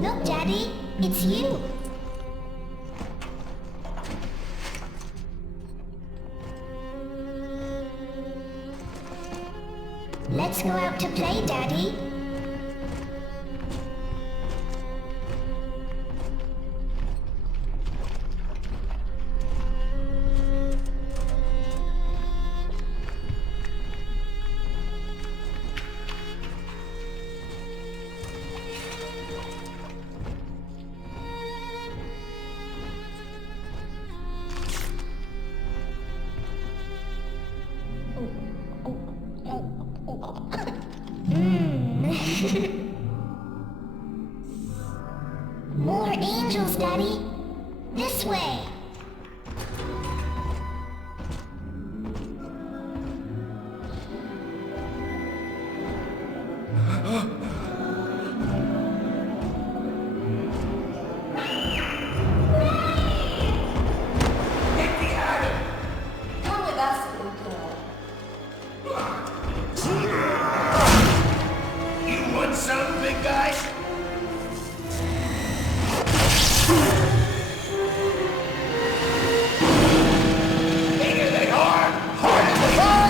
Look, Daddy, it's you. Let's go out to play, Daddy. More angels, Daddy. This way. Come with us, little girl. You want some, big guy? Bigger they are, harder they are!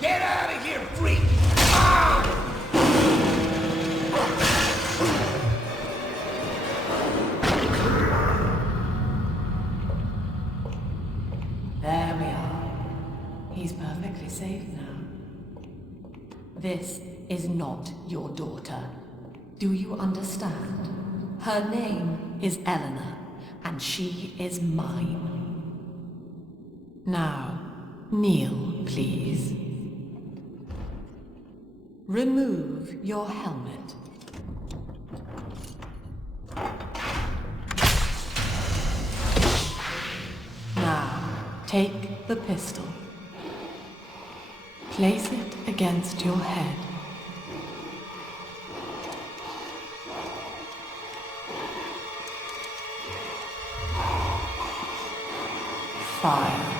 Get out of here, freak! There we are. He's perfectly safe now. This is not your daughter. Do you understand? Her name is Eleanor, and she is mine. Now, kneel, please. Remove your helmet. Now, take the pistol. Place it against your head. Fire.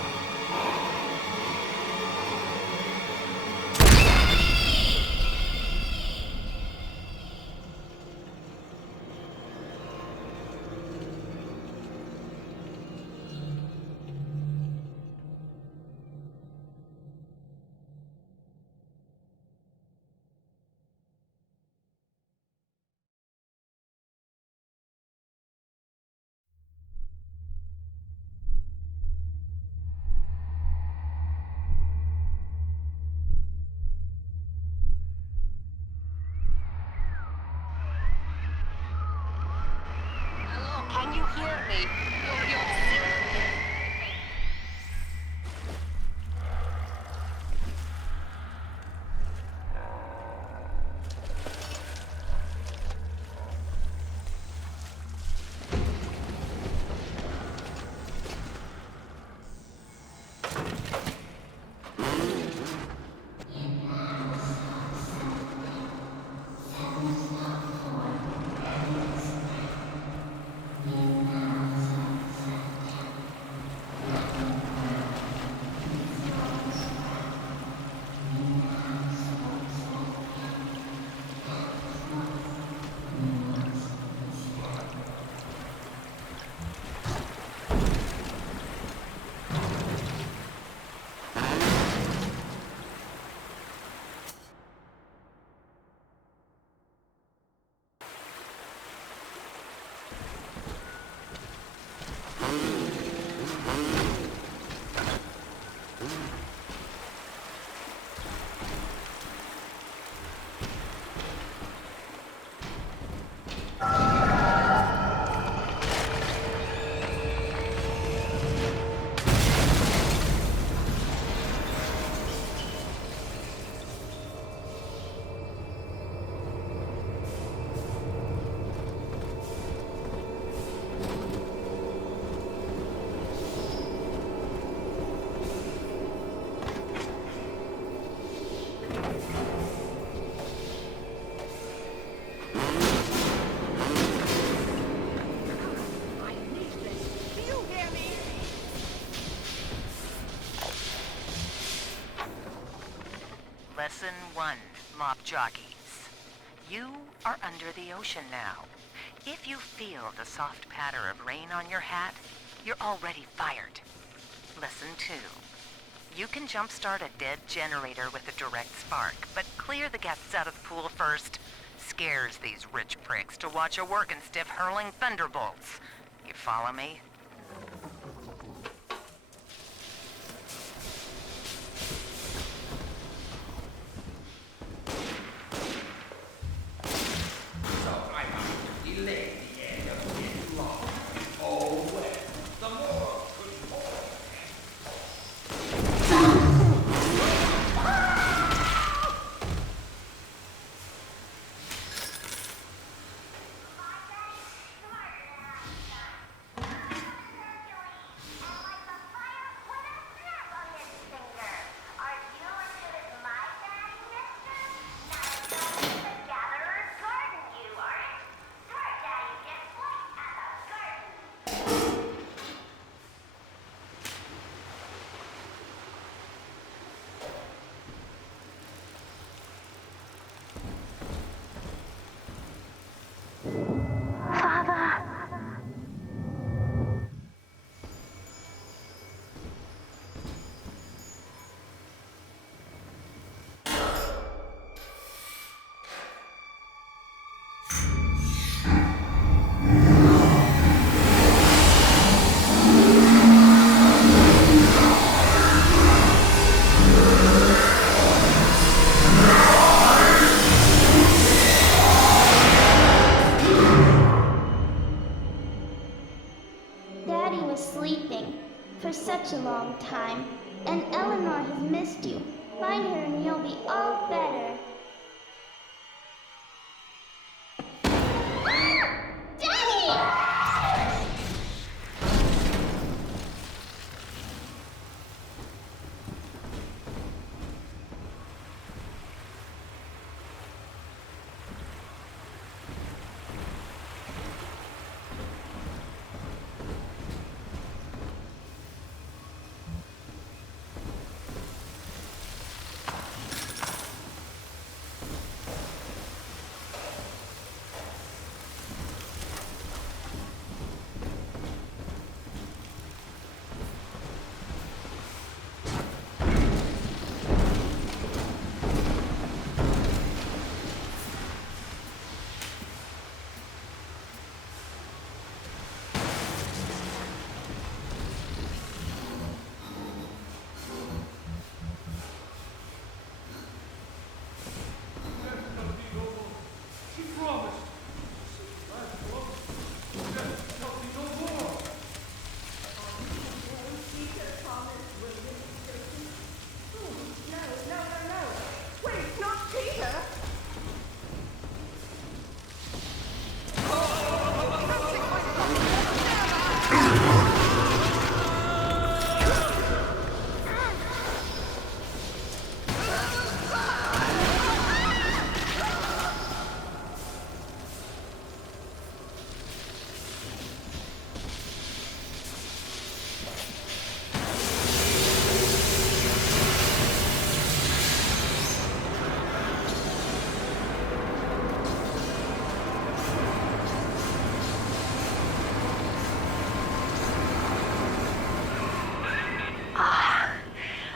Lesson 1, Mop Jockeys. You are under the ocean now. If you feel the soft patter of rain on your hat, you're already fired. Lesson 2. You can jumpstart a dead generator with a direct spark, but clear the guests out of the pool first. Scares these rich pricks to watch a working stiff hurling thunderbolts. You follow me? So I have to delay the end of this long. Oh well, the more control. Daddy was sleeping for such a long time, and Eleanor has missed you. Find her and you'll be all better. Daddy!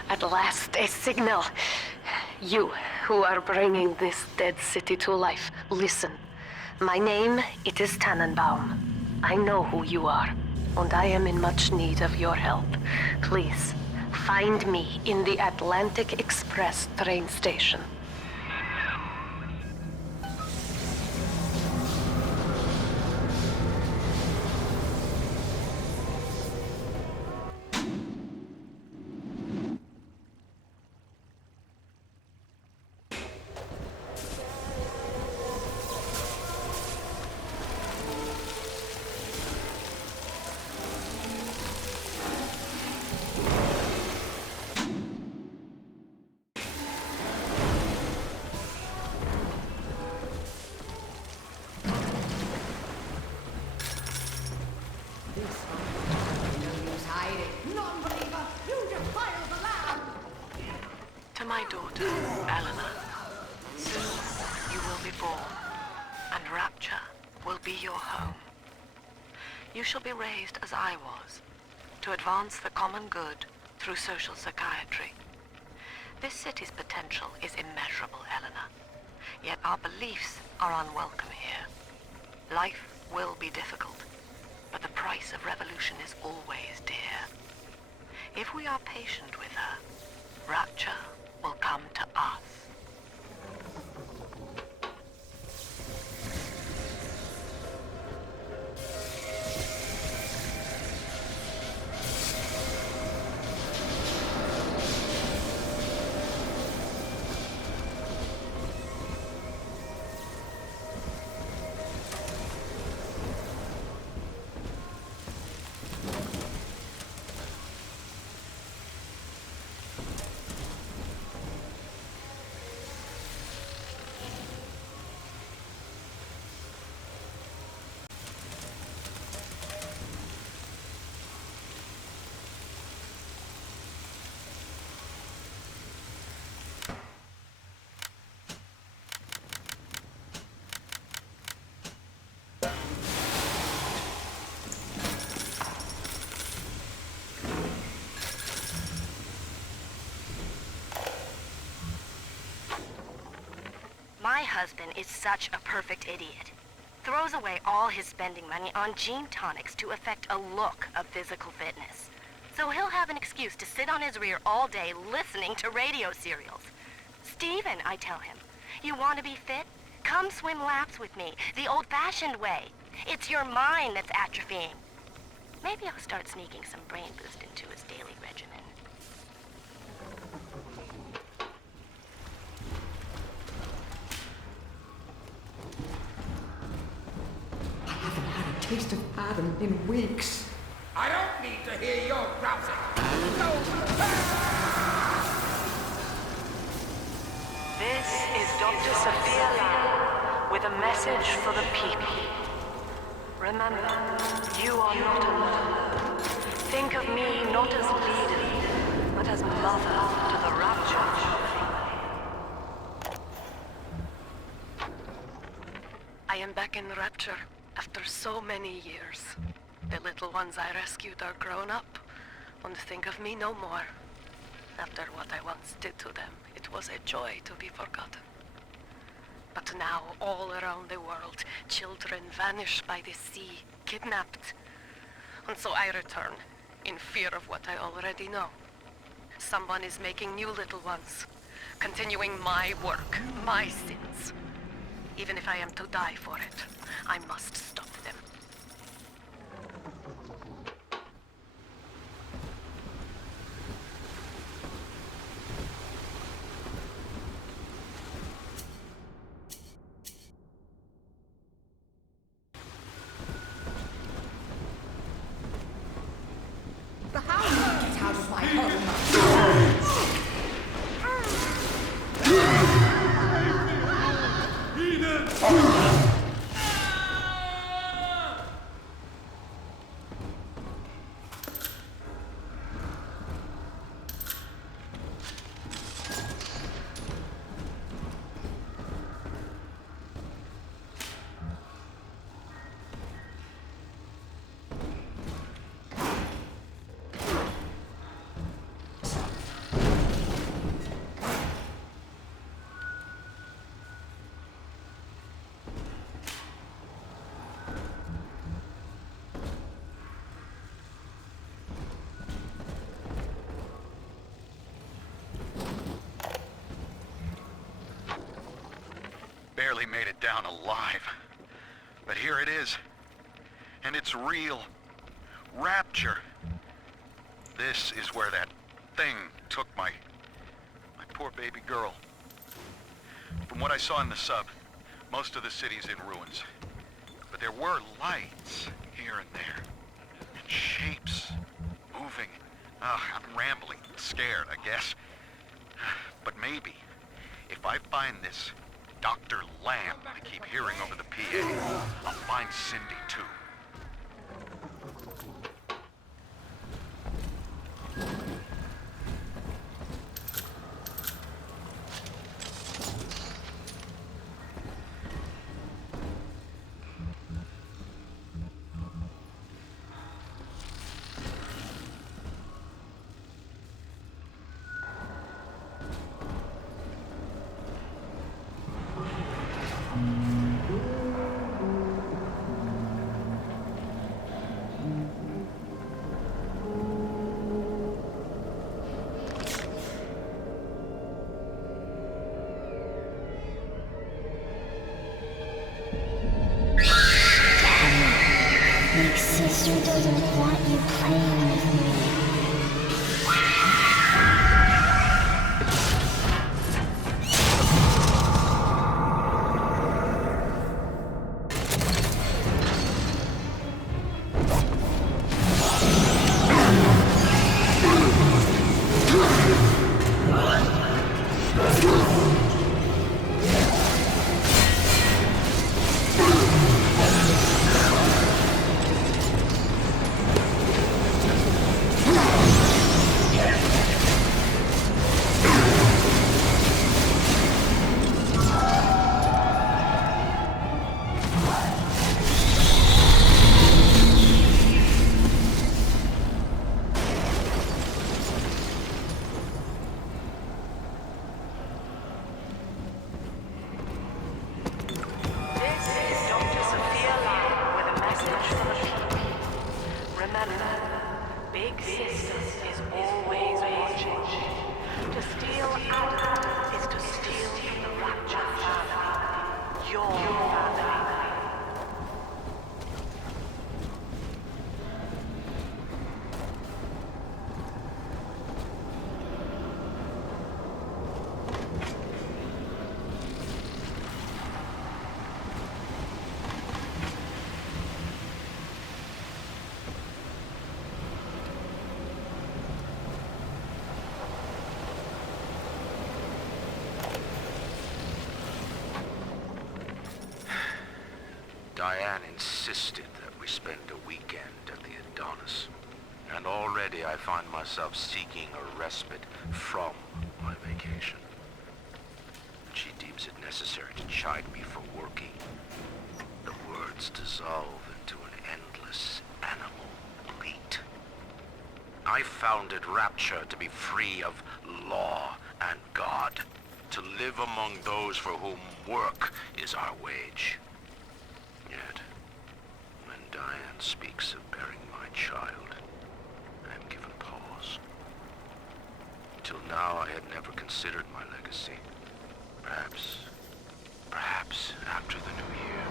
At last, a signal. You, who are bringing this dead city to life, listen. My name, it is Tannenbaum. I know who you are, and I am in much need of your help. Please, find me in the Atlantic Express train station. Eleanor, soon you will be born, and Rapture will be your home. You shall be raised as I was, to advance the common good through social psychiatry. This city's potential is immeasurable, Eleanor. Yet our beliefs are unwelcome here. Life will be difficult, but the price of revolution is always dear. If we are patient with her, Rapture will come to us. My husband is such a perfect idiot. Throws away all his spending money on gene tonics to affect a look of physical fitness. So he'll have an excuse to sit on his rear all day listening to radio serials. Steven, I tell him, you want to be fit? Come swim laps with me, the old-fashioned way. It's your mind that's atrophying. Maybe I'll start sneaking some brain boost into his daily regimen. I haven't had a taste of Adam in weeks. I don't need to hear your grousing. No. This is Dr. Sophia Lamb with a message for the people. Remember, you are not alone. Think of me not as leader, but as mother to the Rapture. I am back in Rapture after so many years. The little ones I rescued are grown up, and think of me no more. After what I once did to them, it was a joy to be forgotten. But now, all around the world, children vanish by the sea, kidnapped. And so I return, in fear of what I already know. Someone is making new little ones, continuing my work, my sins. Even if I am to die for it, I must stop them. The hound get out of my home. Barely made it down alive. But here it is. And it's real. Rapture. This is where that thing took my poor baby girl. From what I saw in the sub, most of the city's in ruins. But there were lights here and there. And shapes moving. I'm rambling, scared, I guess. But maybe, if I find this Dr. Lamb I keep hearing over the PA, I'll find Cindy too. Big sister doesn't want you playing with me. Diane insisted that we spend a weekend at the Adonis, and already I find myself seeking a respite from my vacation. She deems it necessary to chide me for working. The words dissolve into an endless animal bleat. I founded Rapture to be free of law and God, to live among those for whom work is our wage. Yet, when Diane speaks of bearing my child, I am given pause. Till now I had never considered my legacy. Perhaps after the new year.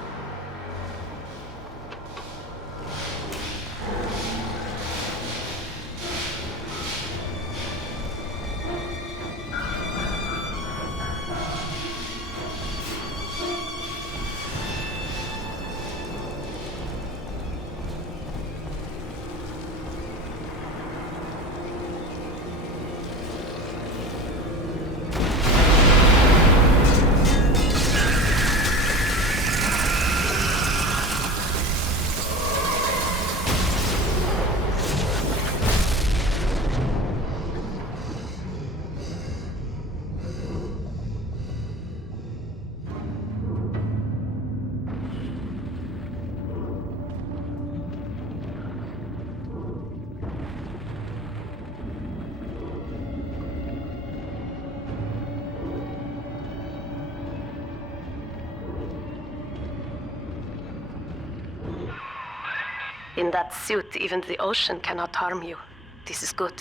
In that suit, even the ocean cannot harm you. This is good.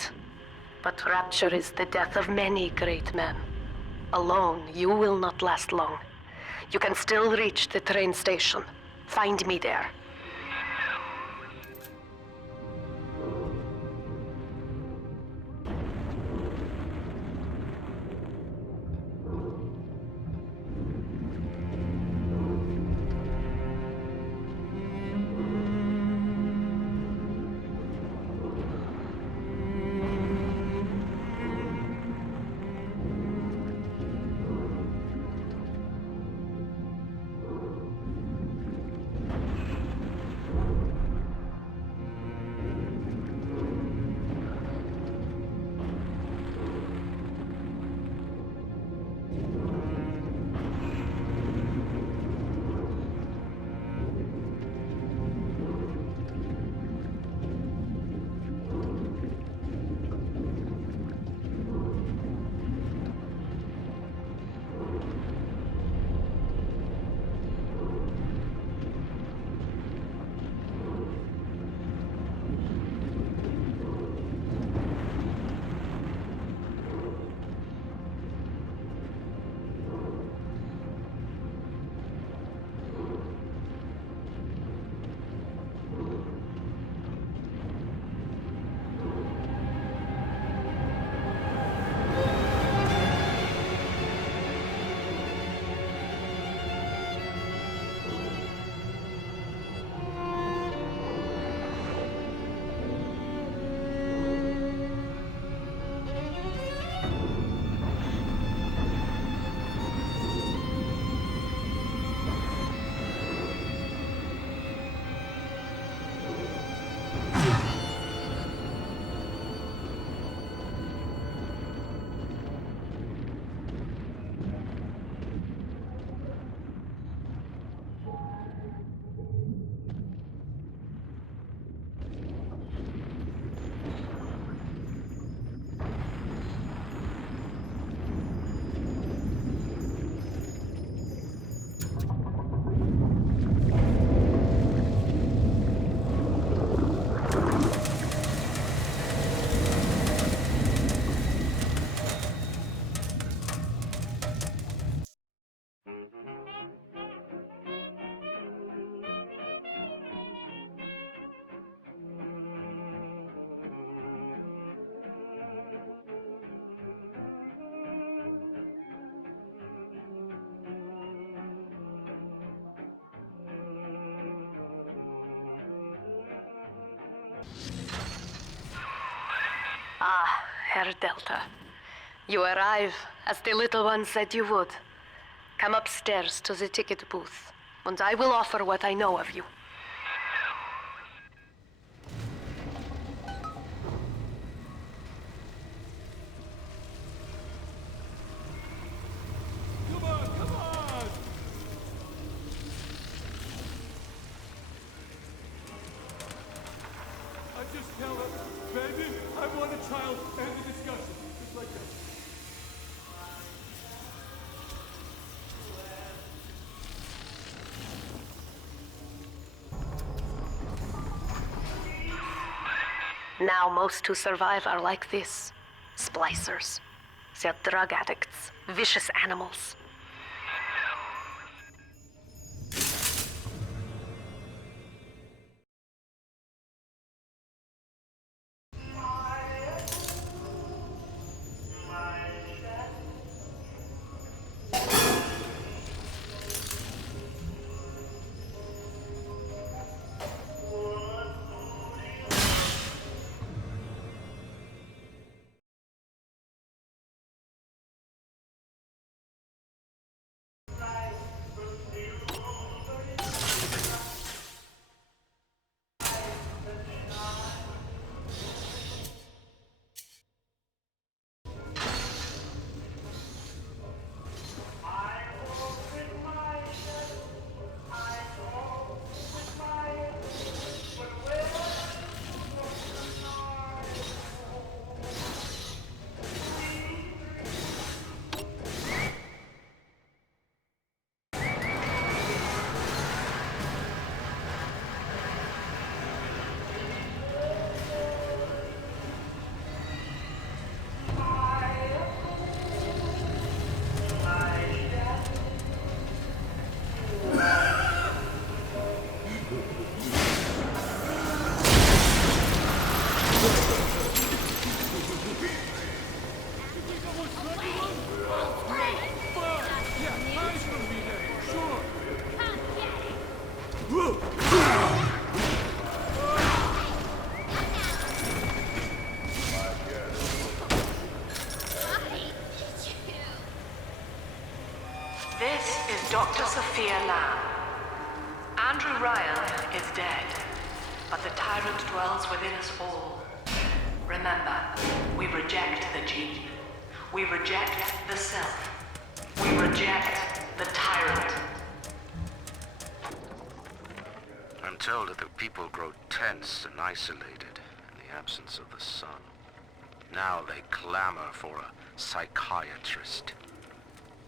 But Rapture is the death of many great men. Alone, you will not last long. You can still reach the train station. Find me there. Ah, Herr Delta. You arrive, as the little one said you would. Come upstairs to the ticket booth, and I will offer what I know of you. Come on, come on! I just tell her, baby, I want a child, end the discussion. Just like that. Now most who survive are like this. Splicers. They're drug addicts. Vicious animals. This is Dr. Sophia Lamb. Andrew Ryan is dead, but the tyrant dwells within us all. Remember, we reject the gene. We reject the self. We reject the tyrant. I'm told that the people grow tense and isolated in the absence of the sun. Now they clamor for a psychiatrist.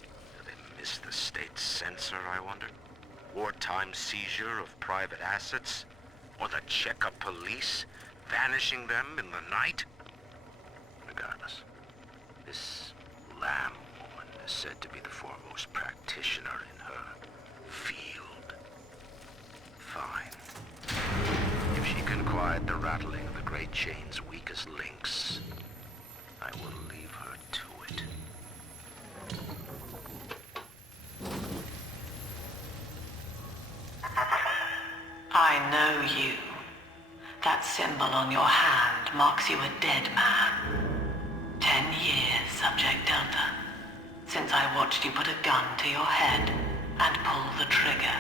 Do they miss the state censor, I wonder? Wartime seizure of private assets? Or the checkup police vanishing them in the night? Regardless, this Lamb woman is said to be the foremost practitioner in her field. Fine. If she can quiet the rattling of the great chain's weakest links, I will leave her to it. I know you. That symbol on your hand marks you a dead man. 10 years, Subject Delta, since I watched you put a gun to your head and pull the trigger.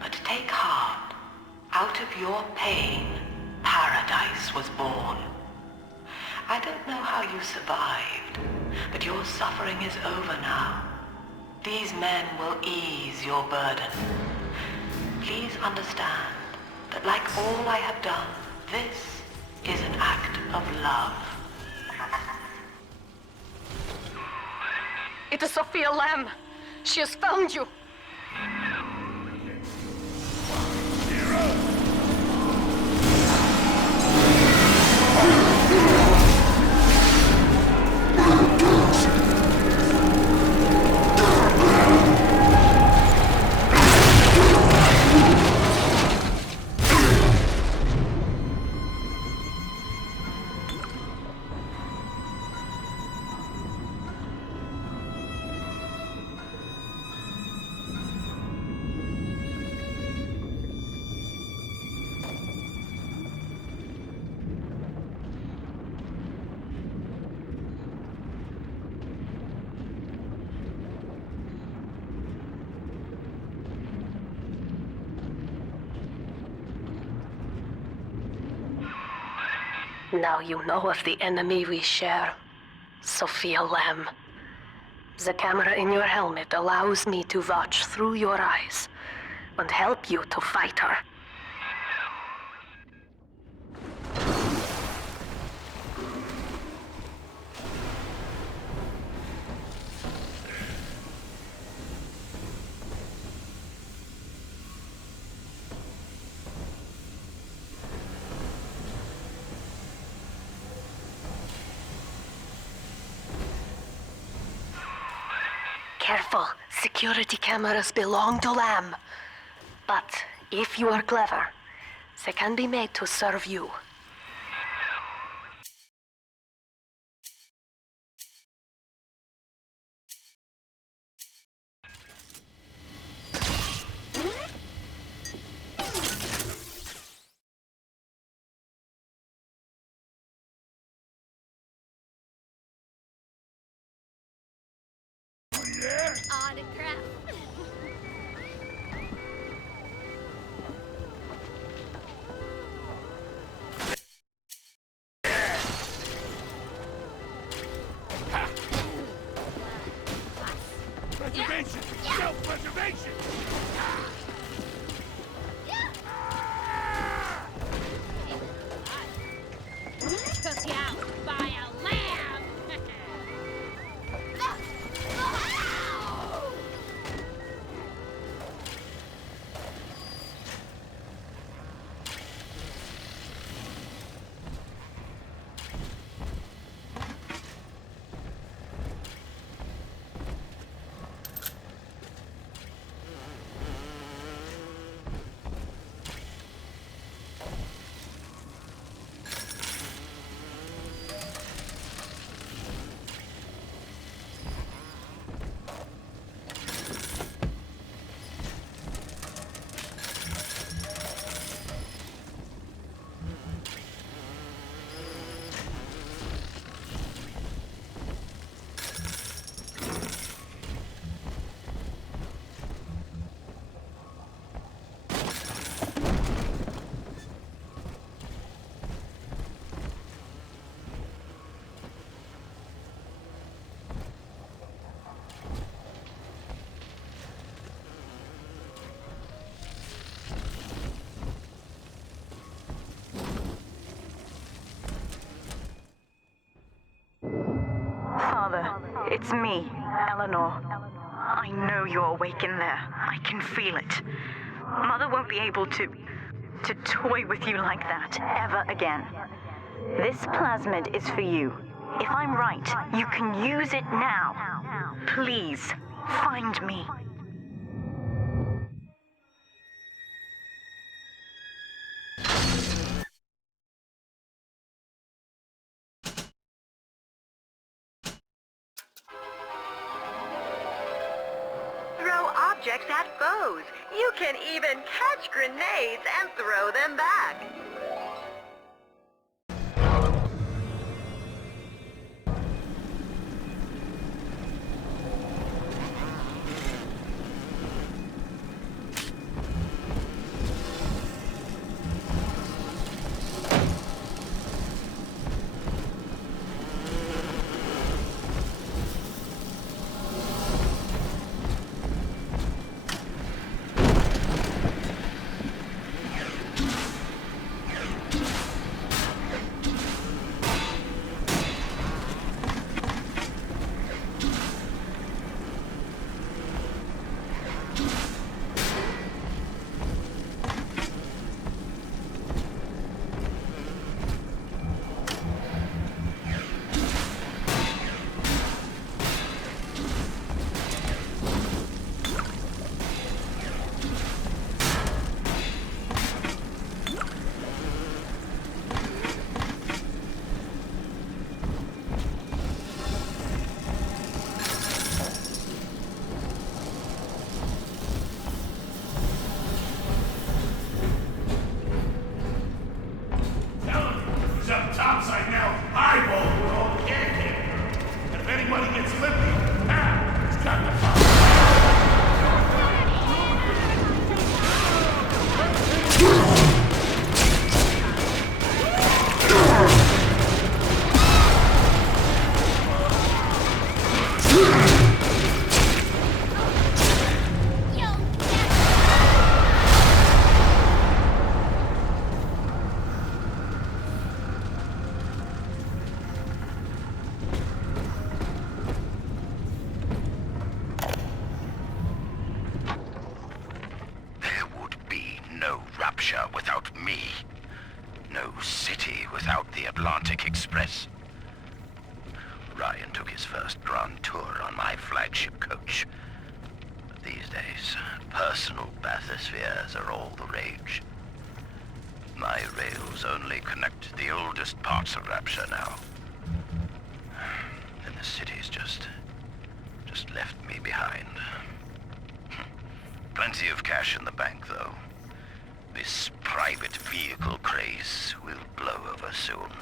But take heart. Out of your pain, paradise was born. I don't know how you survived, but your suffering is over now. These men will ease your burden. Please understand that like all I have done, this is an act of love. It is Sophia Lamb. She has found you. Now you know of the enemy we share, Sophia Lamb. The camera in your helmet allows me to watch through your eyes and help you to fight her. Careful, security cameras belong to Lamb. But if you are clever, they can be made to serve you. Autograph. Preservation! Self-preservation! Took you out by a lamb! Father, it's me, Eleanor. I know you're awake in there. I can feel it. Mother won't be able to toy with you like that ever again. This plasmid is for you. If I'm right, you can use it now. Please, find me. Throw objects at foes. You can even catch grenades and throw them back. me. No city without the Atlantic Express. Ryan took his first grand tour on my flagship coach. But these days, personal bathyspheres are all the rage. My rails only connect the oldest parts of Rapture now. And the city's just left me behind. Plenty of cash in the bank, though. This private vehicle craze will blow over soon.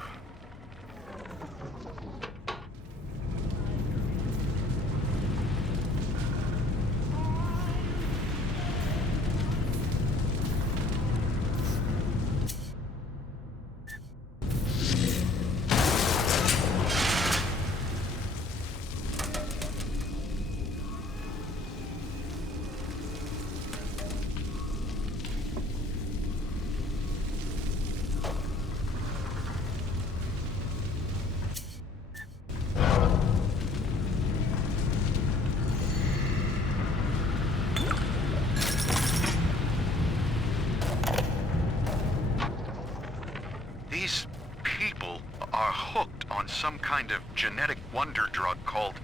These people are hooked on some kind of genetic wonder drug called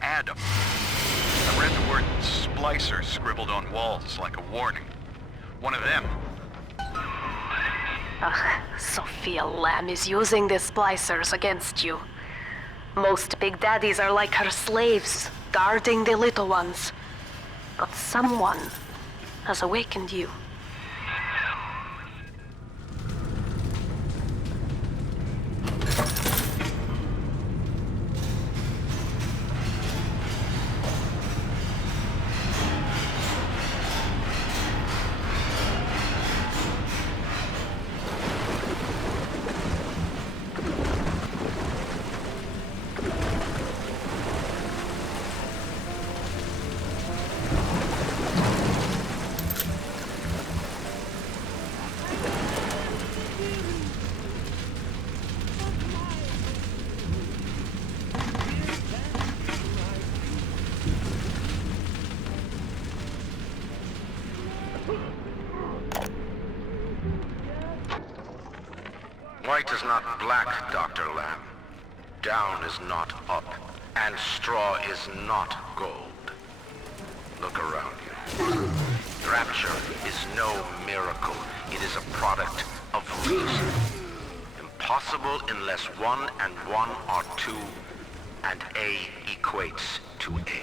Adam. I read the word splicer scribbled on walls like a warning. One of them. Sophia Lamb is using the splicers against you. Most big daddies are like her slaves, guarding the little ones. But someone has awakened you. White is not black, Dr. Lamb. Down is not up, and straw is not gold. Look around you. Rapture is no miracle. It is a product of reason. Impossible unless 1 and 1 are 2, and A equates to A.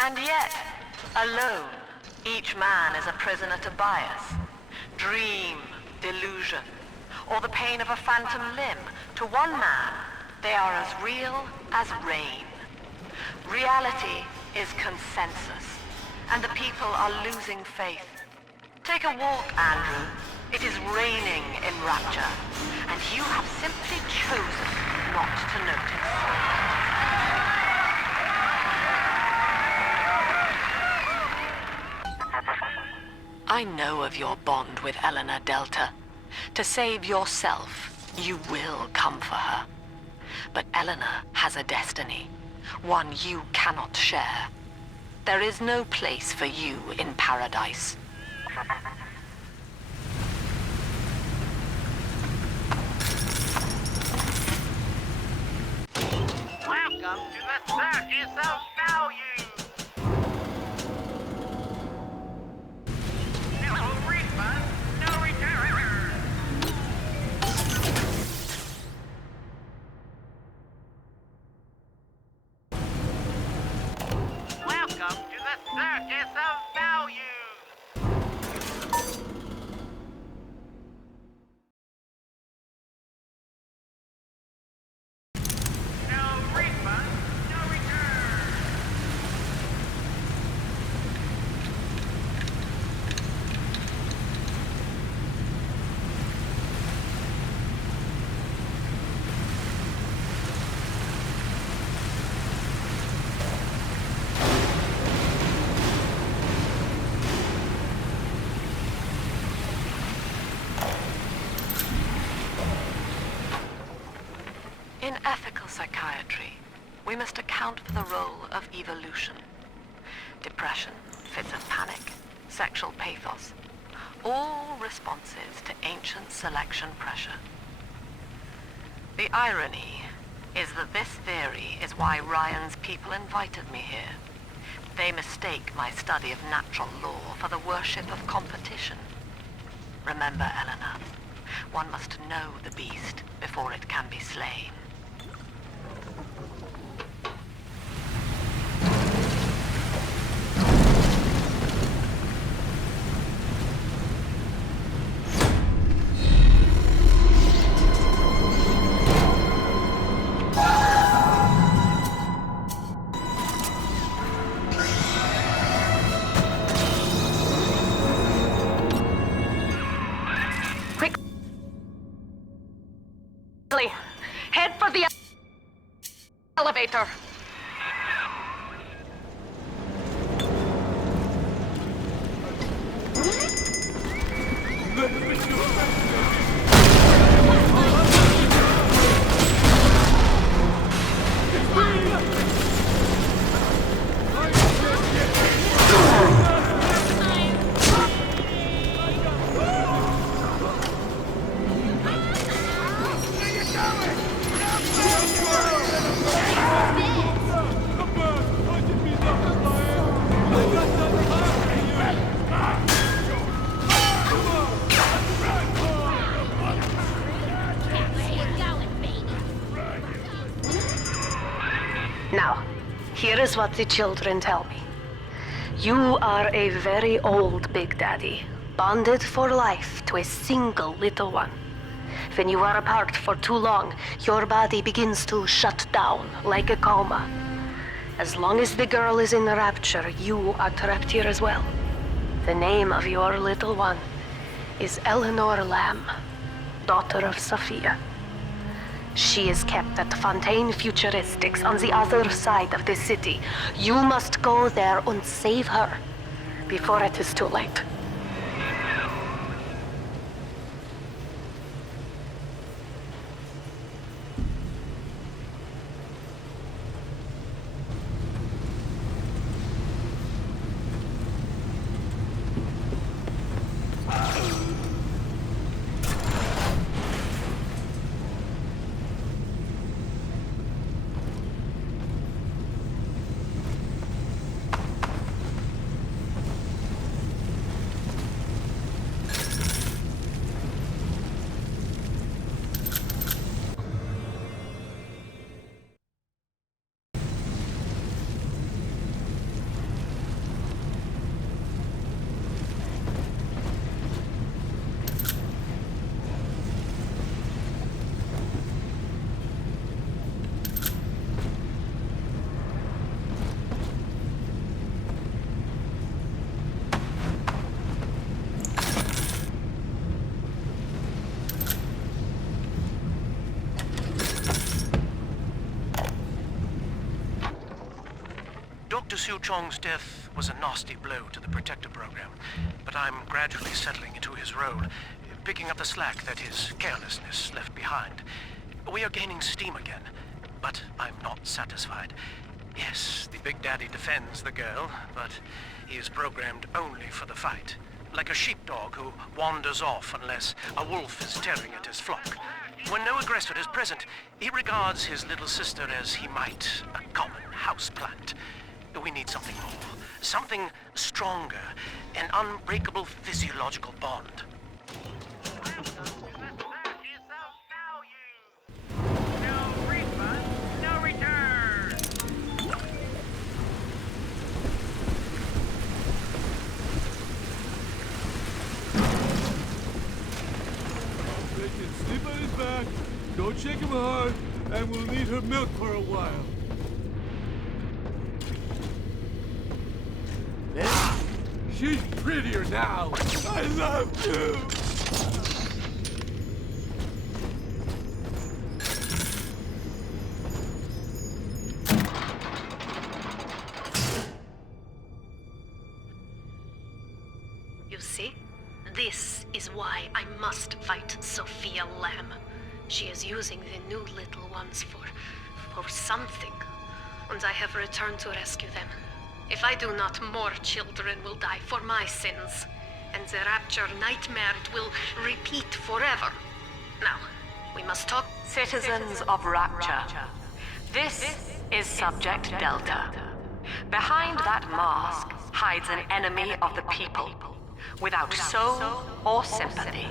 And yet, alone, each man is a prisoner to bias, dream, delusion, or the pain of a phantom limb. To one man, they are as real as rain. Reality is consensus, and the people are losing faith. Take a walk, Andrew. It is raining in Rapture, and you have simply chosen not to notice. I know of your bond with Eleanor Delta. To save yourself, you will come for her. But Eleanor has a destiny, one you cannot share. There is no place for you in paradise. Welcome to the circus of value! No refund, no return! Welcome to the circus of value! In ethical psychiatry, we must account for the role of evolution. depression, fits of panic, sexual pathos. All responses to ancient selection pressure. The irony is that this theory is why Ryan's people invited me here. They mistake my study of natural law for the worship of competition. Remember, Eleanor, one must know the beast before it can be slain. Head for the elevator. Now, here is what the children tell me. You are a very old Big Daddy, bonded for life to a single little one. When you are apart for too long, your body begins to shut down like a coma. As long as the girl is in rapture, you are trapped here as well. The name of your little one is Eleanor Lamb, daughter of Sophia. She is kept at Fontaine Futuristics on the other side of the city. You must go there and save her before it is too late. Dr. Su Chong's death was a nasty blow to the Protector program, but I'm gradually settling into his role, picking up the slack that his carelessness left behind. We are gaining steam again, but I'm not satisfied. Yes, the Big Daddy defends the girl, but he is programmed only for the fight. Like a sheepdog who wanders off unless a wolf is tearing at his flock. When no aggressor is present, he regards his little sister as he might a common houseplant. We need something more, something stronger, an unbreakable physiological bond. No refund, no return. They can sleep on his back, don't shake him hard, and we'll need her milk for a while. She's prettier now. I love you. You see? This is why I must fight Sophia Lamb. She is using the new little ones for something. And I have returned to rescue them. If I do not, more children will die for my sins. And the rapture nightmare it will repeat forever. Now, we must talk. Citizens of Rapture, this is Subject Delta. Behind that mask hides an enemy of the people, without soul or sympathy.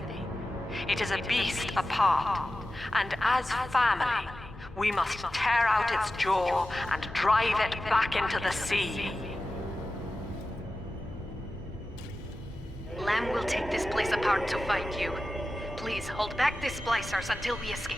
It is a beast apart, and as family, we must tear out its jaw and drive it back into the sea. Lamb will take this place apart to find you. Please hold back the splicers until we escape.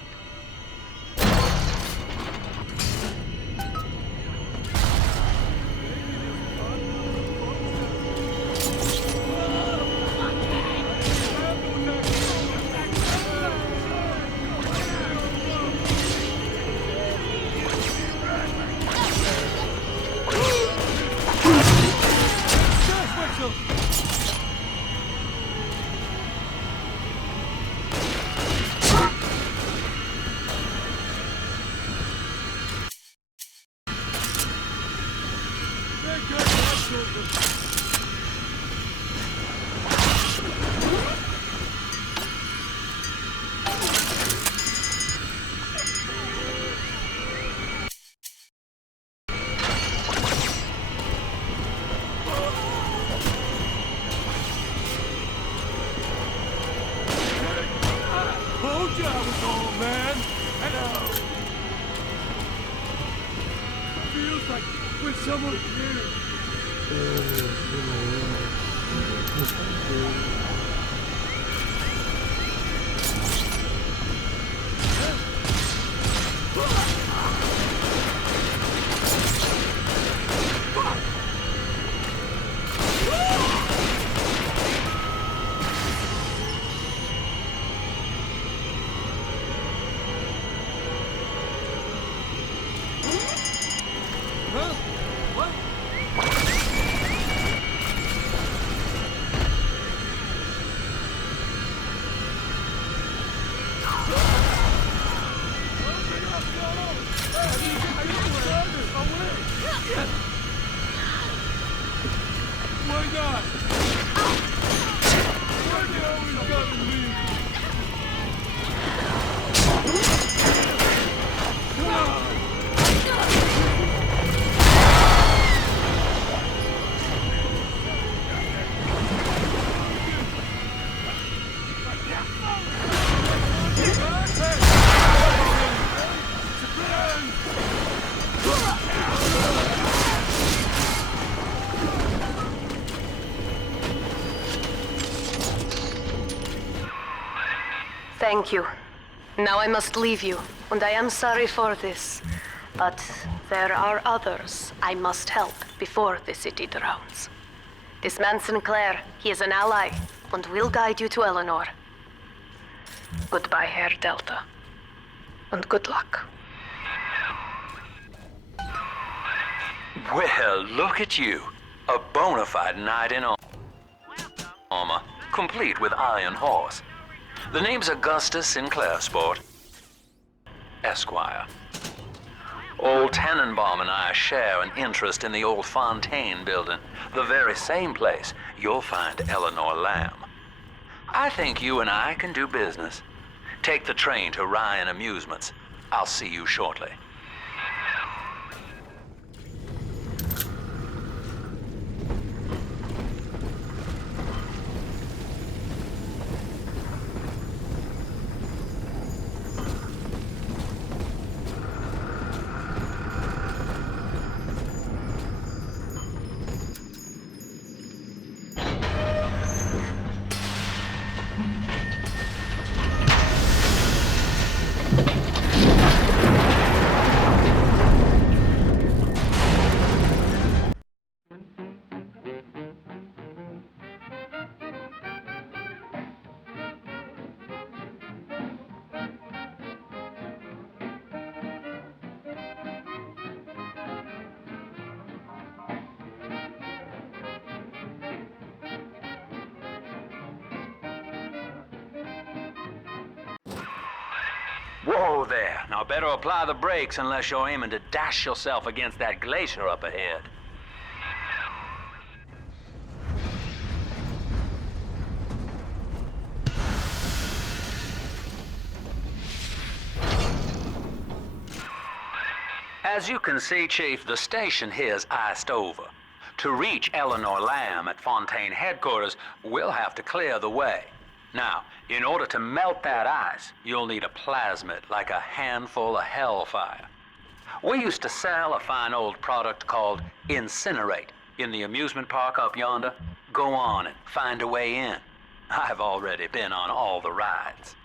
Thank you. Now I must leave you, and I am sorry for this. But there are others I must help before the city drowns. This man Sinclair, he is an ally, and will guide you to Eleanor. Goodbye, Herr Delta. And good luck. Well, look at you. A bona fide knight in armor, complete with iron horse. The name's Augustus Sinclair, sport. Esquire. Old Tannenbaum and I share an interest in the old Fontaine building, the very same place you'll find Eleanor Lamb. I think you and I can do business. Take the train to Ryan Amusements. I'll see you shortly. Whoa there. Now better apply the brakes unless you're aiming to dash yourself against that glacier up ahead. As you can see, Chief, the station here's iced over. To reach Eleanor Lamb at Fontaine headquarters, we'll have to clear the way. Now, in order to melt that ice, you'll need a plasmid, like a handful of hellfire. We used to sell a fine old product called Incinerate in the amusement park up yonder. Go on and find a way in. I've already been on all the rides.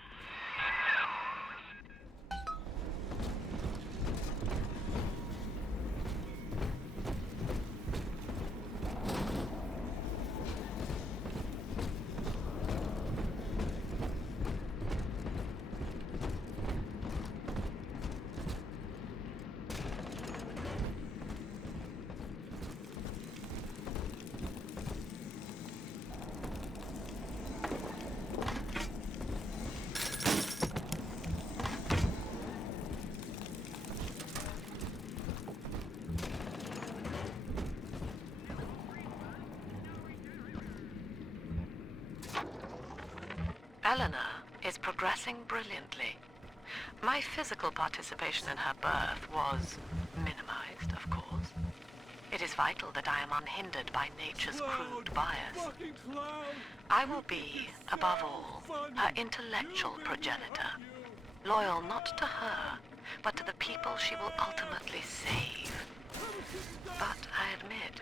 Eleanor is progressing brilliantly. My physical participation in her birth was minimized, of course. It is vital that I am unhindered by nature's crude bias. I will be, above all, her intellectual progenitor, loyal not to her, but to the people she will ultimately save. But I admit,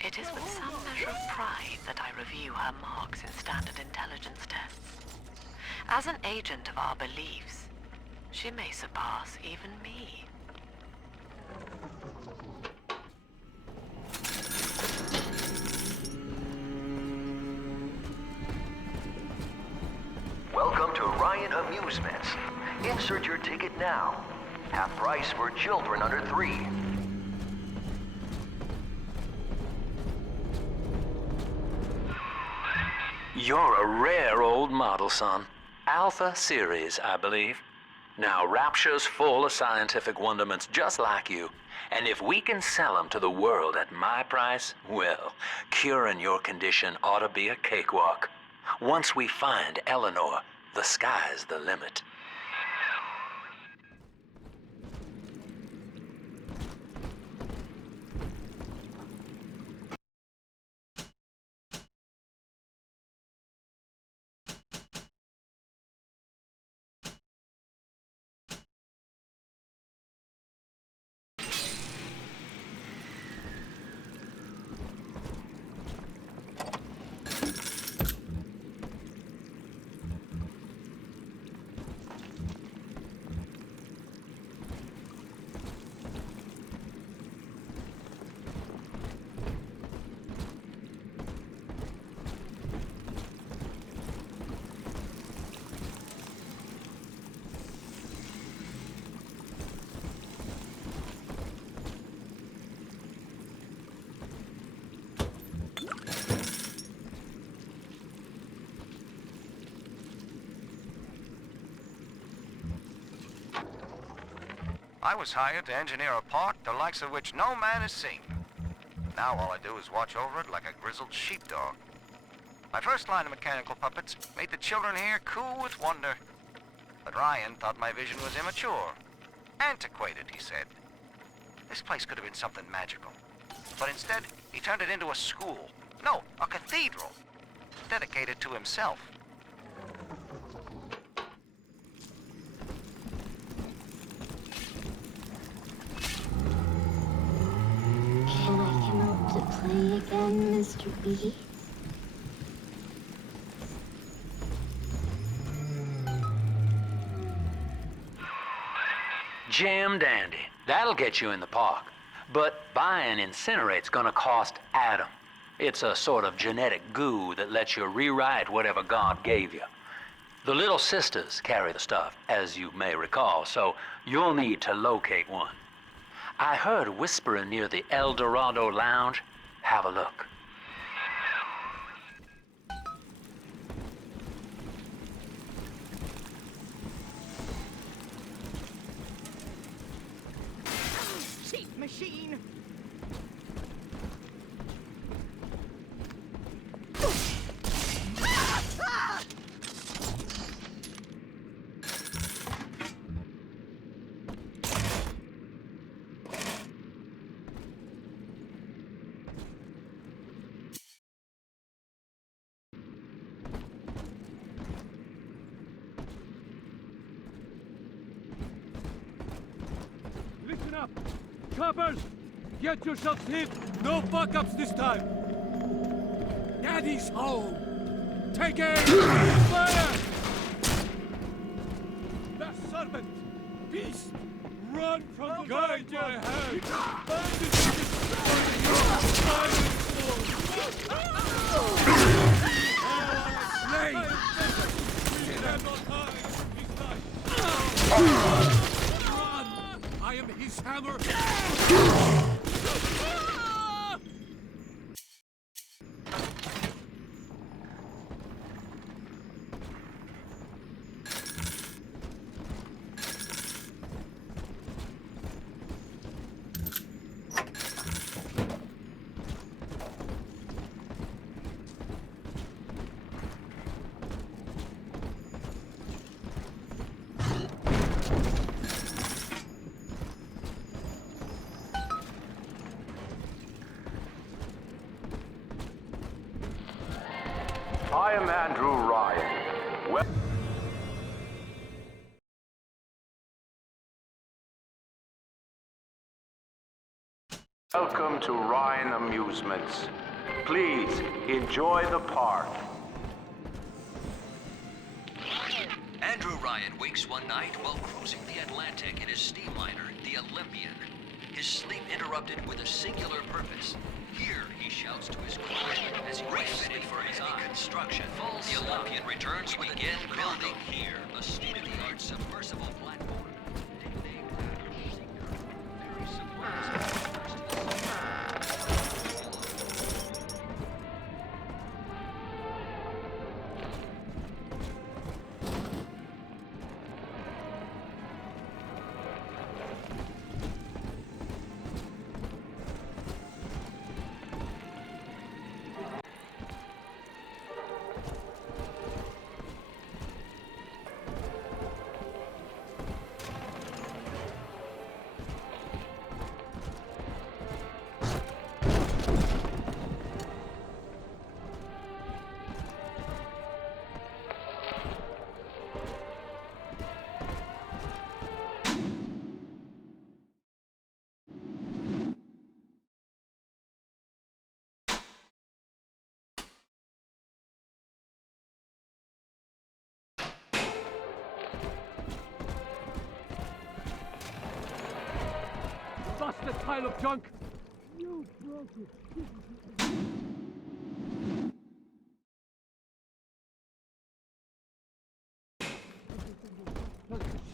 it is with some measure of pride that I review her marks in standard intelligence tests. As an agent of our beliefs, she may surpass even me. Welcome to Ryan Amusements. Insert your ticket now. Half price for children under 3. You're a rare old model, son. Alpha series, I believe. Now, Rapture's full of scientific wonderments just like you. And if we can sell them to the world at my price, well, curing your condition ought to be a cakewalk. Once we find Eleanor, the sky's the limit. I was hired to engineer a park the likes of which no man has seen. Now all I do is watch over it like a grizzled sheepdog. My first line of mechanical puppets made the children here cool with wonder. But Ryan thought my vision was immature. Antiquated, he said. This place could have been something magical. But instead, he turned it into a school. No, a cathedral. Dedicated to himself. Can I come out to play again, Mr. B? Jim dandy. That'll get you in the park. But buying Incinerate's gonna cost Adam. It's a sort of genetic goo that lets you rewrite whatever God gave you. The Little Sisters carry the stuff, as you may recall, so you'll need to locate one. I heard whispering near the El Dorado Lounge. Have a look. Cheap machine! coppers! Get yourselves hid! No fuck-ups this time! Daddy's home! Take aim! Fire! The serpent! Beast! Run from the guide my hand! Bandits are destroying your silent soul! Slay! Stand on high! Run! I am his hammer! I am Andrew Ryan. Welcome to Ryan Amusements. Please enjoy the park. Andrew Ryan wakes one night while cruising the Atlantic in his steamliner, the Olympian. His sleep interrupted with a singular purpose. Here, he shouts to his crew as he refitted for his construction. The Olympian returns to begin building here a state-of-the-art submersible platform. Busted pile of junk! You broke it!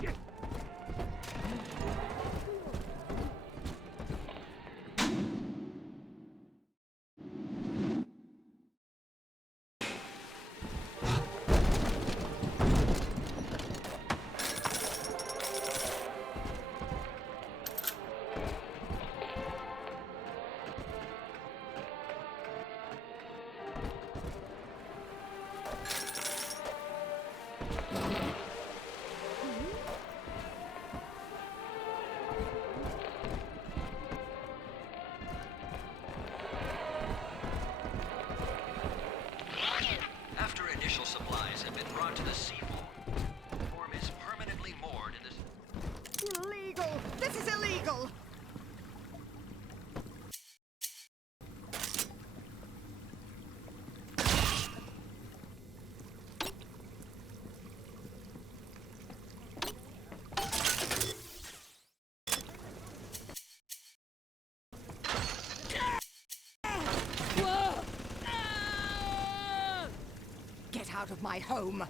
Shit! After initial supplies have been brought to the seafloor, the platform is permanently moored in this... Illegal! This is illegal! Get out of my home!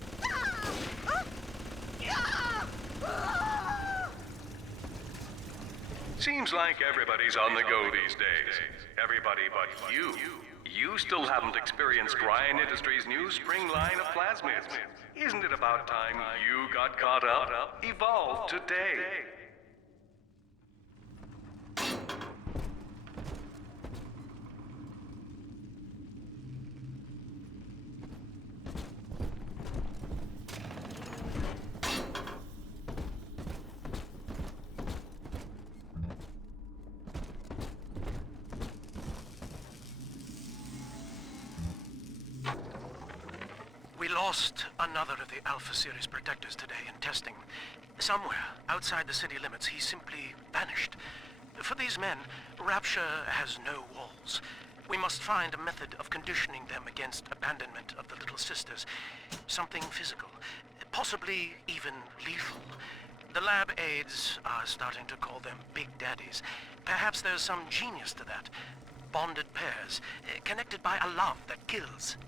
Seems like everybody's on the go these days. Everybody but you. You still haven't experienced Ryan Industries' new spring line of plasmids. Isn't it about time you got caught up? Evolved today. We lost another of the Alpha Series protectors today in testing. Somewhere outside the city limits, he simply vanished. For these men, Rapture has no walls. We must find a method of conditioning them against abandonment of the Little Sisters. Something physical, possibly even lethal. The lab aides are starting to call them Big Daddies. Perhaps there's some genius to that. Bonded pairs, connected by a love that kills.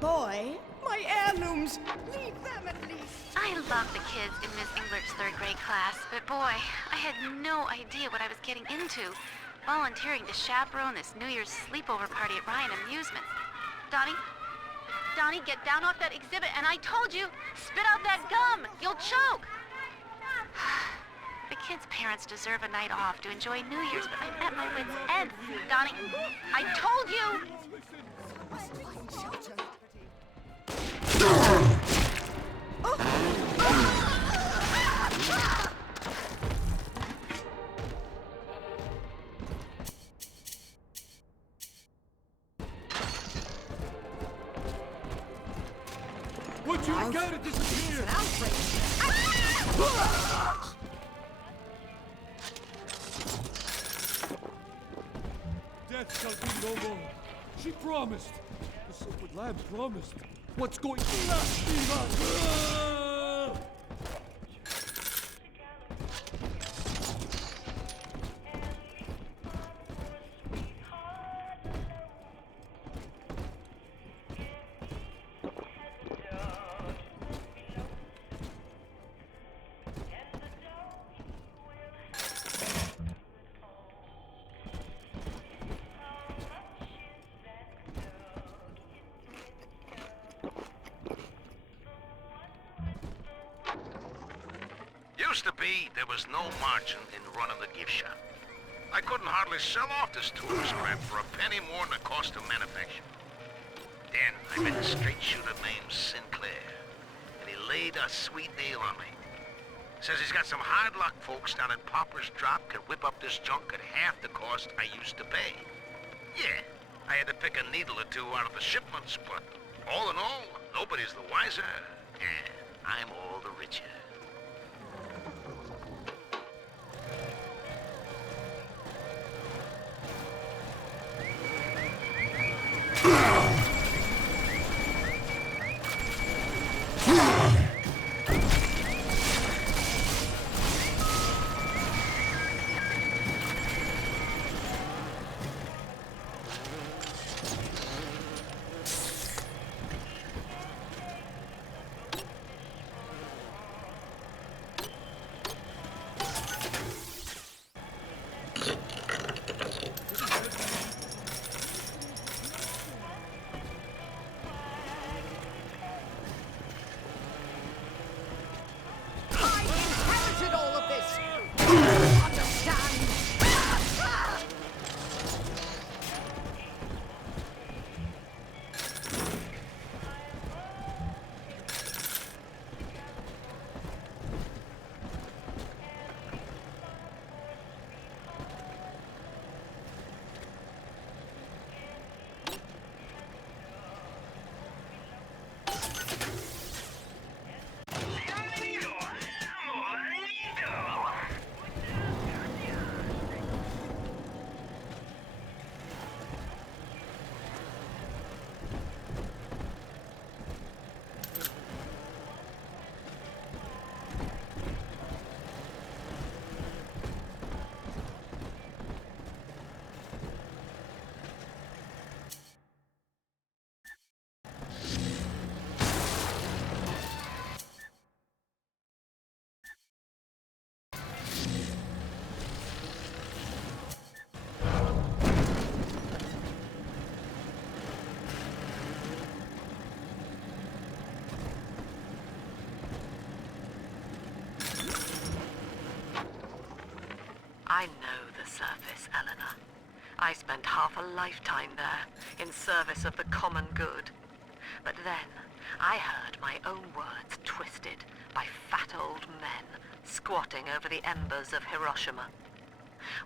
Boy, my heirlooms! Leave them at least! I love the kids in Miss Englert's third grade class, but boy, I had no idea what I was getting into. Volunteering to chaperone this New Year's sleepover party at Ryan Amusements. Donnie, get down off that exhibit, and I told you, spit out that gum! You'll choke! The kids' parents deserve a night off to enjoy New Year's, but I'm at my wit's end. Donnie, I told you! Would you care to disappear? Death shall be no more. She promised. The sacred lamb promised. What's going on? Used to be, there was no margin in running the gift shop. I couldn't hardly sell off this tourist crap for a penny more than the cost of manufacture. Then I met a straight shooter named Sinclair, and he laid a sweet deal on me. Says he's got some hard luck folks down at Popper's Drop can whip up this junk at half the cost I used to pay. Yeah, I had to pick a needle or two out of the shipments, but all in all, nobody's the wiser, and I'm all the richer. I know the surface, Eleanor. I spent half a lifetime there, in service of the common good. But then, I heard my own words twisted by fat old men squatting over the embers of Hiroshima.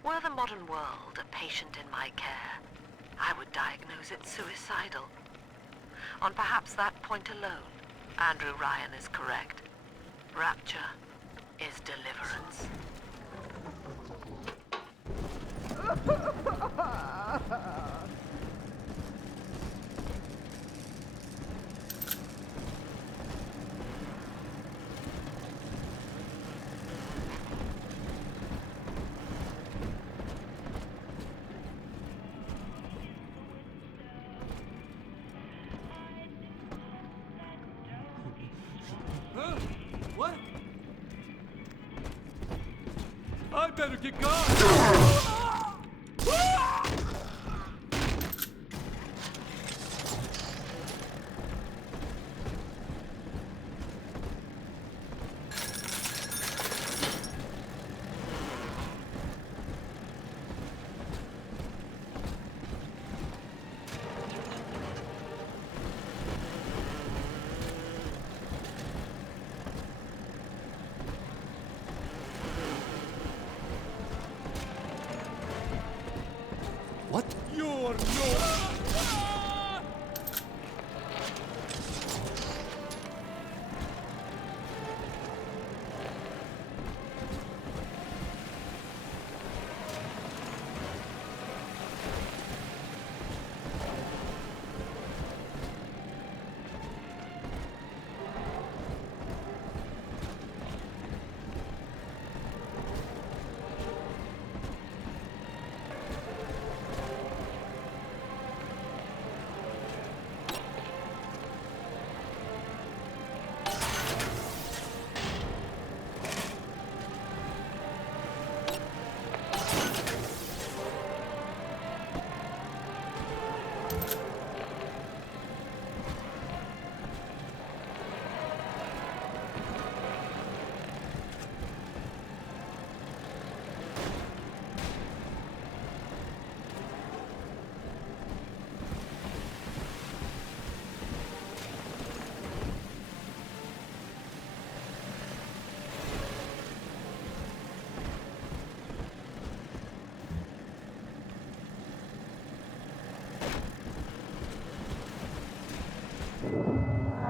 Were the modern world a patient in my care, I would diagnose it suicidal. On perhaps that point alone, Andrew Ryan is correct. Rapture is deliverance. Huh? What? I better get going! What? You're no...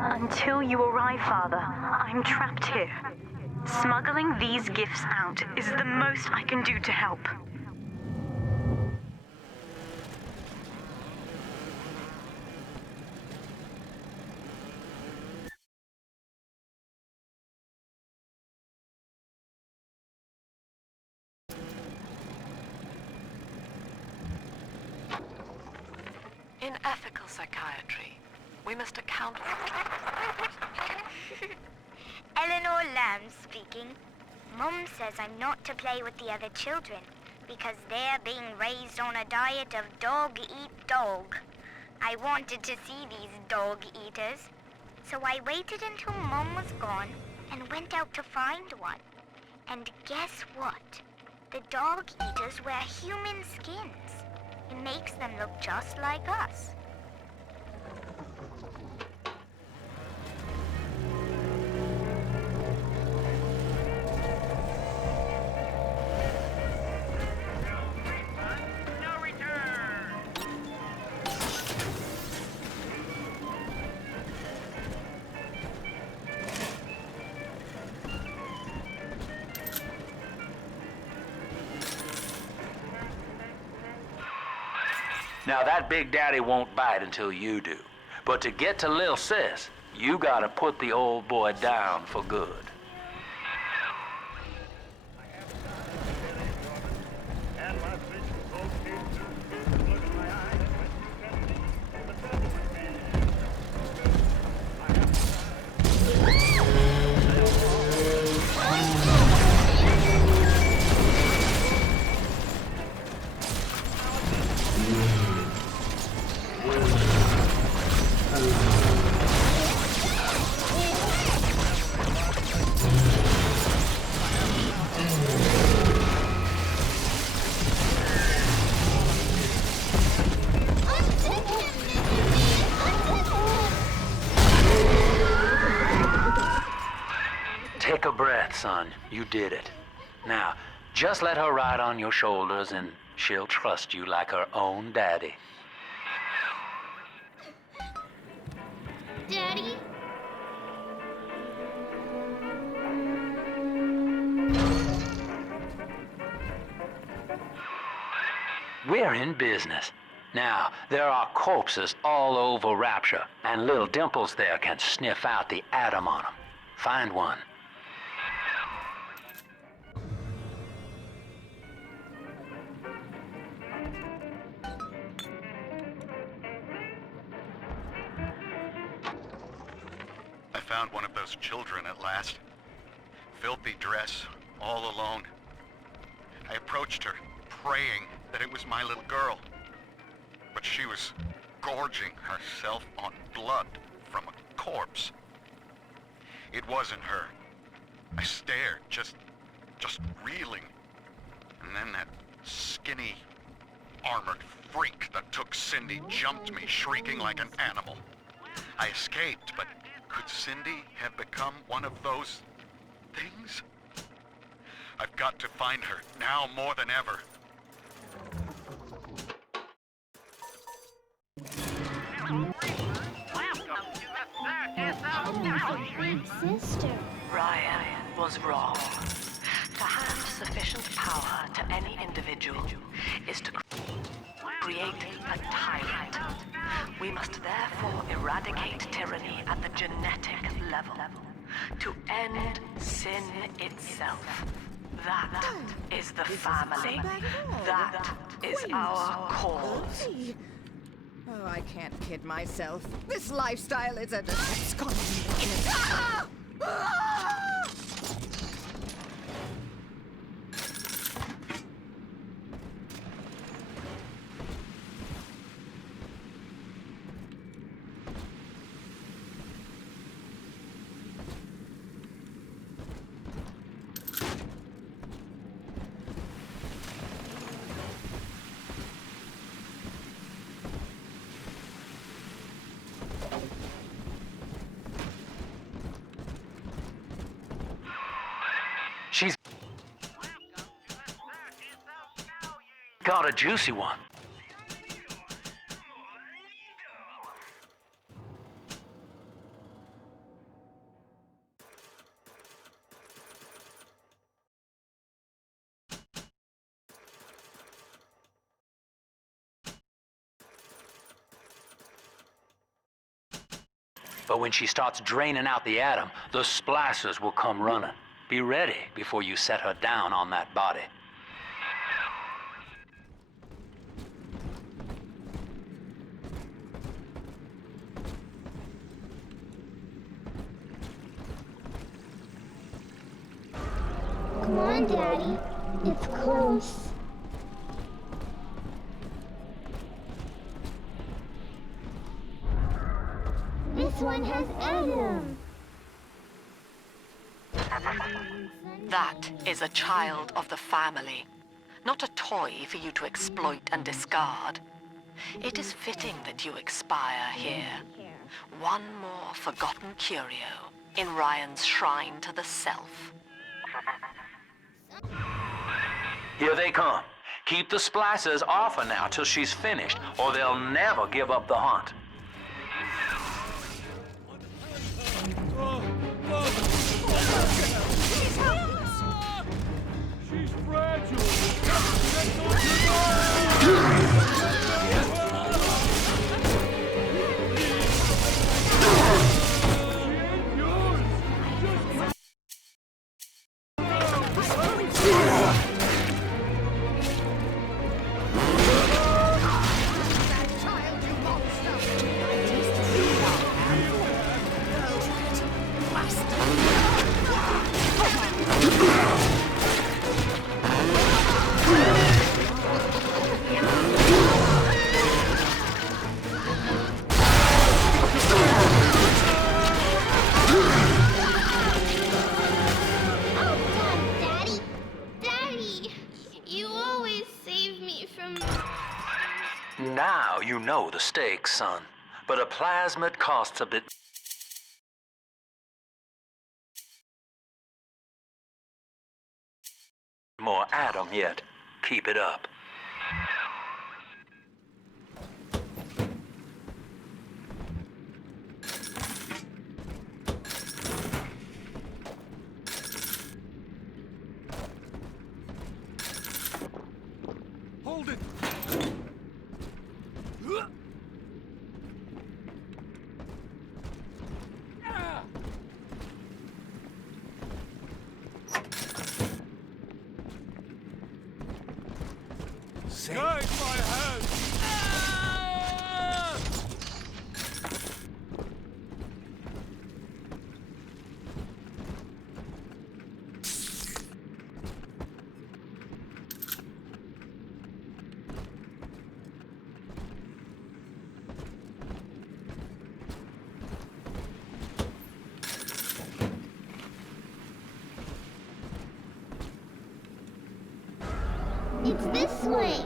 Until you arrive, Father, I'm trapped here. Smuggling these gifts out is the most I can do to help. In ethical psychiatry, we must account for... Eleanor Lamb speaking. Mum says I'm not to play with the other children because they're being raised on a diet of dog eat dog. I wanted to see these dog eaters, so I waited until Mum was gone and went out to find one. And guess what? The dog eaters wear human skins. It makes them look just like us. Now that Big Daddy won't bite until you do. But to get to Lil Sis, you gotta put the old boy down for good. that, son. You did it. Now, just let her ride on your shoulders and she'll trust you like her own daddy. Daddy? We're in business. Now, there are corpses all over Rapture, and little Dimples there can sniff out the atom on them. Find one. I found one of those children at last. Filthy dress, all alone. I approached her, praying that it was my little girl. But she was gorging herself on blood from a corpse. It wasn't her. I stared, just reeling. And then that skinny, armored freak that took Cindy jumped me, shrieking like an animal. I escaped, but could Cindy have become one of those things? I've got to find her, now more than ever. Big sister. Ryan was wrong. To hand sufficient power to any individual is to create a tyrant. We must therefore eradicate tyranny at the genetic level. To end sin itself. That is the family. That is our cause. Oh, I can't kid myself. This lifestyle is a disgrace. She's got a juicy one. But when she starts draining out the atom, the splicers will come running. Be ready before you set her down on that body. Come on, Daddy. It's close. This one has Adam. That is a child of the family, not a toy for you to exploit and discard. It is fitting that you expire here. One more forgotten curio in Ryan's shrine to the self. Here they come. Keep the splicers off her now till she's finished, or they'll never give up the hunt. She's fragile. That's all you Now you know the stakes, son. But a plasmid costs a bit More Adam yet. Keep it up. Hold it! Guide my hand! It's this way.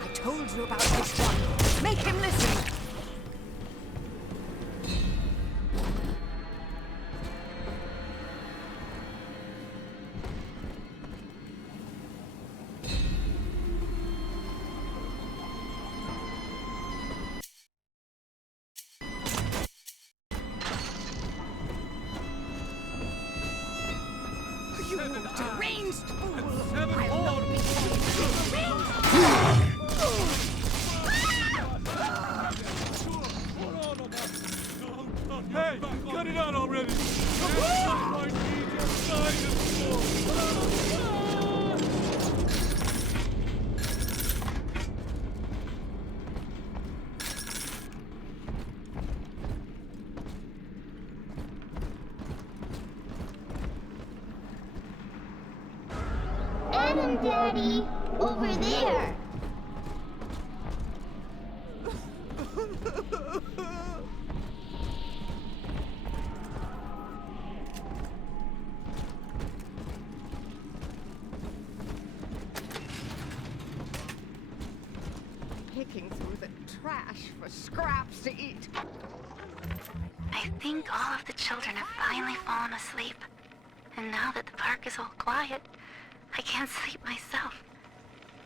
I told you about this one. Make him listen. You deranged fool! I'll not be Hey, cut it out already! I need your guidance. Adam, Daddy! Over there! Picking through the trash for scraps to eat. I think all of the children have finally fallen asleep. And now that the park is all quiet, I can't sleep myself.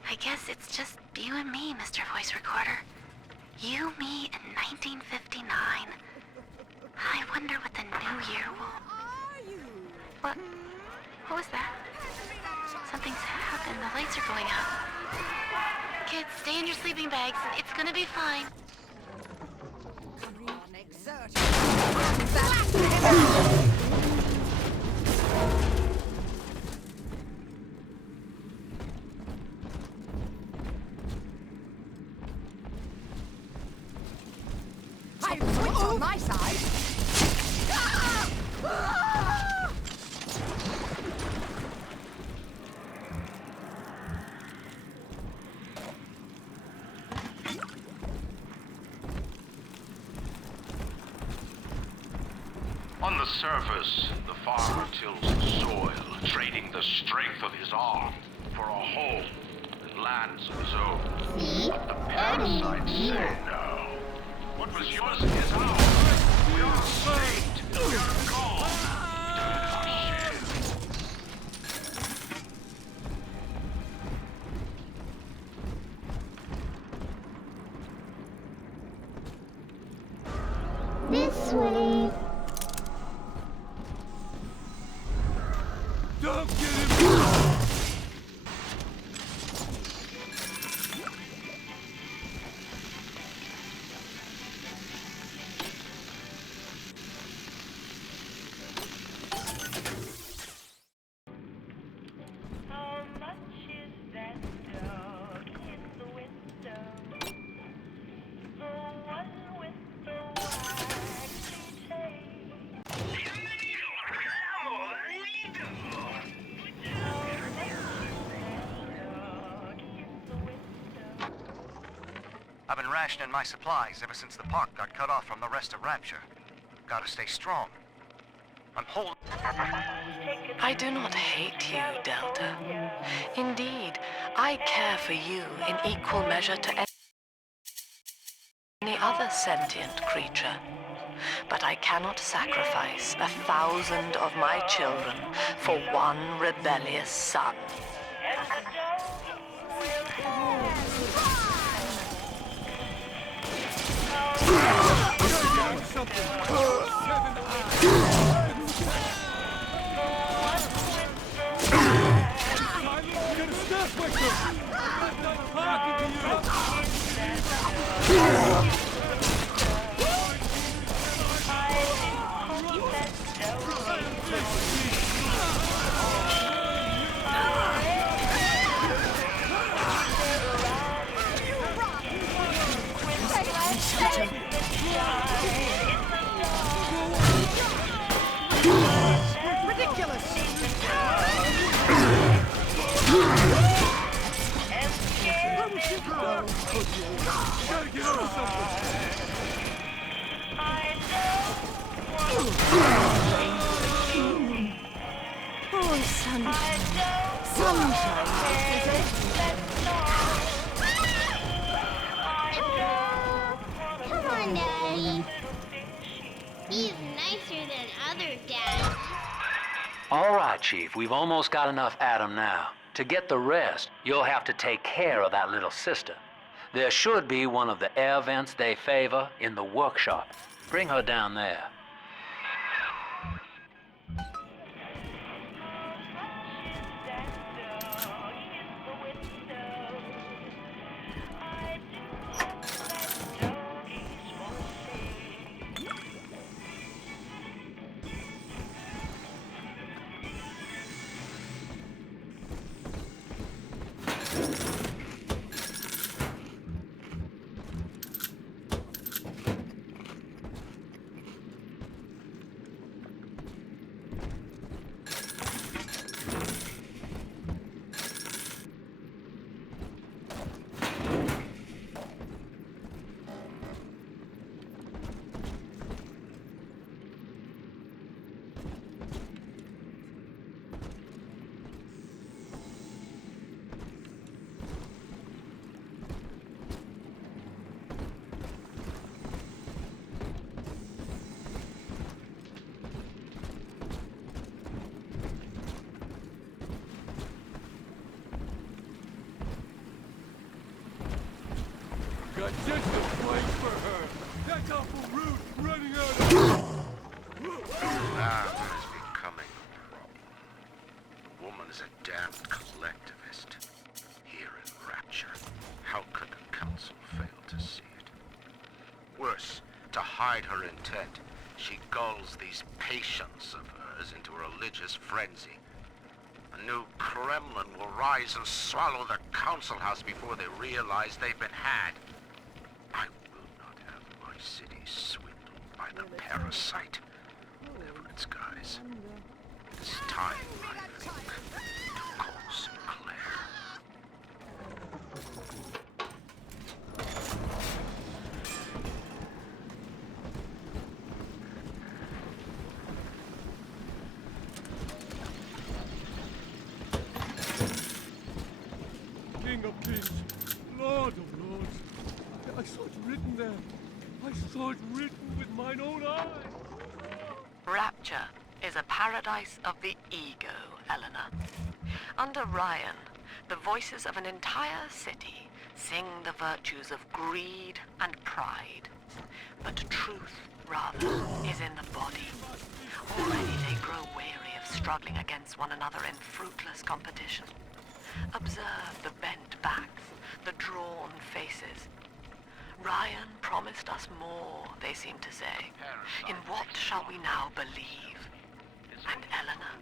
I guess it's just you and me, Mr. Voice Recorder. You, me, and 1959. I wonder what the new year will... What? What was that? Something's happened. The lights are going out. Kids, stay in your sleeping bags. It's gonna be fine. I've switched on my side. On the surface, the farmer tills the soil, trading the strength of his arm for a home and lands of his own. But the parasites say no. What was yours is ours. We are saved. We are gone. This way. Don't get him! I've been rationing my supplies ever since the park got cut off from the rest of Rapture. Gotta stay strong. I'm holding... I do not hate you, Delta. Indeed, I care for you in equal measure to any other sentient creature. But I cannot sacrifice 1,000 of my children for one rebellious son. Oh, sunshine. Sunshine, is it? Come on, Daddy. He's nicer than other dads. All right, Chief, we've almost got enough Adam now. To get the rest, you'll have to take care of that little sister. There should be one of the air vents they favor in the workshop. Bring her down there. Got just a place for her. That's awful rude, running out of... Now that is becoming a problem. The woman is a damned collectivist. Here in Rapture, how could the council fail to see it? Worse, to hide her intent, she gulls these patients of hers into a religious frenzy. A new Kremlin will rise and swallow the council house before they realize they've been had. I will not have my city swindled by the parasite, whatever its guise. It's time, I think, to call Sinclair. King of kings, Lord of lords. I saw it written there. I saw it written with mine own eyes. Rapture is a paradise of the ego, Eleanor. Under Ryan, the voices of an entire city sing the virtues of greed and pride. But truth, rather, is in the body. Already they grow weary of struggling against one another in fruitless competition. Observe the bent backs, the drawn faces. Ryan promised us more, they seem to say. In what shall we now believe? And Eleanor?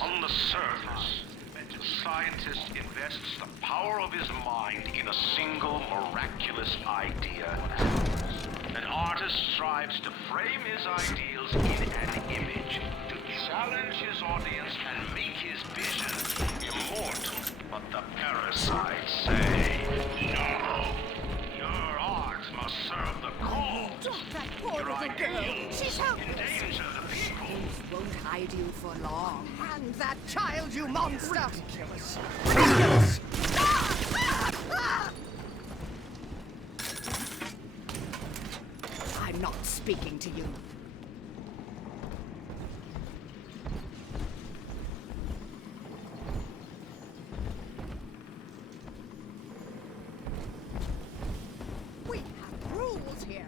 On the surface, the scientist invests the power of his mind in a single miraculous idea. An artist strives to frame his ideals in an image, to challenge his audience and make his vision immortal. But the parasites say, no, your That poor little girl. She's helpless. Things won't hide you for long. And that child, you monster! Ridiculous. Ridiculous! I'm not speaking to you. We have rules here.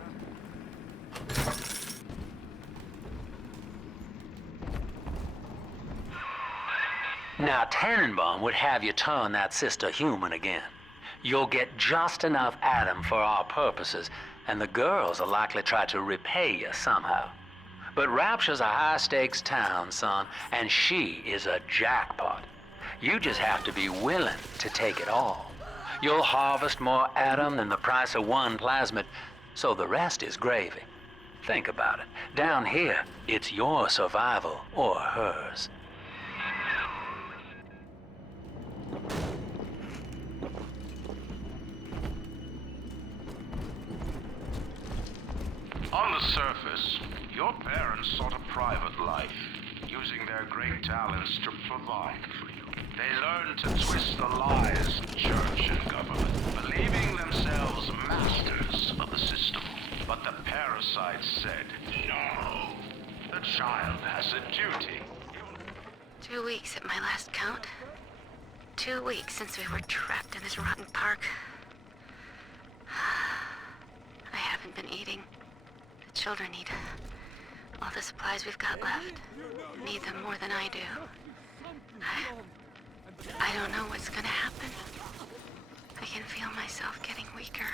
Now, Tannenbaum would have you turn that sister human again. You'll get just enough Adam for our purposes, and the girls will likely try to repay you somehow. But Rapture's a high-stakes town, son, and she is a jackpot. You just have to be willing to take it all. You'll harvest more Adam than the price of one plasmid, so the rest is gravy. Think about it. Down here, it's your survival or hers. On the surface, your parents sought a private life, using their great talents to provide for you. They learned to twist the lies of church and government, believing themselves masters of the system. But the parasites said, no, the child has a duty. 2 weeks at my last count. 2 weeks since we were trapped in this rotten park. I haven't been eating. The children need all the supplies we've got left. Need them more than I do. I don't know what's gonna happen. I can feel myself getting weaker.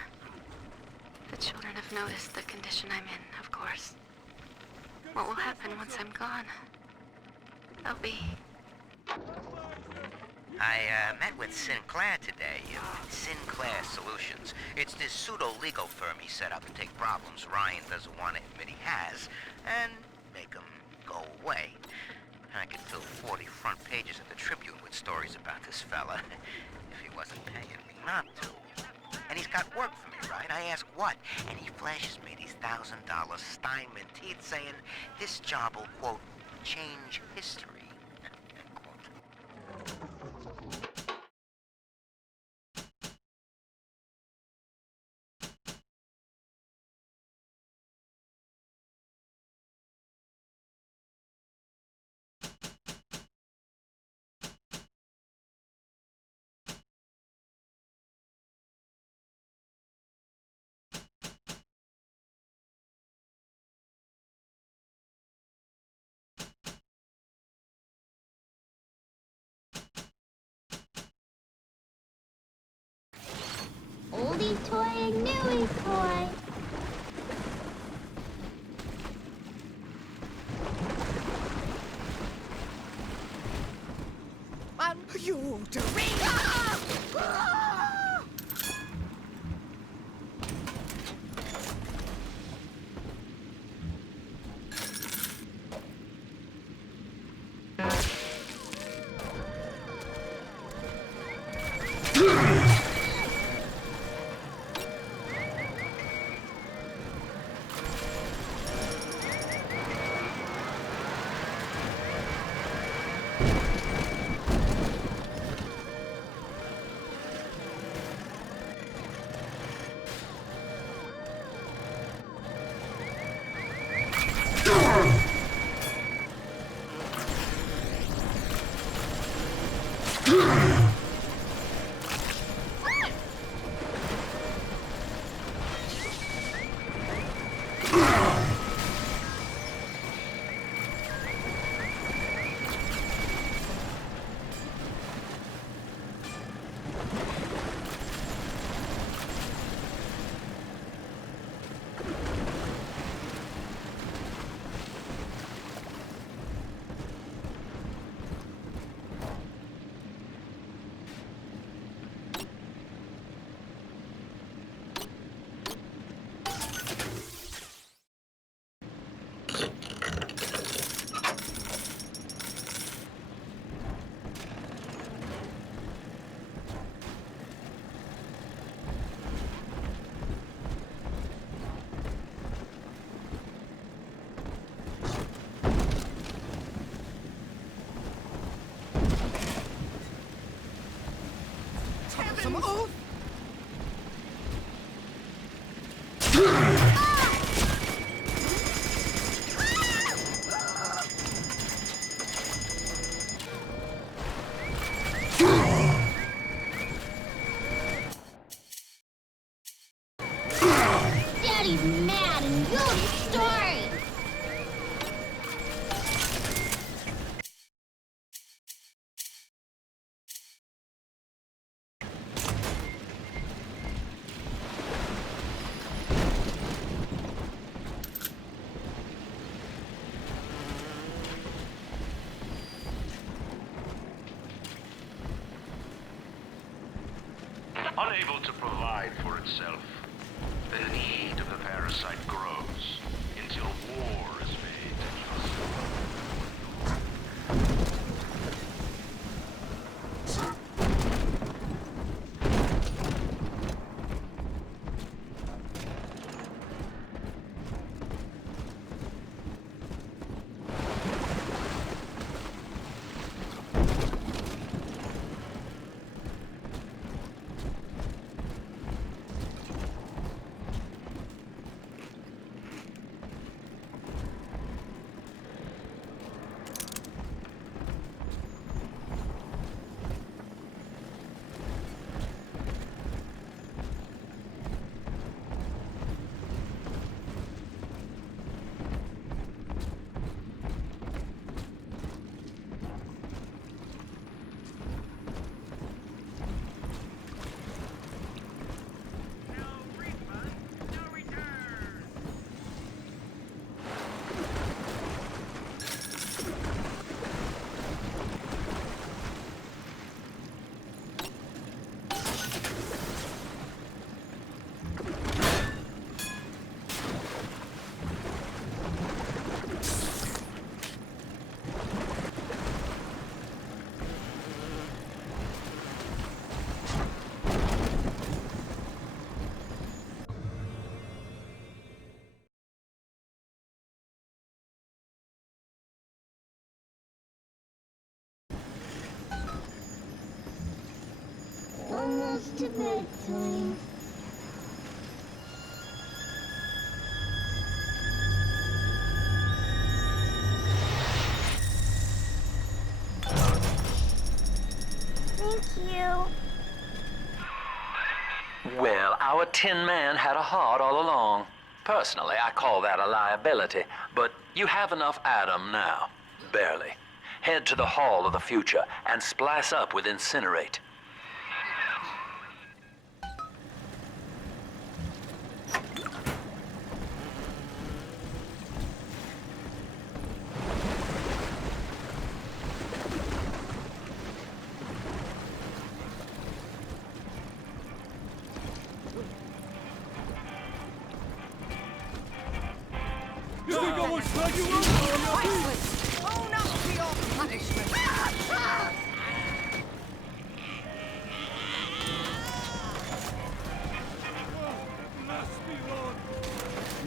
The children have noticed the condition I'm in, of course. What will happen once I'm gone? They'll be... I met with Sinclair today, Sinclair Solutions. It's this pseudo-legal firm he set up to take problems Ryan doesn't want to admit he has, and make them go away. I could fill 40 front pages of the Tribune with stories about this fella, if he wasn't paying me not to. And he's got work for me, right? I ask what, and he flashes me these $1,000 Steinman teeth saying this job will, quote, change history. Oldie toy and newie toy. You deranged! some oof? Daddy's mad and you're the story. Unable to provide for itself, the need of the parasite grows until war is made. Almost to bedtime. Thank you. Well, our Tin Man had a heart all along. Personally, I call that a liability, but you have enough Adam now. Barely. Head to the Hall of the Future and splice up with Incinerate. You think I would slug you over? Priceless! Own up to your punishment!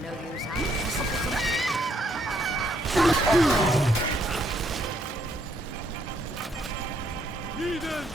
No use Eden!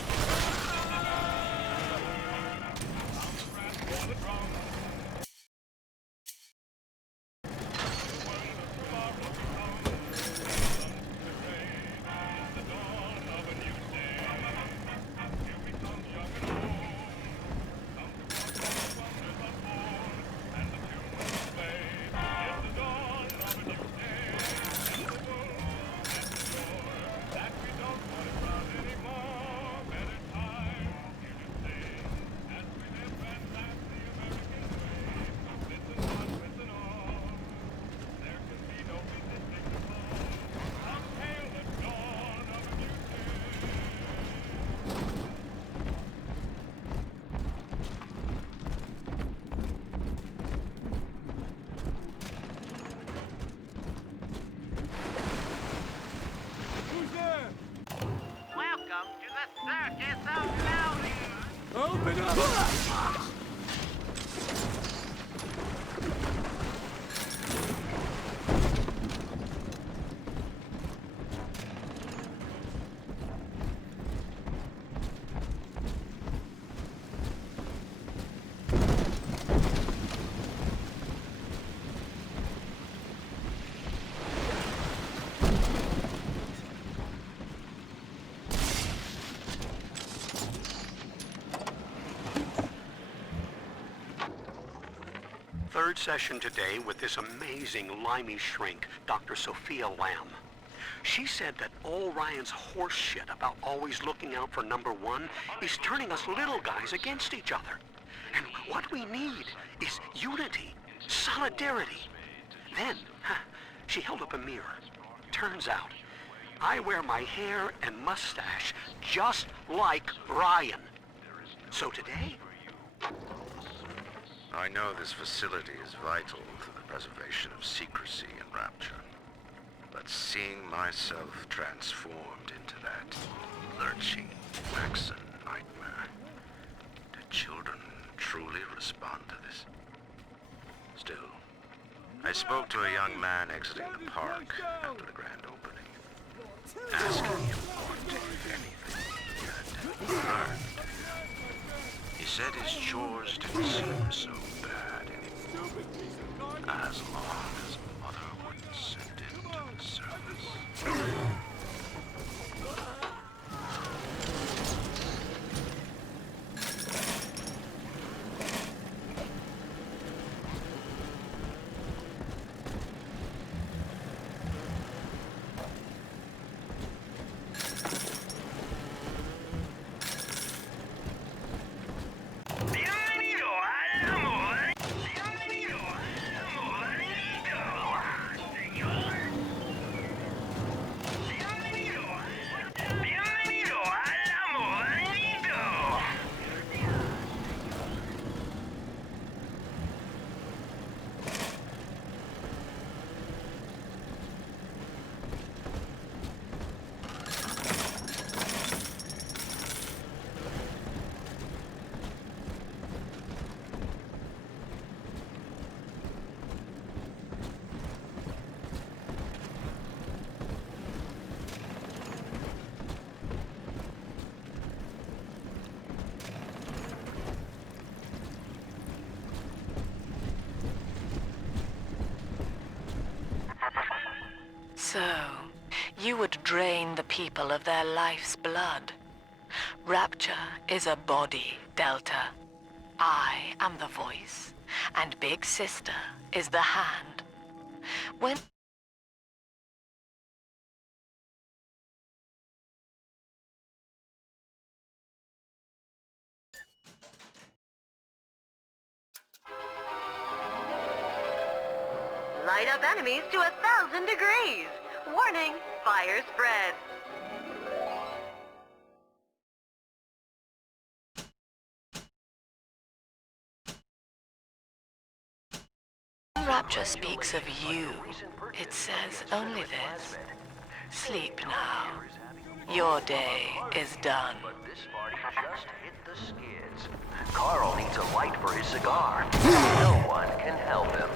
Welcome to the circus of louding. Open up! third session today with this amazing limey shrink, Dr. Sophia Lamb. She said that all Ryan's horse shit about always looking out for number one is turning us little guys against each other. And what we need is unity, solidarity. Then, she held up a mirror. Turns out, I wear my hair and mustache just like Ryan. So today... I know this facility is vital to the preservation of secrecy and rapture. But seeing myself transformed into that lurching waxen nightmare, do children truly respond to this? Still, I spoke to a young man exiting the park after the grand opening, asking him what, if anything, he had learned. He said his chores didn't seem so bad anymore, as long as Mother wouldn't send him to the service. So, you would drain the people of their life's blood. Rapture is a body, Delta. I am the voice, and Big Sister is the hand. When... Light up enemies to 1,000 degrees. Warning, fire spread. Rapture speaks of you. It says only this. Sleep now. Your day is done. But this party just hit the skids. Carl needs a light for his cigar. No one can help him.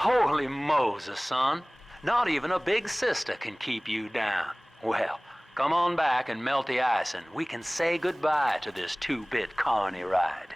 Holy Moses, son. Not even a big sister can keep you down. Well, come on back and melt the ice and we can say goodbye to this two-bit carny ride.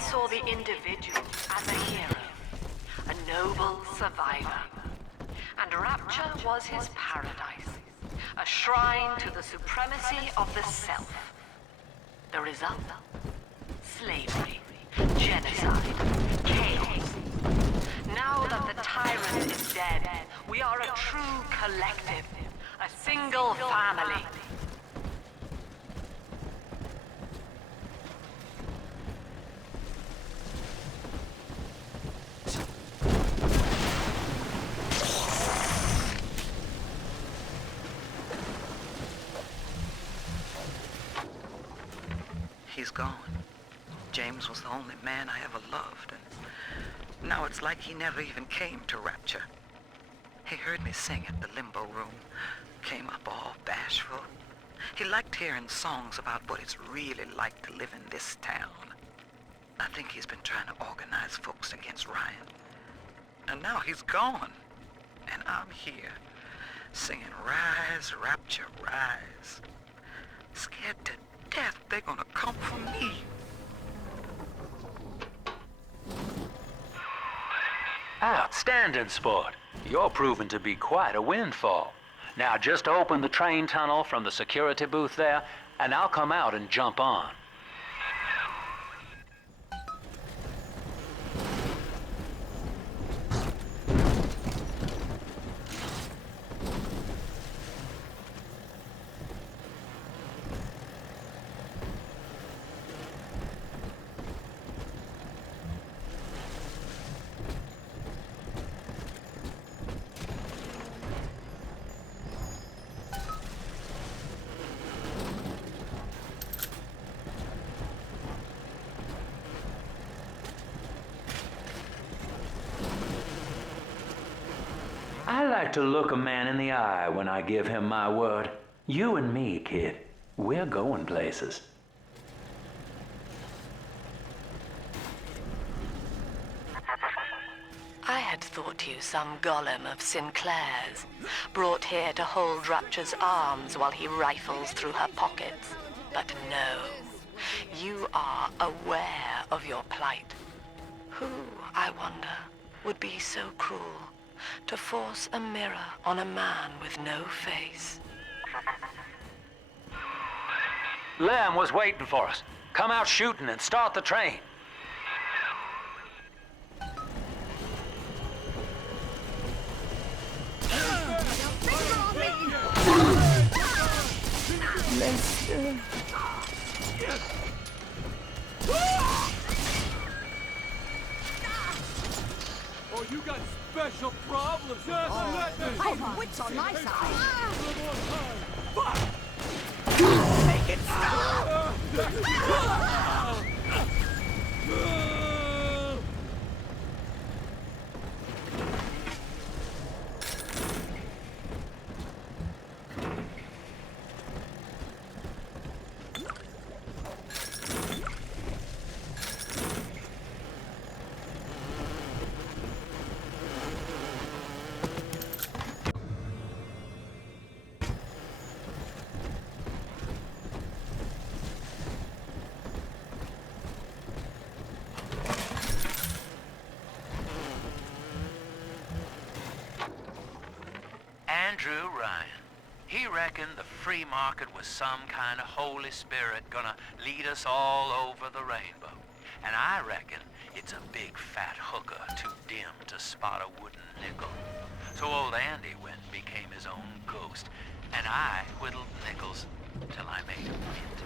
Saw the individual as a hero, a noble survivor. And Rapture was his paradise, a shrine to the supremacy of the self. The result? Slavery, genocide, chaos. Now that the tyrant is dead, we are a true collective, a single family. He's gone. James was the only man I ever loved, and now it's like he never even came to Rapture. He heard me sing at the limbo room, came up all bashful. He liked hearing songs about what it's really like to live in this town. I think he's been trying to organize folks against Ryan. And now he's gone, and I'm here, singing Rise, Rapture, Rise. Scared to death they're gonna come for me. Outstanding, sport. You're proving to be quite a windfall. Now just open the train tunnel from the security booth there, and I'll come out and jump on. I like to look a man in the eye when I give him my word. You and me, kid, we're going places. I had thought you some golem of Sinclair's, brought here to hold Rapture's arms while he rifles through her pockets. But no, you are aware of your plight. Who, I wonder, would be so cruel to force a mirror on a man with no face. Lamb was waiting for us. Come out shooting and start the train. Lester. Oh, you got special problems. Just let me. I have wits on my side. Fuck! Make it stop! Andrew Ryan. He reckoned the free market was some kind of Holy Spirit gonna lead us all over the rainbow. And I reckon it's a big fat hooker too dim to spot a wooden nickel. So old Andy went and became his own ghost, and I whittled nickels till I made a mint.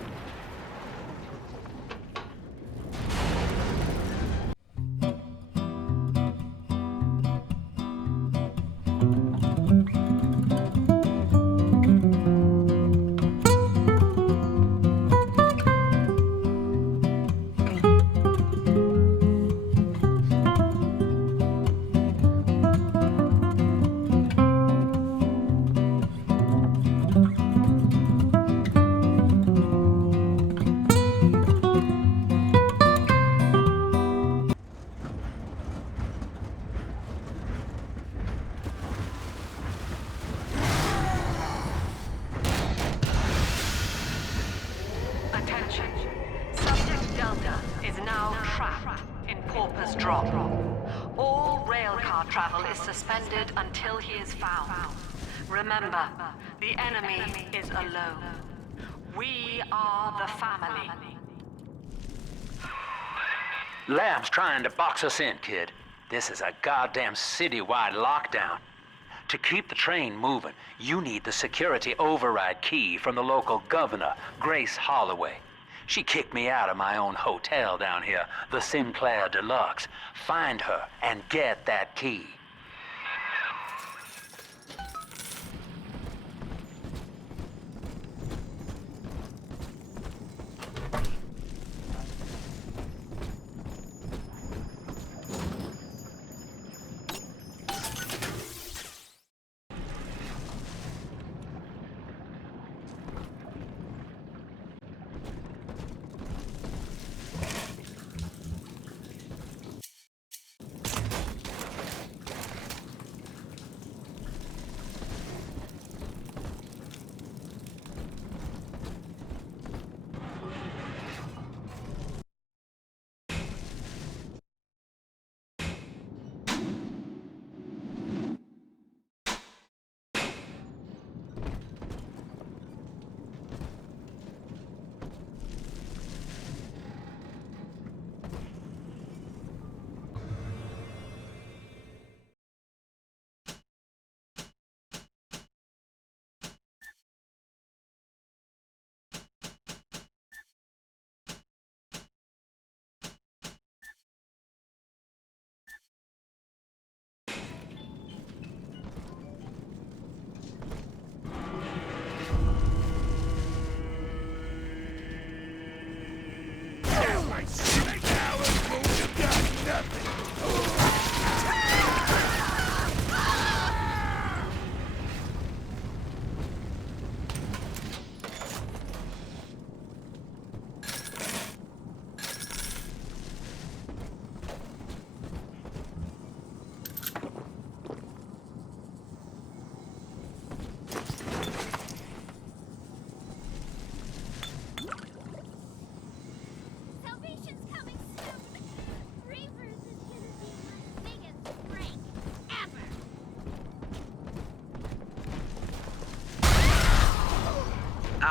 Attention. Subject Delta is now trapped in Pauper's Drop. All railcar travel is suspended until he is found. Remember, the enemy is alone. We are the family. Lamb's trying to box us in, kid. This is a goddamn citywide lockdown. To keep the train moving, you need the security override key from the local governor, Grace Holloway. She kicked me out of my own hotel down here, the Sinclair Deluxe. Find her and get that key.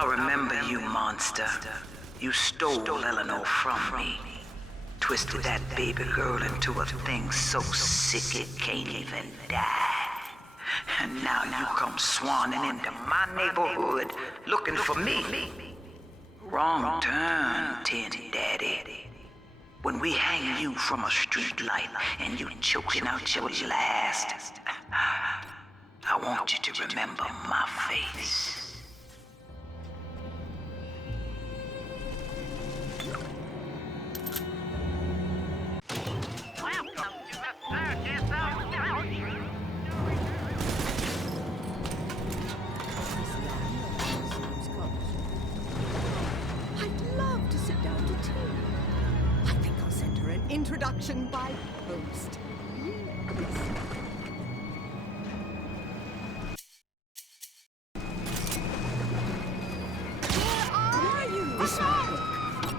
I remember you, monster. You stole Eleanor from me. Twisted that baby girl into a thing so sick it can't even die. And now you come swanning into my neighborhood looking for me. Wrong turn, Tin Daddy. When we hang you from a street light and you choking out your last, I want you to remember my face. I'd love to sit down to tea. I think I'll send her an introduction by post. Yes. Where are you? This book.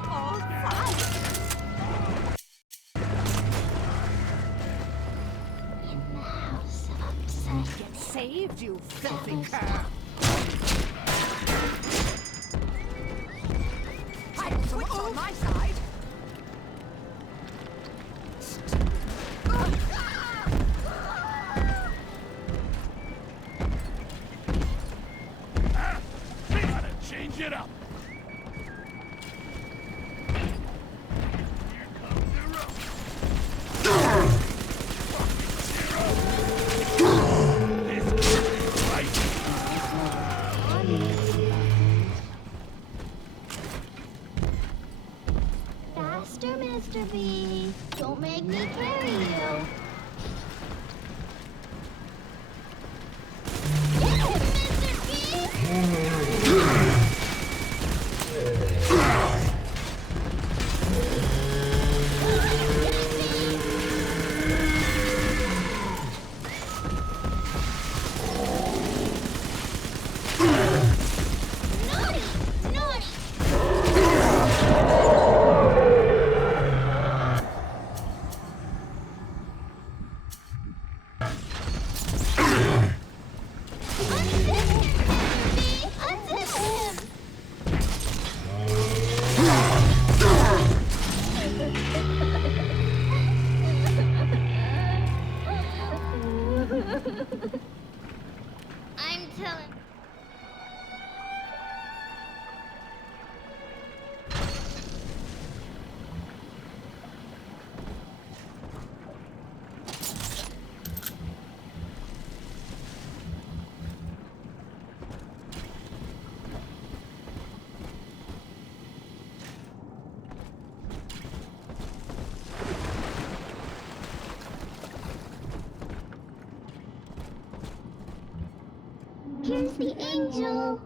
All right. In the house of upset. Get saved, you filthy cur. What's on my side? We gotta change it up. Here comes the rope. This is right. Faster, Mr. B. Don't make me carry you. Get him, Mr. B! Naughty! Naughty! I'm telling. Here's the angel.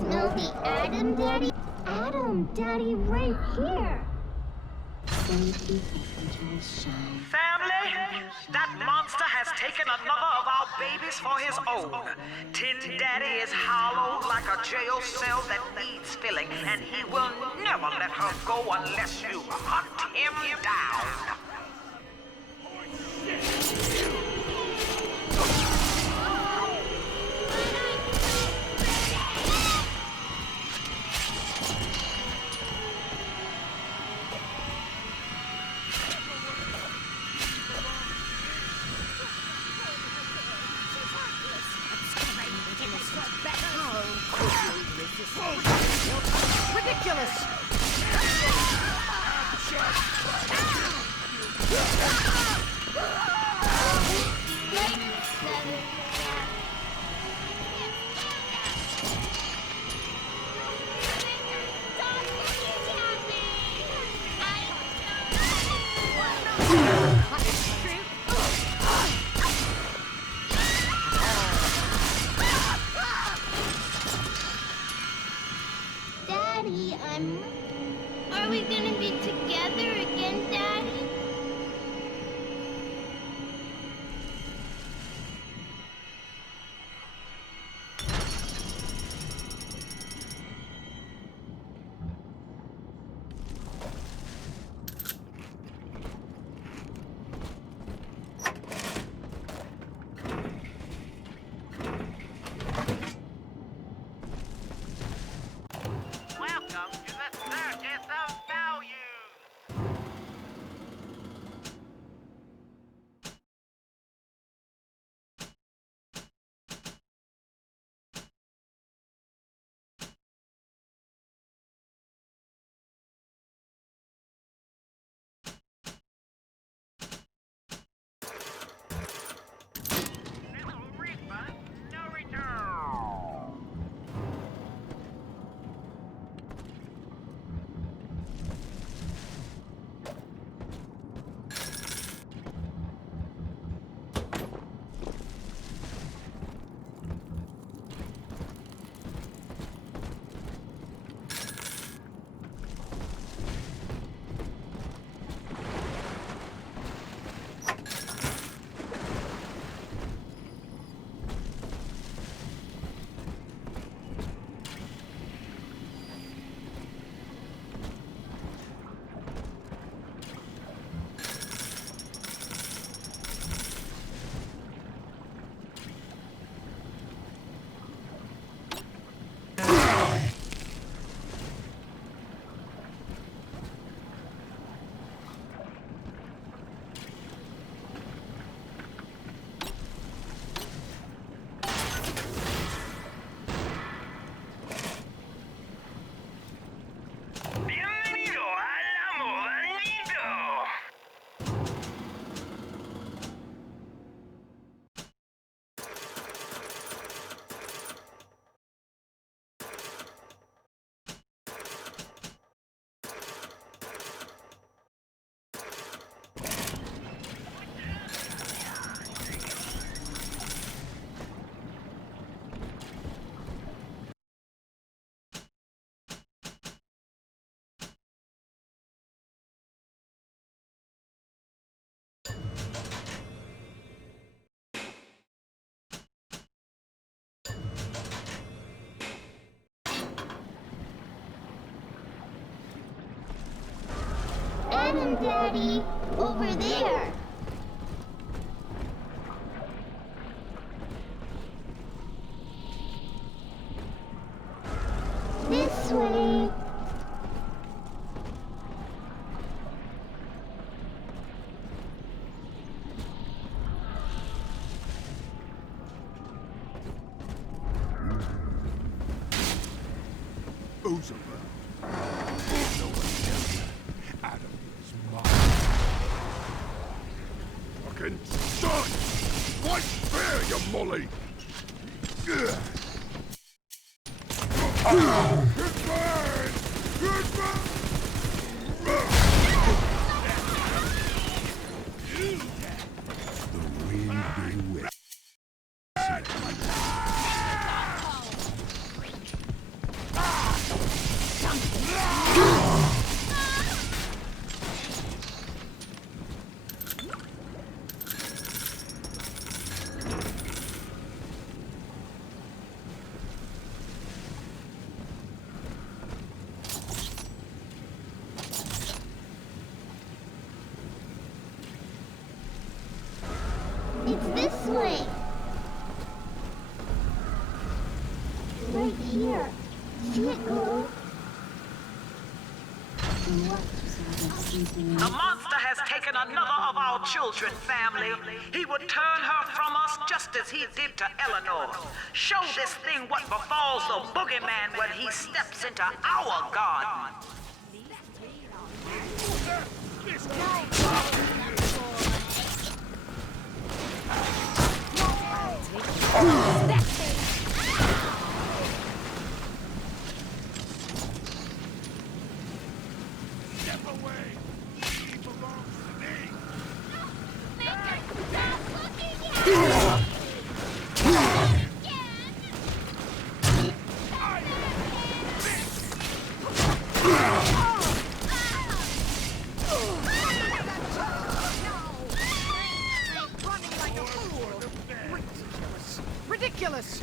Smell the Adam Daddy? Adam Daddy right here. Family, that monster has taken another of our babies for his own. Tin Daddy is hollowed like a jail cell that needs filling, and he will never let her go unless you hunt him down. Ridiculous! Daddy, Are we gonna be together again, Daddy? Welcome to the circus of value. No refund, no return. Bienvenido al amor bandido. Adam, Daddy, over there. This way. Who's around? No one tells you. Adam is mine. Fucking son! Fight fair, you molly! Goodbye! Goodbye! The wind be with. It's this way. Right here. See it glow? The monster has taken another of our children, family. He would turn her from us just as he did to Eleanor. Show this thing what befalls the boogeyman when he steps into our garden. Step away! He belongs to me! Running like a fool. Ridiculous.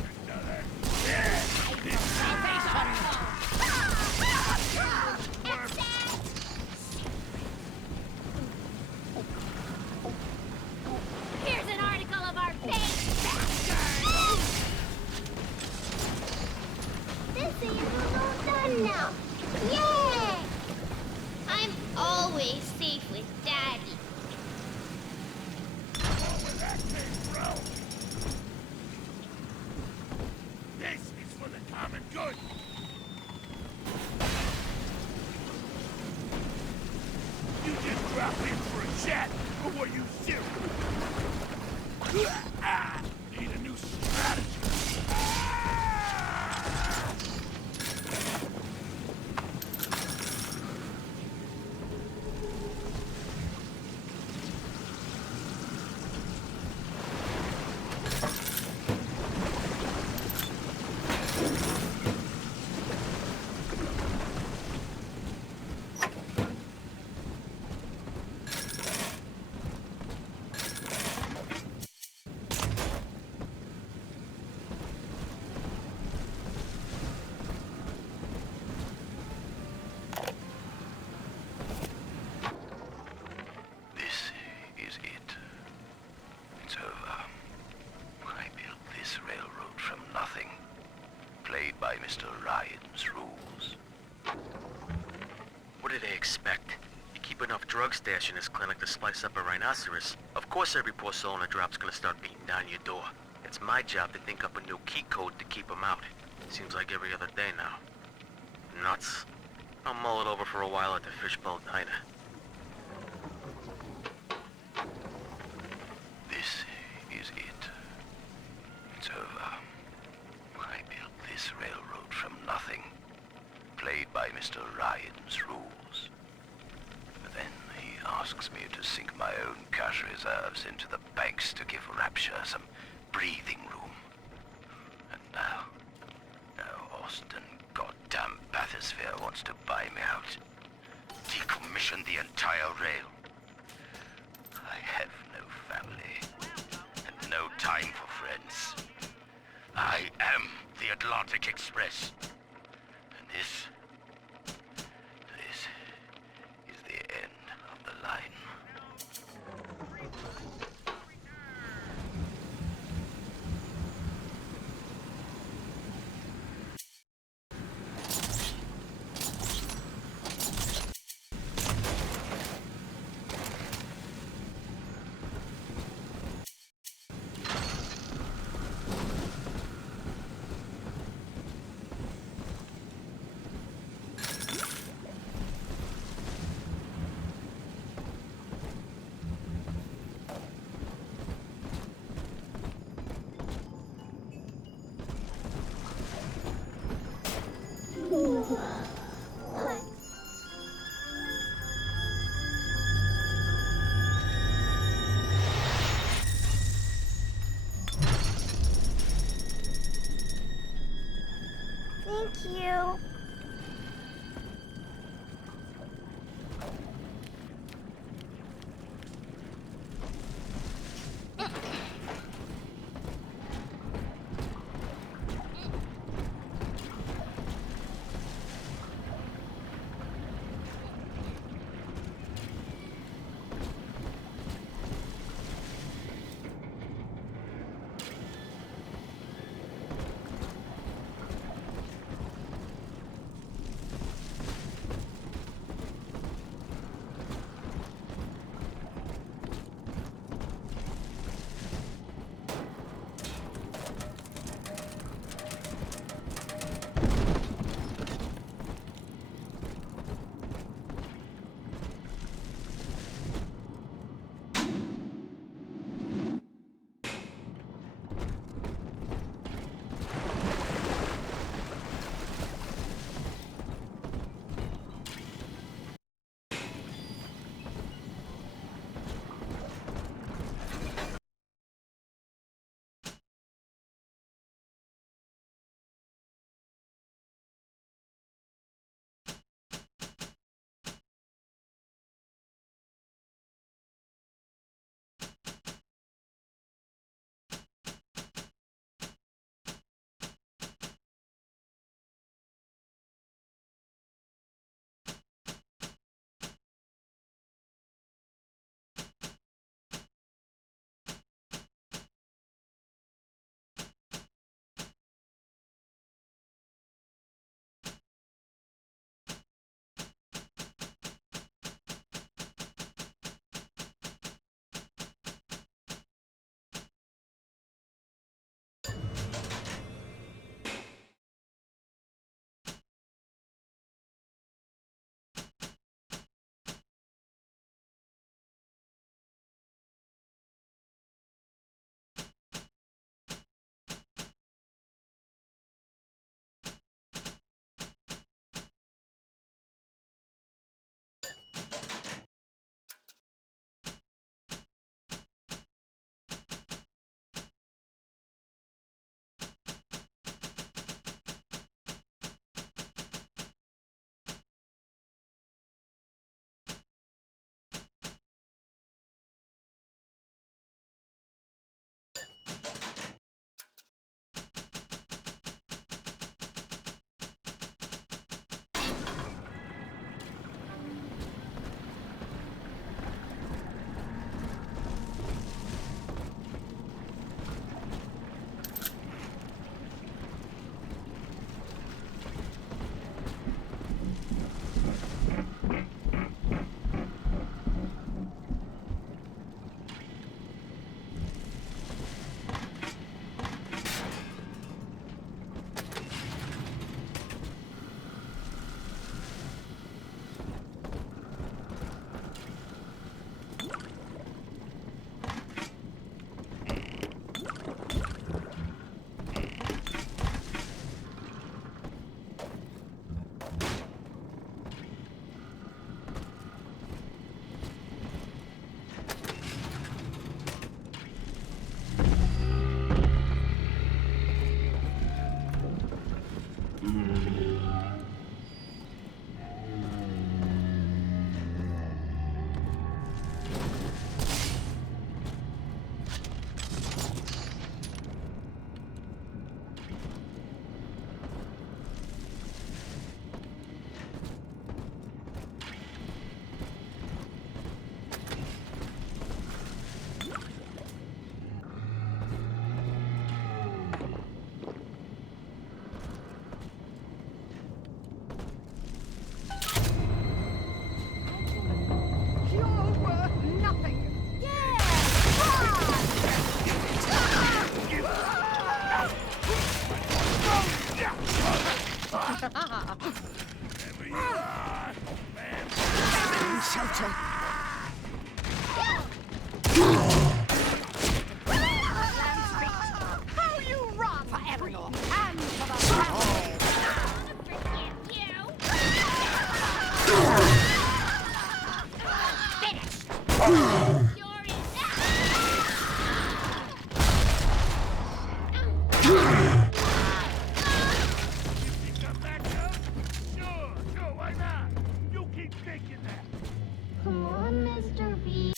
Here's an article of our fate. This seems almost done now. Yay! I'm always safe with Daddy. This is for the common good. You just drop in for a chat, or were you serious? Need a new strategy. by Mr. Ryan's rules. What do they expect? You keep enough drug stash in this clinic to slice up a rhinoceros. Of course every poor soul in a drop's gonna start beating down your door. It's my job to think up a new key code to keep them out. Seems like every other day now. Nuts. I'll mull it over for a while at the Fishbowl Diner. This is it. It's over. I built this railroad from nothing. Played by Mr. Ryan's rules. But then he asks me to sink my own cash reserves into the banks to give Rapture some breathing room. And now Austin goddamn Bathysphere wants to buy me out. Decommission the entire rail. I have no family, and no time for friends. I am the Atlantic Express. And this is the end of the line. Come on, Mr. B.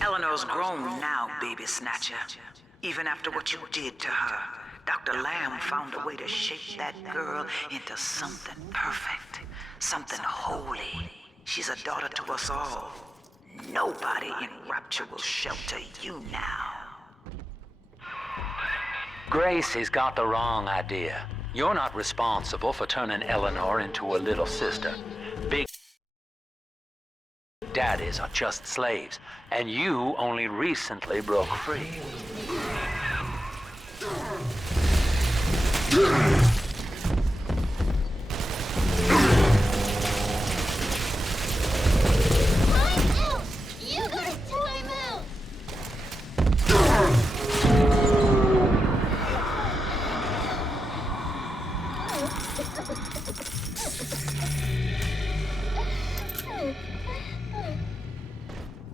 Eleanor's grown now, baby snatcher. Even after what you did to her, Dr. Lamb found a way to shape that girl into something perfect, something holy. She's a daughter to us all. Nobody in Rapture will shelter you now. Gracie's got the wrong idea. You're not responsible for turning Eleanor into a little sister. Big daddies are just slaves, and you only recently broke free. You gotta time out!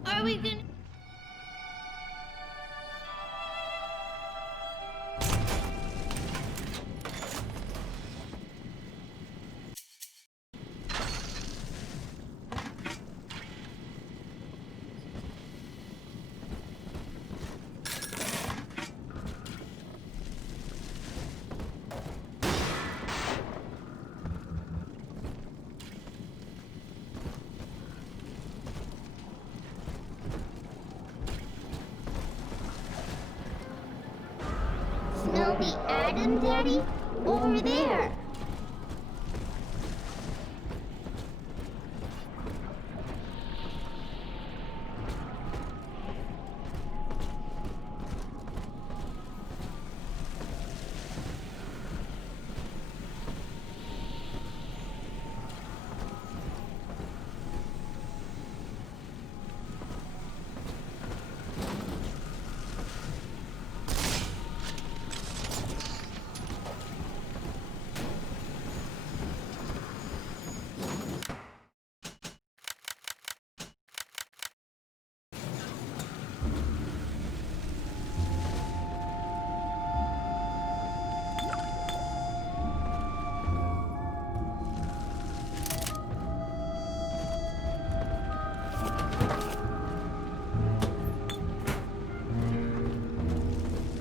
Are we gonna... Snowy Adam, Daddy? Over there!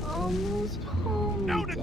Almost home, Daddy.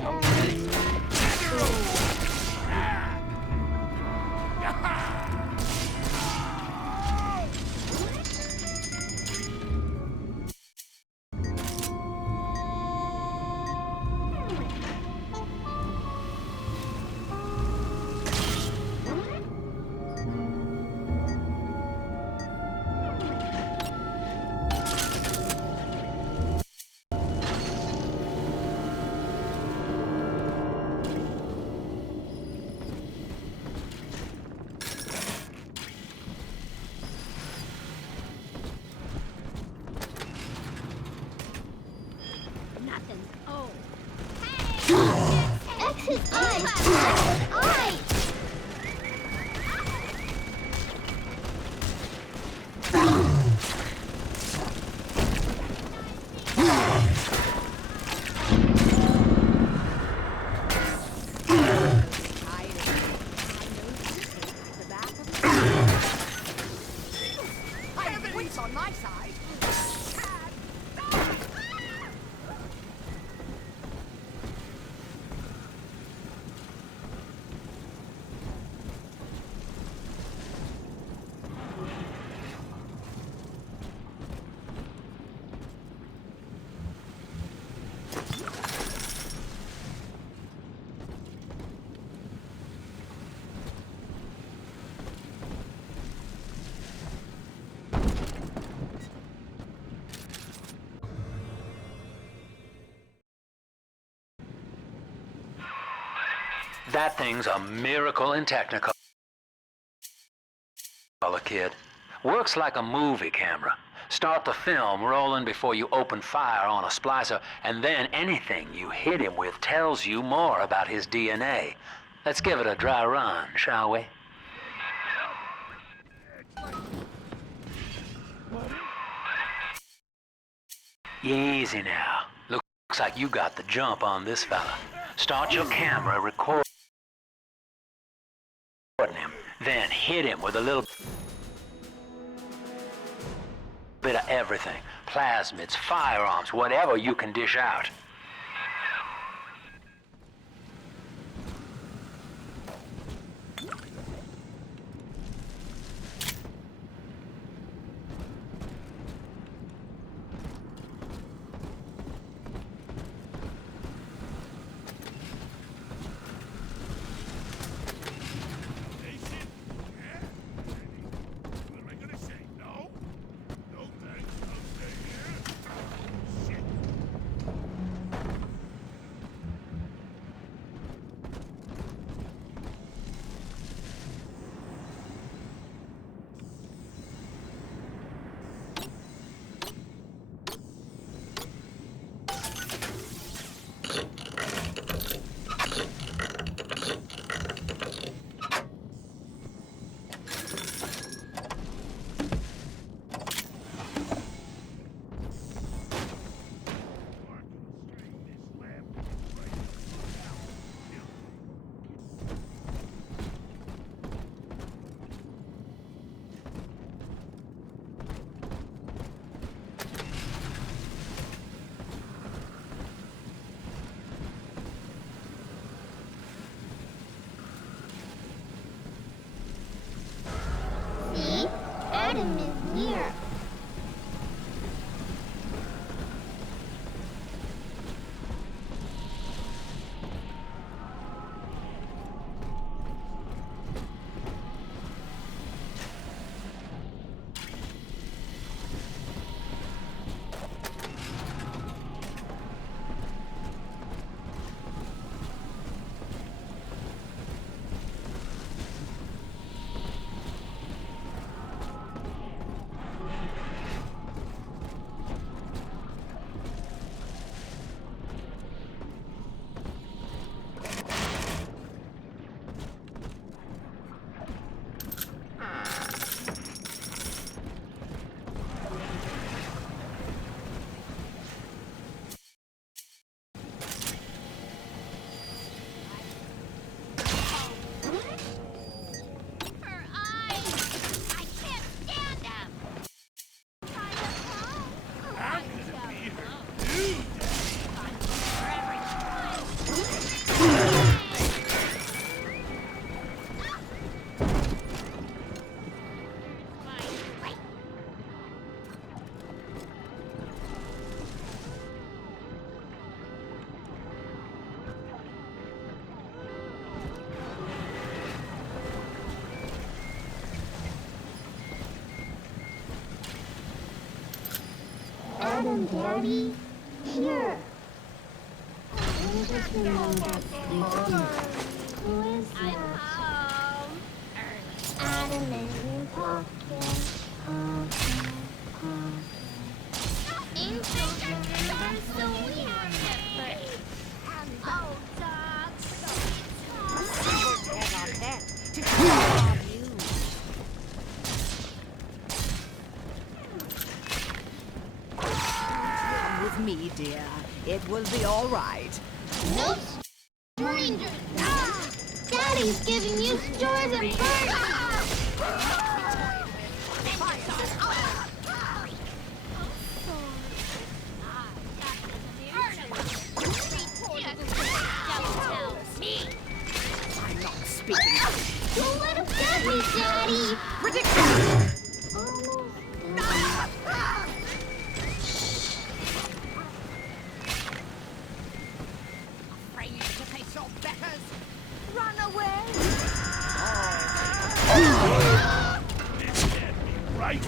Nothing's oh. Hey! Exit I! Exit I! I have the wits on my side. That thing's a miracle in Technicolor, kid. Works like a movie camera. Start the film rolling before you open fire on a splicer, and then anything you hit him with tells you more about his DNA. Let's give it a dry run, shall we? Easy now. Looks like you got the jump on this fella. Start your camera recording him, then hit him with a little bit of everything. Plasmids, firearms, whatever you can dish out. Adam is near. Adam, Daddy, here. Who is that? Adam in your pocket. Inspector, so we have to oh, dogs. Come with me, dear. It will be all right. No strangers! Ah! Daddy's giving you stores and I'm not speaking. Don't let him get me, Daddy! Ridiculous! Afraid to face your betters? Run away! This can't be right.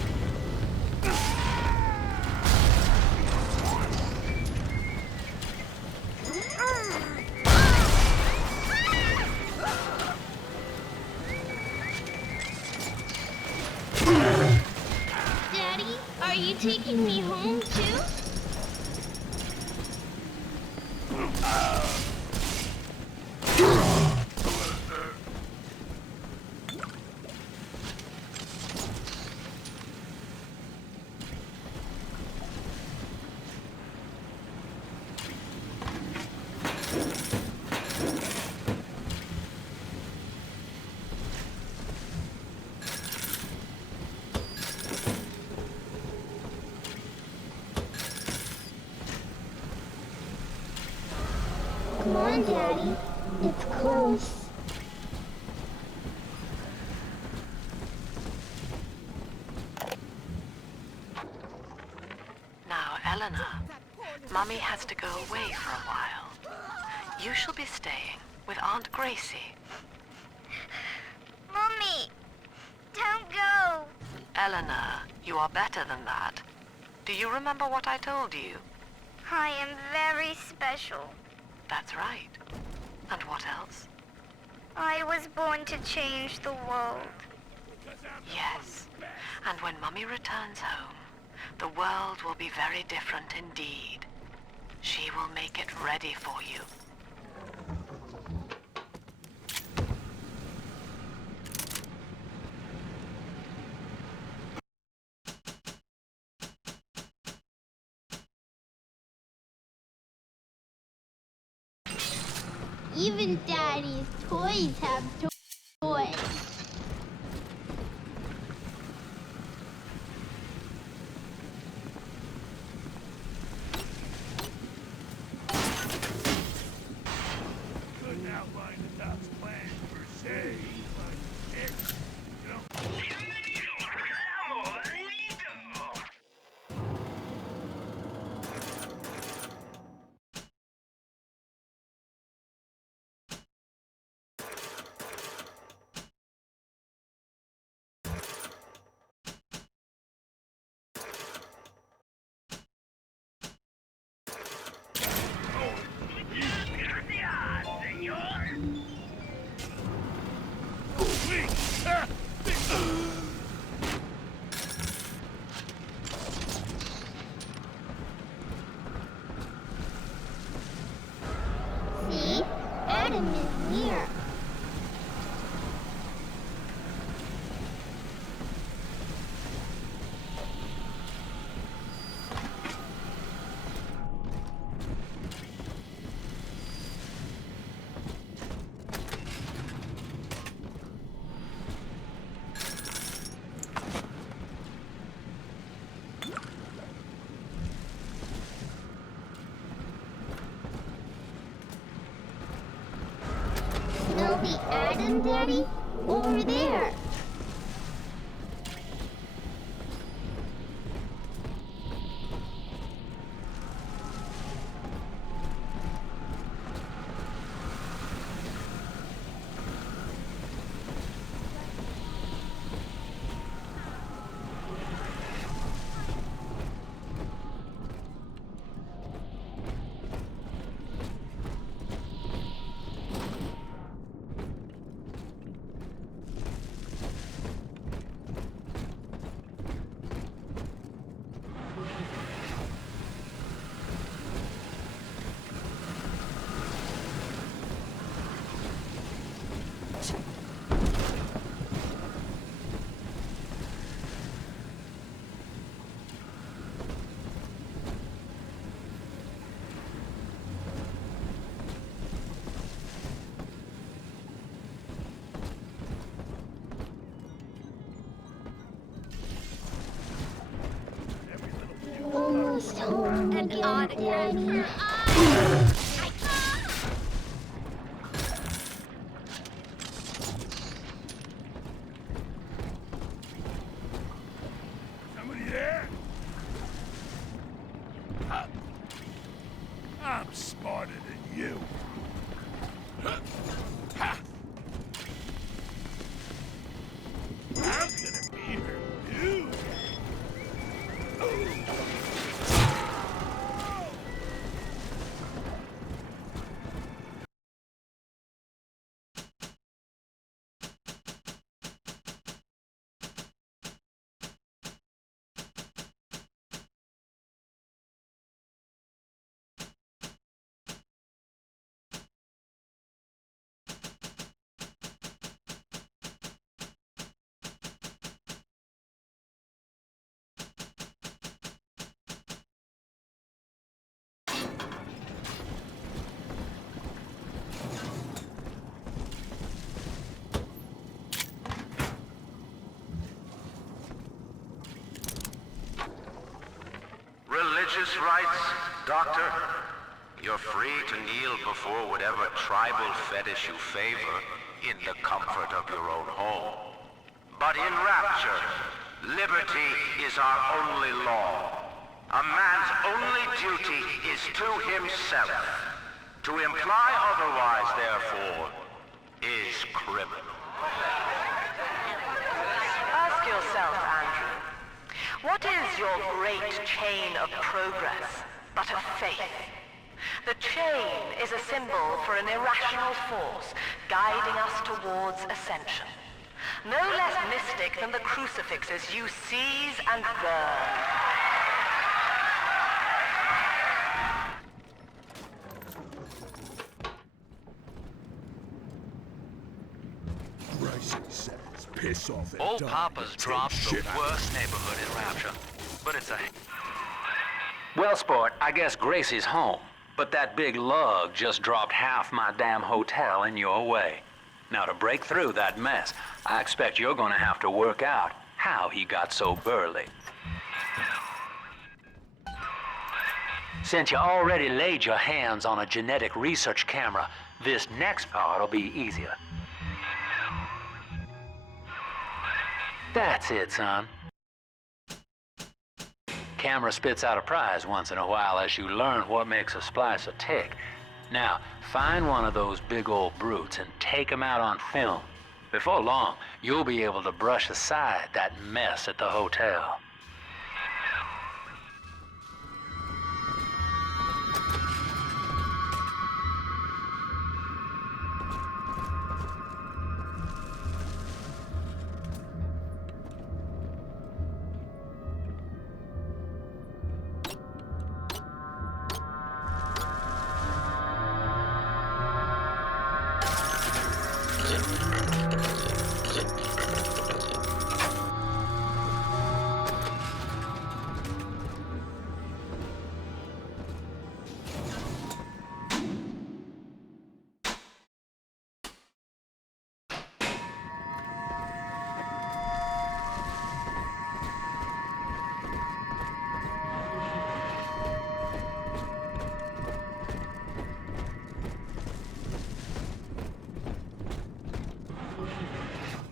taking me home too? Come on, Daddy. It's close. Now, Eleanor, Mummy has to go away for a while. You shall be staying with Aunt Gracie. Mummy, don't go. Eleanor, you are better than that. Do you remember what I told you? I am very special. That's right. And what else? I was born to change the world. Yes. And when Mummy returns home, the world will be very different indeed. She will make it ready for you. Even Daddy's toys have toys. Couldn't outline the Doc's plan per se, but it's, you know. See? Adam is near. Smell the Adam, Daddy? Over there. Almost home again, Daddy. Somebody there? I'm smarter than you. Ha! I'm gonna be her dude. religious rites, Doctor? You're free to kneel before whatever tribal fetish you favor in the comfort of your own home. But in Rapture, liberty is our only law. A man's only duty is to himself. To imply otherwise, therefore, is criminal. Ask yourself, Andrew, what is your great chain of progress but a faith? The chain is a symbol for an irrational force guiding us towards ascension. No less mystic than the crucifixes you seize and burn. Piss off and Old die. Papa's dropped the Shit. worst neighborhood in Rapture, but it's a... Well, sport, I guess Gracie's home, but that big lug just dropped half my damn hotel in your way. Now, to break through that mess, I expect you're gonna have to work out how he got so burly. Since you already laid your hands on a genetic research camera, this next part will be easier. That's it, son. Camera spits out a prize once in a while as you learn what makes a splicer tick. Now, find one of those big old brutes and take him out on film. Before long, you'll be able to brush aside that mess at the hotel.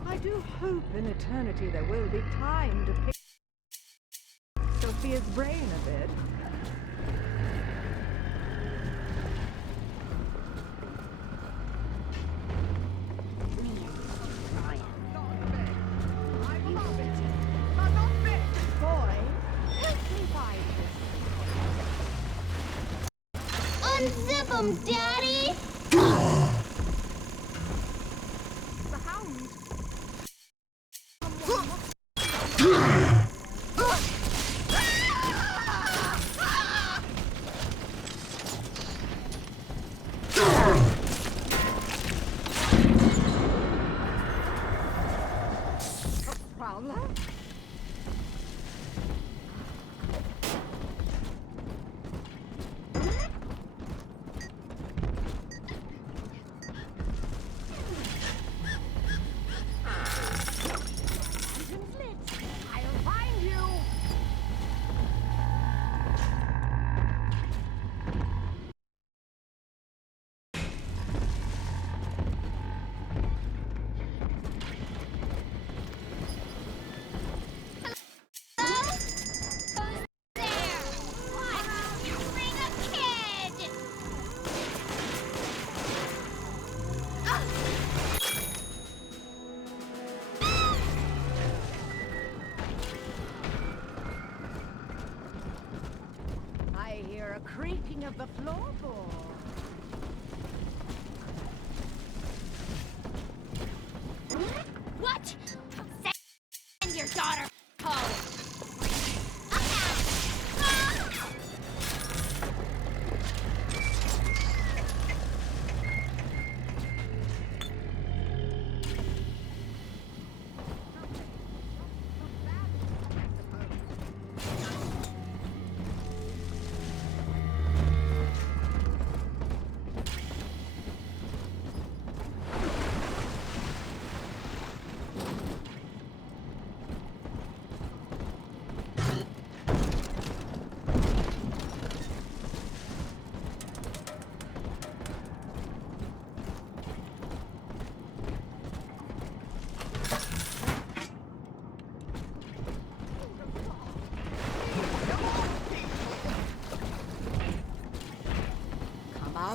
I do hope in eternity there will be time to pick Sophia's brain a bit. Unzip 'em, Daddy!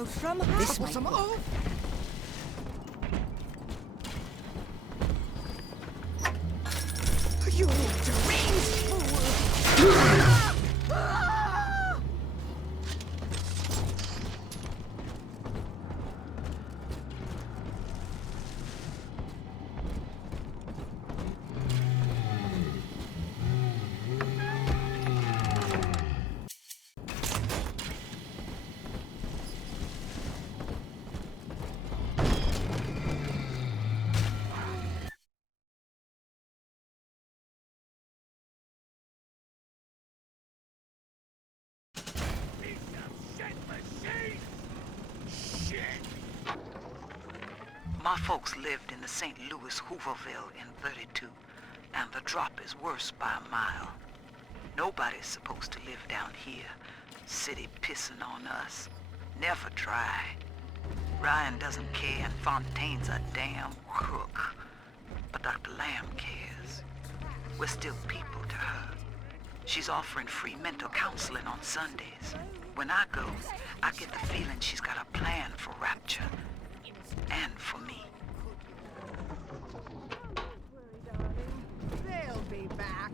Out from this was some old. You deranged fool! My folks lived in the St. Louis Hooverville in 32, and the drop is worse by a mile. Nobody's supposed to live down here. City pissing on us. Never dry. Ryan doesn't care, and Fontaine's a damn crook. But Dr. Lamb cares. We're still people to her. She's offering free mental counseling on Sundays. When I go, I get the feeling she's got a plan for Rapture. And for me. They'll be back.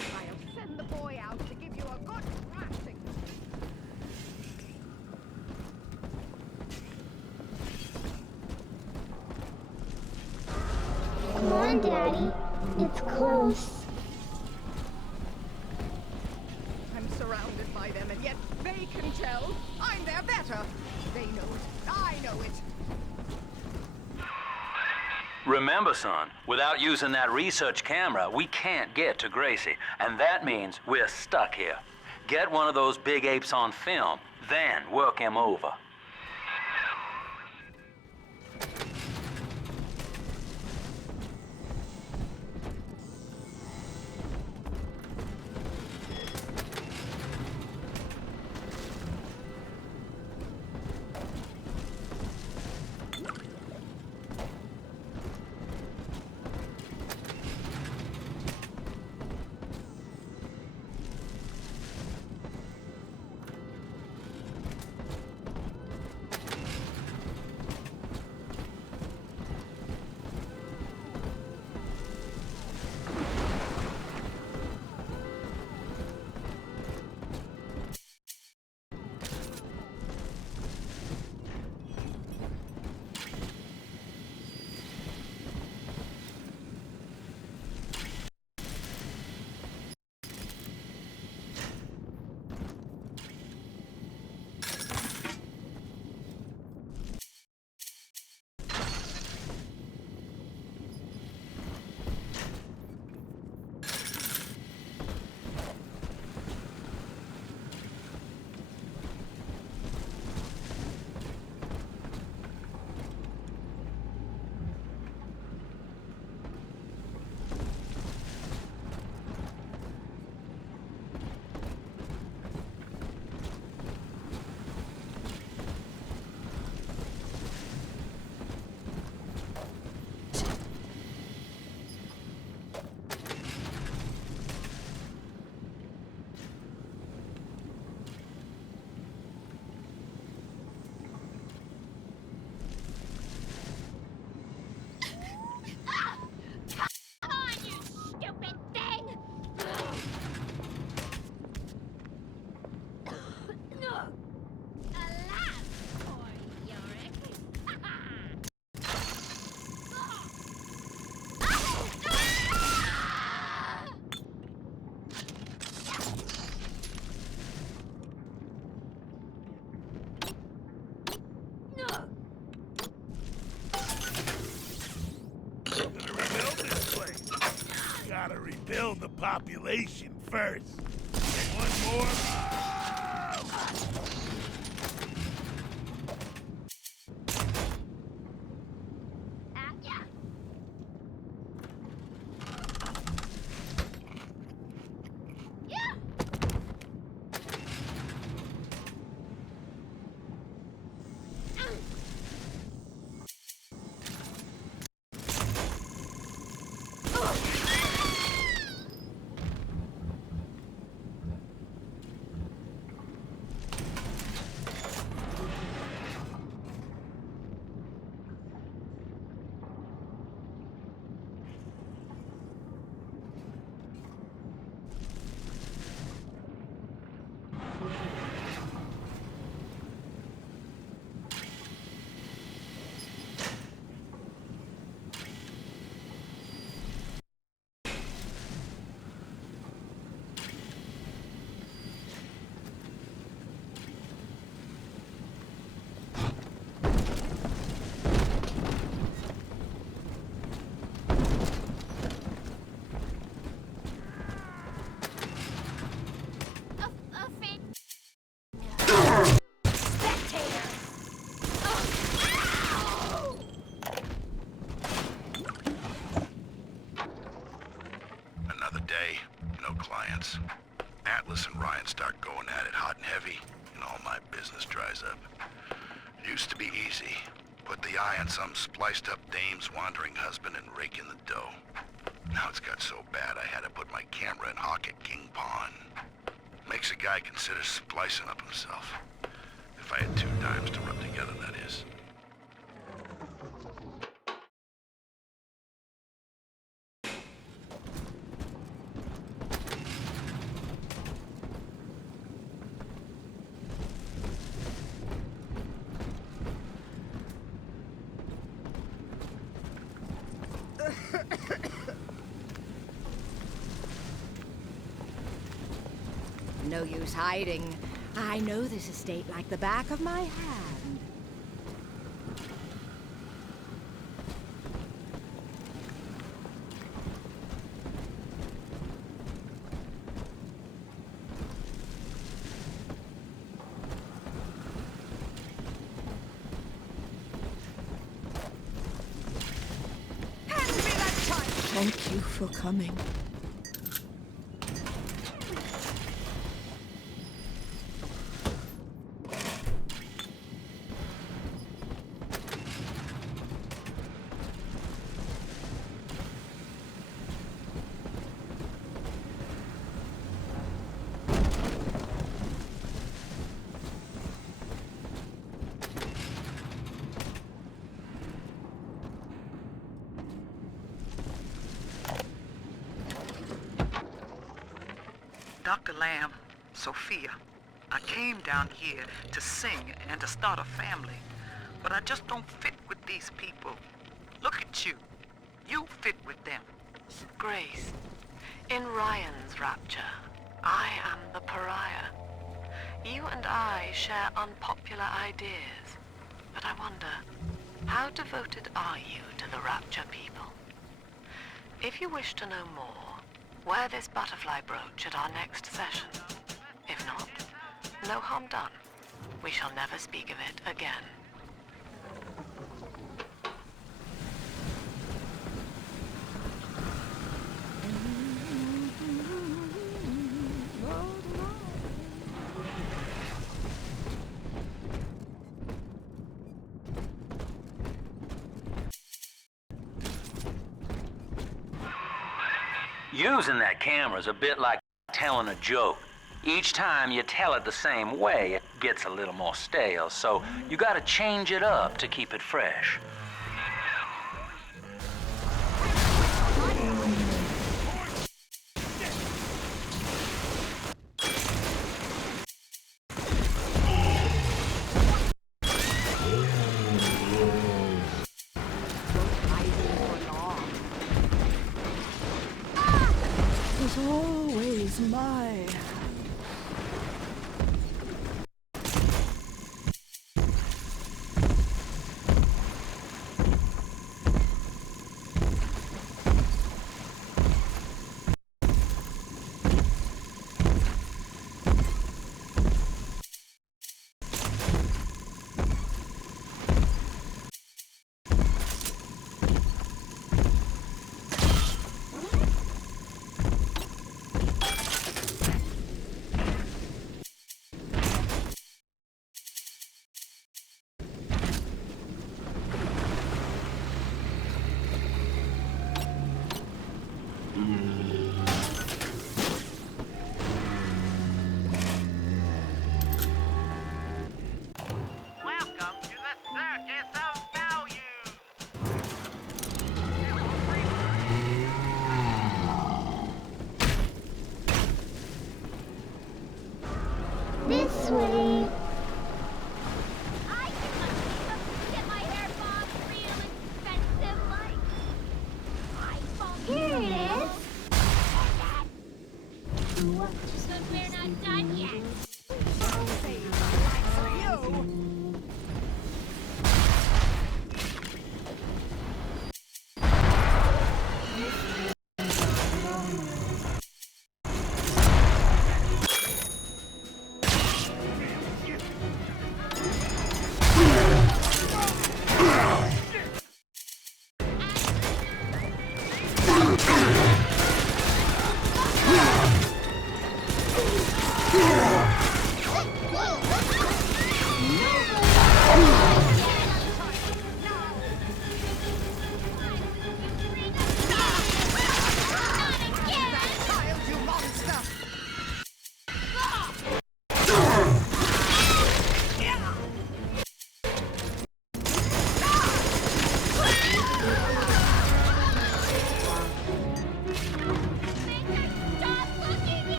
I'll send the boy out to give you a good thrashing. Come on, Daddy. It's close. I'm surrounded by them, and yet they can tell I'm their better. They know it. I know it. Remember, son, without using that research camera, we can't get to Gracie, and that means we're stuck here. Get one of those big apes on film, then work him over. Build the population first. And one more. this. Atlas and Ryan start going at it hot and heavy, and all my business dries up. It used to be easy. Put the eye on some spliced-up dame's wandering husband and rake in the dough. Now it's got so bad I had to put my camera in hock at King Pawn. Makes a guy consider splicing up himself. If I had 2 dimes to rub together, that is. No use hiding. I know this estate like the back of my hand. Hand me that child! Thank you for coming. Dr. Lamb, Sophia, I came down here to sing and to start a family, but I just don't fit with these people. Look at you. You fit with them. Grace, in Ryan's rapture, I am the pariah. You and I share unpopular ideas, but I wonder, how devoted are you to the rapture people? If you wish to know more, wear this butterfly brooch at our next session. If not, no harm done. We shall never speak of it again. Using that camera is a bit like telling a joke. Each time you tell it the same way, it gets a little more stale, so you gotta change it up to keep it fresh. Was always mine.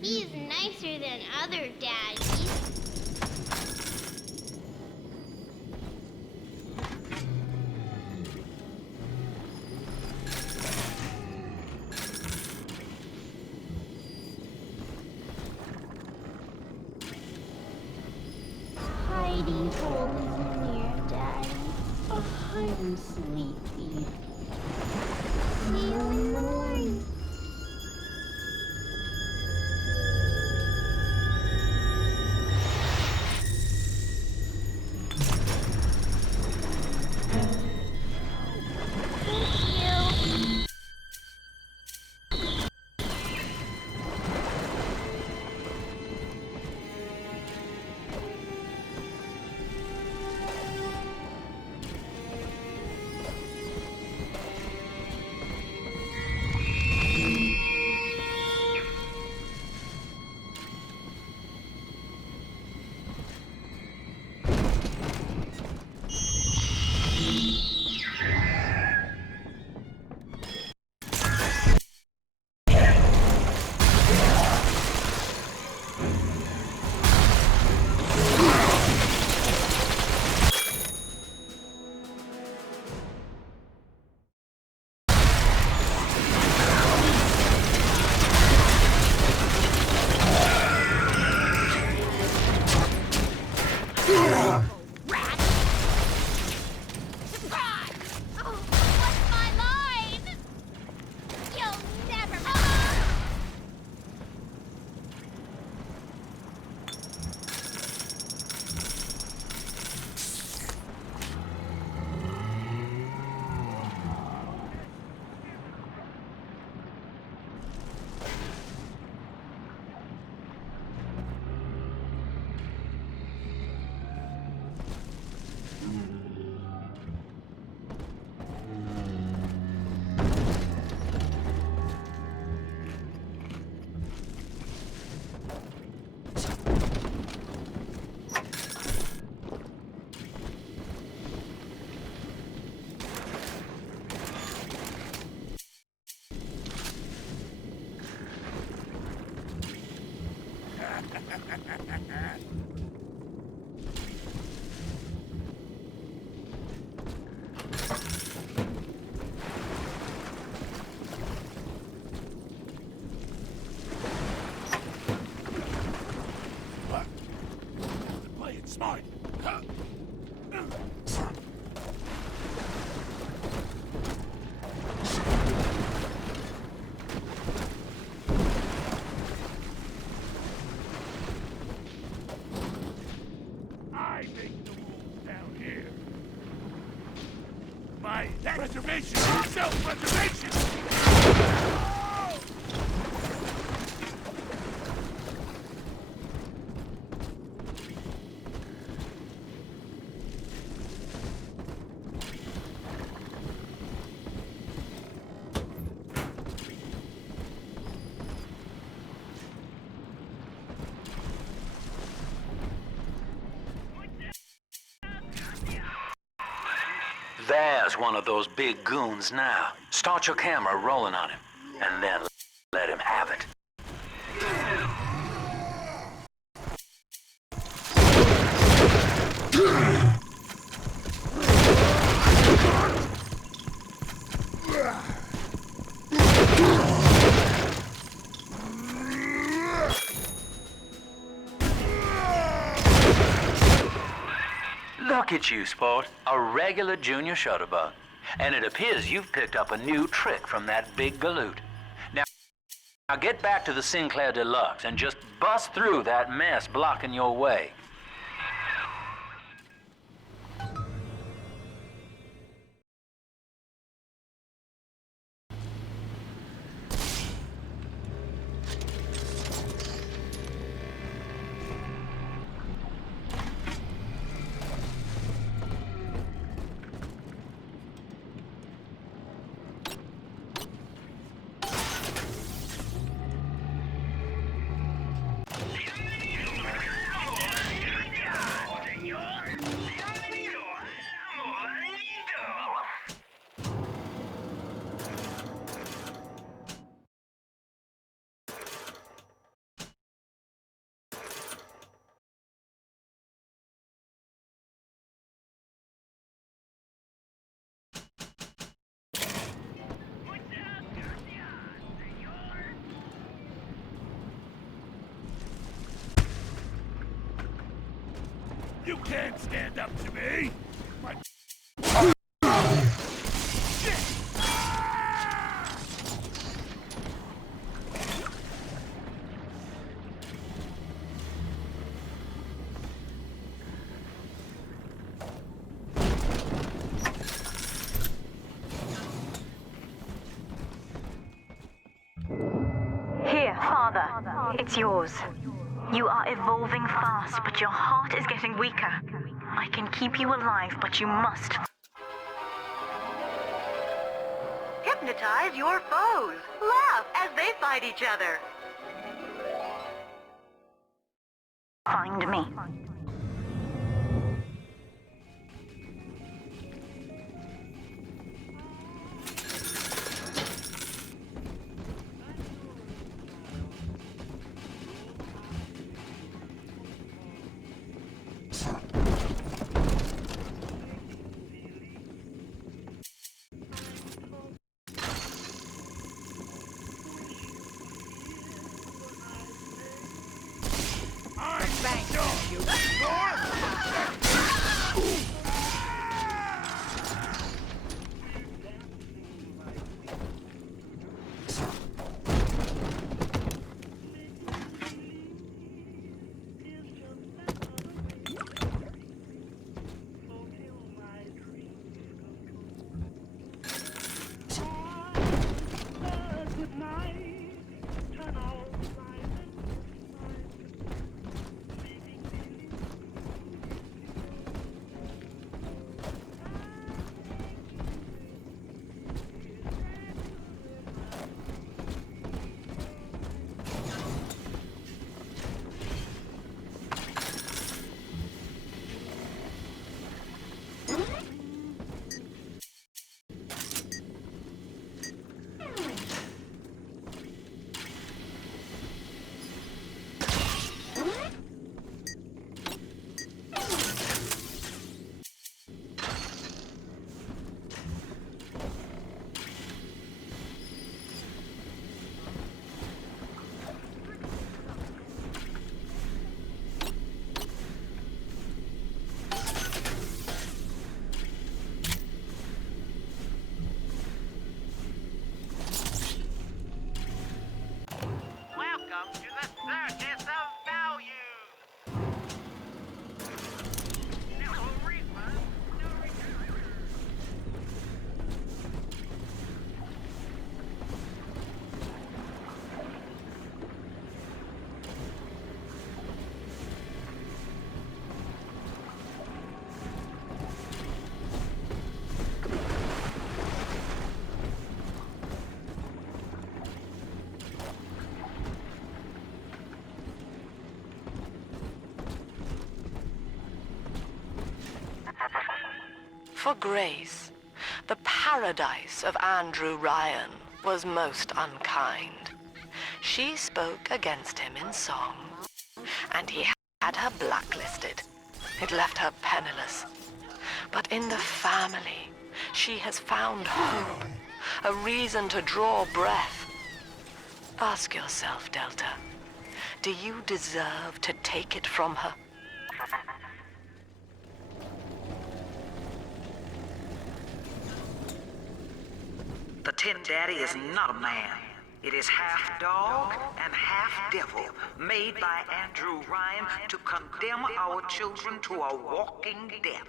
He's nicer than other daddies. Hidey hole is near, Daddy. Oh, I'm sleepy. See you in the morning. Smart. I make the rules down here. By that reservation, self-preservation. There's one of those big goons now. Start your camera rolling on him, and then let him have it. Look at you, sport. A regular junior shutterbug. And it appears you've picked up a new trick from that big galoot. Now get back to the Sinclair Deluxe and just bust through that mess blocking your way. You can't stand up to me! Here, Father. It's yours. You are evolving fast, but your heart is getting weaker. I can keep you alive, but you must. Hypnotize your foes. Laugh as they fight each other. Find me. Welcome to the Circus of Value! No refund, no return. For Grace, the paradise of Andrew Ryan was most unkind. She spoke against him in song, and he had her blacklisted. It left her penniless. But in the family, she has found hope, a reason to draw breath. Ask yourself, Delta, do you deserve to take it from her? The Tin Daddy is not a man. It is half dog and half devil, made by Andrew Ryan to condemn our children to a walking death.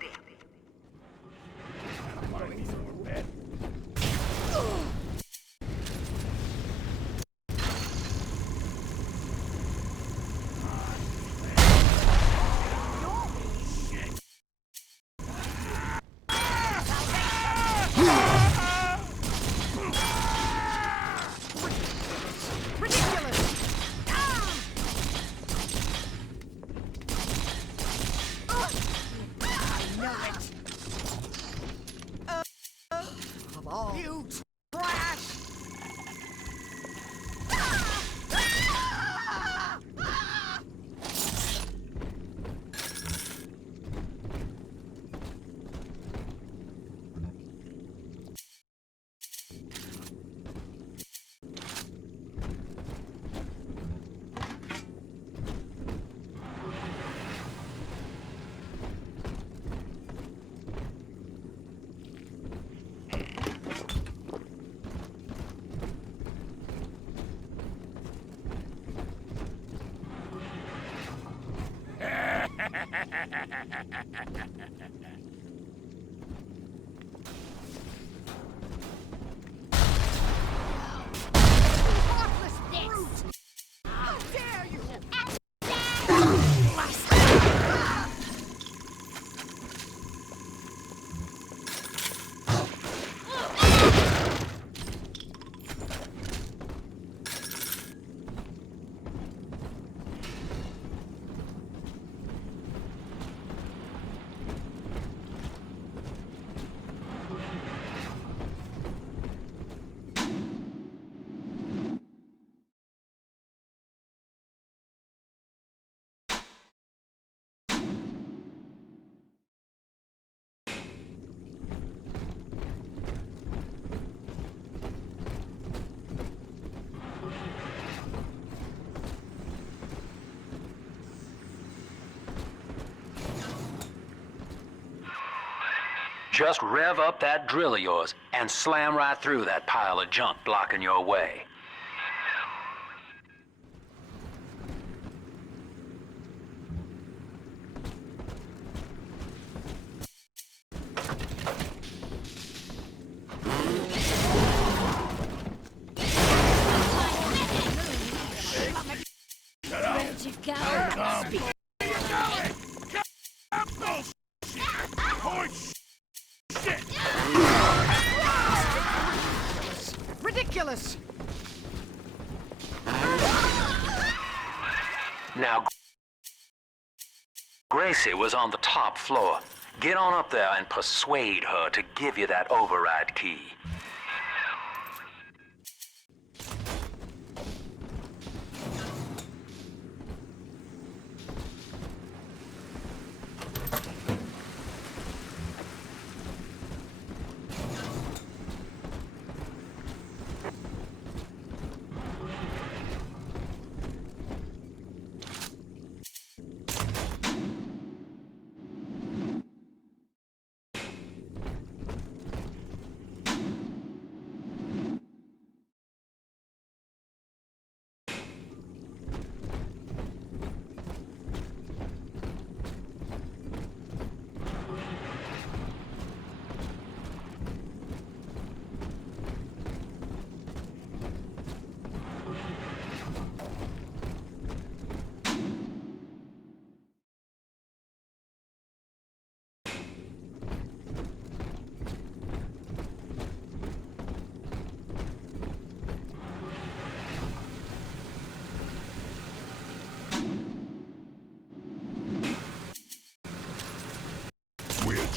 You trash! How dare you! Just rev up that drill of yours and slam right through that pile of junk blocking your way. Where'd you go? Ridiculous! Now, Gracie was on the top floor. Get on up there and persuade her to give you that override key.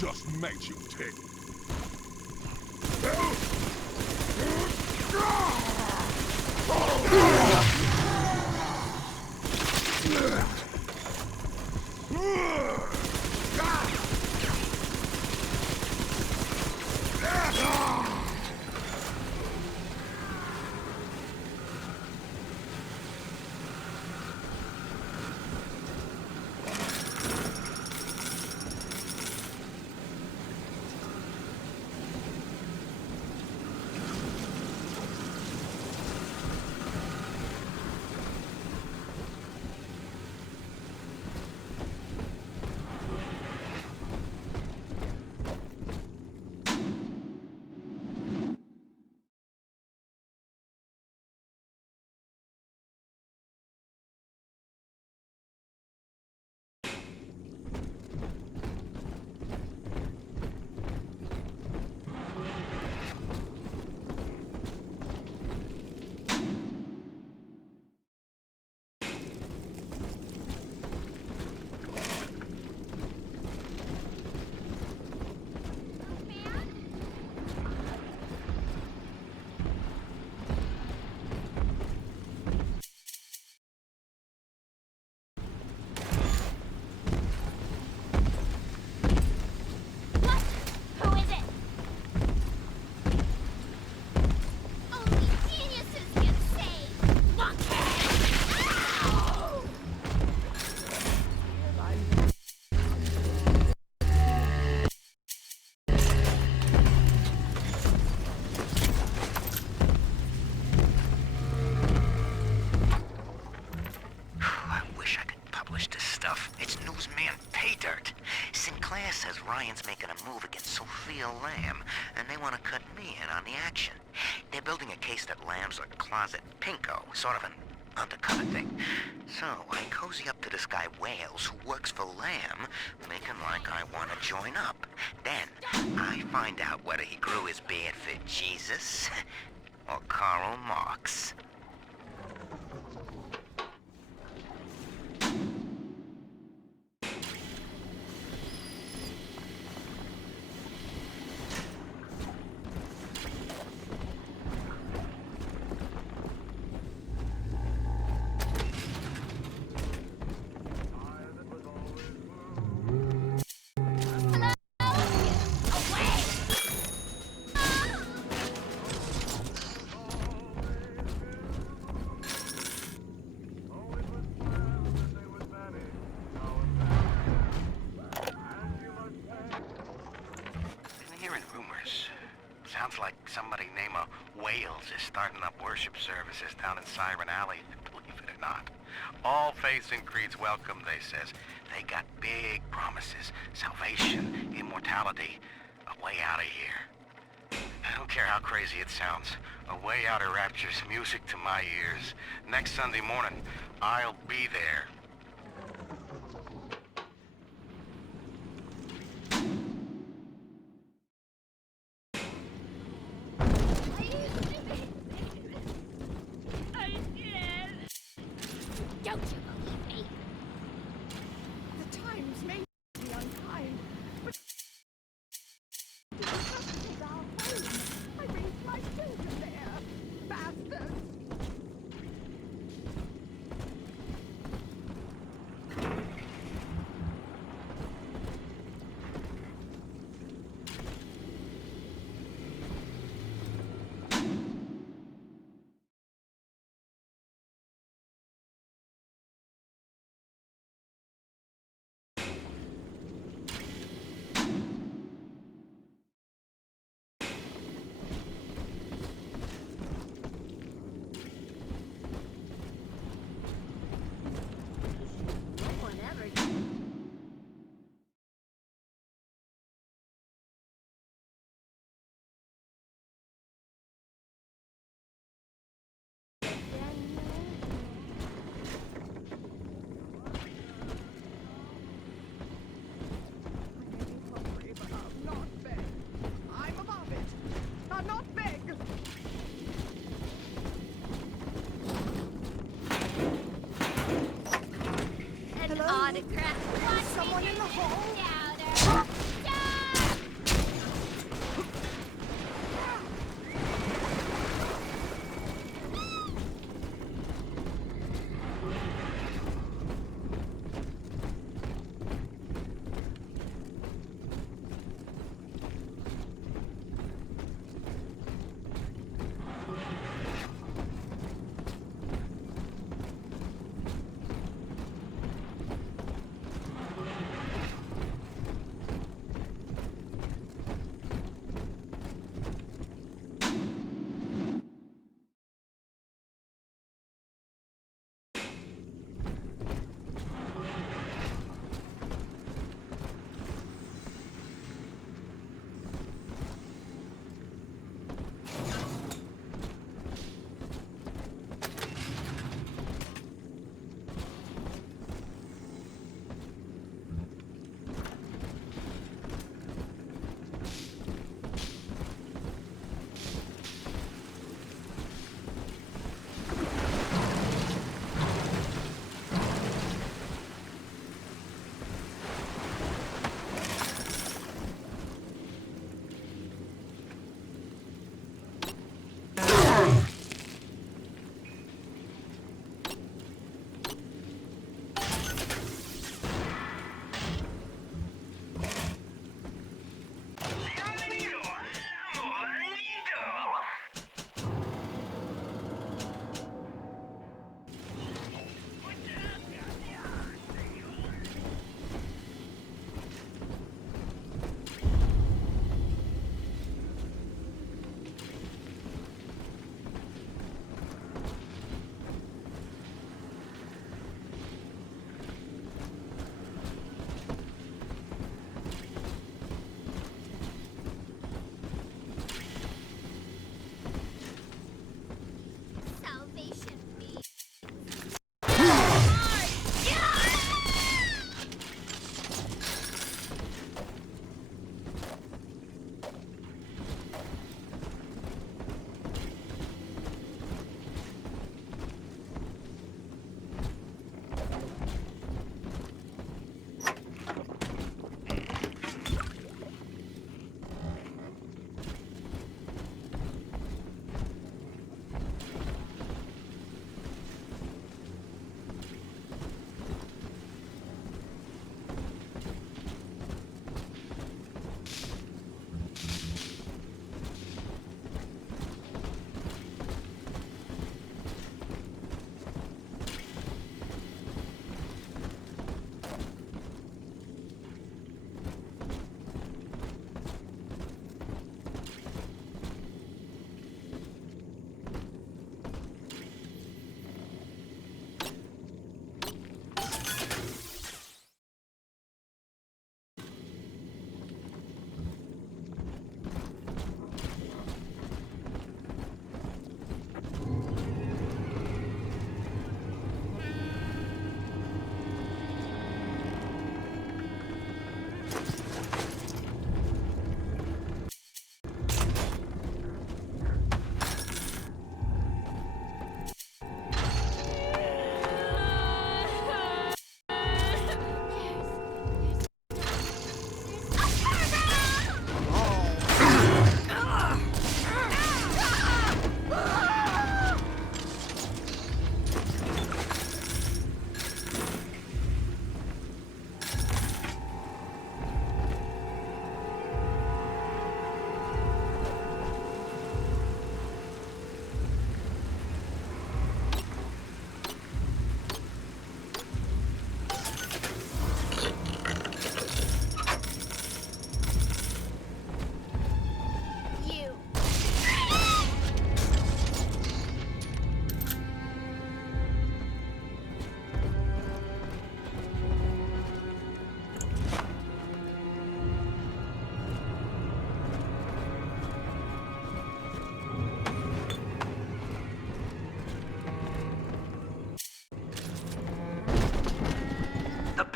Just makes you tick. class says Ryan's making a move against Sophia Lamb, and they want to cut me in on the action. They're building a case that Lamb's a closet pinko, sort of an undercover thing. So I cozy up to this guy Wales, who works for Lamb, making like I want to join up. Then I find out whether he grew his beard for Jesus or Karl Marx. Sounds like somebody named Wales is starting up worship services down in Siren Alley, believe it or not. All faiths and creeds welcome, they says. They got big promises, salvation, immortality, a way out of here. I don't care how crazy it sounds. A way out of rapture's music to my ears. Next Sunday morning, I'll be there. Don't you believe me? The times may be unkind, but this is our home. I raised my children there, bastards.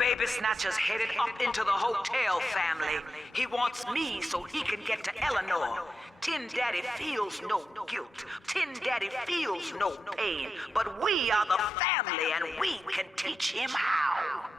baby snatcher's headed up into the hotel, family. He wants me so he can get to Eleanor. Tin Daddy feels no guilt. Tin Daddy feels no pain. But we are the family, and we can teach him how.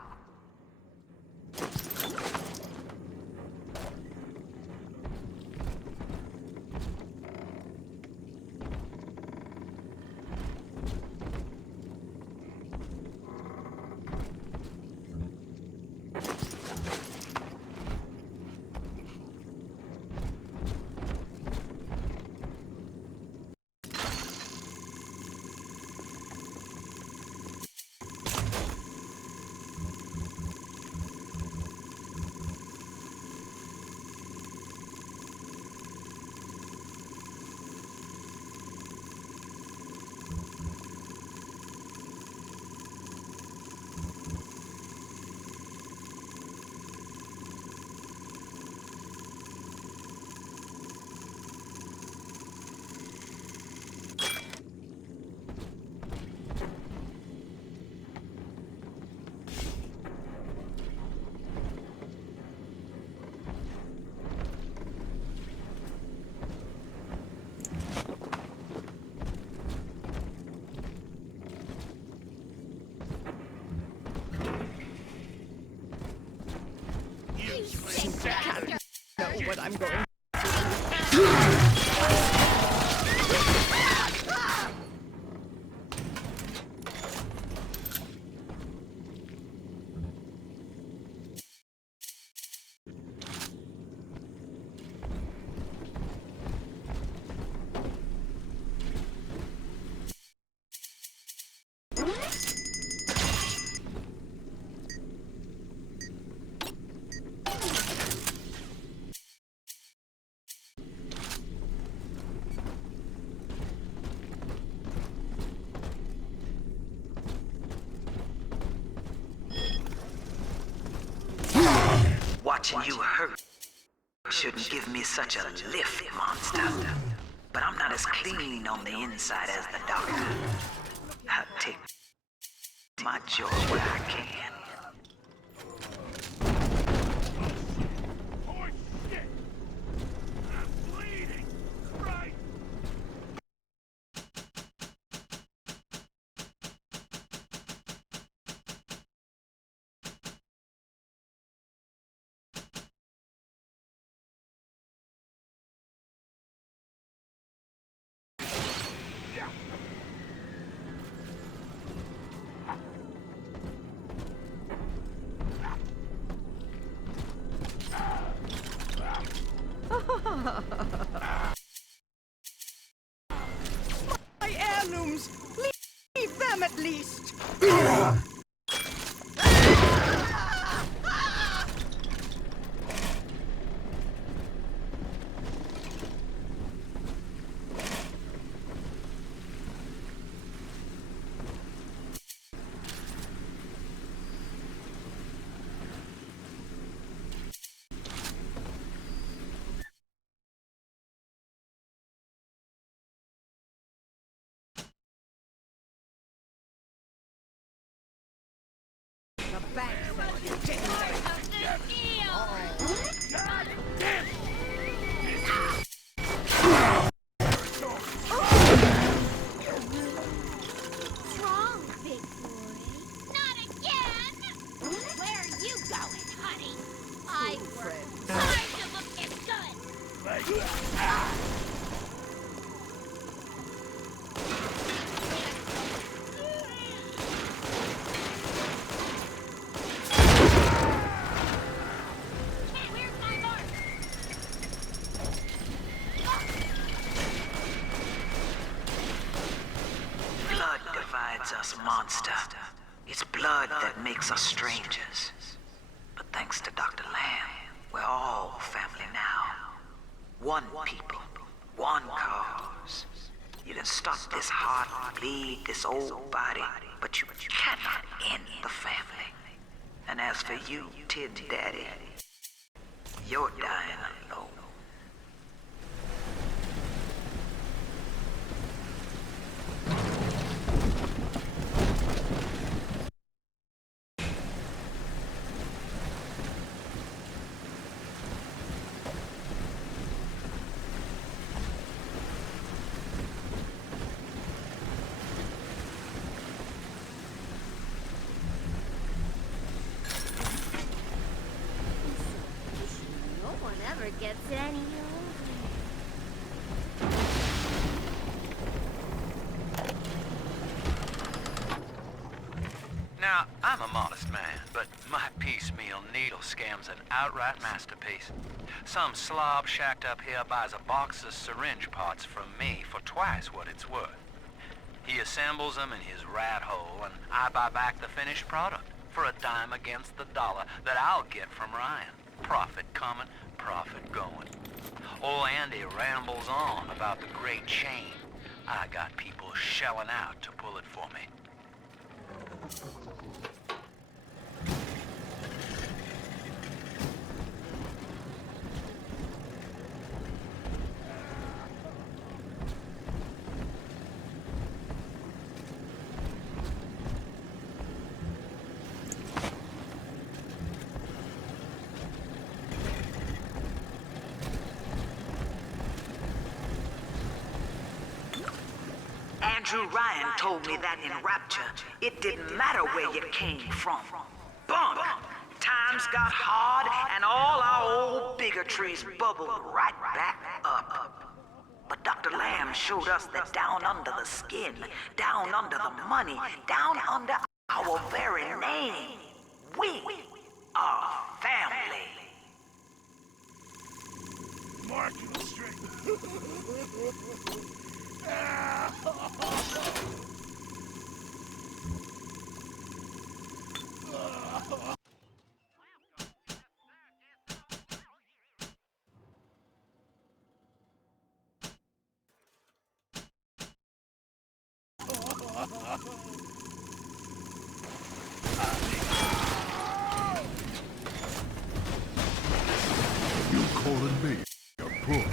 Know what I'm going Watching you hurt shouldn't give me such a lift, monster. But I'm not as clean on the inside as the doctor. I'll take my joy where I can. My heirlooms! Leave them at least! What's wrong, big boy? Not again! Where are you going, honey? I work hard to look this good. Blood divides us, monster. It's blood that makes us strangers. But thanks to Dr. Lamb, we're all family now. One people, one cause. You can stop this heart bleed, this old body, but you cannot end the family. And as for you, Tin Daddy, you're dying alone. never gets any older. Now, I'm a modest man, but my piecemeal needle scam's an outright masterpiece. Some slob shacked up here buys a box of syringe parts from me for twice what it's worth. He assembles them in his rat hole, and I buy back the finished product for a dime against the dollar that I'll get from Ryan. Profit coming, profit going. Old Andy rambles on about the great chain. I got people shelling out to pull it for me. Andrew Ryan told me that in Rapture, it didn't matter where you came from. Bump! Times got hard and all our old bigotries bubbled right back up. But Dr. Lamb showed us that down under the skin, down under the money, down under our very name, we are family. Marginal strength. You calling me a book?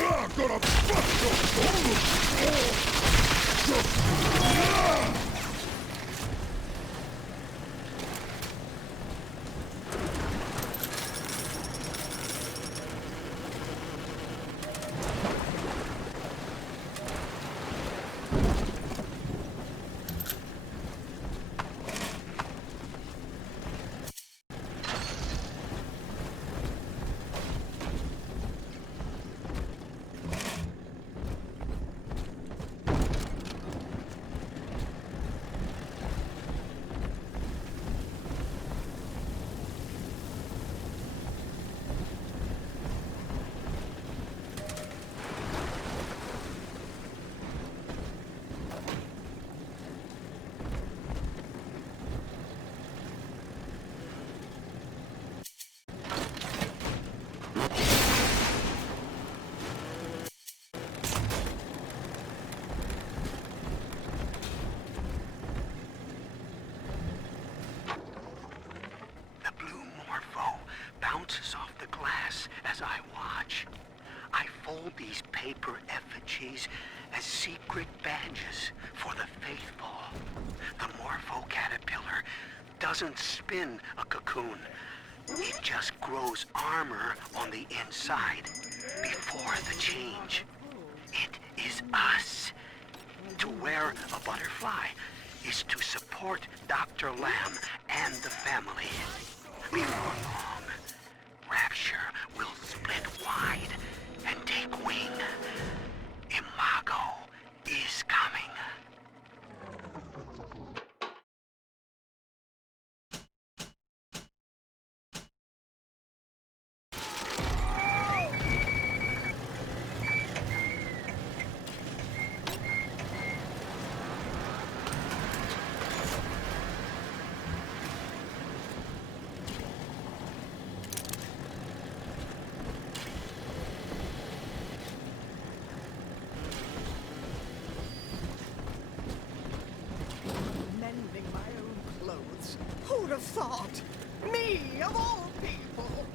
I'm gonna bust your soul! Bounces off the glass as I watch. I fold these paper effigies as secret badges for the faithful. The Morpho caterpillar doesn't spin a cocoon. It just grows armor on the inside before the change. It is us. To wear a butterfly is to support Dr. Lamb and the family. Before long, Rapture will split wide and take wing. Imago is coming. Who'd have thought? Me, of all people!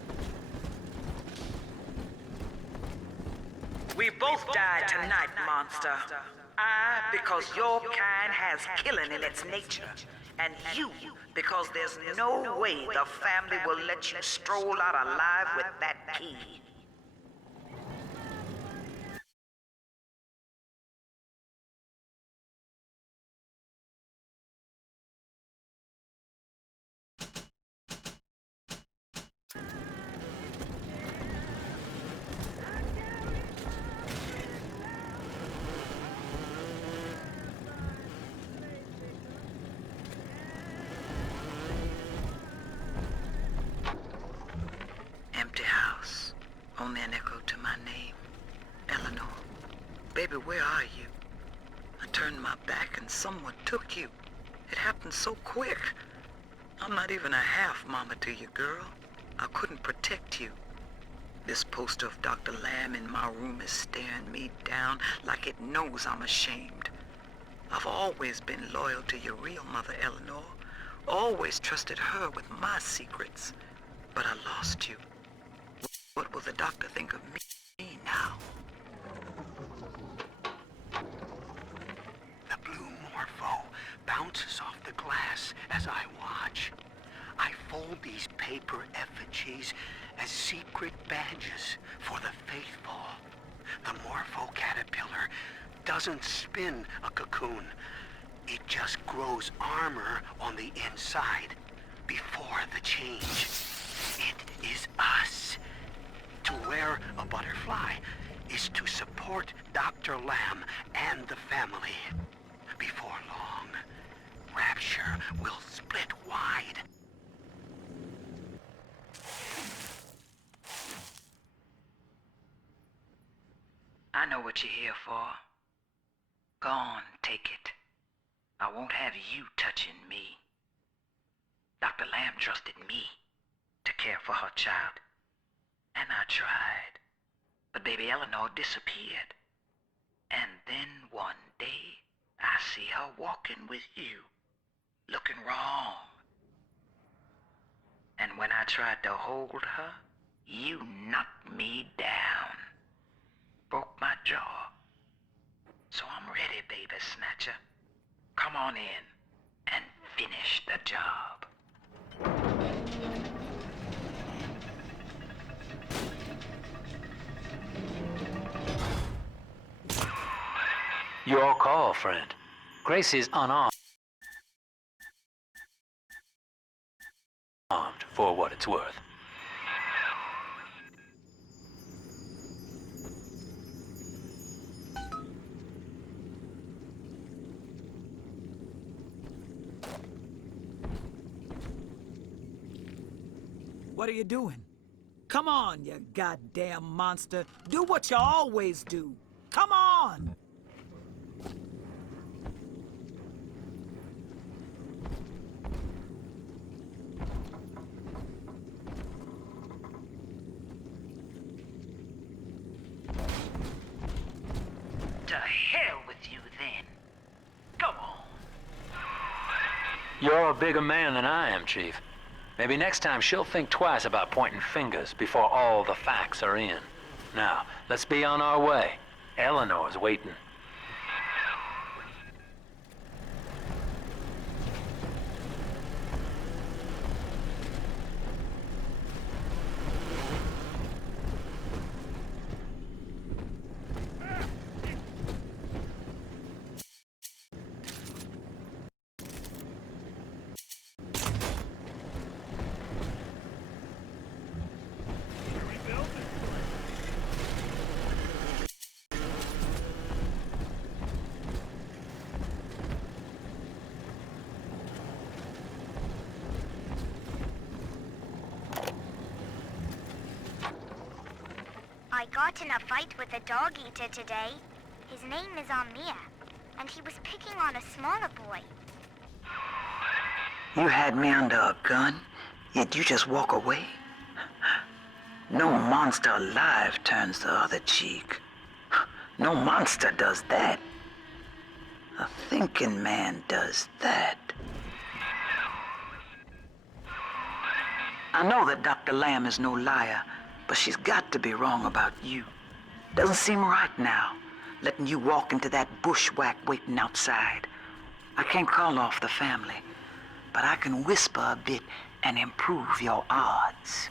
We both died tonight, monster. I, because your kind has killing in its nature. And you, because there's no way the family will let you stroll out alive with that key. someone took you. It happened so quick. I'm not even a half mama to you, girl. I couldn't protect you. This poster of Dr. Lamb in my room is staring me down like it knows I'm ashamed. I've always been loyal to your real mother, Eleanor. Always trusted her with my secrets. But I lost you. What will the doctor think of me now? The blue morpho bounces off the glass as I watch. I fold these paper effigies as secret badges for the faithful. The morpho caterpillar doesn't spin a cocoon. It just grows armor on the inside before the change. It is us. To wear a butterfly is to support Dr. Lamb and the family. Before long, Rapture will split wide. I know what you're here for. Go on, take it. I won't have you touching me. Dr. Lamb trusted me to care for her child. And I tried. But baby Eleanor disappeared. And then one day, I see her walking with you, looking wrong. And when I tried to hold her, you knocked me down. Broke my jaw. So I'm ready, baby snatcher. Come on in and finish the job. Your call, friend. Grace is unarmed for what it's worth. What are you doing? Come on, you goddamn monster. Do what you always do. Come on! To hell with you then. Come on. You're a bigger man than I am, Chief. Maybe next time she'll think twice about pointing fingers before all the facts are in. Now, let's be on our way. Eleanor's waiting. I got in a fight with a dog eater today. His name is Amir, and he was picking on a smaller boy. You had me under a gun, yet you just walk away? No monster alive turns the other cheek. No monster does that. A thinking man does that. I know that Dr. Lamb is no liar, but she's got to be wrong about you. Doesn't seem right now, letting you walk into that bushwhack waiting outside. I can't call off the family, but I can whisper a bit and improve your odds.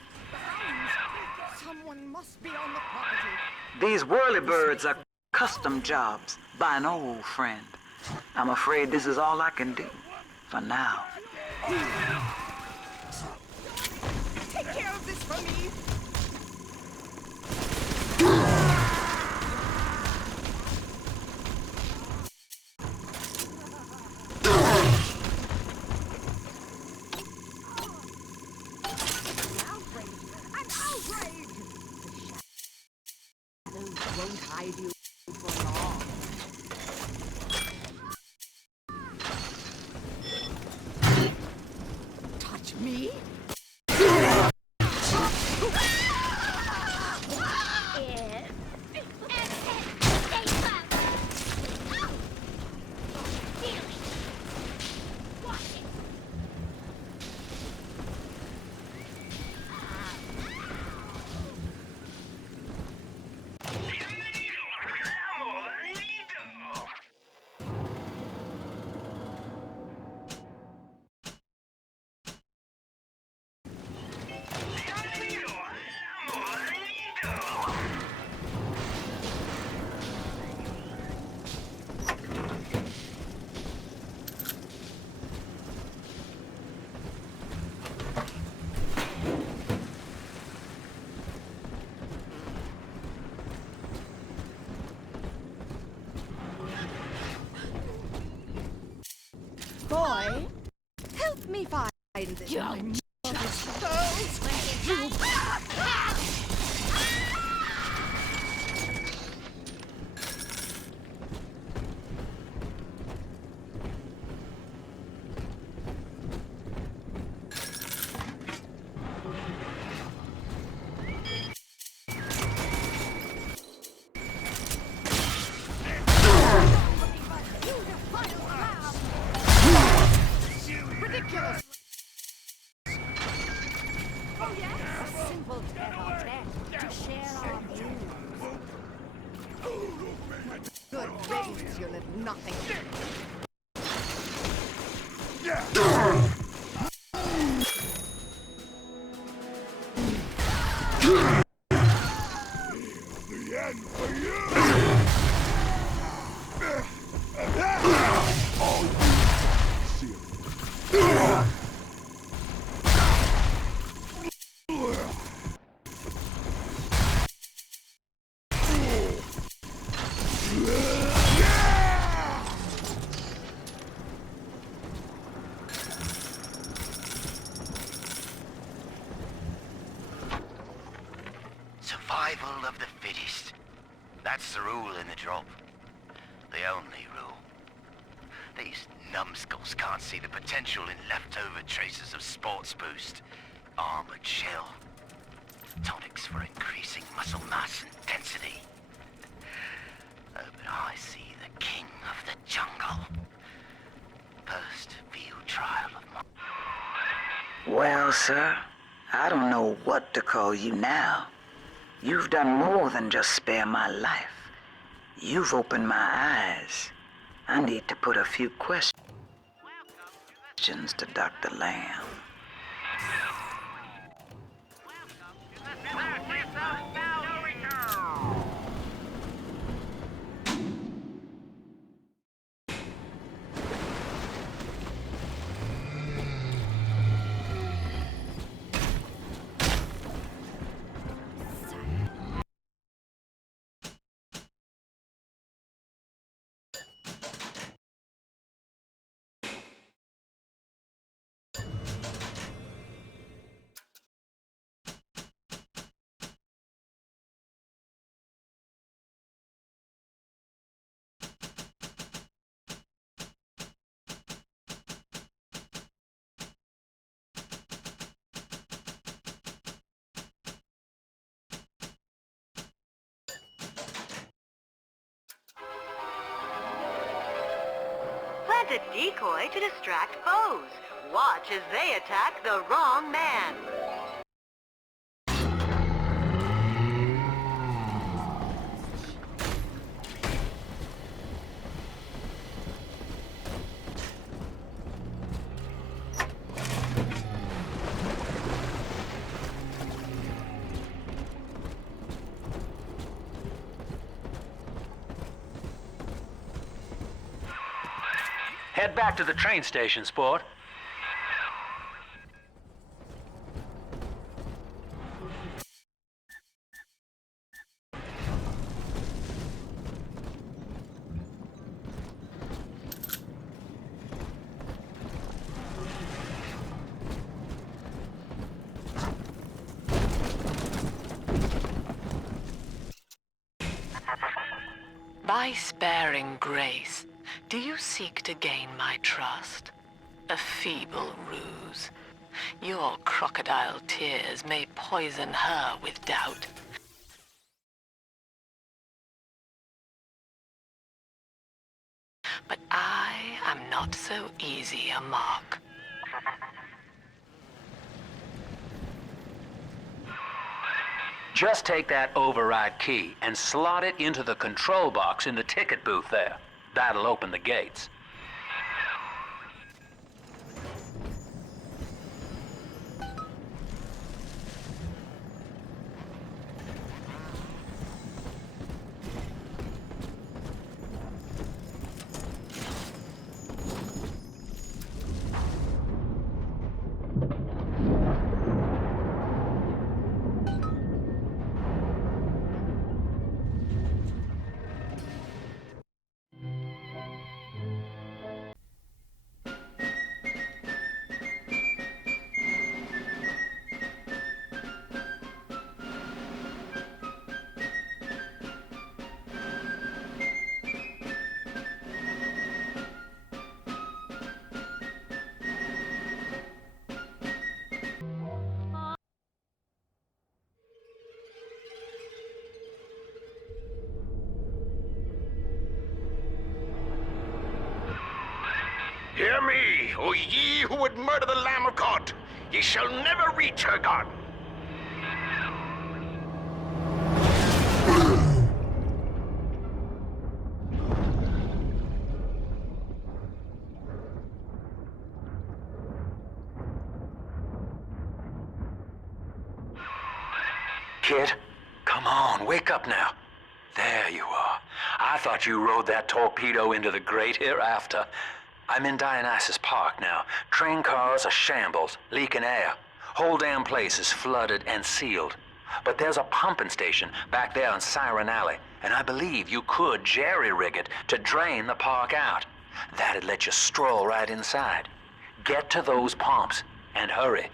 Someone must be on the property. These whirlybirds are custom jobs by an old friend. I'm afraid this is all I can do for now. Take care of this for me. Won't hide you for long. Me? Boy, help me find this. Ridiculous! Oh yes, a simple tete-a-tete to share our views. Good riddance, you little nothing. The end for you! Survival of the fittest. That's the rule in the drop. The only rule. These numbskulls can't see the potential in leftover traces of sports boost, armored shell, tonics for increasing muscle mass and density. But I see the king of the jungle. First field trial of my... Well, sir, I don't know what to call you now. You've done more than just spare my life. You've opened my eyes. I need to put a few questions to Dr. Lamb. Plant a decoy to distract foes. Watch as they attack the wrong man. Head back to the train station, sport. By sparing grace, do you seek to gain my trust? A feeble ruse. Your crocodile tears may poison her with doubt. But I am not so easy a mark. Just take that override key and slot it into the control box in the ticket booth there. That'll open the gates. Hear me, O ye who would murder the Lamb of God! Ye shall never reach her garden! Kid, come on, wake up now. There you are. I thought you rode that torpedo into the great hereafter. I'm in Dionysus Park now. Train cars are shambles, leaking air. Whole damn place is flooded and sealed. But there's a pumping station back there on Siren Alley, and I believe you could jerry-rig it to drain the park out. That'd let you stroll right inside. Get to those pumps, and hurry.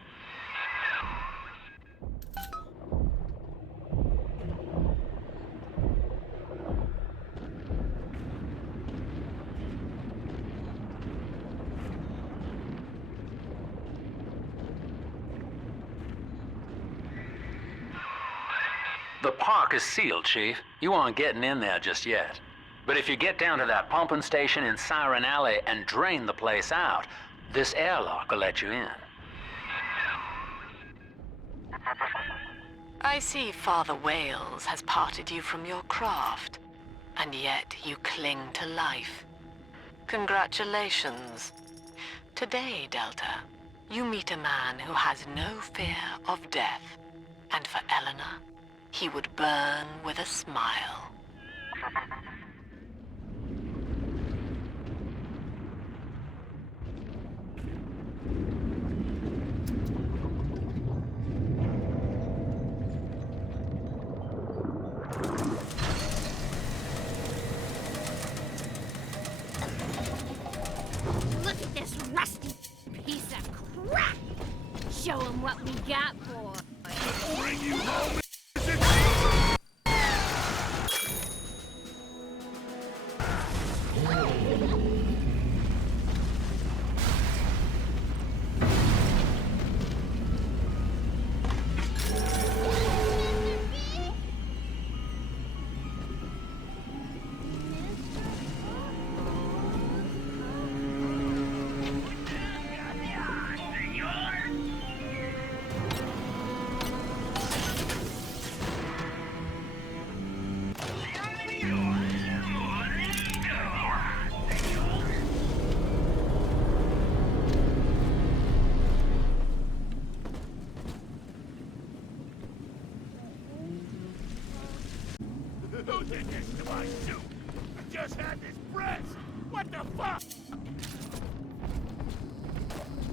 The park is sealed, Chief. You aren't getting in there just yet. But if you get down to that pumping station in Siren Alley and drain the place out, this airlock will let you in. I see Father Wales has parted you from your craft, and yet you cling to life. Congratulations. Today, Delta, you meet a man who has no fear of death, and for Eleanor, he would burn with a smile. Look at this rusty piece of crap! Show him what we got, boy. Bring you home. Who did this to my suit? I just had this press! What the fuck?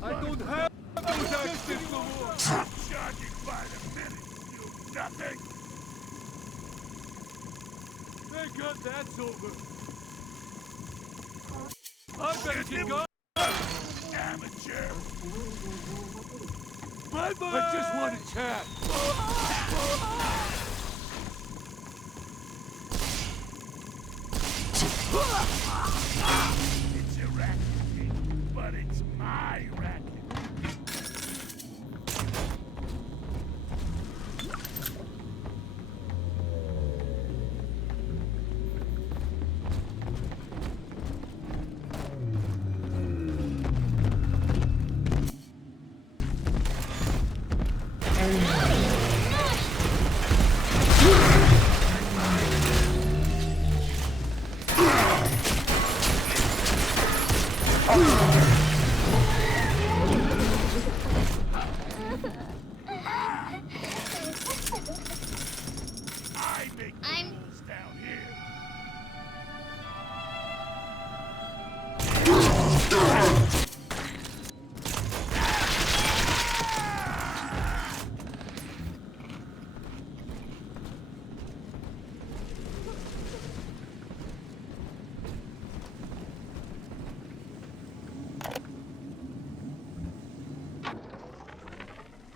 I don't have those actions no more! Charging by the minute, you nothing! Thank God that's over! I better get going! Amateur! Bye-bye! I just want to chat! It's your racket, but it's my racket.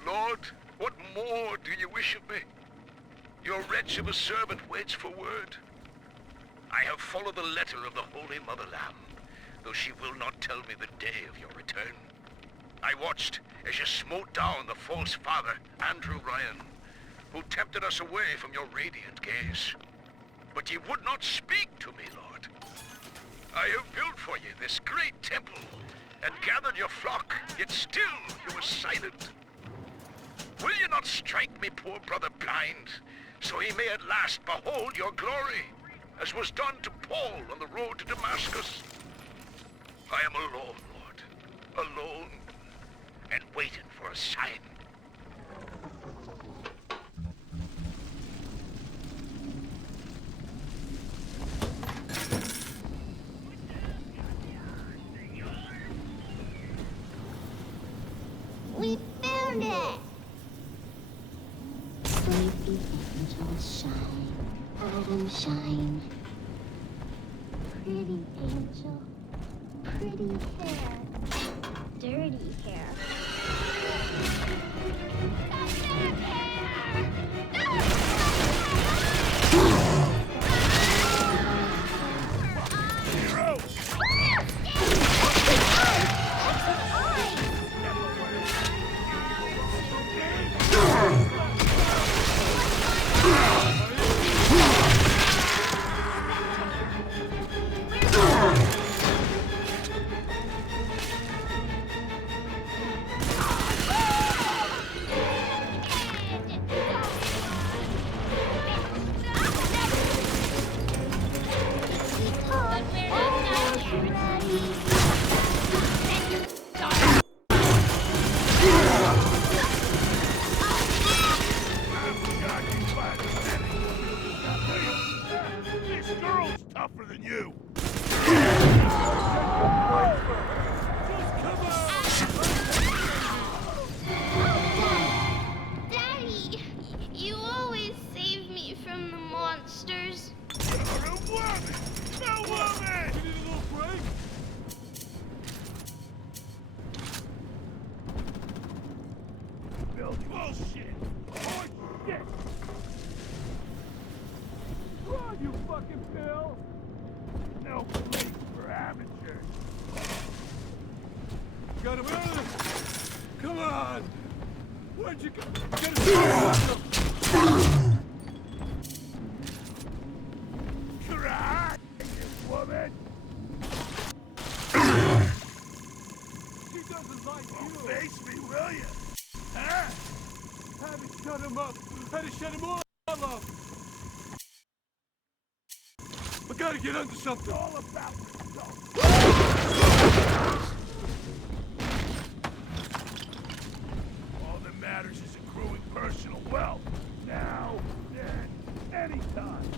Lord, what more do you wish of me? Your wretch of a servant waits for word. I have followed the letter of the Holy Mother Lamb, though she will not tell me the day of your return. I watched as you smote down the false father, Andrew Ryan, who tempted us away from your radiant gaze. But ye would not speak to me, Lord. I have built for you this great temple, and gathered your flock, yet still you were silent. Will you not strike me poor brother blind, so he may at last behold your glory, as was done to Paul on the road to Damascus? I am alone, Lord, alone, and waiting for a sign. We found it! Sleepy angels shine, Adam shine. Pretty angel, pretty hair, dirty hair. Get under something. All about all that matters is accruing personal wealth. Now, then, anytime.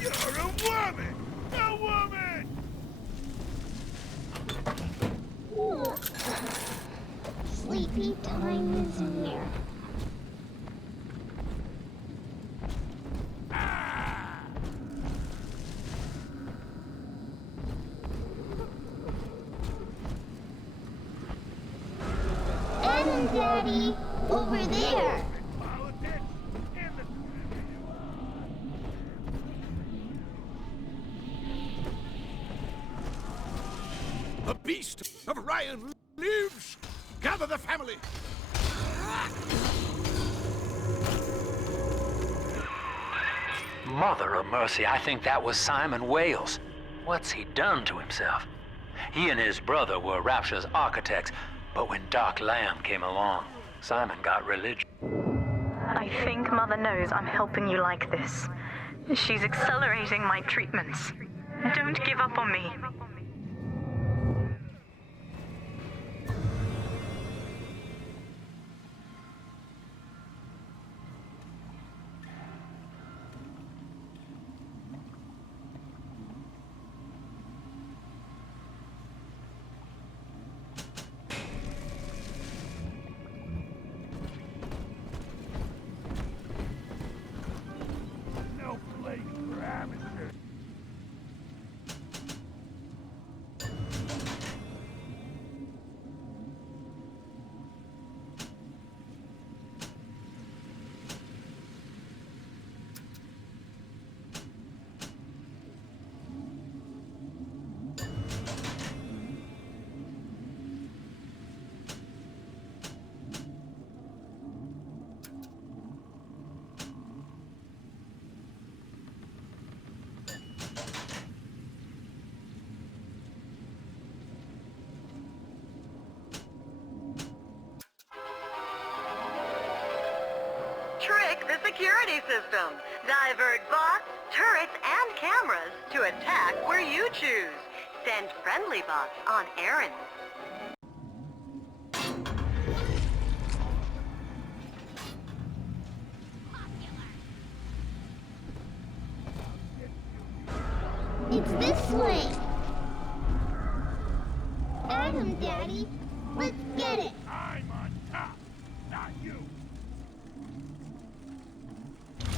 You're a woman! A woman! Ooh. Sleepy time is near. Daddy, over there. The beast of Ryan lives. Gather the family. Mother of mercy, I think that was Simon Wales. What's he done to himself? He and his brother were Rapture's architects, but when Doc Lamb came along, Simon got religion. I think Mother knows I'm helping you like this. She's accelerating my treatments. Don't give up on me. Trick the security system. Divert bots, turrets, and cameras to attack where you choose. Send friendly bots on errands. It's this way. Adam, Daddy. Let's get it. I'm on top, not you.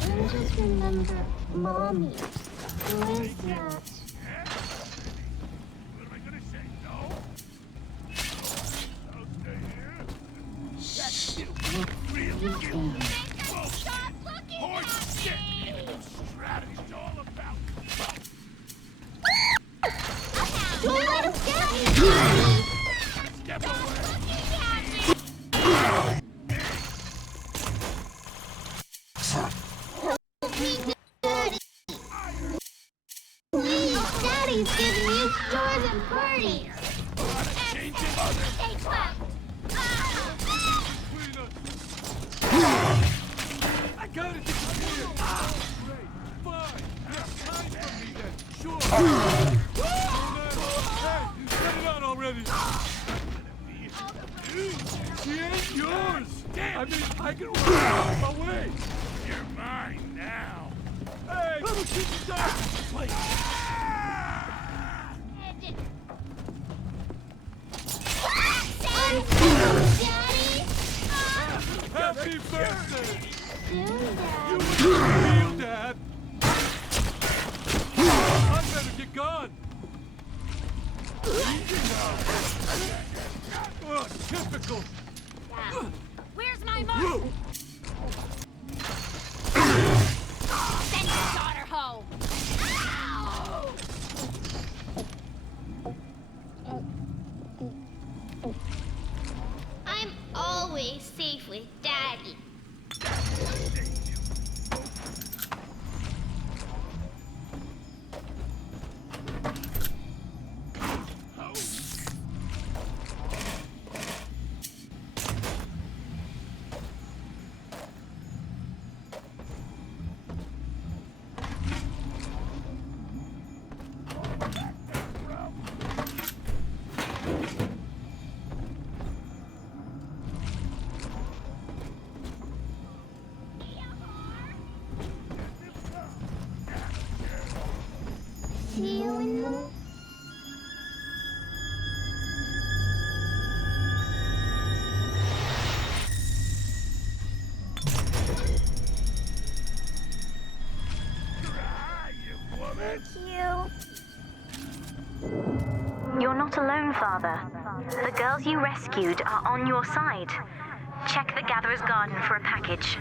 I just remember Mommy. Who is that? What am I gonna say? No? I'll stay here. That's you. Real you. Stop looking Horse shit. Strategy's all about. Don't let us get you! Step away. Daddy! Please, Daddy's giving you stores and parties! Take left! I gotta disappear. Great. Fine. You have time for me then. Sure. Hey, get it out already. She ain't yours. I mean, I can run out of my way. You're mine now. Hey, let me keep you down. Wait. Daddy! Happy birthday. Soon, You Dad. feel, Dad. I better get gone. Easy now. Oh, typical. Where's my mark? Send your daughter home. I'm always safe with Daddy. See you in the... Thank you. You're not alone, Father. The girls you rescued are on your side. Check the Gatherer's Garden for a package.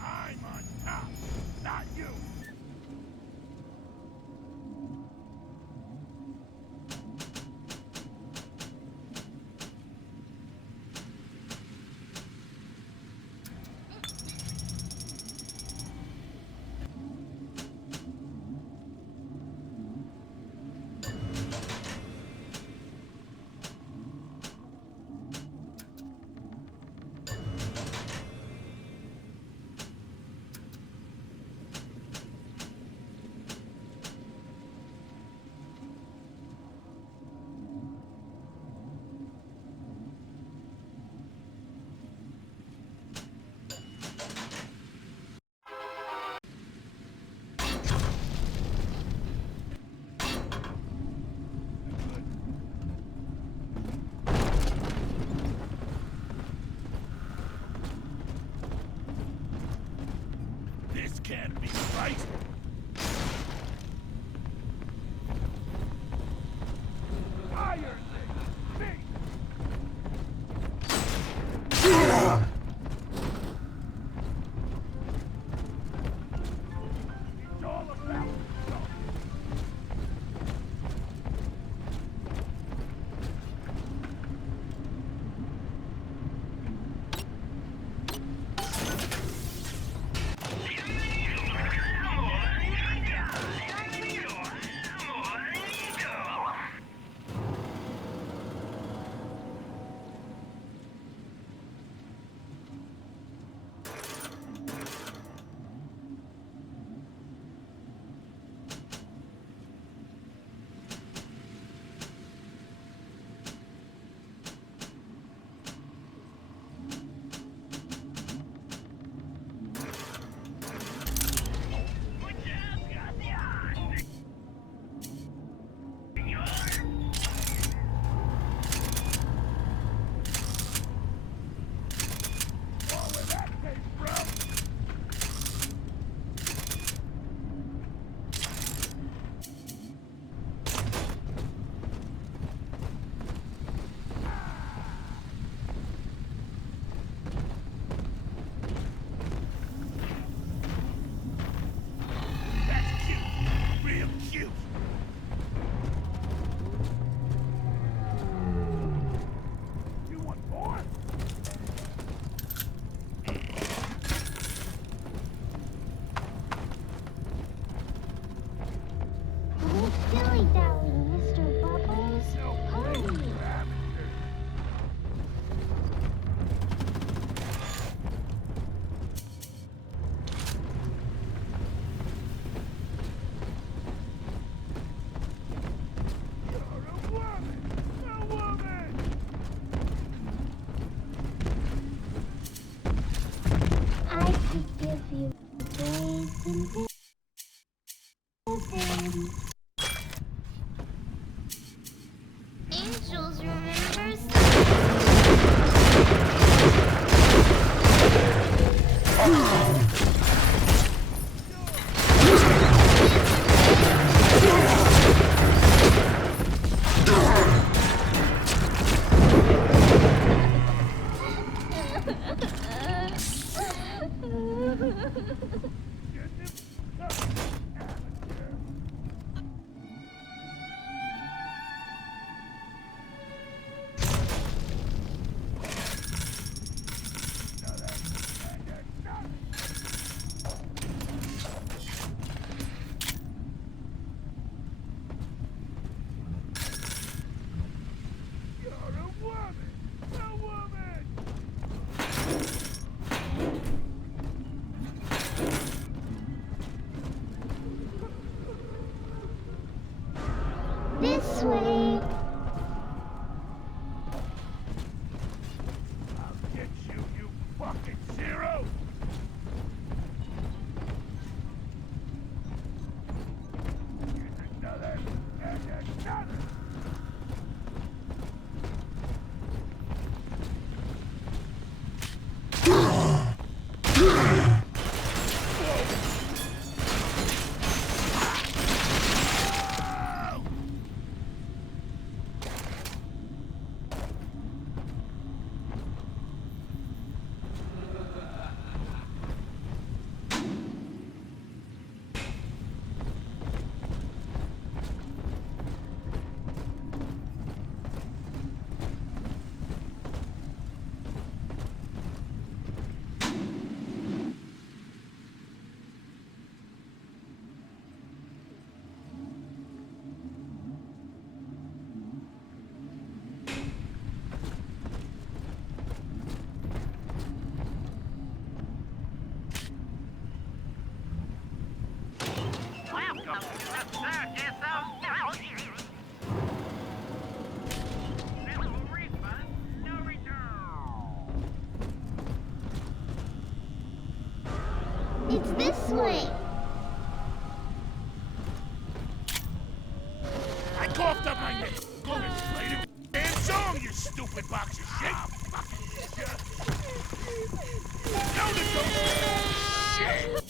I'm on top, not you. can't be right. Higher thing! It's all about yourself. Angels remember this way. I'll get you, you fucking zero! Here's another, and another! It's this way. I coughed up my name. Go and play the damn song, you stupid box of shit! No, the shit!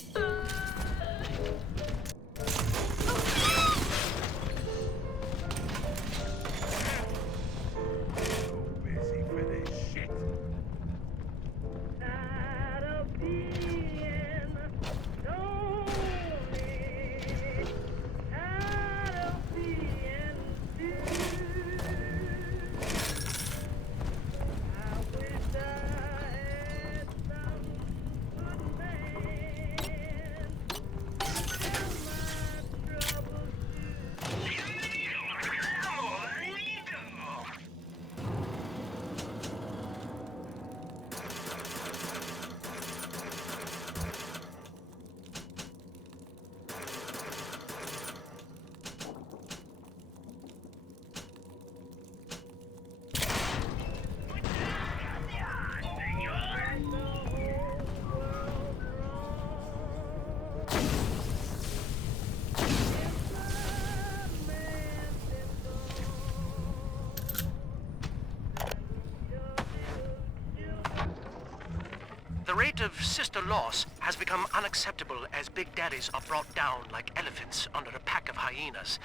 of sister loss has become unacceptable as big daddies are brought down like elephants under a pack of hyenas.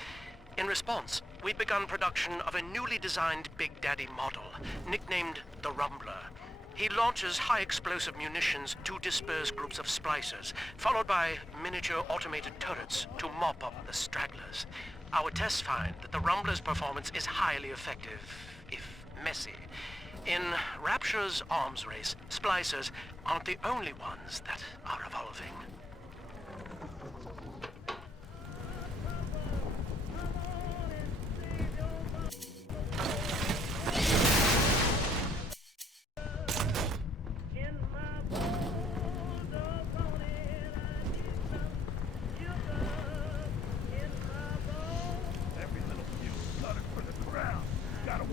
In response, we've begun production of a newly designed Big Daddy model, nicknamed the Rumbler. He launches high-explosive munitions to disperse groups of splicers, followed by miniature automated turrets to mop up the stragglers. Our tests find that the Rumbler's performance is highly effective, if messy. In Rapture's arms race, splicers aren't the only ones that are evolving.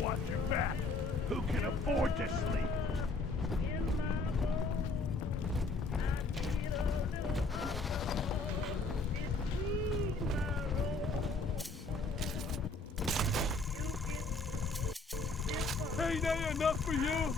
Watch your back. Who can afford to sleep? Ain't that enough for you?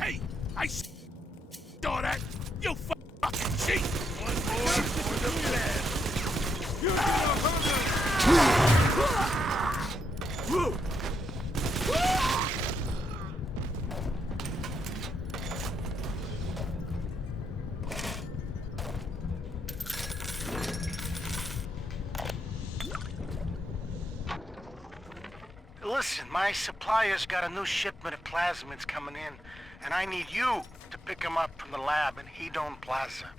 Hey, I saw that. You fucking cheat. One more for the bed. You Listen, my supplier's got a new shipment of plasmids coming in, and I need you to pick them up from the lab in Hedon Plaza.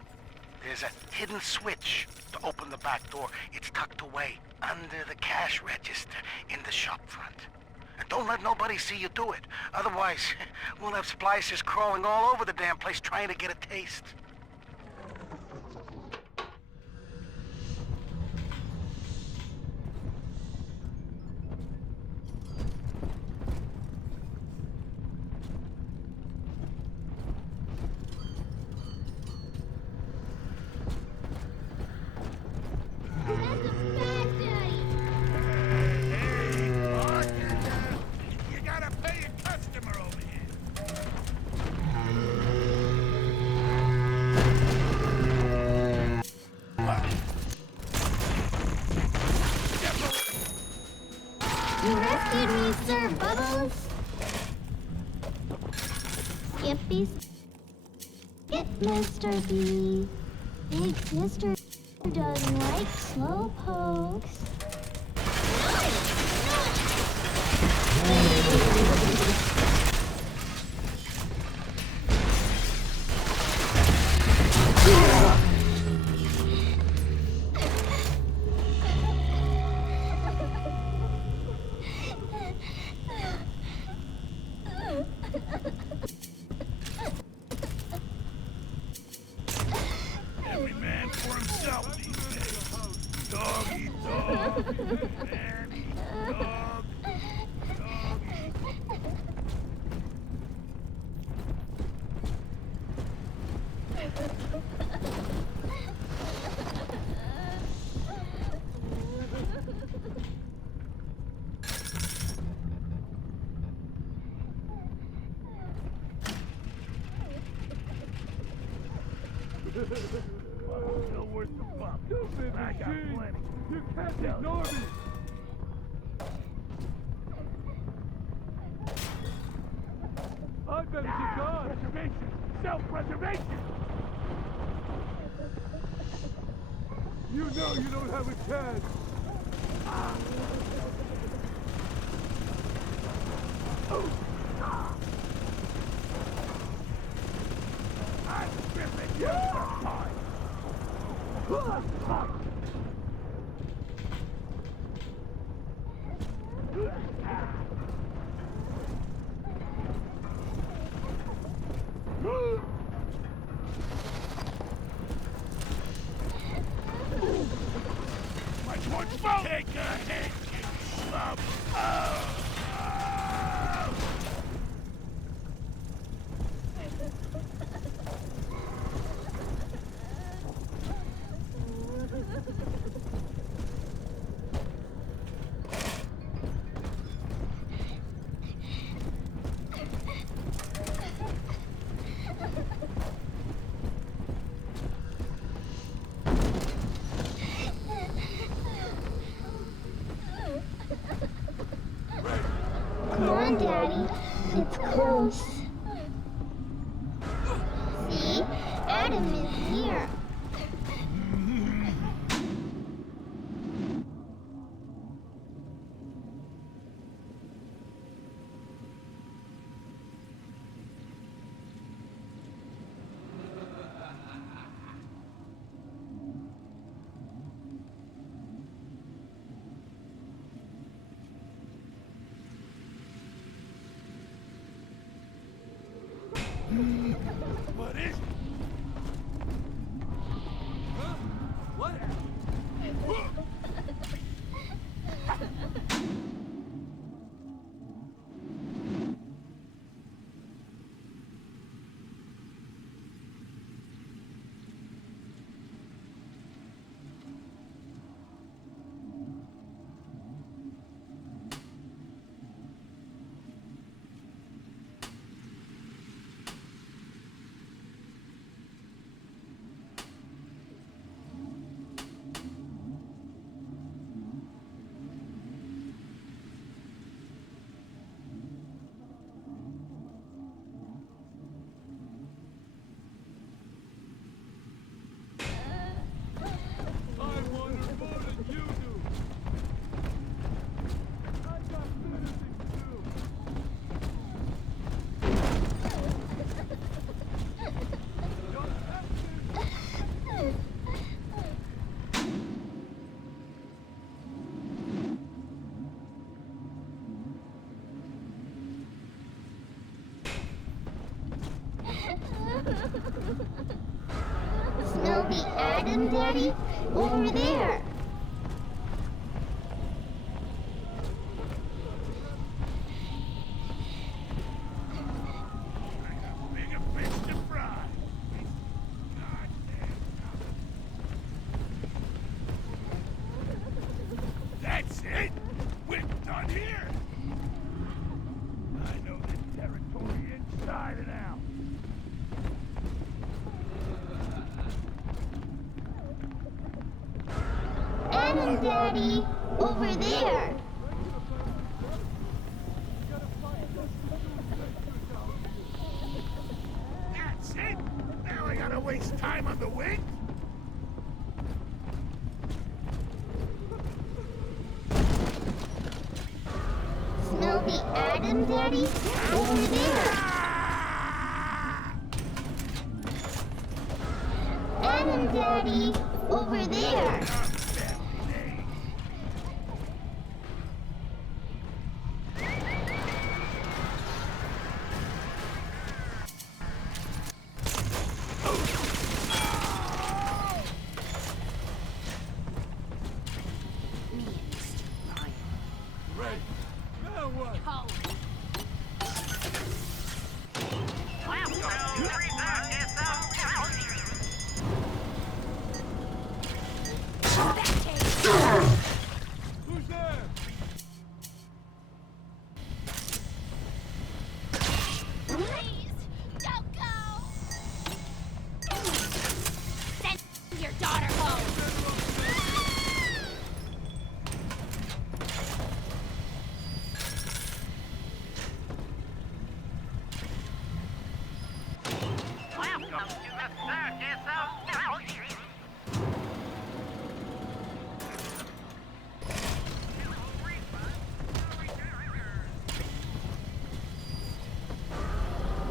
There's a hidden switch to open the back door. It's tucked away under the cash register in the shop front. And don't let nobody see you do it. Otherwise, we'll have splicers crawling all over the damn place trying to get a taste. You gotta pay a customer over here. You rescued me, Sir Bubbles. Yippee. Get Mr. B. Big Sister doesn't like slow pokes. Every man for himself these days. Dog eat dog. Man eat dog. Dog eat. Still worth the bump. Stupid I got machine. plenty. You can't ignore me. I better get gone. Preservation. Self-preservation. You know you don't have a chance. Which one's fault? Take a hit, you schlub! Come on, Daddy. It's close. See? Adam is here. What is it? Huh? What? Smell the Adam, Daddy? Over there. Bigger fish to fry. That's it? We're done here? I know this territory inside and out. Adam, Daddy. Over there. That's it? Now I gotta waste time on the wing? Smell the Adam, Daddy? Over there. Adam, Daddy. Over there. Right. Now what? Who's there? Please, don't go! Send your daughter home! Welcome to the circus of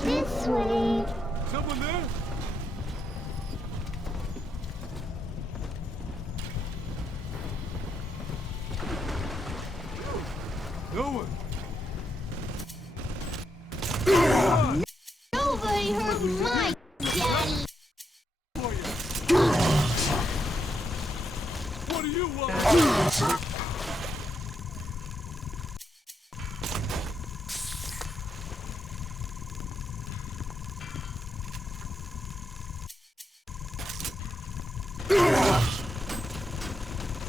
This way. Someone there? You want...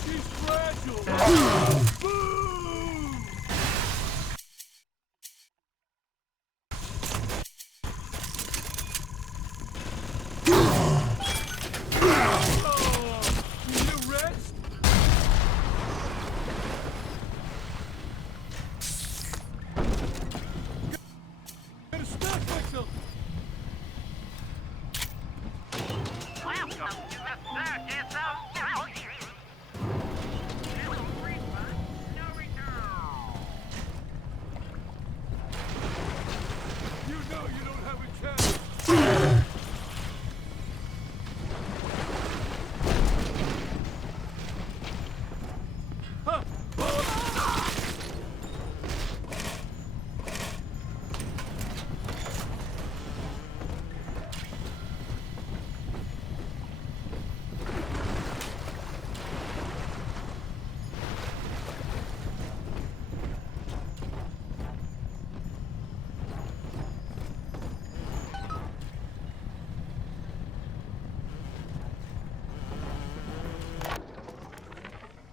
She's fragile! Boom! You rest? Gotta stack myself! Welcome to the circus of doubt. You know you don't have a chance!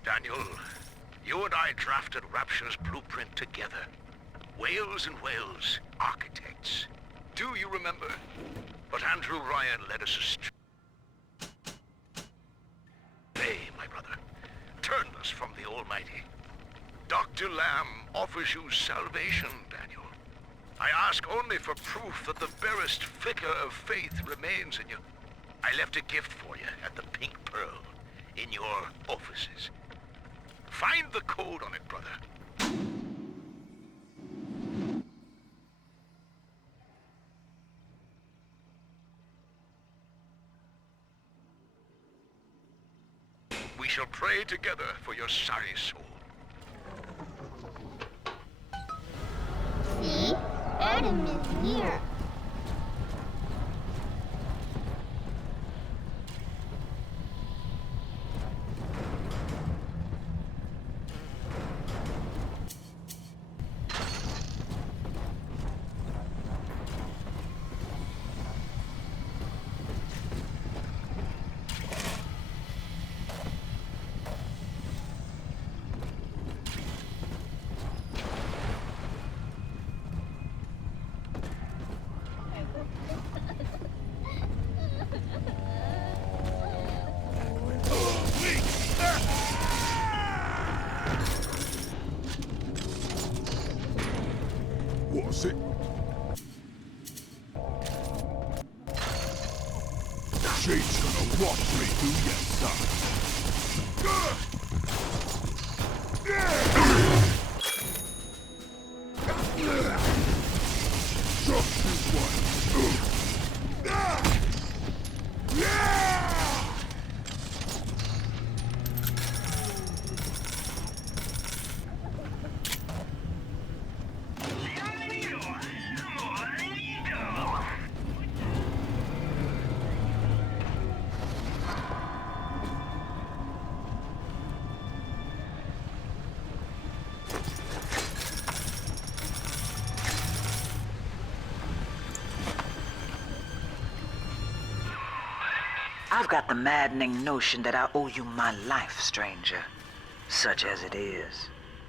Daniel, you and I drafted Rapture's blueprint together. Wales and Wales, architects. Do you remember? But Andrew Ryan led us astray, my brother. Turned us from the Almighty. Dr. Lamb offers you salvation, Daniel. I ask only for proof that the barest flicker of faith remains in you. I left a gift for you at the Pink Pearl, in your offices. Find the code on it, brother. We shall pray together for your sorry soul. See? Adam is here. Was it? She's gonna watch me do your stuff. Just this one. I've got the maddening notion that I owe you my life, stranger. Such as it is.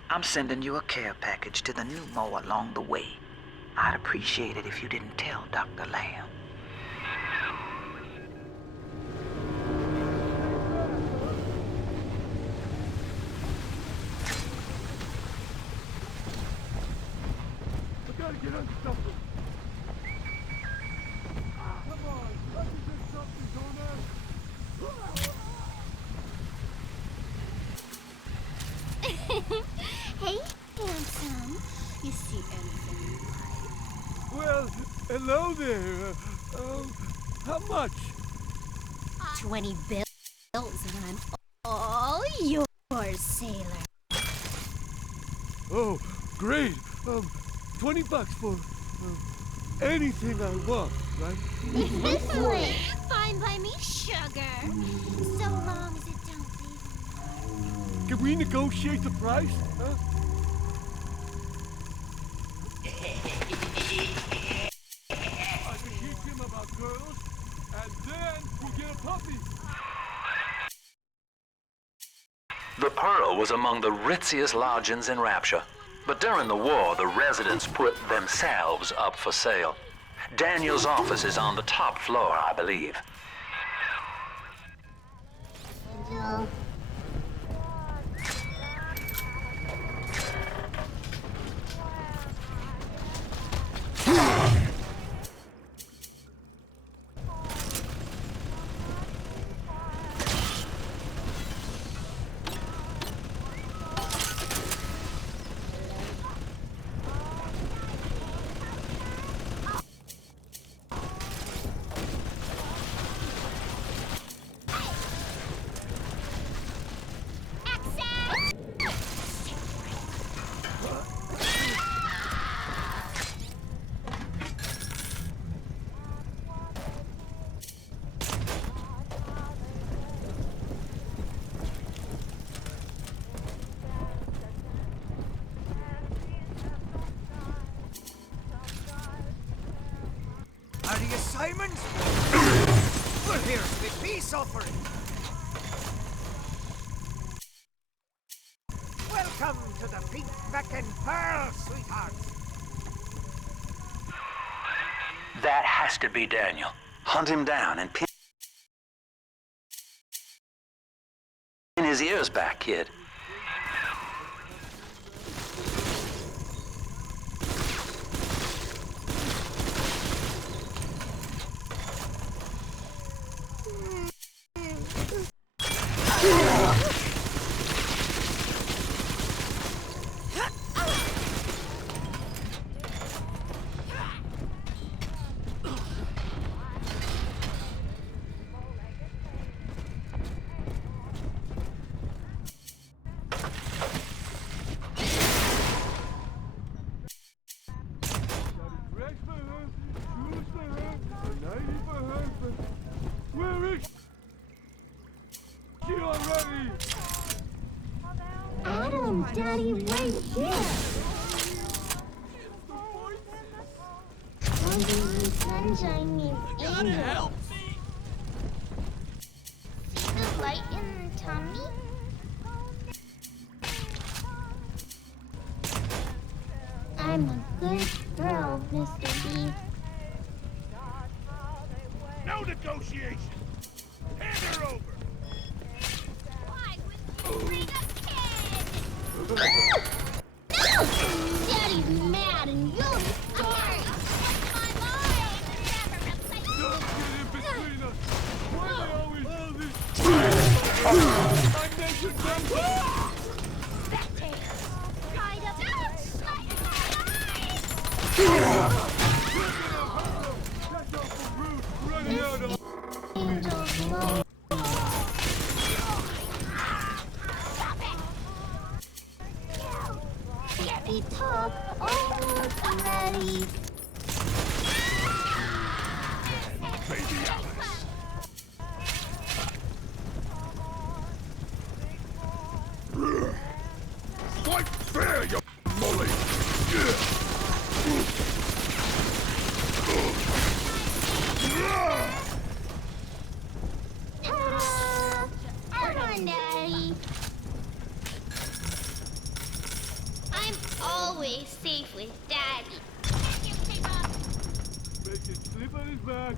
I'm sending you a care package to the pneumo along the way. I'd appreciate it if you didn't tell Dr. Lamb. I gotta get under something. Come on, let's get something on there. Hey, handsome. You see anything? Well, hello there. How much? 20 bills and I'm all yours, sailor. Oh, great. $20 for anything I want, right? This way. Fine by me, sugar. So long as it don't leave. we negotiate the price? Huh? I can teach him about girls, and then we'll get a puppy. The Pearl was among the ritziest lodgings in Rapture, but during the war, the residents put themselves up for sale. Daniel's office is on the top floor, I believe. Are the assignments? Well, here's the peace offering. Welcome to the Pink Back and Pearl, sweethearts. That has to be Daniel. Hunt him down and pin his ears back, kid. Where is she already? Adam, Daddy, right here. Under the sunshine means Angel. See the light in the tummy? I'm a good girl, Mr. B. No negotiation! Hand her over! Why would you bring a kid? No! Daddy's mad and you'll be sorry! My mind! Don't get in between us! Why do they always do this? I mentioned them! Right up Angel's love. Get me top, almost ready. Baby Alice! Fight fair, you molly! Ta-da! Come on, Daddy. I'm always safe with Daddy. Make it sleep on his back,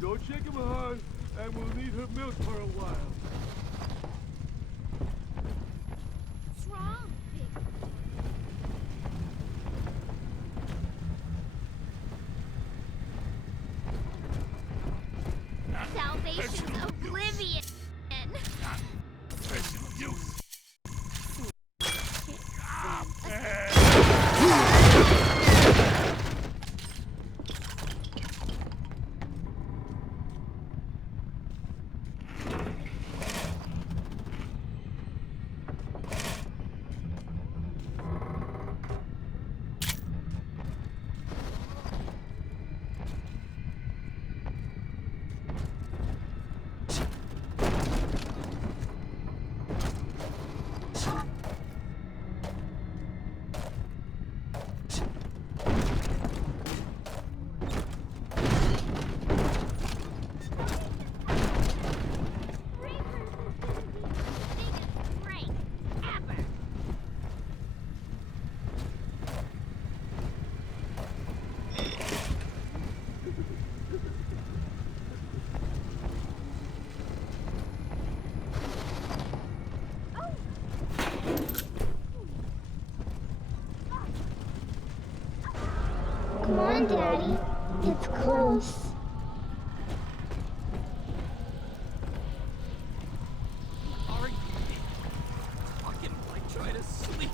don't shake him hard, and we'll need her milk for a while. What's wrong, Salvation's oblivion. on, Daddy. It's close. Are you fucking like trying to sleep?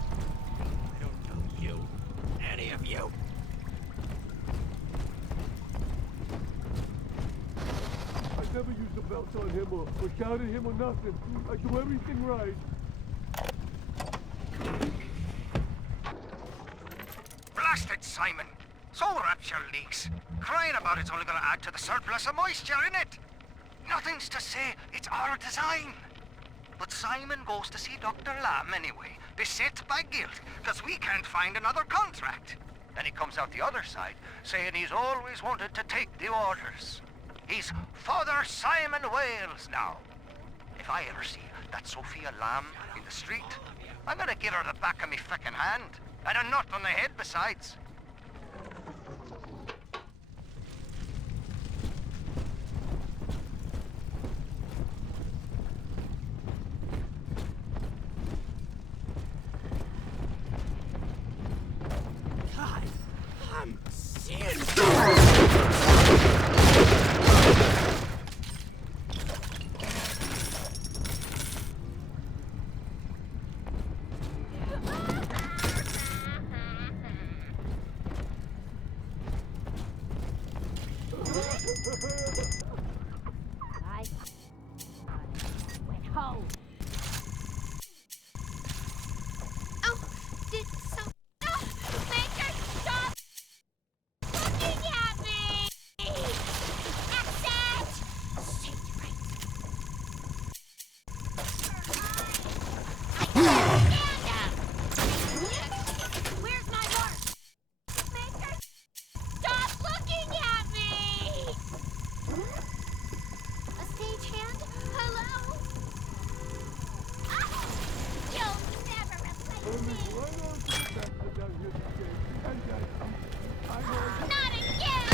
I don't know you. Any of you. I never used a belt on him or counted him or nothing. I do everything right. Blasted Simon! So rapture leaks. Crying about it's only gonna add to the surplus of moisture in it. Nothing's to say it's our design. But Simon goes to see Dr. Lamb anyway, beset by guilt, because we can't find another contract. Then he comes out the other side, saying he's always wanted to take the orders. He's Father Simon Wales now. If I ever see that Sophia Lamb in the street, I'm gonna give her the back of me frickin' hand. And a nut on the head besides. God, I'm seeing. I went home. Oh, did some... Oh, Maker, stop looking at me! Exit! Shit, right. I can't stand him! Where's my horse? Maker, stop looking at me! A stagehand? Hello? Oh, you'll never replace me! Not again!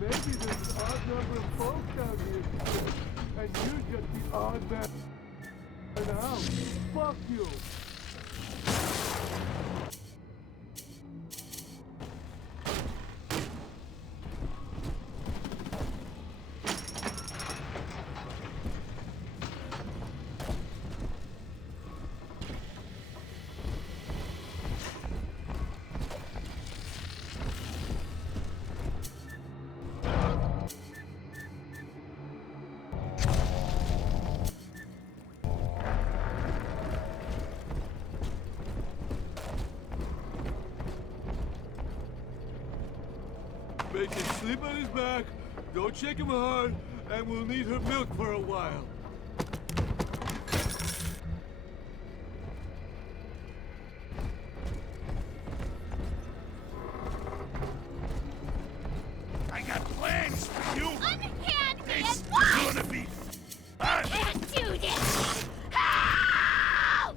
Maybe there's an odd number of folks down here, and you're just the odd man out. Fuck you! Make him sleep on his back, don't shake him hard, and we'll need her milk for a while. I got plans for you! Unhand me It's at once! gonna be I fun! can't do this! Help!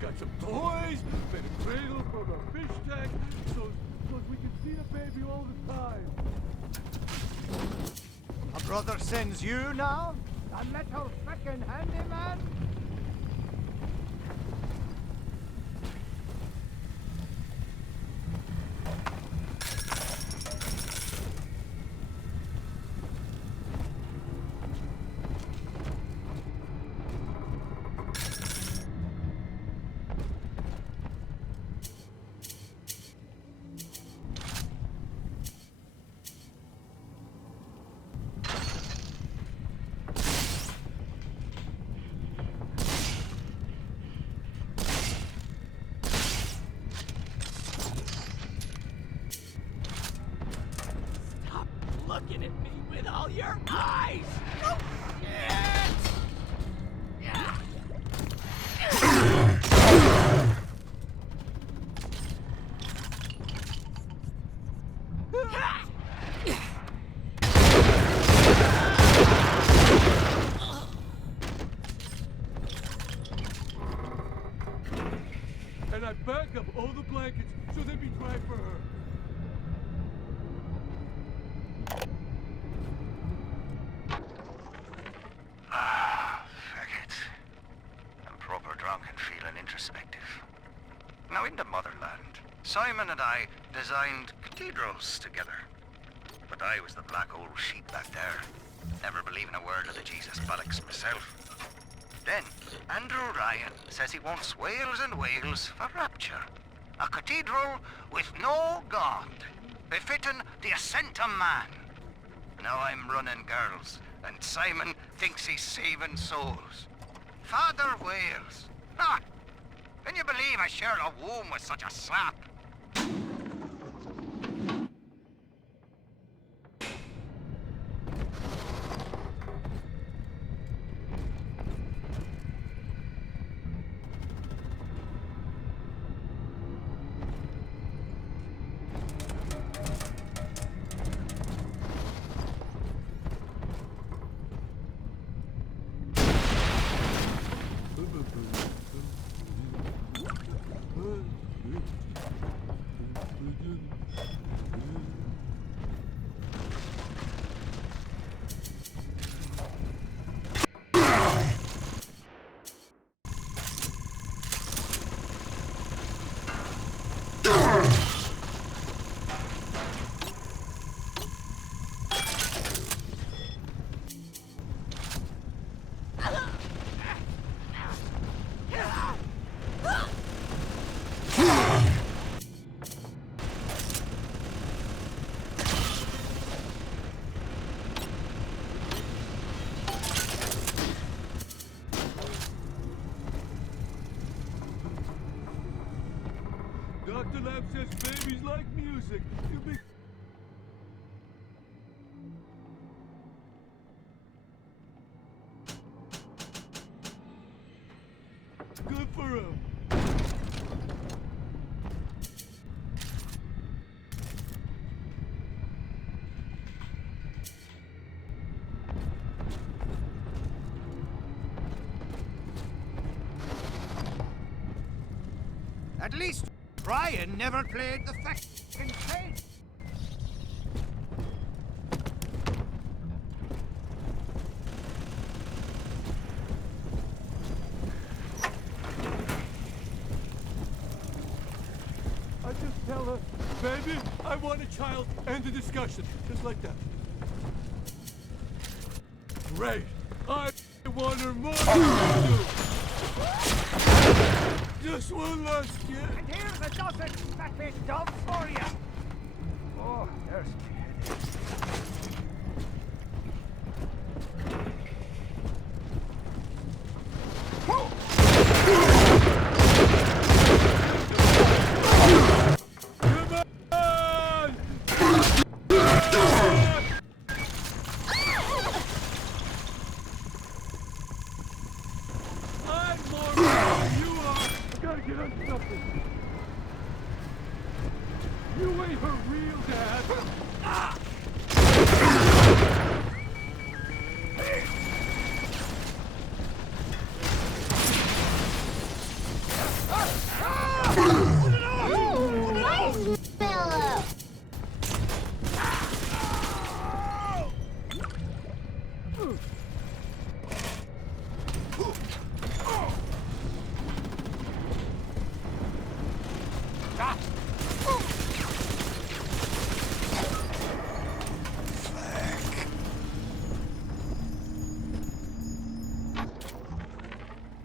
Got some toys, made a cradle from a fish tank, so we can see the baby all the time. A brother sends you now? A little frickin' handyman? find a motherland. Simon and I designed cathedrals together. But I was the black old sheep back there, never believing a word of the Jesus bollocks myself. Then, Andrew Ryan says he wants Wales and Wales for rapture. A cathedral with no God, befitting the ascent of man. Now I'm running girls, and Simon thinks he's saving souls. Father Wales. Ah! Can you believe I shared a womb with such a slap? Dr. Lamb says babies like music. You be... Good for him. At least Brian never played the fucking tape. I just tell her, baby, I want a child, end the discussion. Just like that. Great. I want her more than you do. Just one last kid. And here's a dozen fat-bit dogs for you. Oh, there's kids. You ain't her real dad.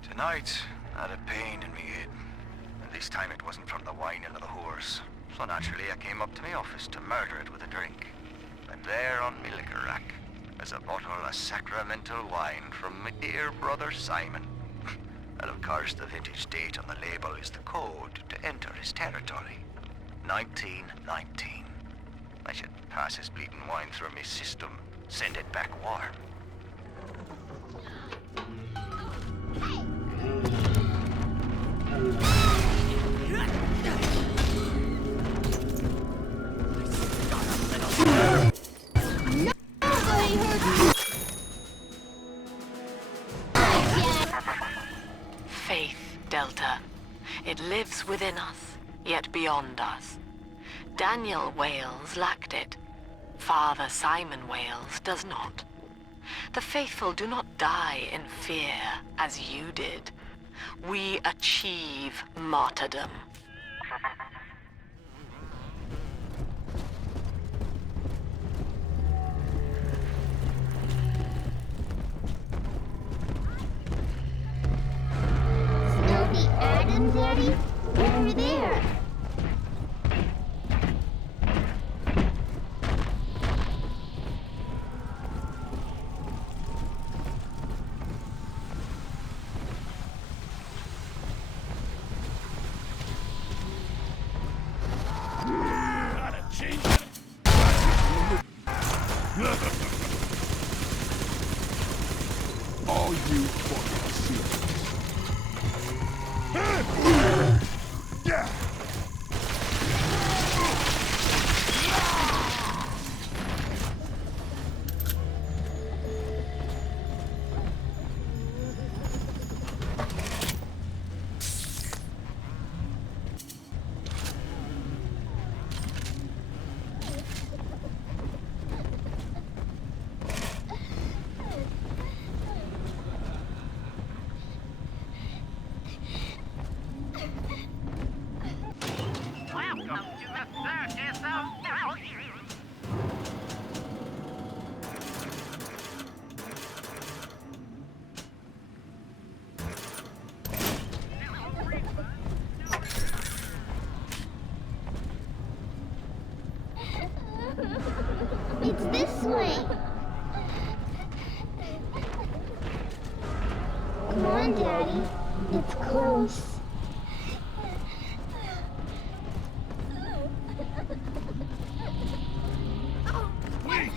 Tonight, I had a pain in me head. And this time it wasn't from the whining of the whores. So naturally I came up to my office to murder it with a drink. And there on my liquor rack is a bottle of sacramental wine from my dear brother Simon. And of course the vintage date on the label is the code to enter his territory. 1919. I should pass his bleeding wine through my system, send it back warm. Faith, Delta. It lives within us, yet beyond us. Daniel Wales lacked it. Father Simon Wales does not. The faithful do not die in fear, as you did. We achieve martyrdom. Daddy. Over there. Are you fucking serious? Yeah. It's this way. Come on, Daddy. It's close. Wait!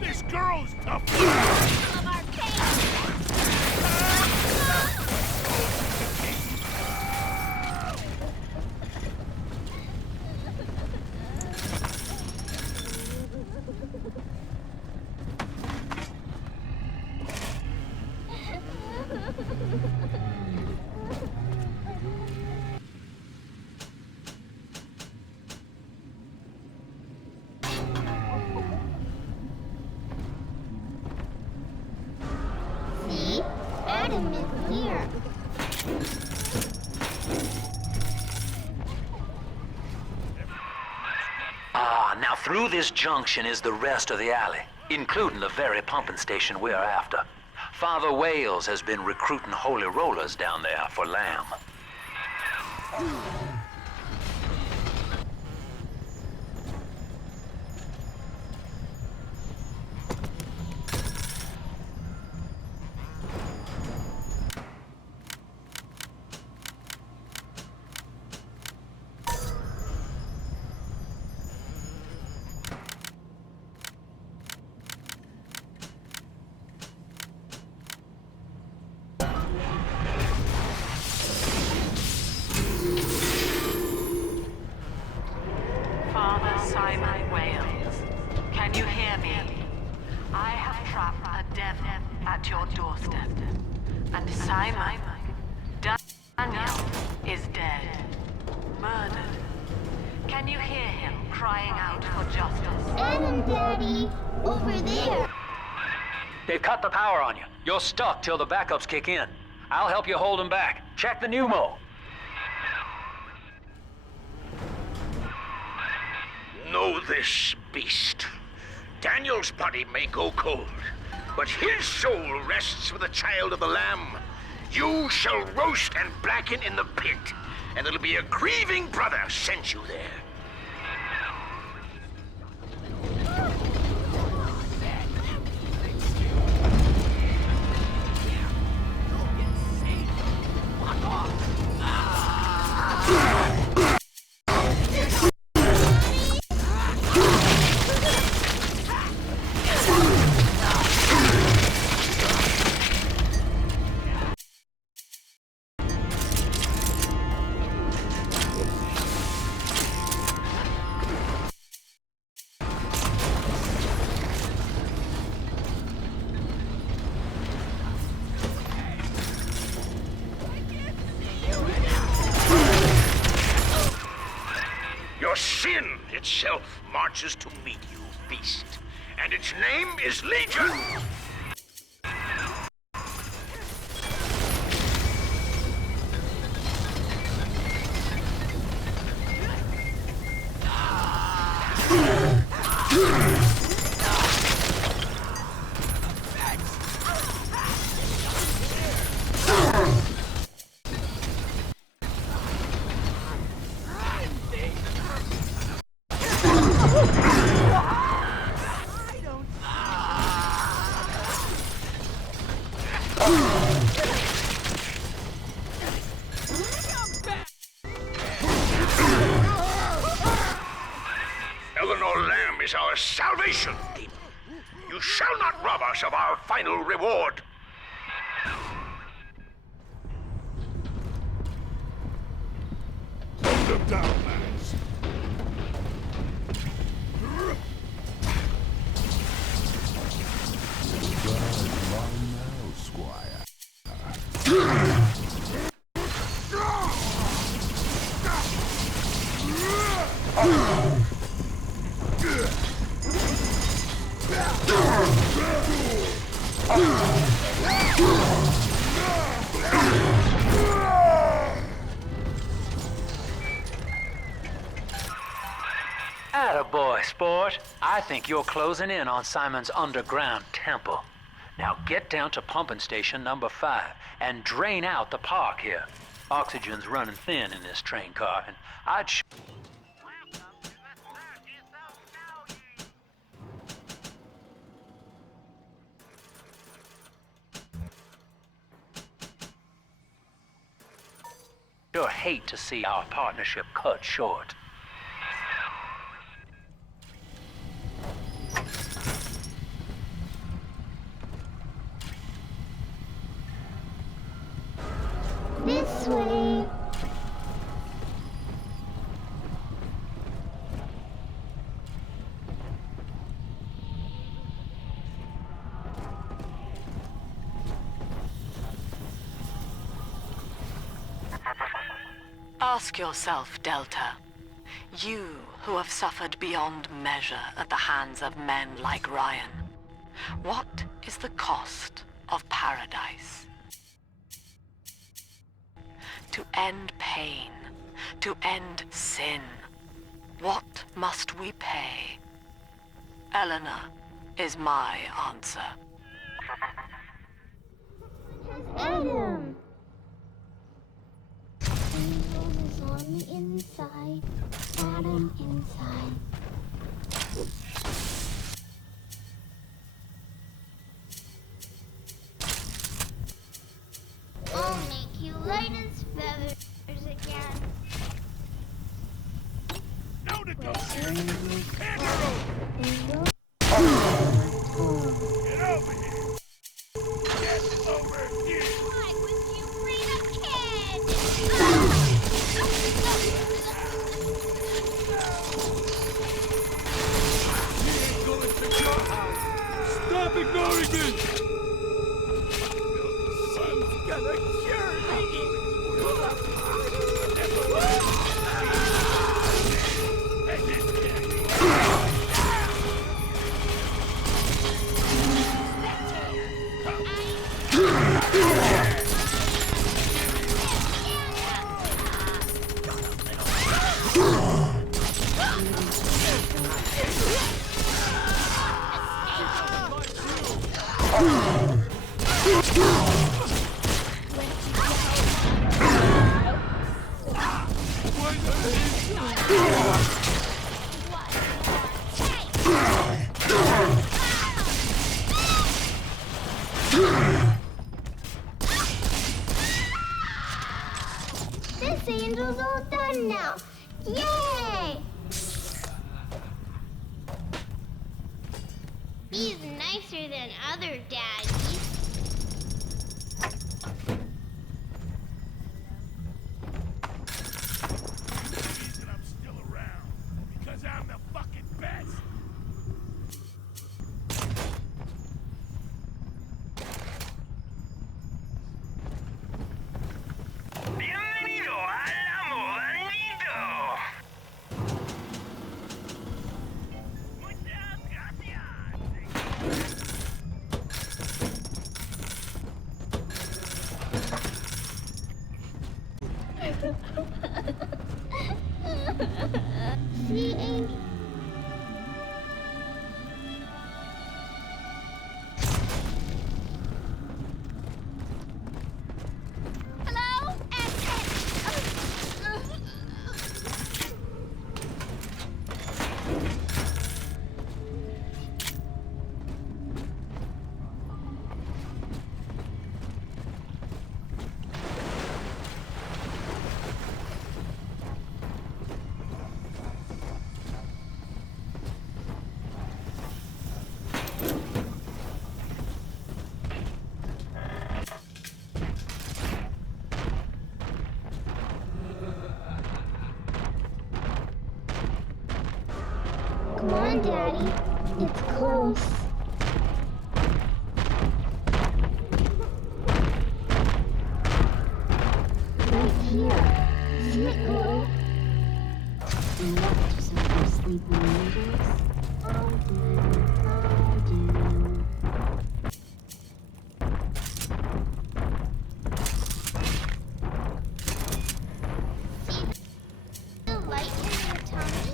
This girl's tough! See? Adam is here. Now through this junction is the rest of the alley, including the very pumping station we're after. Father Wales has been recruiting holy rollers down there for Lamb. Father Simon Wales, can you hear me? I have trapped a devil at your doorstep. And Simon, Daniel, is dead. Murdered. Can you hear him crying out for justice? Adam, Daddy. Over there. They've cut the power on you. You're stuck till the backups kick in. I'll help you hold them back. Check the pneumo. Know this, beast. Daniel's body may go cold, but his soul rests with the child of the Lamb. You shall roast and blacken in the pit, and it'll be a grieving brother sent you there. Sin itself marches to meet you, beast, and its name is Legion! Eleanor Lamb is our salvation. You shall not rob us of our final reward. Hold them down, lads. Long now, Squire. Attaboy, sport. I think you're closing in on Simon's underground temple. Now get down to pumping station number 5 and drain out the park here. Oxygen's running thin in this train car, and I'd sure hate to see our partnership cut short. This way. Ask yourself, Delta. You who have suffered beyond measure at the hands of men like Ryan. What is the cost of paradise? To end pain, to end sin, what must we pay? Eleanor is my answer. Adam! Angel is on the inside, Adam inside. I'll make you light as feathers again. Now to go! Get over here! Get over here! I wish you freedom, kid! He ain't going to your house! Stop ignoring me! Son's gonna cure me! This angel's all done now. Yay! He's nicer than other daddies. The reason I'm still around, because I'm the fucking best. Bienvenido al amorito. Muchas gracias. on, Daddy. It's close. Right here. See it glow? And what just over sleeping neighbors? I'll do. See the light in your tummy?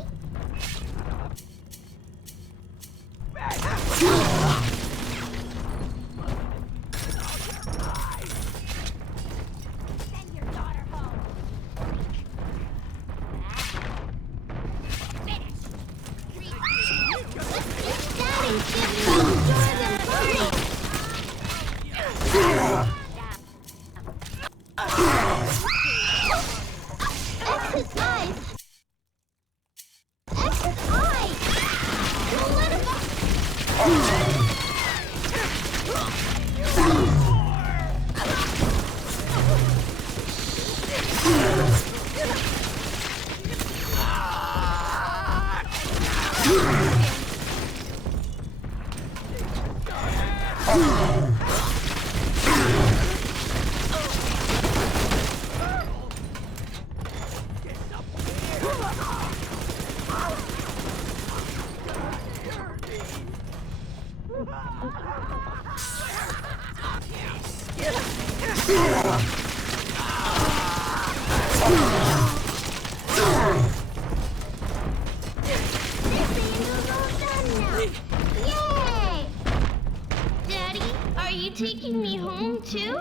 Send your daughter home. Daddy, give me Jordan Party! Exit eyes! Exit eyes! Don't let him go! Yay! Daddy, are you taking me home too?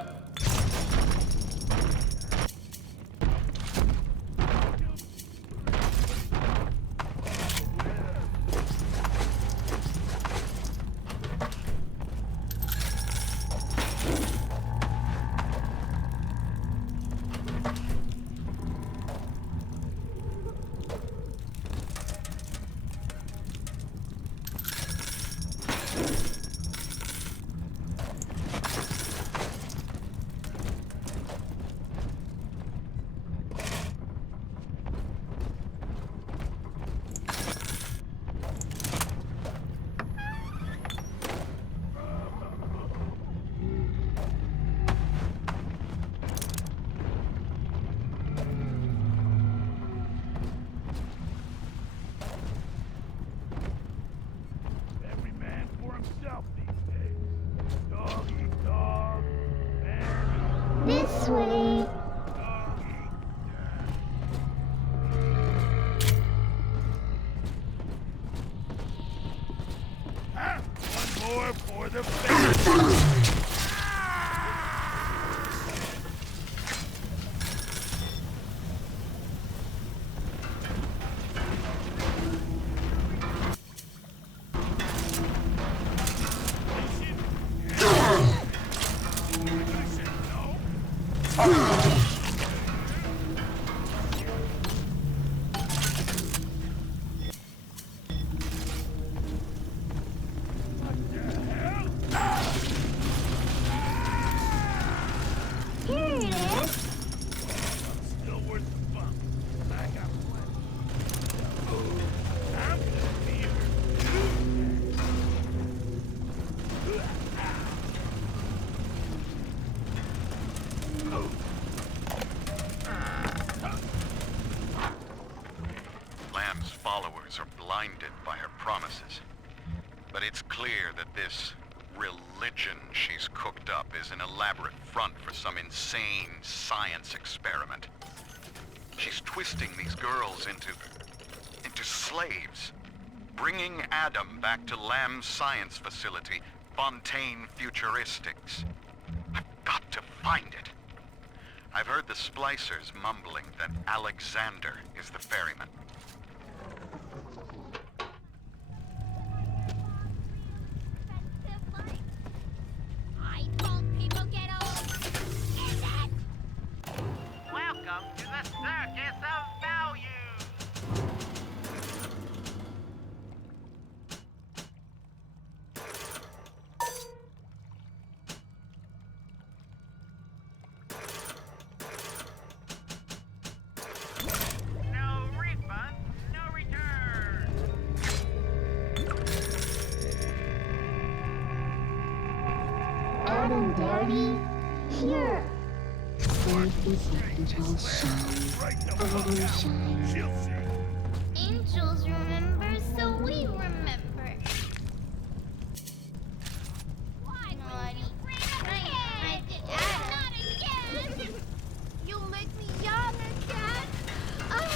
Every man for himself these days. Dog eat dog. Man This way. One more for the face. Here it is. Still worth the bump. I got plenty. I'm gonna be here. Lamb's followers are blinded by her promises. But it's clear that this religion she's cooked up is an elaborate front for some insane science experiment. She's twisting these girls into slaves, bringing Adam back to Lamb's science facility, Fontaine Futuristics. I've got to find it. I've heard the splicers mumbling that Alexander is the ferryman. I told people get over. Is it? Welcome to the circus of value. No refund. Dad and Daddy? Here. Life is angels shine. Oh, shine. Angels remember, so we remember. Why, Naughty? Not again! You'll make me young again. Oh.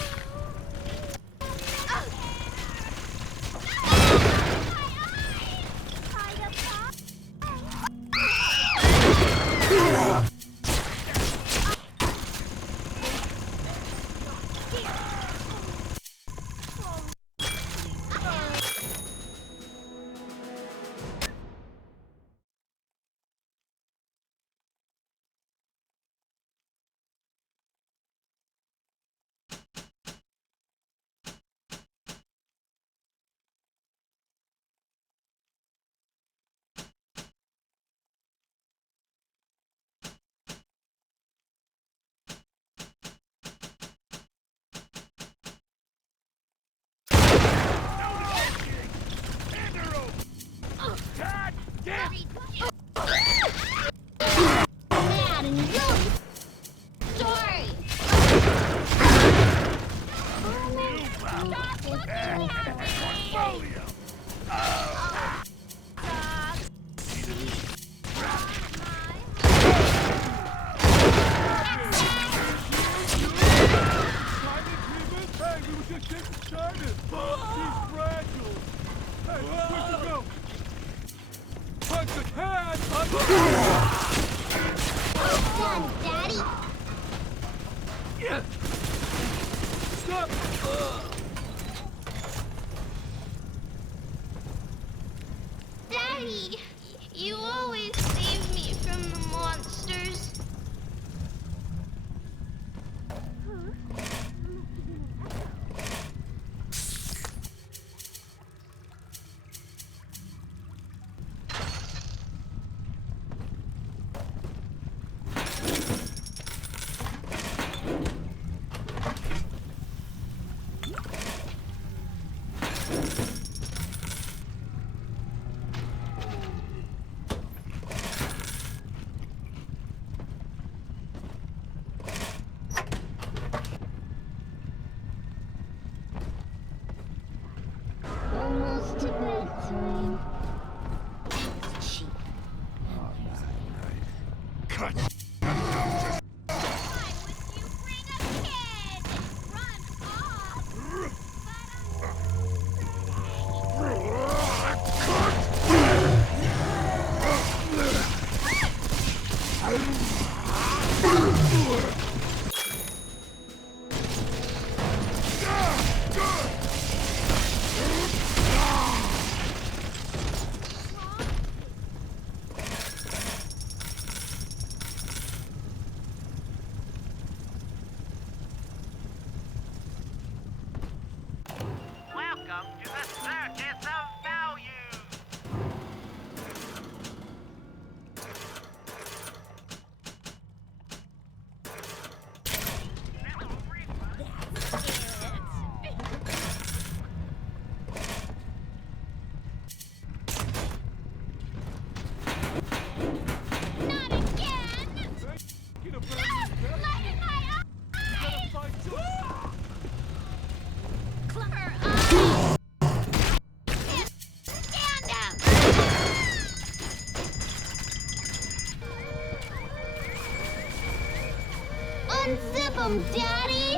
Daddy, you always save me from the monsters. Almost to bedtime. It's cheap. Cut! Welcome to the Circus of Value! Not again! No! Light in my eyes! Her eyes! Stand up! Unzip 'em, Daddy!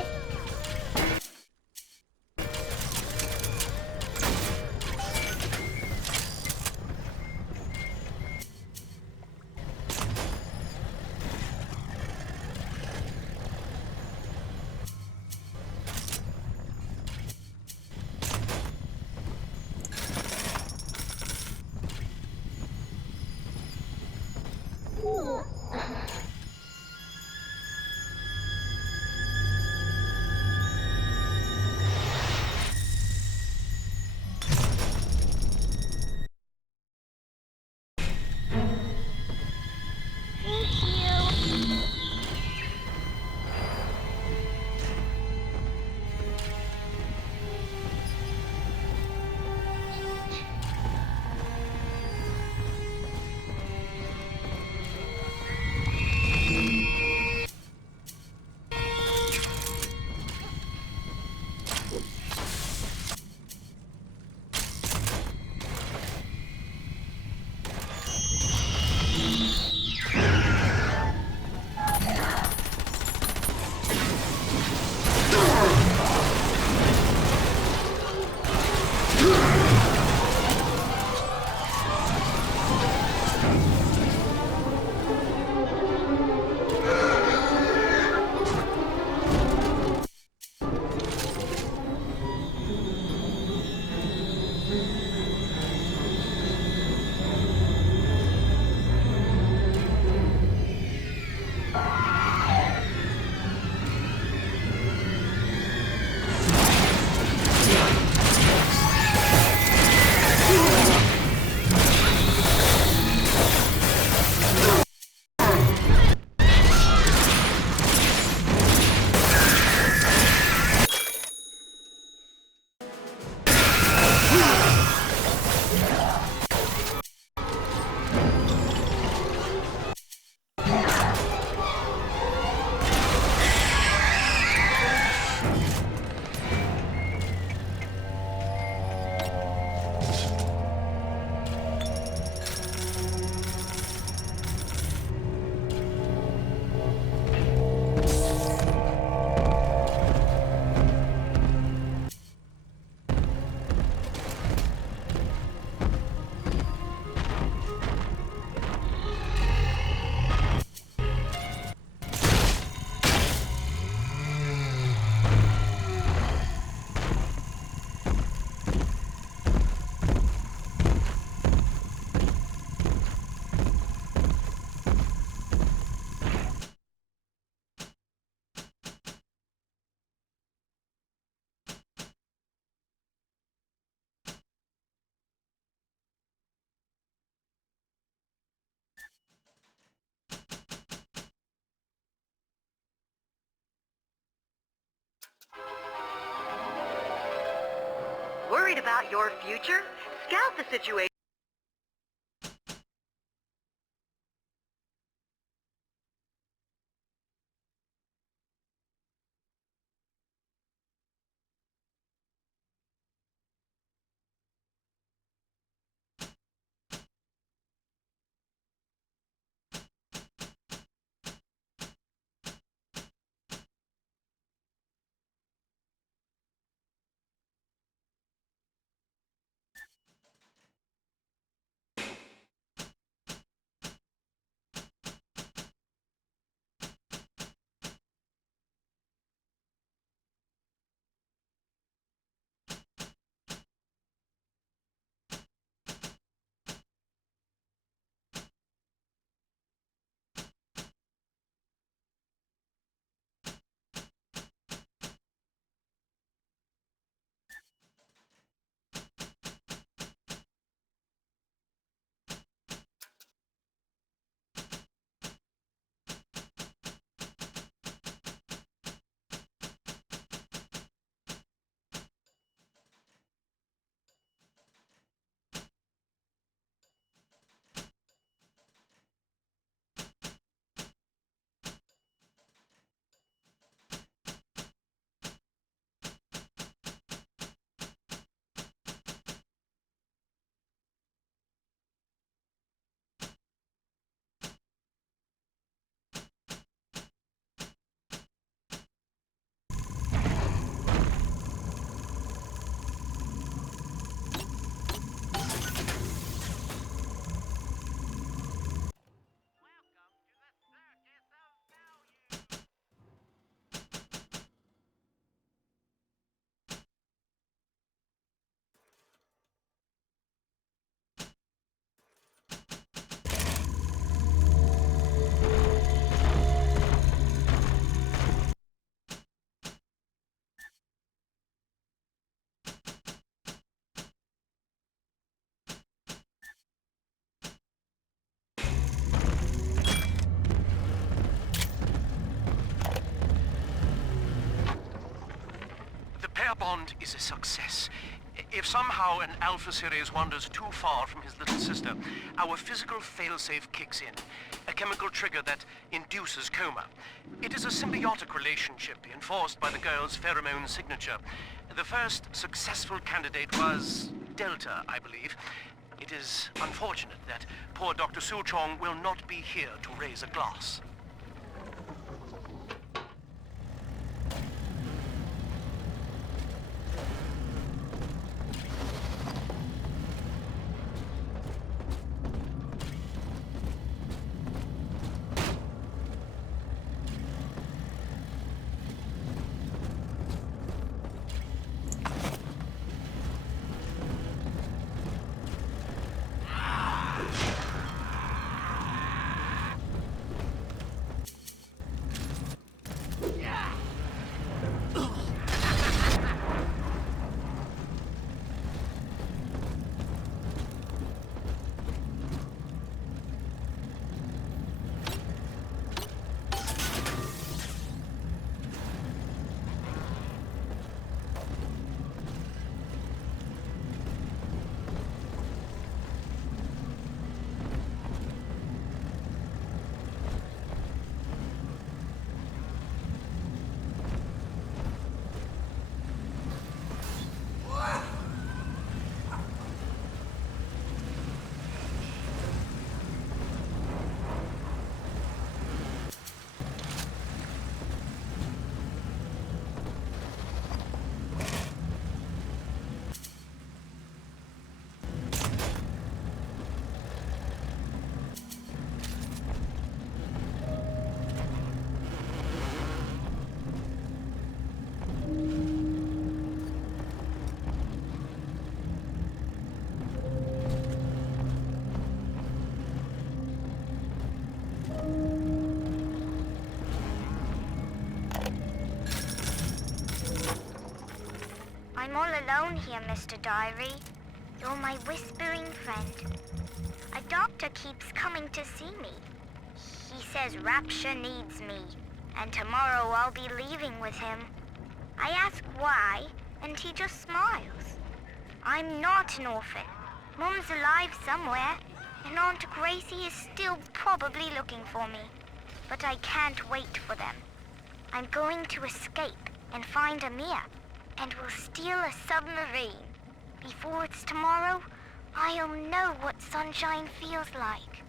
Worried about your future? Scout the situation. Pair bond is a success. If somehow an Alpha series wanders too far from his little sister, our physical failsafe kicks in, a chemical trigger that induces coma. It is a symbiotic relationship enforced by the girl's pheromone signature. The first successful candidate was Delta, I believe. It is unfortunate that poor Dr. Suchong will not be here to raise a glass. I'm all alone here, Mr. Diary. You're my whispering friend. A doctor keeps coming to see me. He says Rapture needs me, and tomorrow I'll be leaving with him. I ask why, and he just smiles. I'm not an orphan. Mum's alive somewhere, and Aunt Gracie is still probably looking for me. But I can't wait for them. I'm going to escape and find Amir, and we'll steal a submarine. Before it's tomorrow, I'll know what sunshine feels like.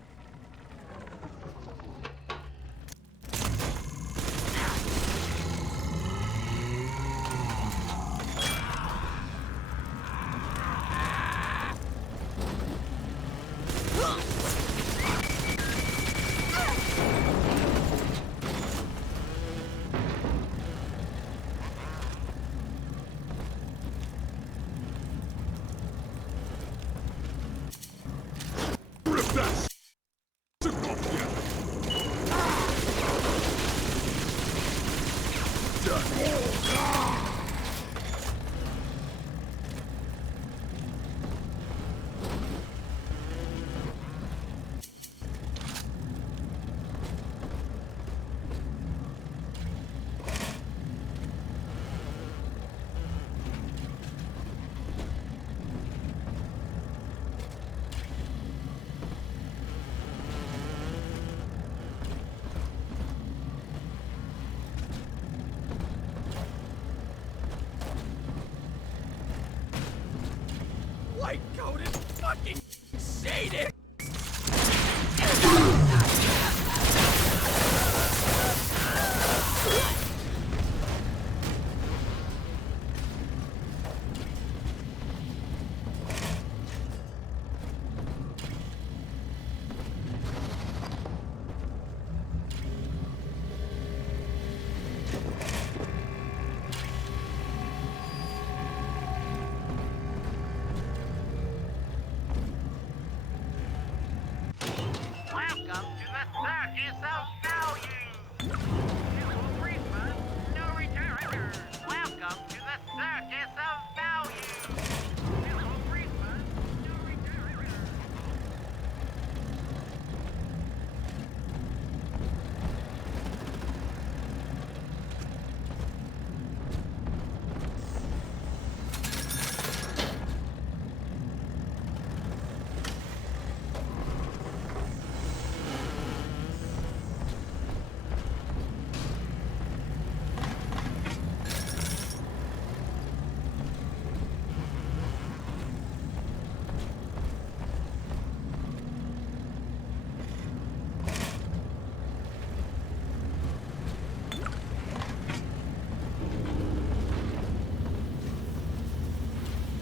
White-coated fucking sadist! Welcome to the circus of value. No refund, no return. Welcome to the circus of value. No refund, no return.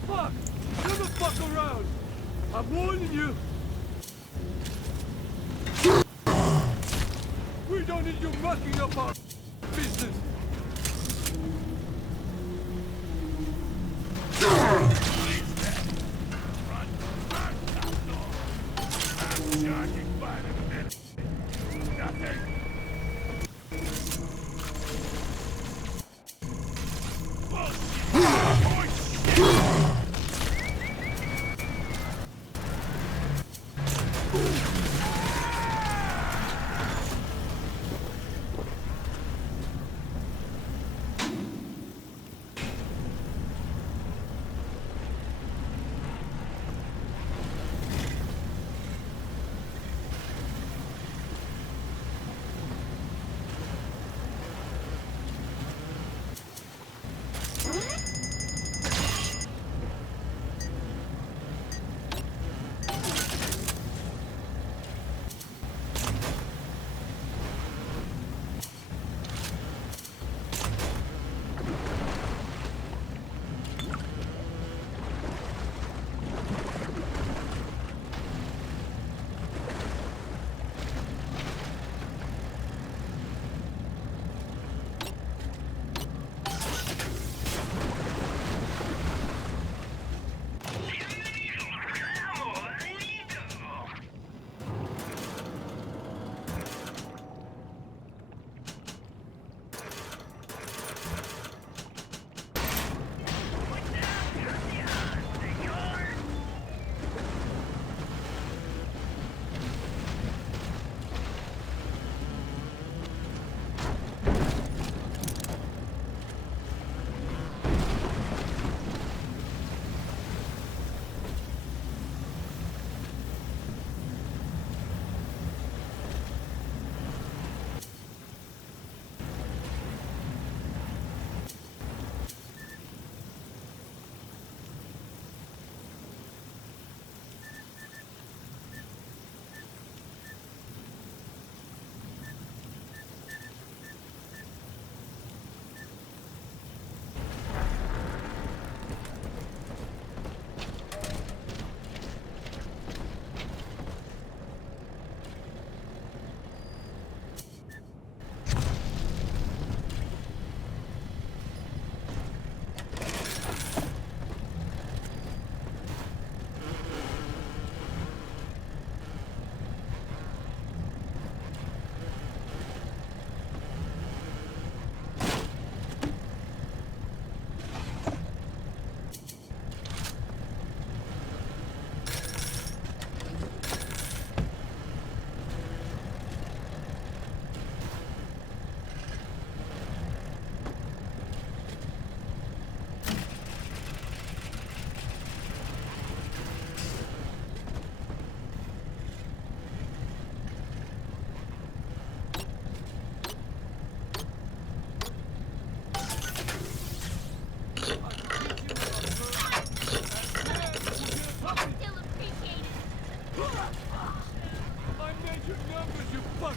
Fuck! Never fuck around! I'm warning you! We don't need you mucking up our business!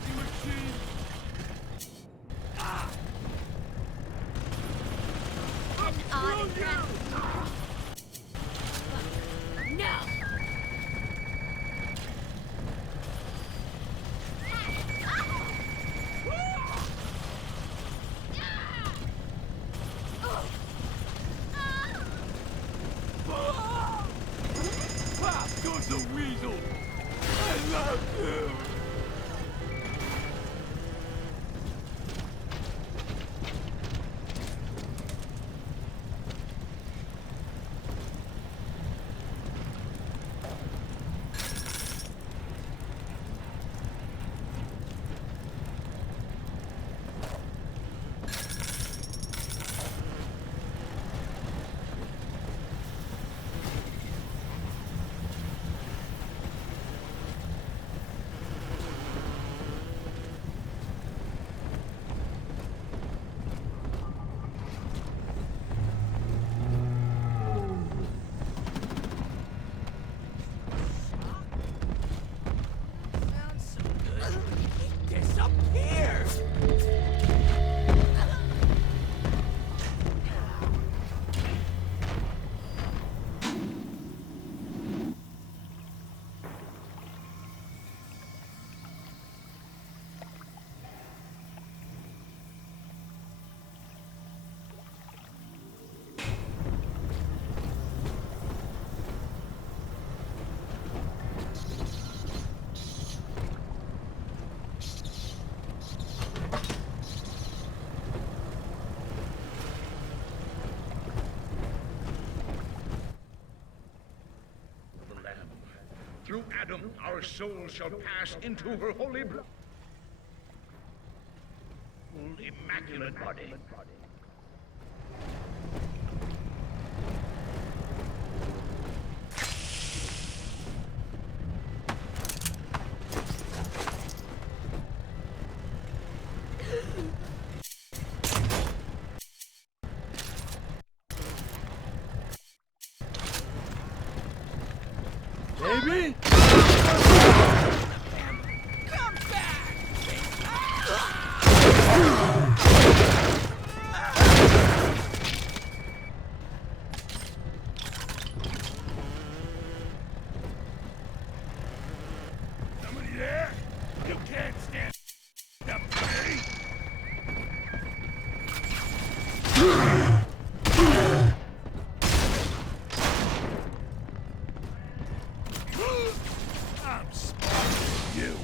fucking machine! An autograph. No! Pop goes the weasel! I love you! Through Adam, our souls shall pass into her holy blood. Immaculate body. Baby? Somebody there? You can't stand up to me. I'm spotting you.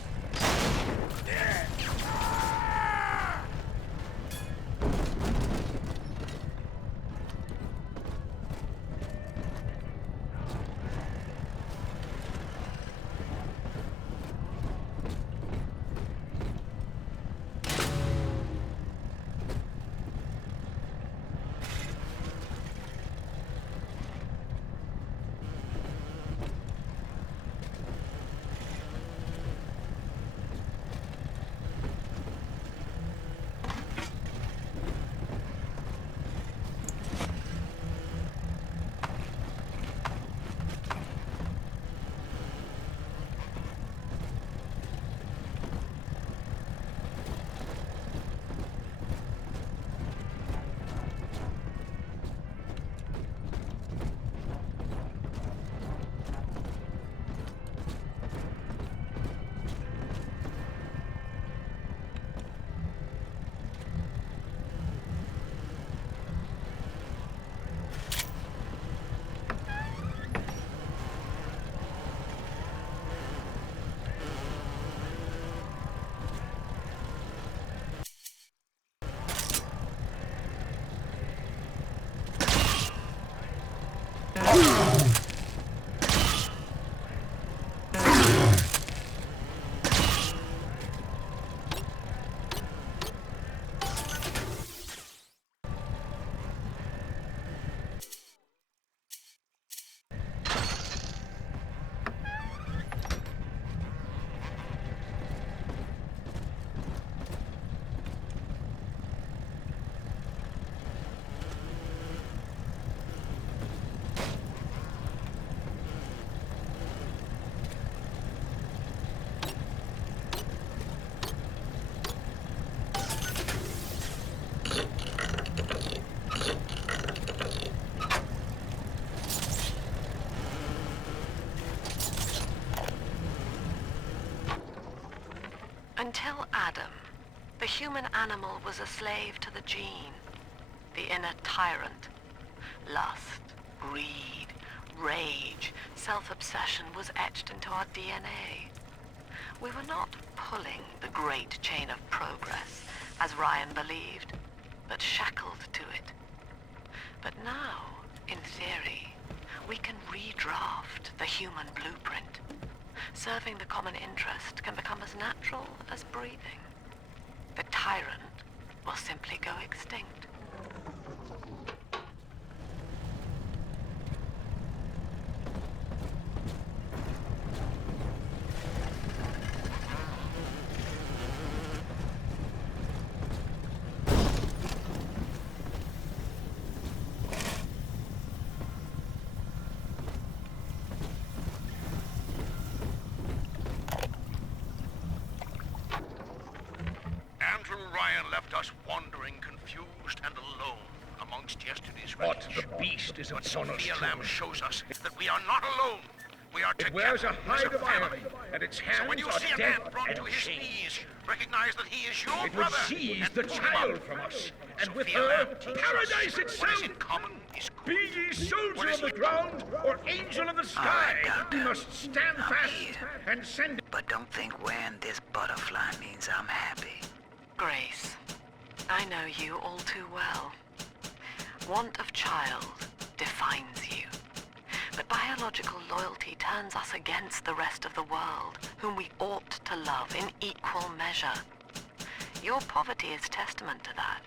Adam, the human animal was a slave to the gene, the inner tyrant. Lust, greed, rage, self-obsession was etched into our DNA. We were not pulling the great chain of progress, as Ryan believed, but shackled to it. But now, in theory, we can redraft the human blueprint. Serving the common interest can become as natural as breathing. The tyrant will simply go extinct. Ryan left us wandering, confused, and alone amongst yesterday's But wreckage. the beast is But upon us Sophia too. Lamb shows us that we are not alone. We are It together wears a as hide of iron, family. and its So hands when you are see a man dead brought and to his chained. knees, recognize that he is your It would brother. seize and the pull him child up. from us, and with Sophia her, Lamb teaches paradise us what itself. is in common is good. Be ye What soldier is of the he? ground or angel of the sky, we must stand fast and send. But don't think wearing this butterfly means I'm happy. Grace, I know you all too well. Want of child defines you. But biological loyalty turns us against the rest of the world, whom we ought to love in equal measure. Your poverty is testament to that,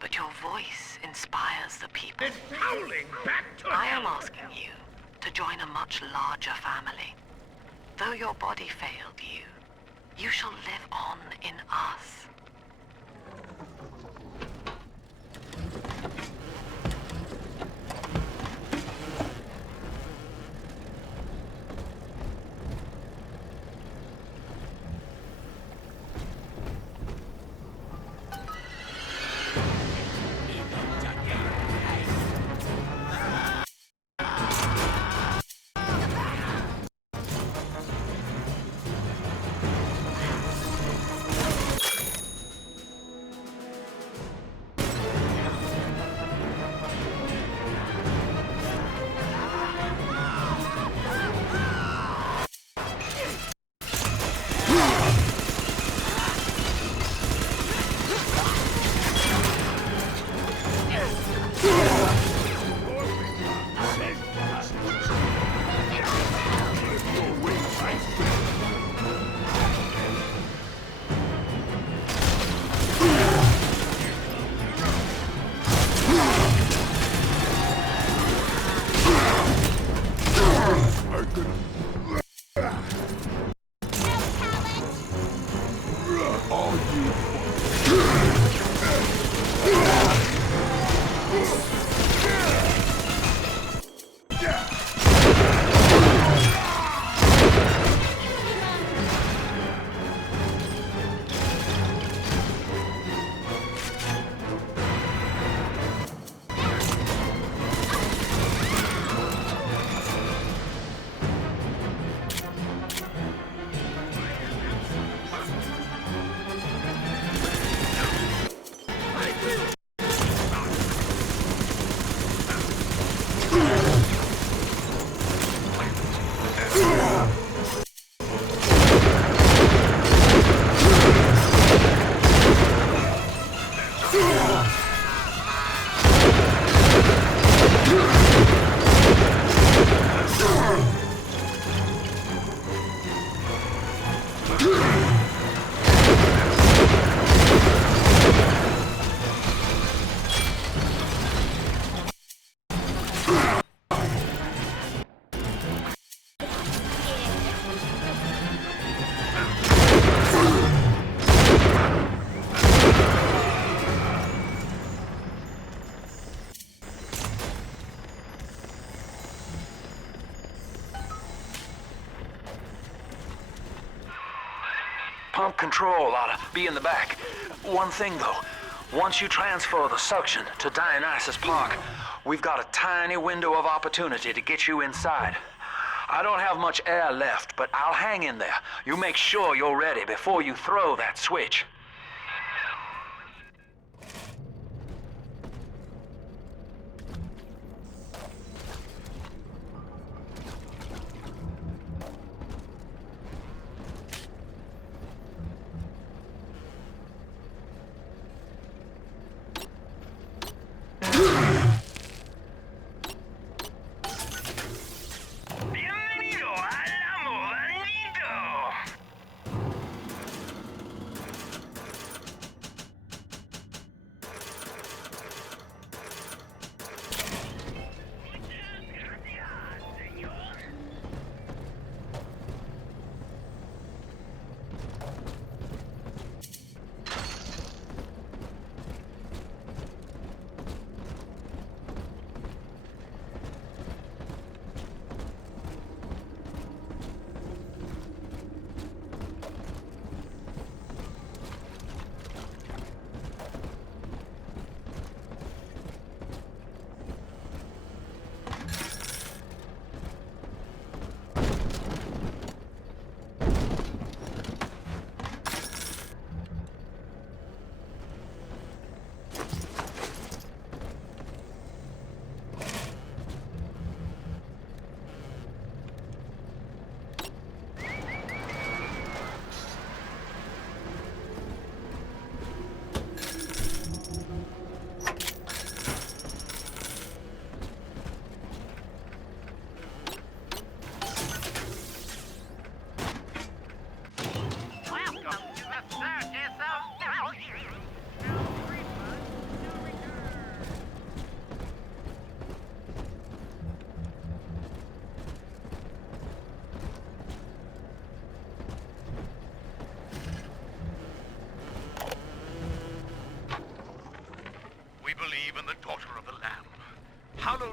but your voice inspires the people. It's howling back to I am hell. asking you to join a much larger family. Though your body failed you, you shall live on in us. Pump control ought to be in the back. One thing, though. Once you transfer the suction to Dionysus Park, we've got a tiny window of opportunity to get you inside. I don't have much air left, but I'll hang in there. You make sure you're ready before you throw that switch.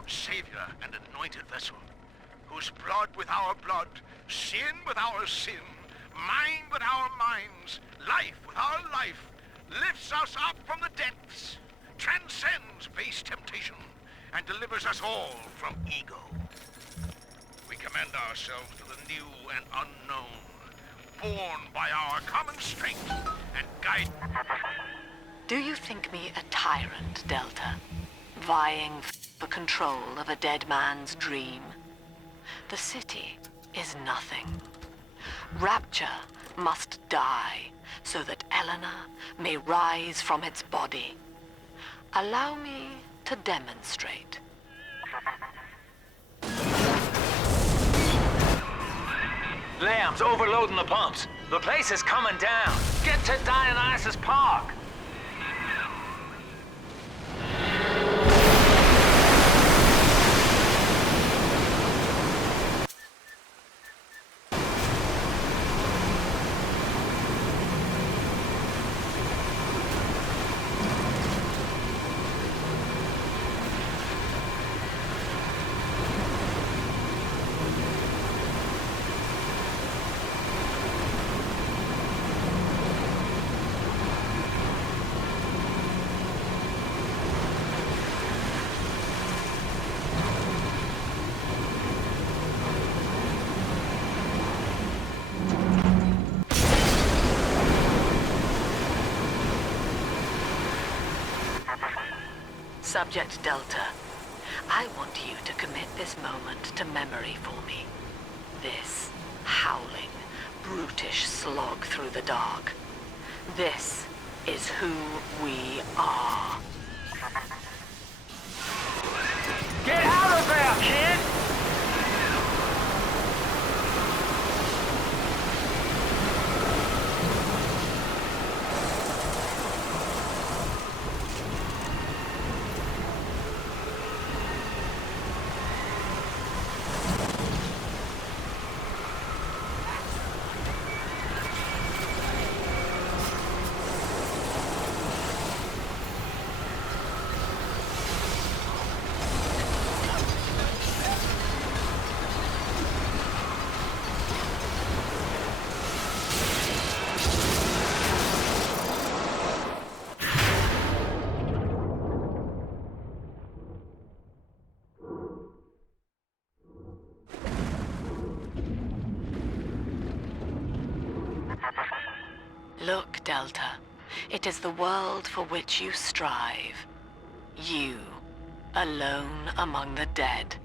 Savior and anointed vessel, whose blood with our blood, sin with our sin, mind with our minds, life with our life, lifts us up from the depths, transcends base temptation, and delivers us all from ego. We commend ourselves to the new and unknown, born by our common strength and guided. Do you think me a tyrant, Delta? Vying for control of a dead man's dream? The city is nothing. Rapture must die so that Eleanor may rise from its body. Allow me to demonstrate. Lamb's overloading the pumps. The place is coming down. Get to Dionysus Park. Subject Delta, I want you to commit this moment to memory for me. This howling, brutish slog through the dark. This is who we are. Get out of there, kid! Look, Delta, it is the world for which you strive. You, alone among the dead.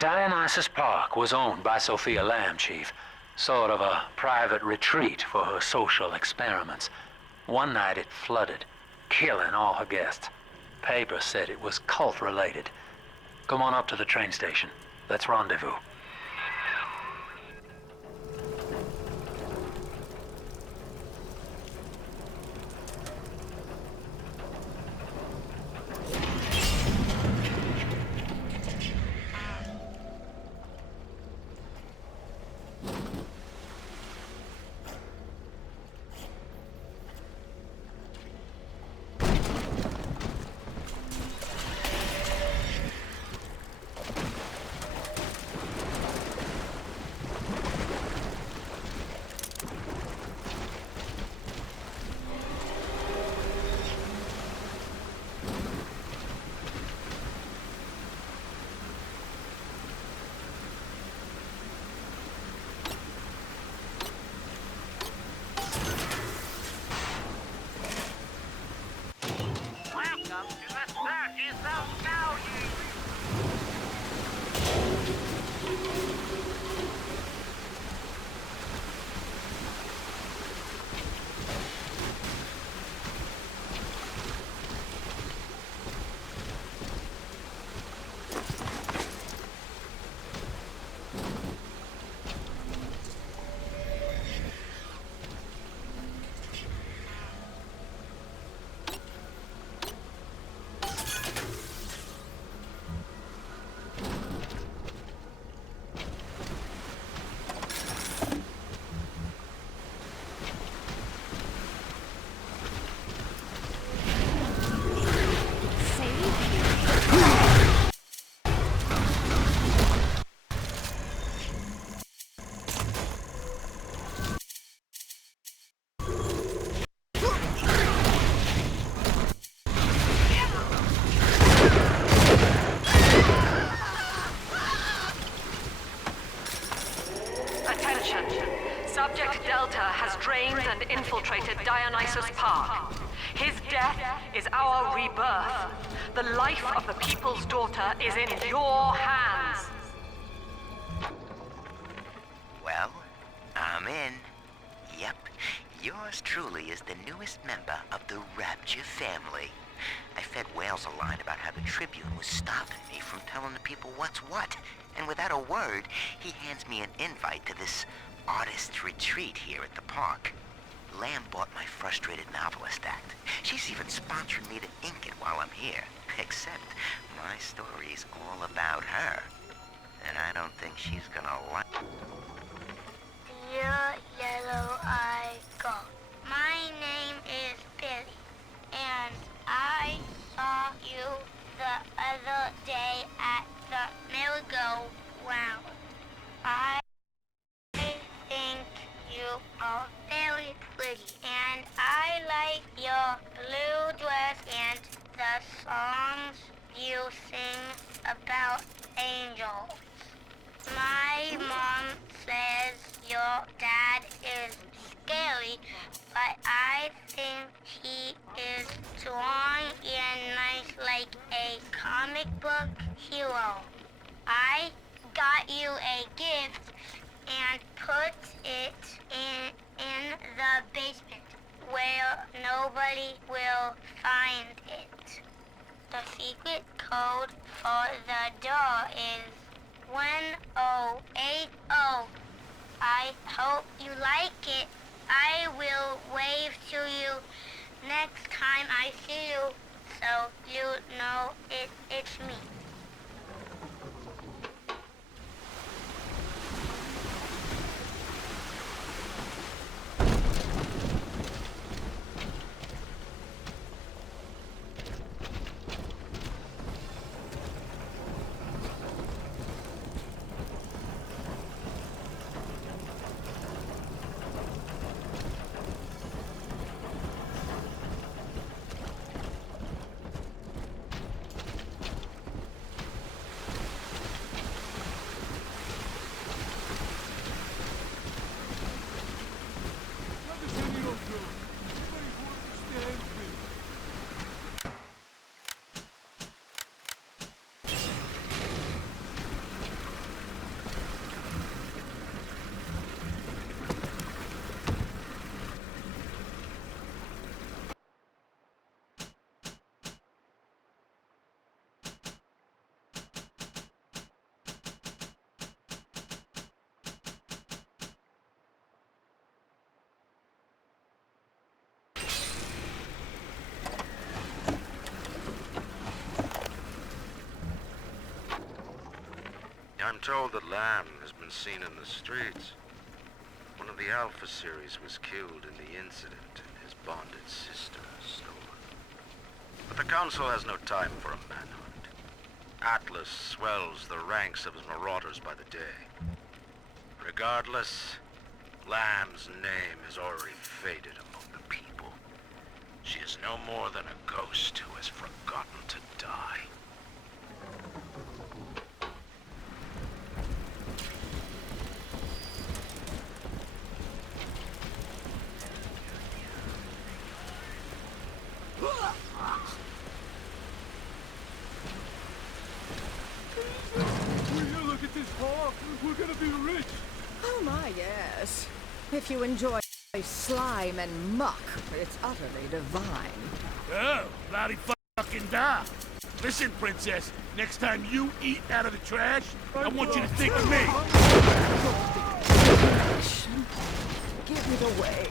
Dionysus Park was owned by Sophia Lamb, Chief. Sort of a private retreat for her social experiments. One night it flooded, killing all her guests. Papers said it was cult-related. Come on up to the train station. Let's rendezvous. and infiltrated Dionysus Park. His death is our rebirth. The life of the people's daughter is in your hands. Well, I'm in. Yep, yours truly is the newest member of the Rapture family. I fed Wales a line about how the Tribune was stopping me from telling the people what's what, and without a word, he hands me an invite to this artist's retreat here at the park. Lamb bought my Frustrated Novelist Act. She's even sponsored me to ink it while I'm here, except my story's all about her, and I don't think she's gonna like... Dear Yellow-Eye Goat, my name is Billy, and I saw you the other day at the merry-go-round. I think you are very pretty, and I like your blue dress and the songs you sing about angels. My mom says your dad is scary, but I think he is strong and nice like a comic book hero. I got you a gift and put it in the basement where nobody will find it. The secret code for the door is 1080. I hope you like it. I will wave to you next time I see you, so you know it's me. I'm told that Lamb has been seen in the streets. One of the Alpha series was killed in the incident, and his bonded sister stolen. But the Council has no time for a manhunt. Atlas swells the ranks of his marauders by the day. Regardless, Lamb's name is already faded among the people. She is no more than a ghost who has forgotten to die. Will you look at this hall? We're gonna be rich. Oh my, yes. If you enjoy slime and muck, it's utterly divine. Oh, bloody fucking da. Listen, princess, next time you eat out of the trash, I want you to think of me. Give me the way.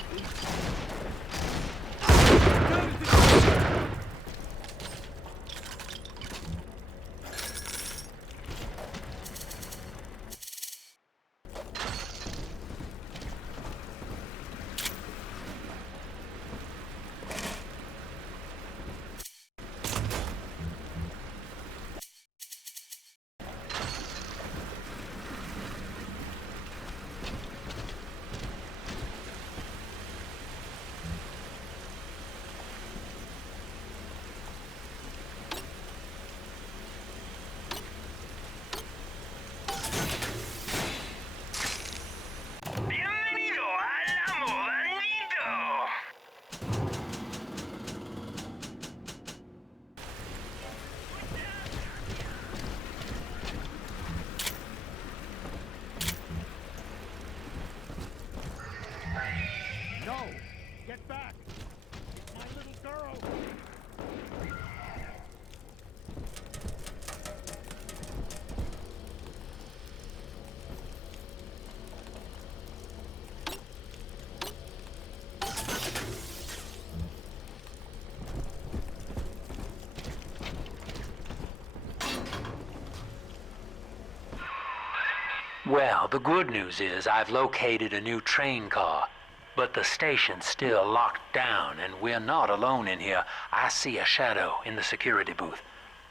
Well, the good news is I've located a new train car. But the station's still locked down, and we're not alone in here. I see a shadow in the security booth.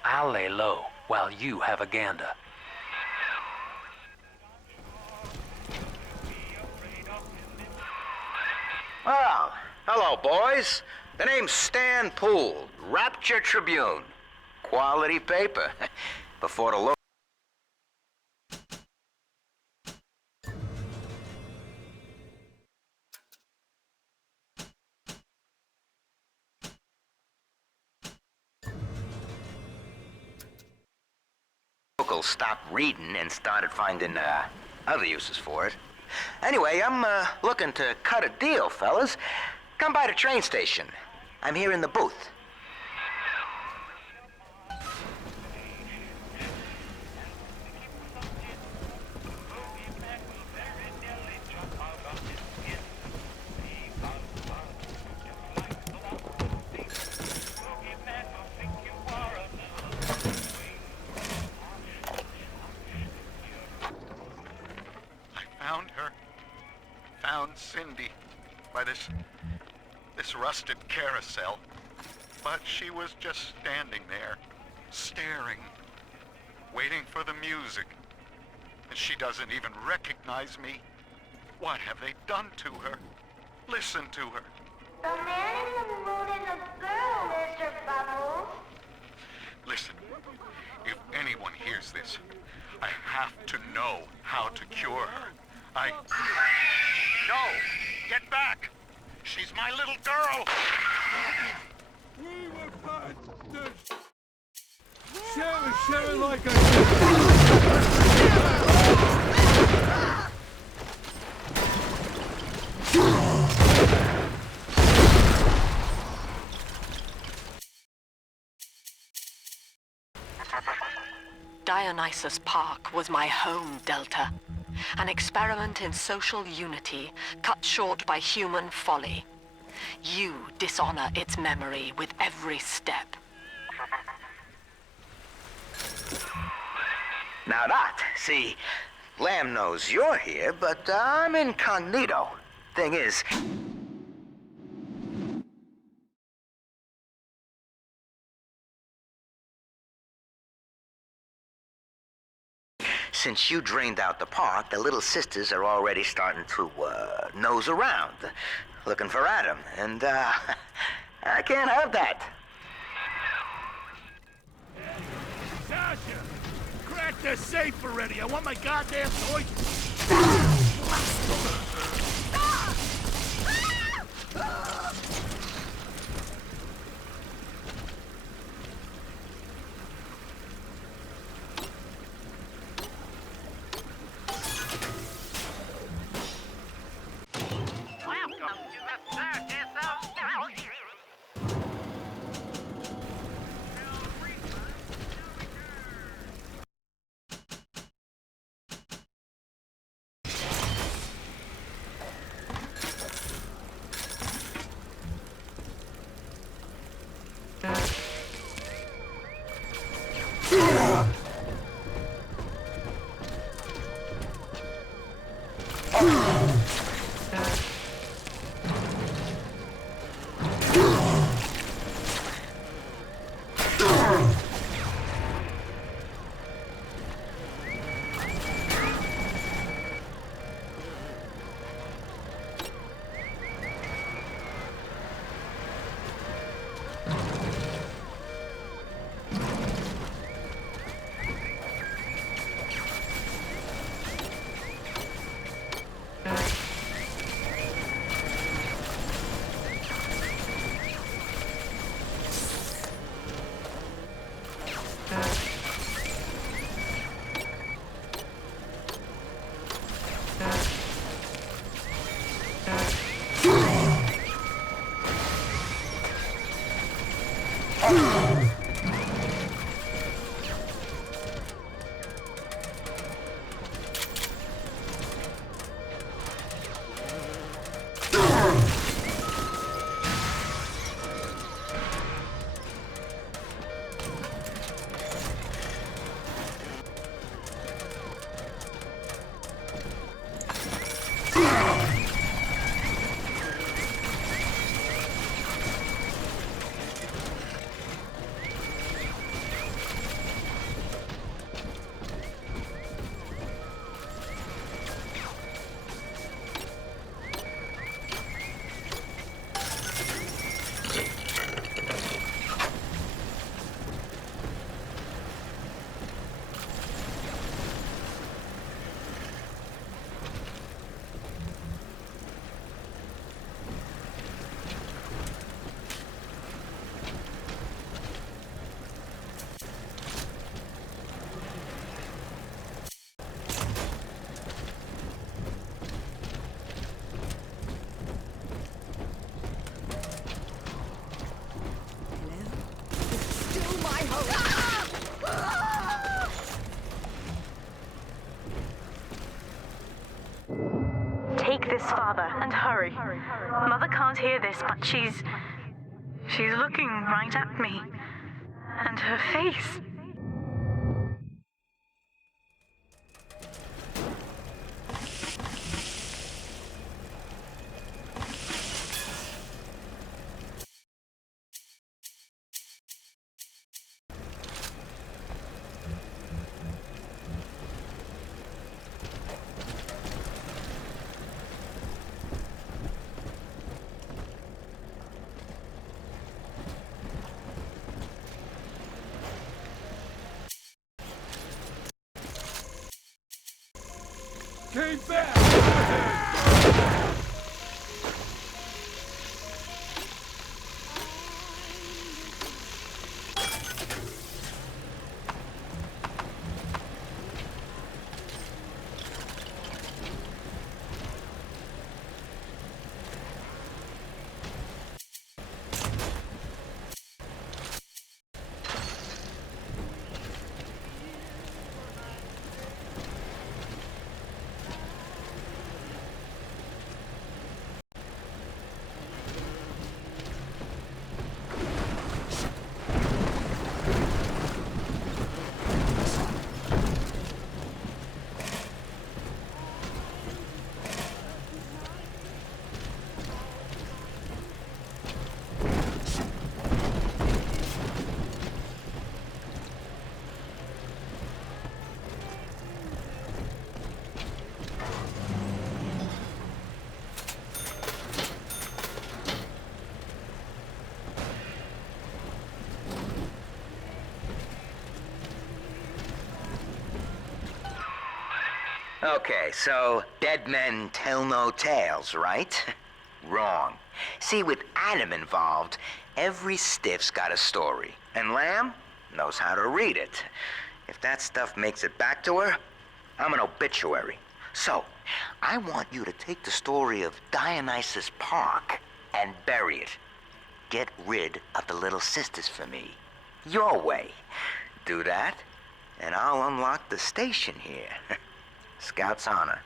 I'll lay low while you have a gander. Well, hello, boys. The name's Stan Poole, Rapture Tribune. Quality paper. Before the locals stopped reading and started finding other uses for it. Anyway, I'm looking to cut a deal, fellas. Come by the train station. I'm here in the booth. Found Cindy by this rusted carousel. But she was just standing there, staring, waiting for the music. And she doesn't even recognize me. What have they done to her? Listen to her. The man in the moon is a girl, Mr. Bubbles. Listen, if anyone hears this, I have to know how to cure her. No! Get back! She's my little girl! We were partners. Share it like I Dionysus Park was my home, Delta. An experiment in social unity, cut short by human folly. You dishonor its memory with every step. Now that, see, Lamb knows you're here, but I'm incognito. Thing is, since you drained out the park, the little sisters are already starting to, nose around, looking for Adam, and, I can't have that. Sasha! Crack the safe already! I want my goddamn toys! this, Father, and hurry. Mother can't hear this, but she's looking right at me. And her face. Came back! Okay, so dead men tell no tales, right? Wrong. See, with Adam involved, every stiff's got a story. And Lamb knows how to read it. If that stuff makes it back to her, I'm an obituary. So, I want you to take the story of Dionysus Park and bury it. Get rid of the little sisters for me. Your way. Do that, and I'll unlock the station here. Scout's honor.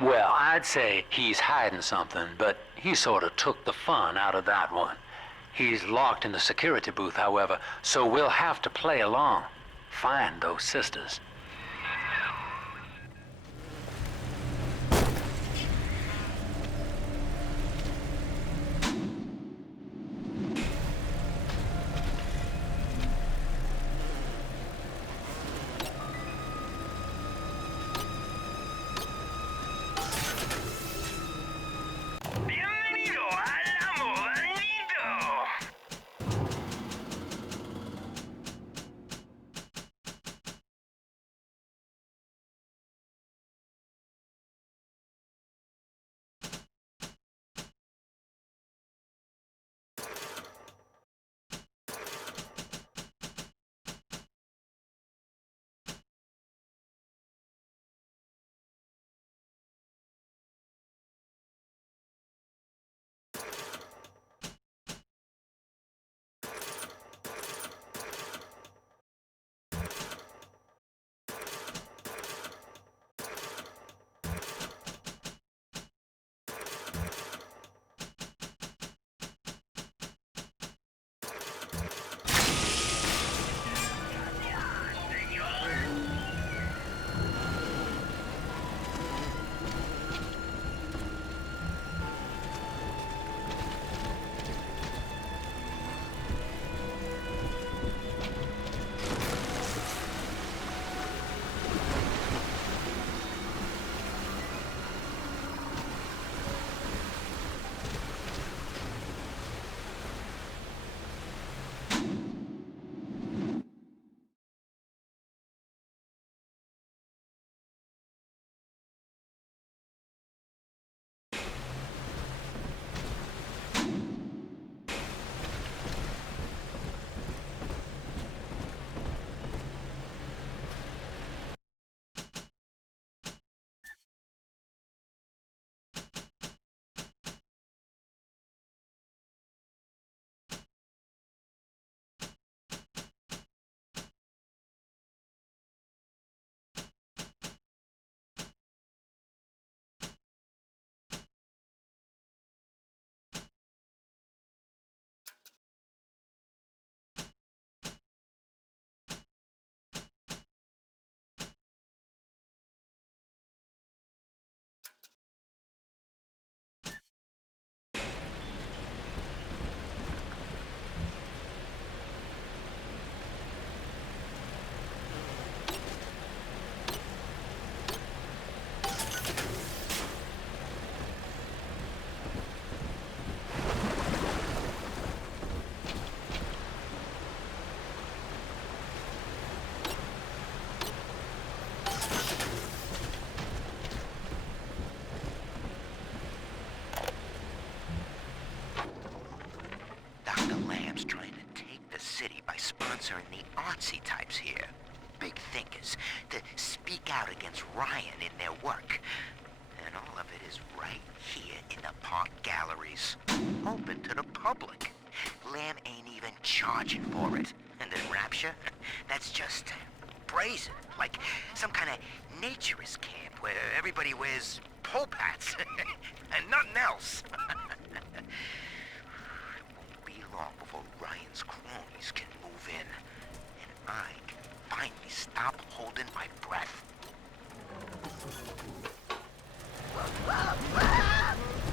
Well, I'd say he's hiding something, but he sort of took the fun out of that one. He's locked in the security booth, however, so we'll have to play along. Find those sisters. by sponsoring the artsy types here. Big thinkers, to speak out against Ryan in their work. And all of it is right here in the park galleries. Open to the public. Lamb ain't even charging for it. And then Rapture? That's just brazen. Like some kind of naturist camp where everybody wears pope hats and nothing else. It won't be long before Ryan's cronies can move in. And I can finally stop holding my breath.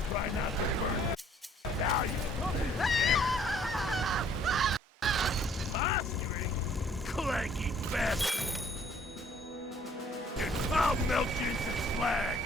Try not to burn value. Posturing, clanky bastard. I'll melt you into slag.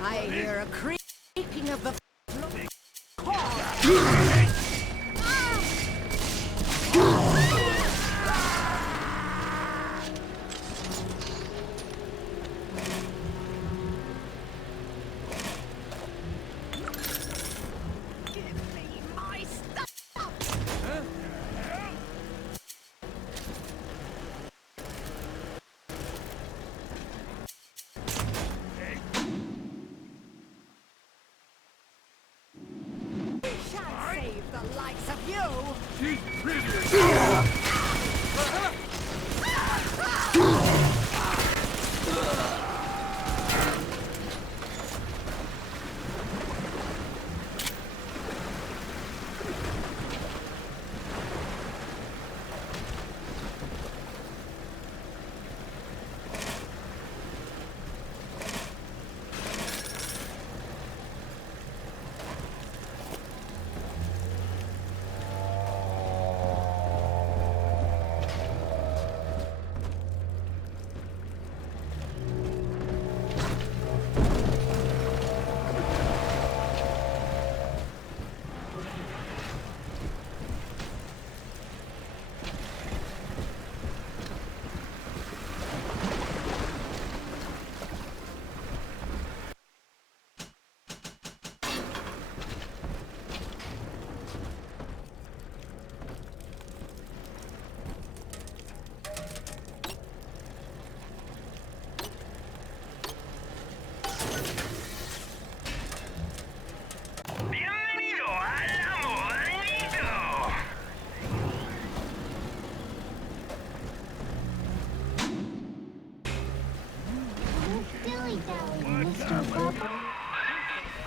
I hear a creaking of the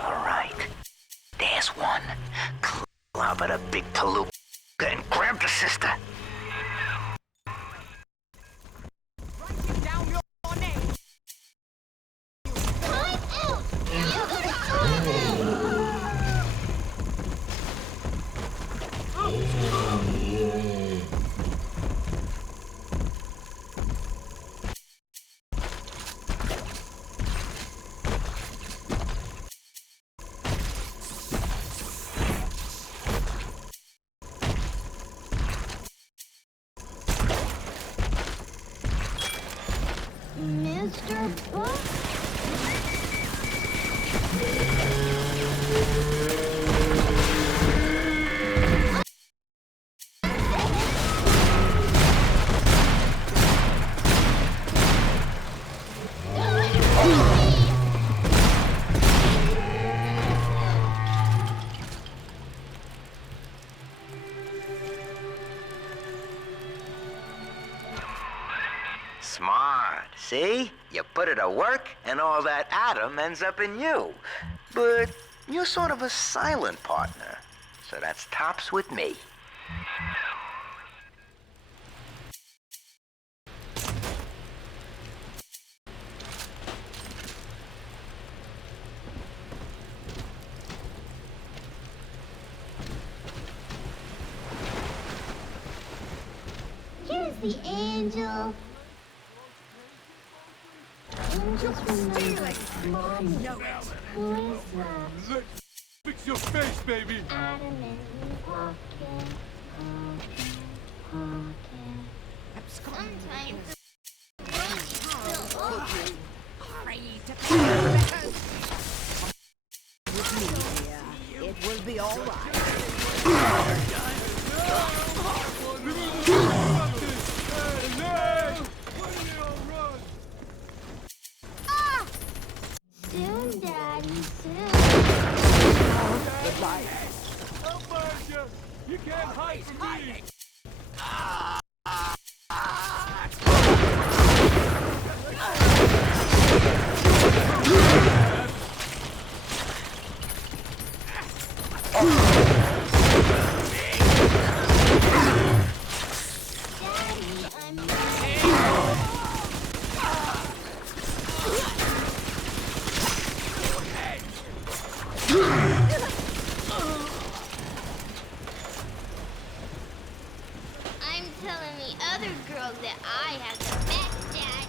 Alright, there's one. Clobber the big palooka and grab the sister. Mr. Buck? Smart, see? You put it to work, and all that atom ends up in you. But you're sort of a silent partner, so that's tops with me. the angel. Angels remember morning. Who is that? Fix your face, baby. Adam and Eve walking. Sometimes With me here, it will be all right. soon, Daddy, soon. Goodbye. I'll find you. You can't hide from me. I'm telling the other girls that I have the best daddy.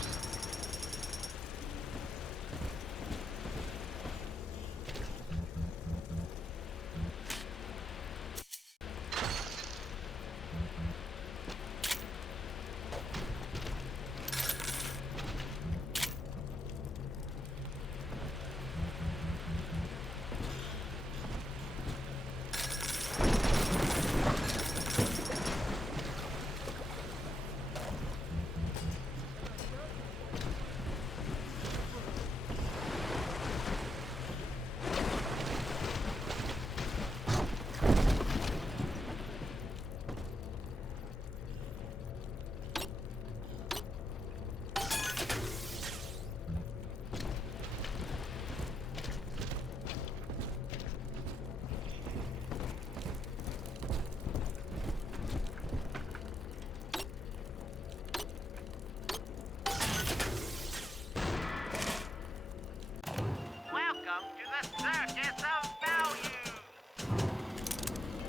Welcome to the circus of value.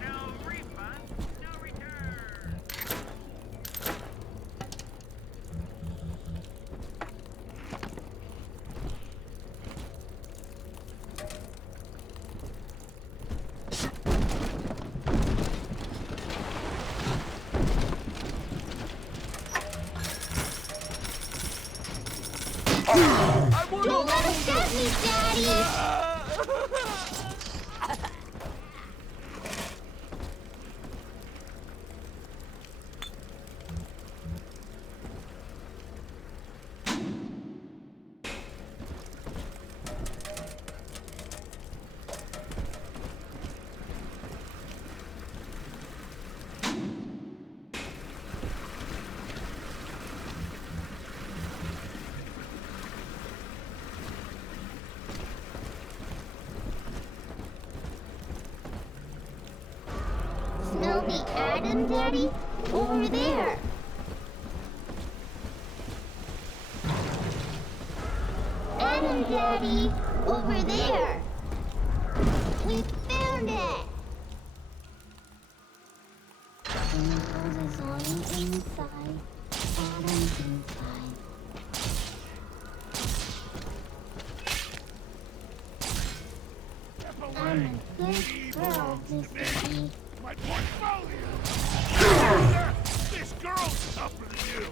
No refund, no return. Don't let us get me, Daddy! Smell the Adam, Daddy? Over there. Adam, Daddy, over there. We found it. Chemicals is on the inside. Adam's inside. I'm a good girl, Mr. B. My portfolio! This girl's tougher than you!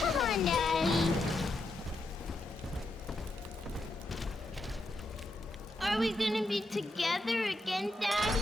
Come on, Daddy. Are we gonna be together again, Daddy?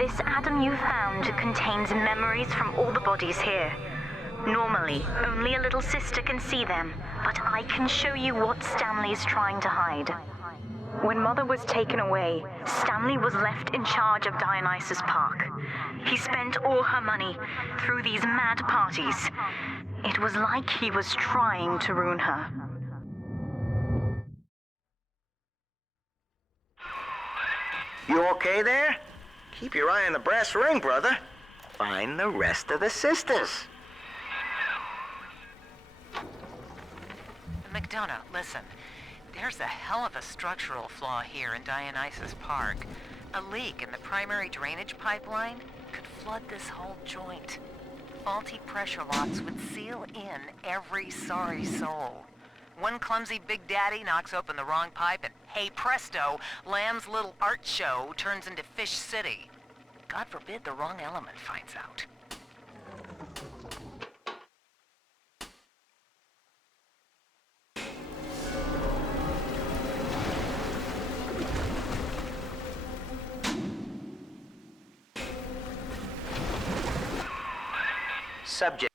This Adam you found contains memories from all the bodies here. Normally, only a little sister can see them, but I can show you what Stanley's trying to hide. When Mother was taken away, Stanley was left in charge of Dionysus Park. He spent all her money through these mad parties. It was like he was trying to ruin her. You okay there? Keep your eye on the brass ring, brother. Find the rest of the sisters. McDonough, listen. There's a hell of a structural flaw here in Dionysus Park. A leak in the primary drainage pipeline could flood this whole joint. Faulty pressure locks would seal in every sorry soul. One clumsy Big Daddy knocks open the wrong pipe and, hey presto, Lamb's little art show turns into Fish City. God forbid the wrong element finds out. Subject.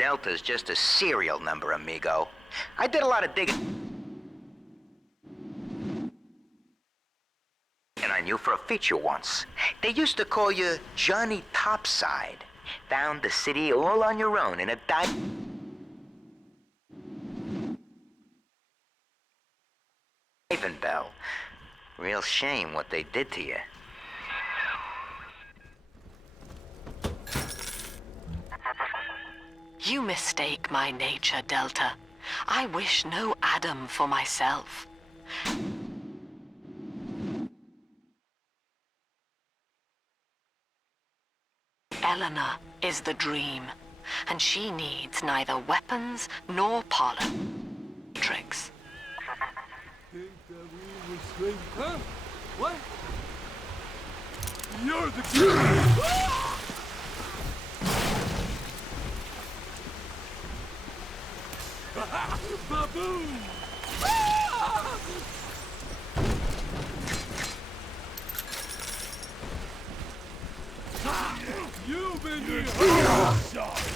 Delta's just a serial number, amigo. I did a lot of digging. And I knew for a feature once. They used to call you Johnny Topside. Found the city all on your own in a diving bell. Real shame what they did to you. You mistake my nature, Delta. I wish no Adam for myself. Eleanor is the dream, and she needs neither weapons nor politics. Think that we were straight, huh? What? You're the kid! Baboon! You've been here!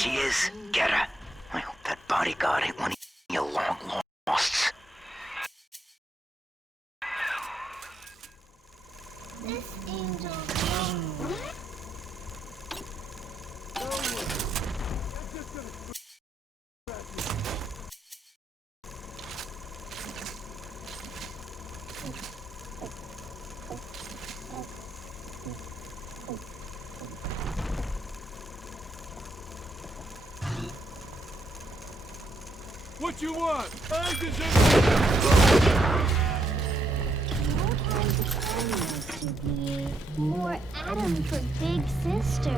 she is. Get her. I hope that bodyguard ain't one of your long losts. This angel. What you want? I deserve More kinds of animals to be. More Adam for Big Sister.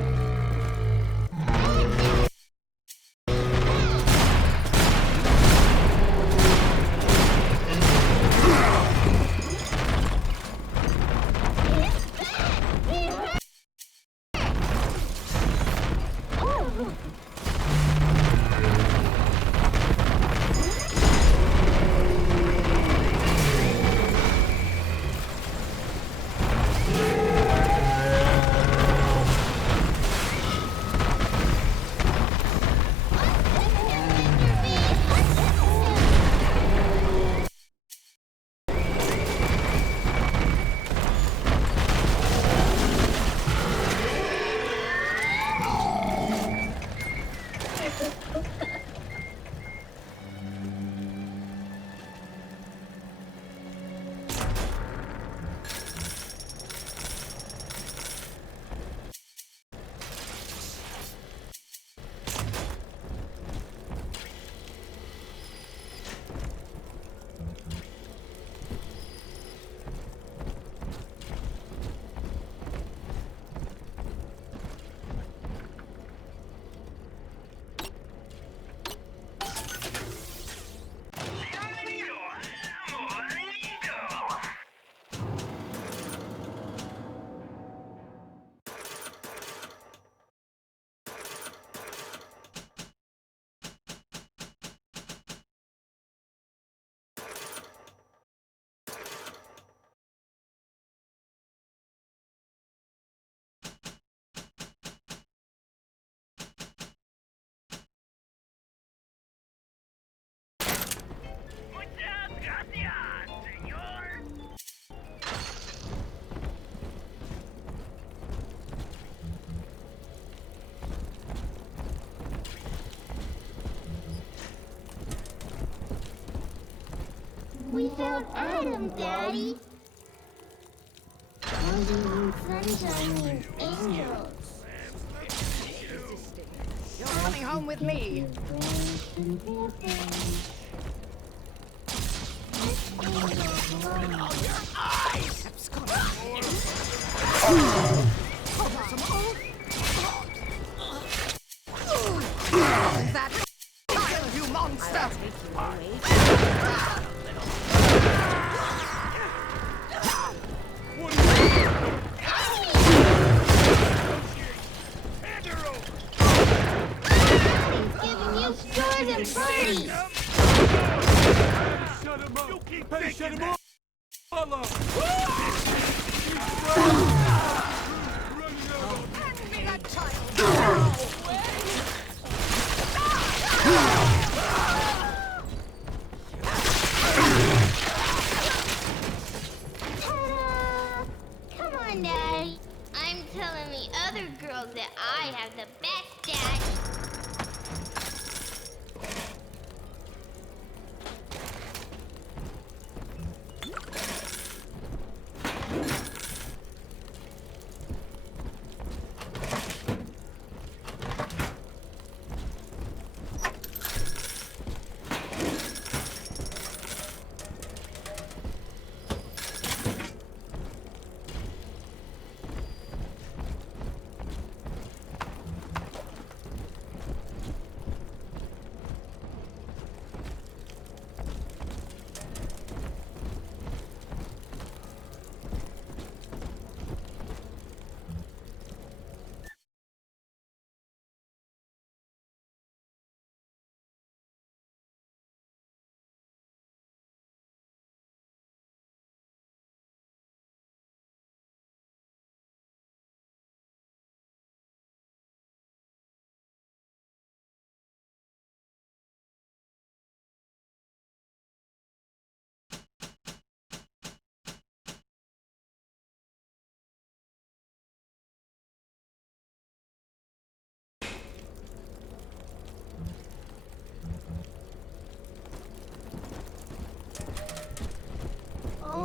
We found Adam, Daddy. Roses and sunshine means angels. You're coming home with me. That child, you monster! Stores and parties! Shut him up! Hey, shut him up! Hello! Hand me that child! Ta-da! Come on, Daddy. I'm telling the other girls that I have the best daddy.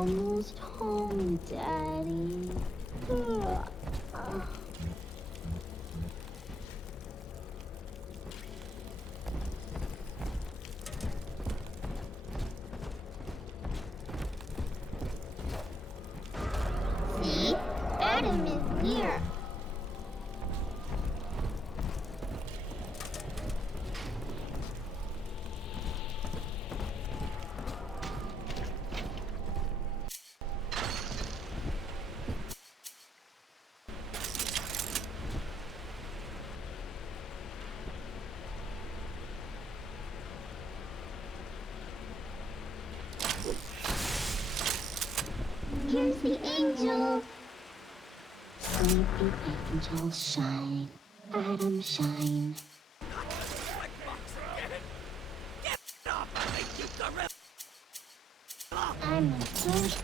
almost home, Daddy. See? Adam is near. Here's the angel. Sleepy angel, shine. Adam, shine. I'm a good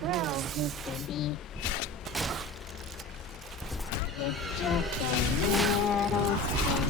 girl, Mr. B. It's just a little thing.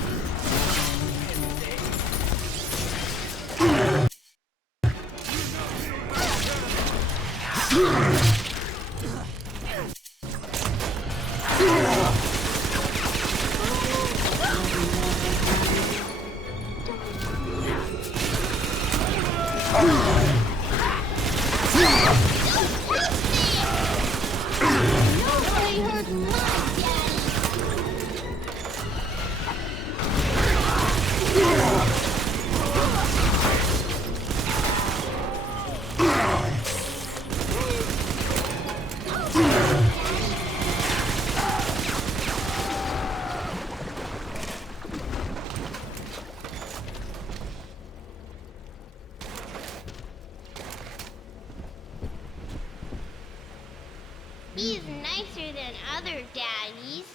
He's nicer than other daddies.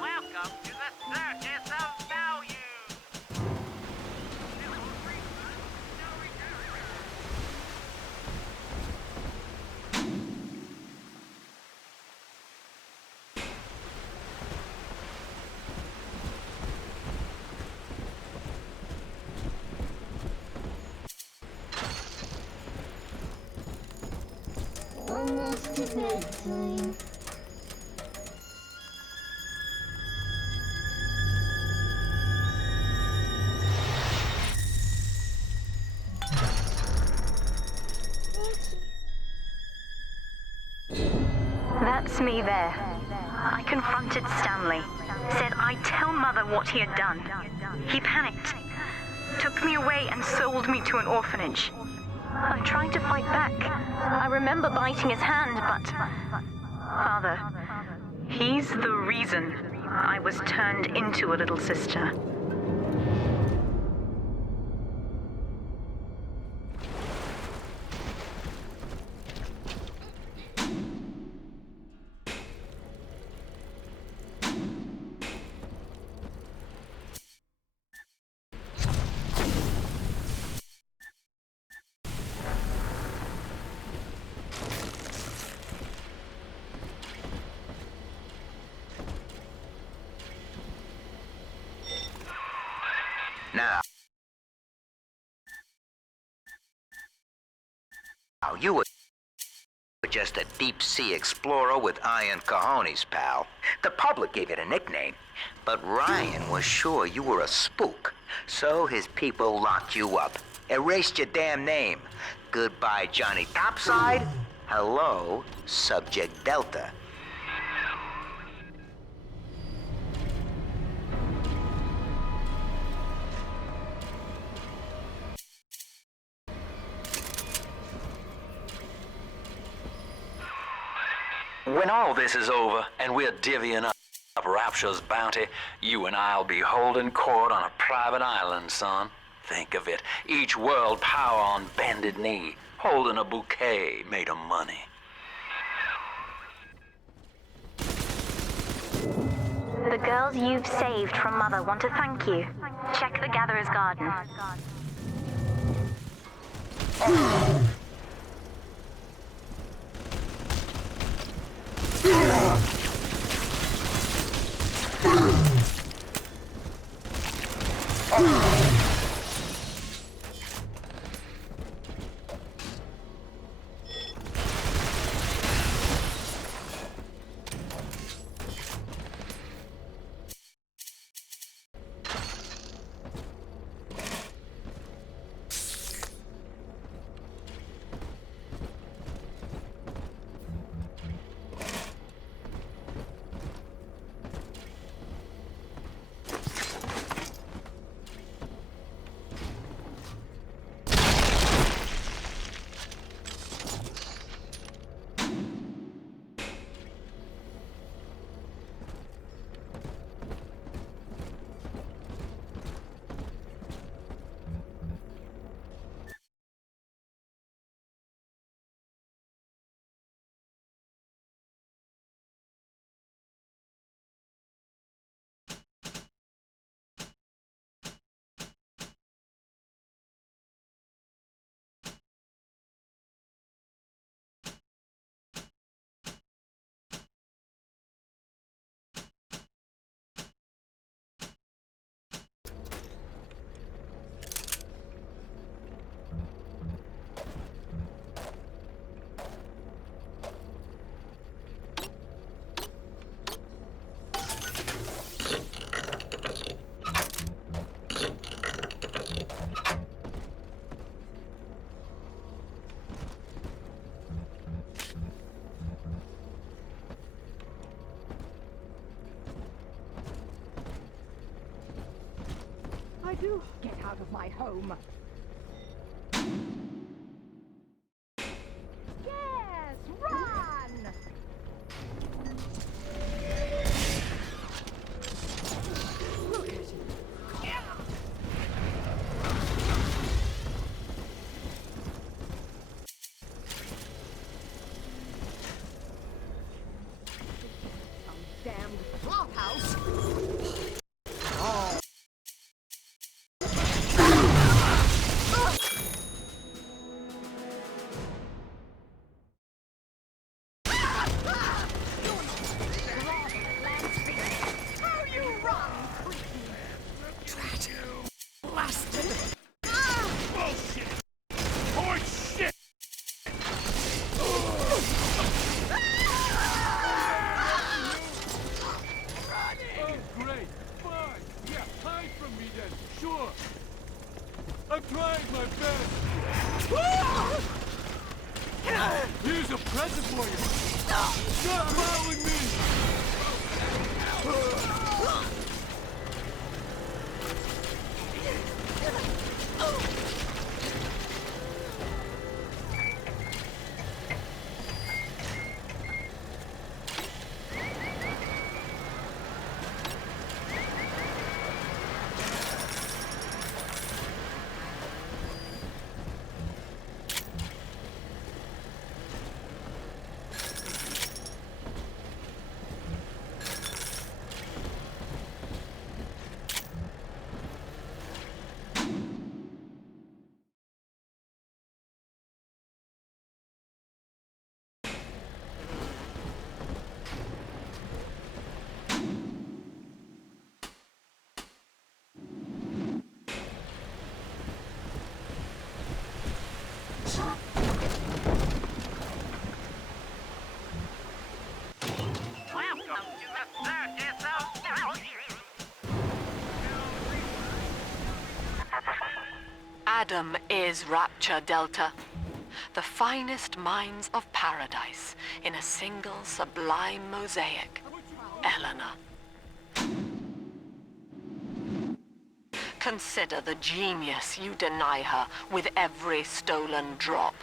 Welcome to the circus of value. Almost to bedtime. That's me there. I confronted Stanley. Said I'd tell Mother what he had done. He panicked. Took me away and sold me to an orphanage. I tried to fight back. I remember biting his hand, but... Father, he's the reason I was turned into a little sister. Now, you were just a deep-sea explorer with iron cojones, pal. The public gave it a nickname, but Ryan was sure you were a spook. So his people locked you up, erased your damn name. Goodbye, Johnny Topside. Hello, Subject Delta. When all this is over and we're divvying up Rapture's bounty, you and I'll be holding court on a private island, son. Think of it. Each world power on bended knee, holding a bouquet made of money. The girls you've saved from Mother want to thank you. Check the Gatherer's Garden. I do get out of my home. Yes, run! Look at you. Some damned flophouse. Oh. I'm trying my best. Here's a present for you. Stop following me. Adam is Rapture Delta, the finest minds of paradise in a single sublime mosaic. Eleanor. Consider the genius you deny her with every stolen drop.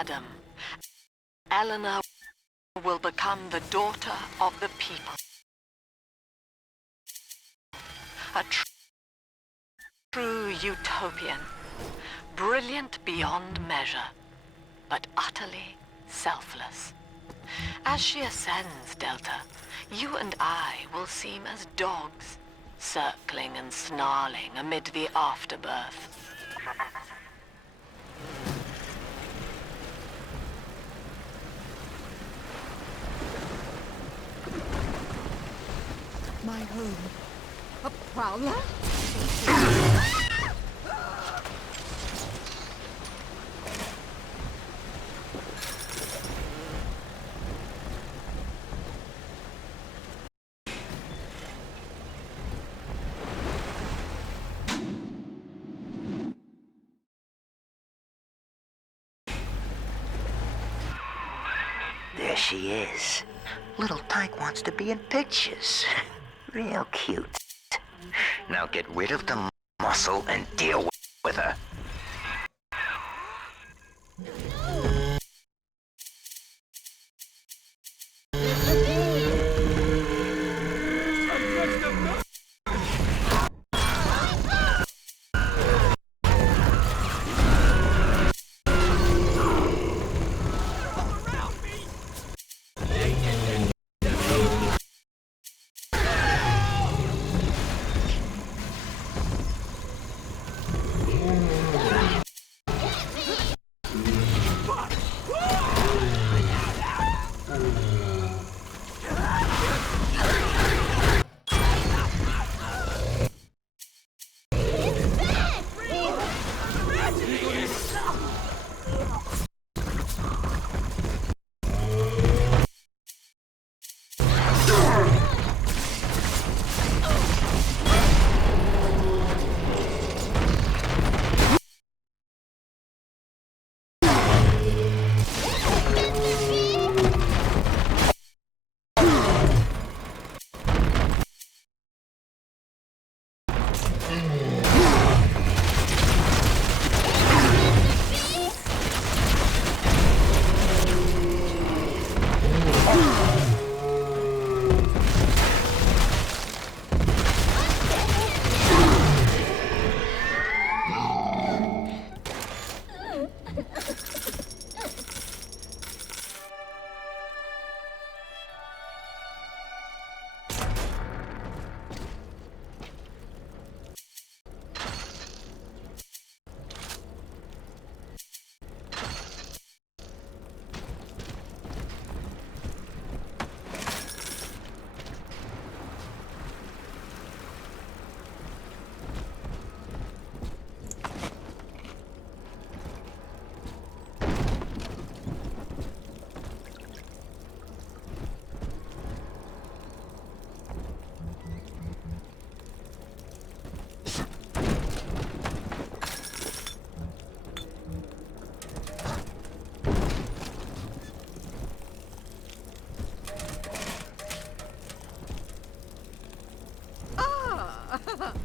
Adam, Eleanor will become the daughter of the people. A true utopian, brilliant beyond measure, but utterly selfless. As she ascends, Delta, you and I will seem as dogs, circling and snarling amid the afterbirth. My home. A prowler? There she is. Little Tyke wants to be in pictures. Real cute. Now get rid of the muscle and deal with her.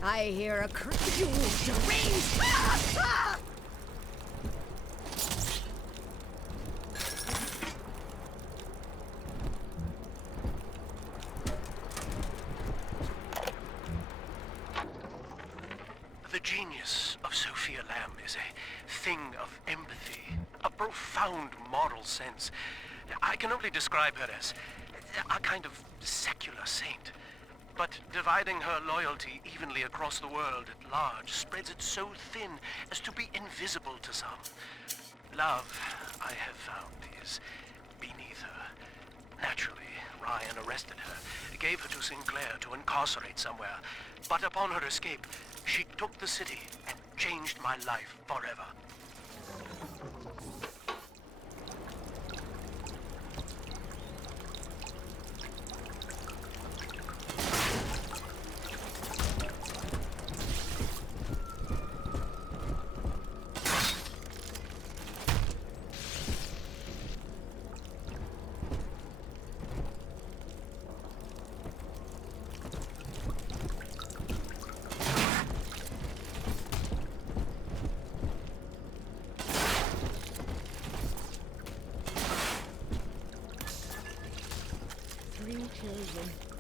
I hear a you deranged. The genius of Sophia Lamb is a thing of empathy, a profound moral sense. I can only describe her as a kind of secular saint. But dividing her loyalty evenly across the world at large spreads it so thin as to be invisible to some. Love, I have found, is beneath her. Naturally, Ryan arrested her, gave her to Sinclair to incarcerate somewhere. But upon her escape, she took the city and changed my life forever.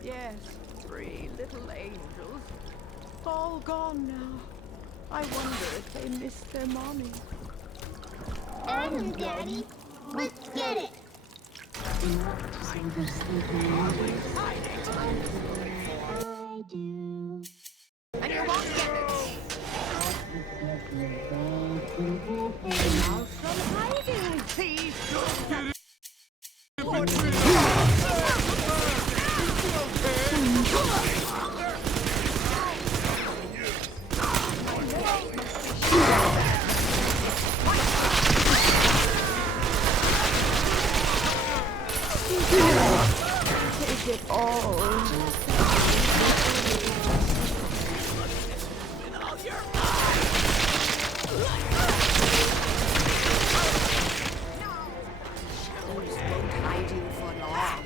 Yes, 3 little angels. All gone now. I wonder if they missed their mommy. Adam, Daddy. Let's get it. I do. And you won't get it. Now from hiding. Please Don't get it. Take it all. Shadows won't hide you for long.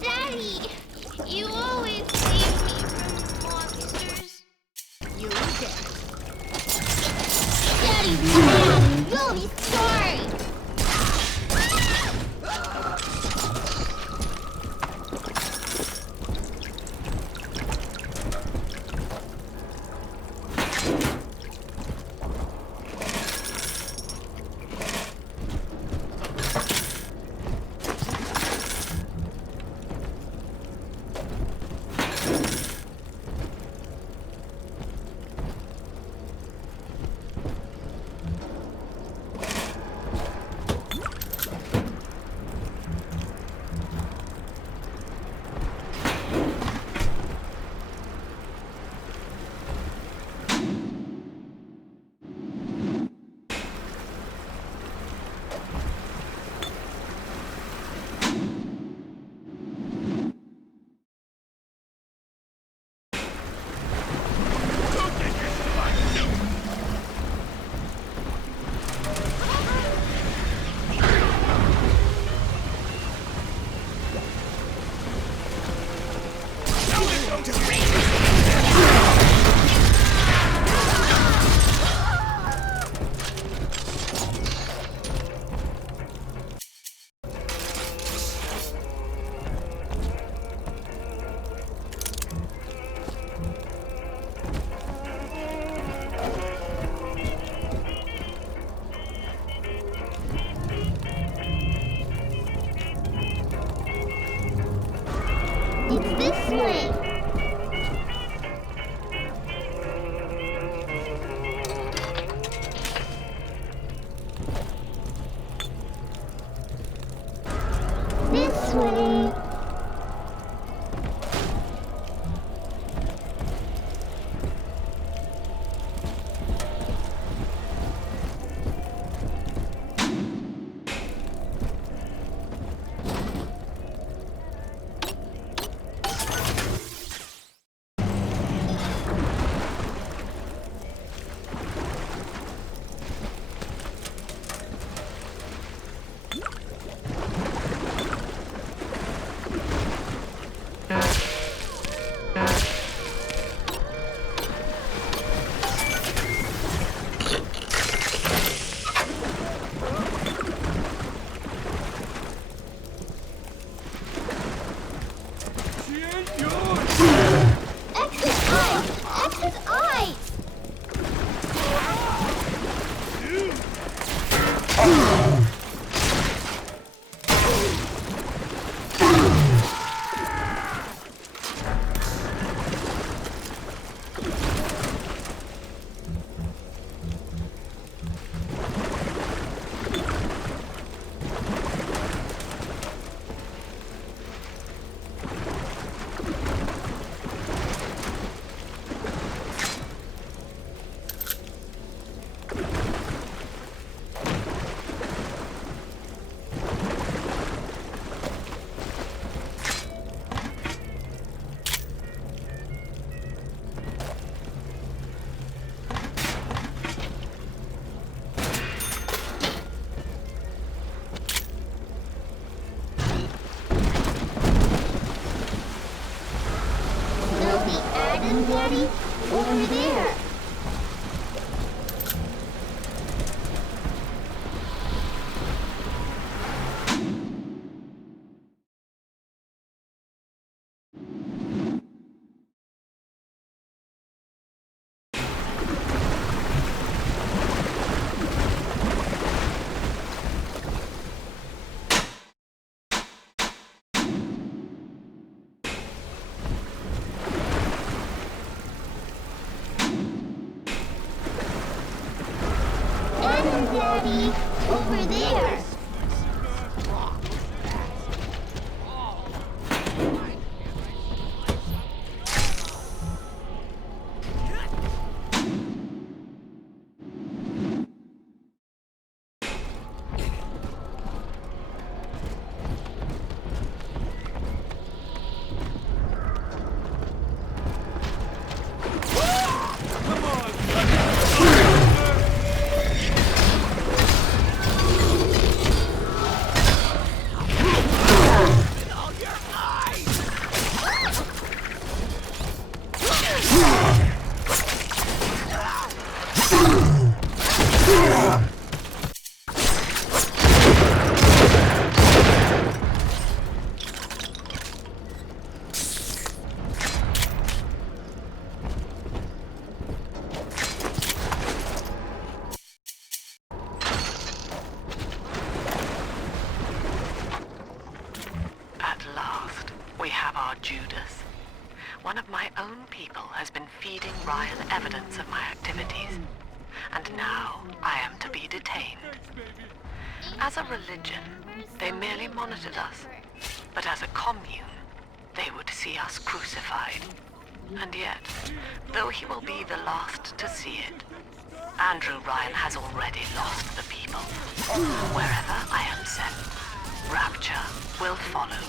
Daddy, you always save me from monsters. You get it. Daddy's mad. I'm really sorry. It's this way. This way. Daddy. Over there. Judas. One of my own people has been feeding Ryan evidence of my activities, and now I am to be detained. As a religion, they merely monitored us, but as a commune, they would see us crucified. And yet, though he will be the last to see it, Andrew Ryan has already lost the people. Wherever I am sent, Rapture will follow.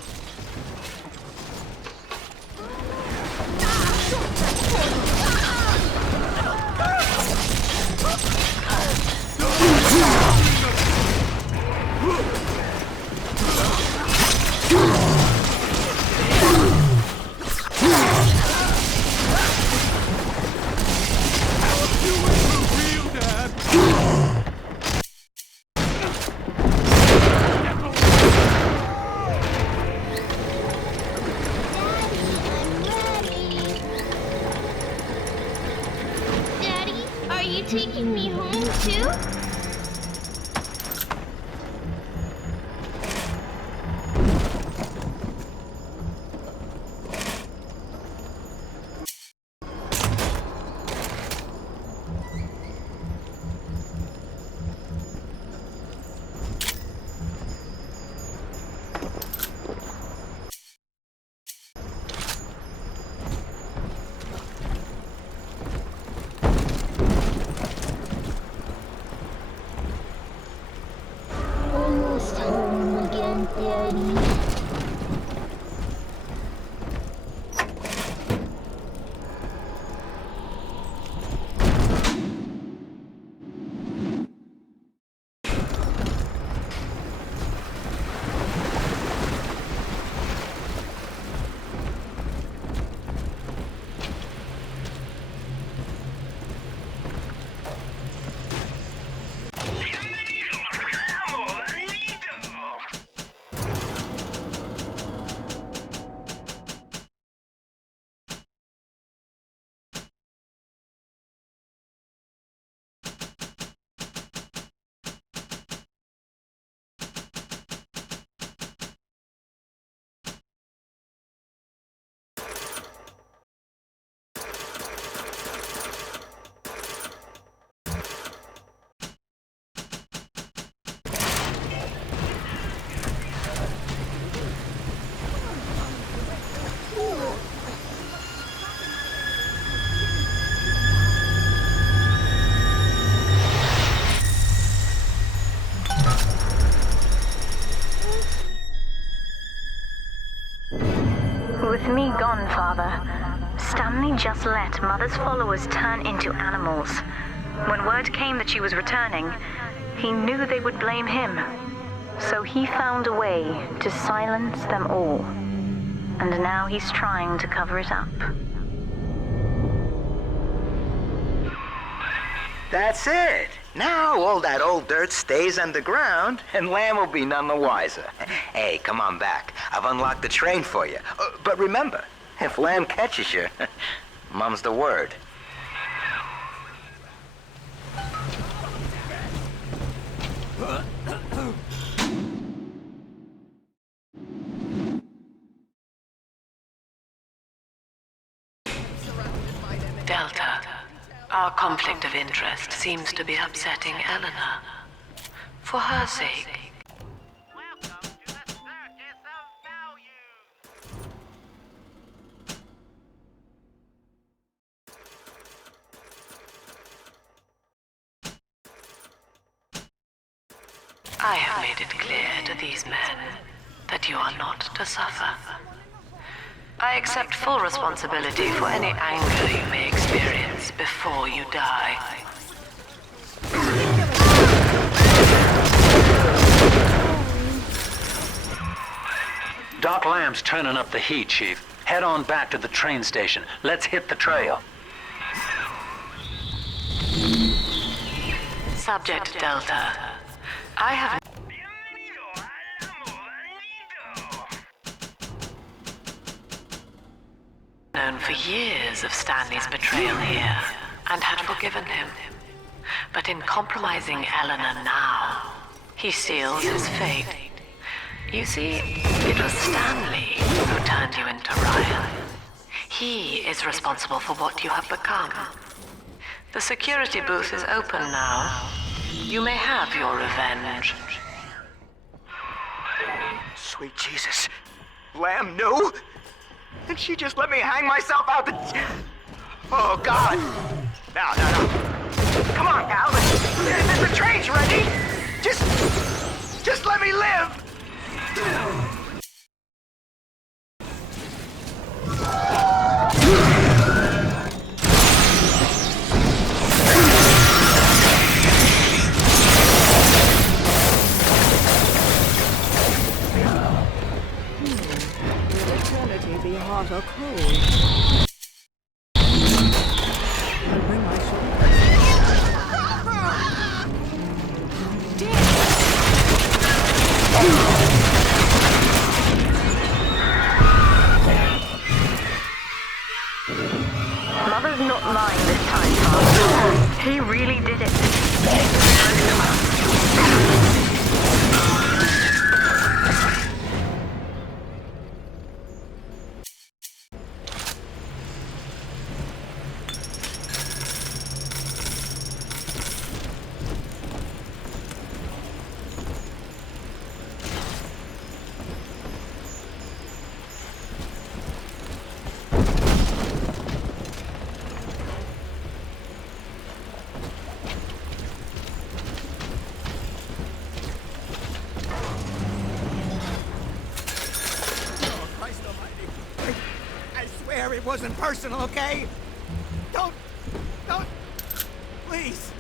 Taking me home too? With me gone, Father, Stanley just let Mother's followers turn into animals. When word came that she was returning, he knew they would blame him. So he found a way to silence them all. And now he's trying to cover it up. That's it. Now all that old dirt stays underground, and Lamb will be none the wiser. Hey, come on back. I've unlocked the train for you. But remember, if Lamb catches you, mum's the word. Delta, our conflict of interest seems to be upsetting Eleanor. For her sake. Welcome to the Circus of Value. I have made it clear to these men that you are not to suffer. I accept full responsibility for any anger you may experience before you die. Doc Lamb's turning up the heat, Chief. Head on back to the train station. Let's hit the trail. Subject Delta. I have known for years of Stanley's betrayal here, and had forgiven him. But in compromising Eleanor now, he seals his fate. You see, it was Stanley who turned you into Ryan. He is responsible for what you have become. The security booth is open now. You may have your revenge. Sweet Jesus. Lamb knew? And she just let me hang myself out the... Oh, God. No. Come on, pal. The train's ready. Just let me live. Will eternity be hot or cold? I'll bring my shoulders. Mother's not lying this time, Father. He really did it. It wasn't personal, okay? Don't, please.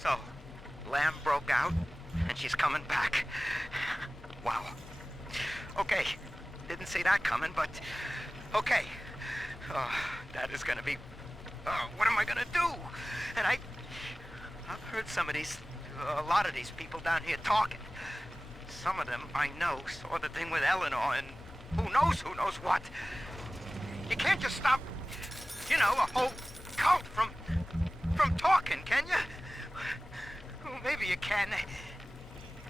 So, Lamb broke out, and she's coming back. Wow. Okay, didn't see that coming, but okay. That is gonna be... what am I gonna do? And I've heard a lot of these people down here talking. Some of them I know saw the thing with Eleanor, and who knows what. You can't just stop, a whole cult from talking, can you? Well, maybe you can.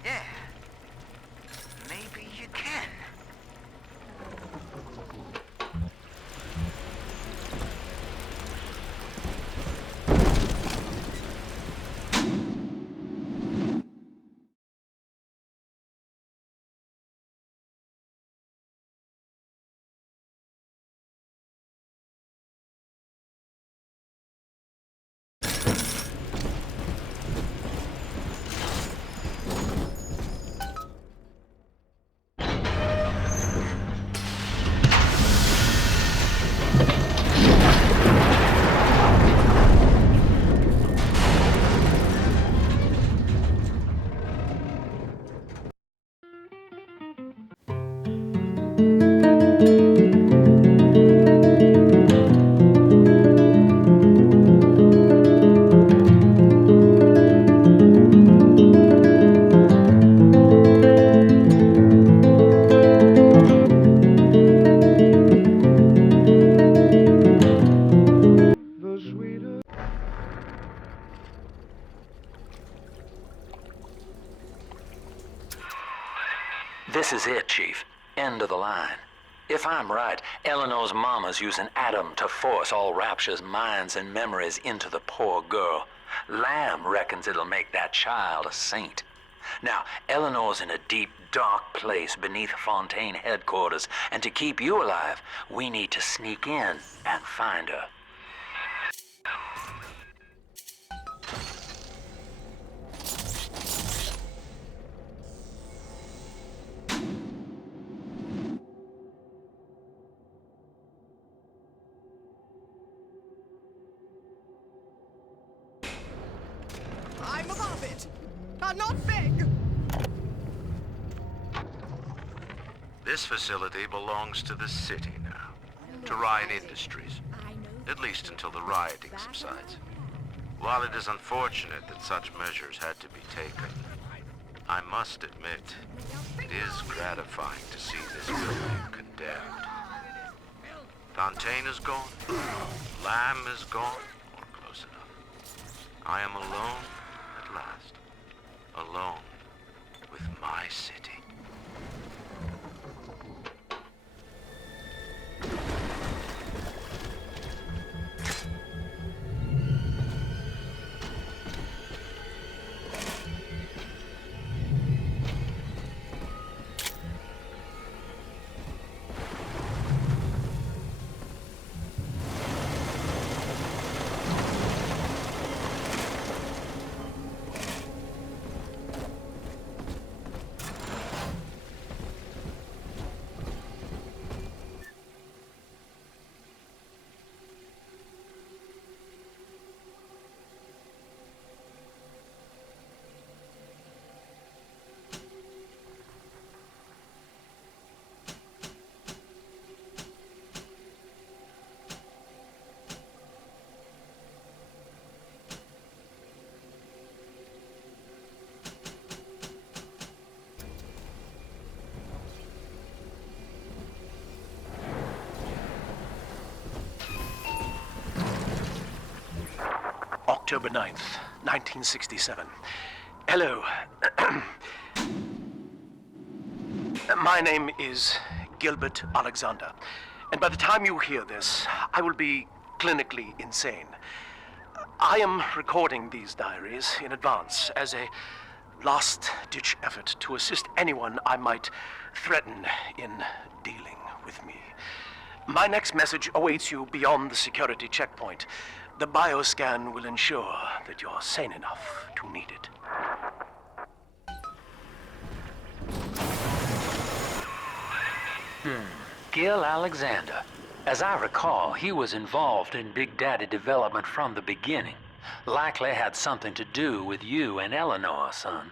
Yeah. Maybe you can. If I'm right, Eleanor's mama's using Adam to force all Rapture's minds and memories into the poor girl. Lamb reckons it'll make that child a saint. Now, Eleanor's in a deep, dark place beneath Fontaine headquarters, and to keep you alive, we need to sneak in and find her. I'm above it. Not big. This facility belongs to the city now, to Ryan Industries, at least until the rioting subsides. While it is unfortunate that such measures had to be taken, I must admit, it is gratifying to see this building condemned. Fontaine is gone, Lamb is gone, or close enough. I am alone at last, alone with my city. October 9th, 1967. Hello. My name is Gilbert Alexander, and by the time you hear this, I will be clinically insane. I am recording these diaries in advance as a last-ditch effort to assist anyone I might threaten in dealing with me. My next message awaits you beyond the security checkpoint. The bioscan will ensure that you're sane enough to need it. Gil Alexander. As I recall, he was involved in Big Daddy development from the beginning. Likely had something to do with you and Eleanor, son.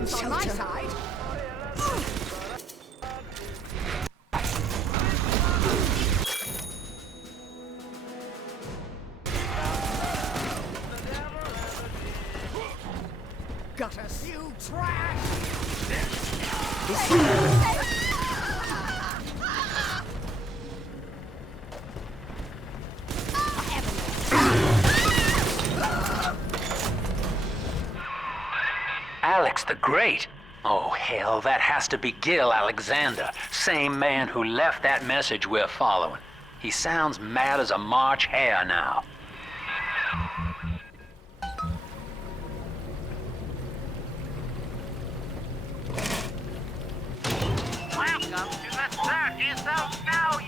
drinks on my side. Got us, you trash! Alex the Great? Oh, hell, that has to be Gil Alexander, same man who left that message we're following. He sounds mad as a March hare now. Welcome to the Circus of Value!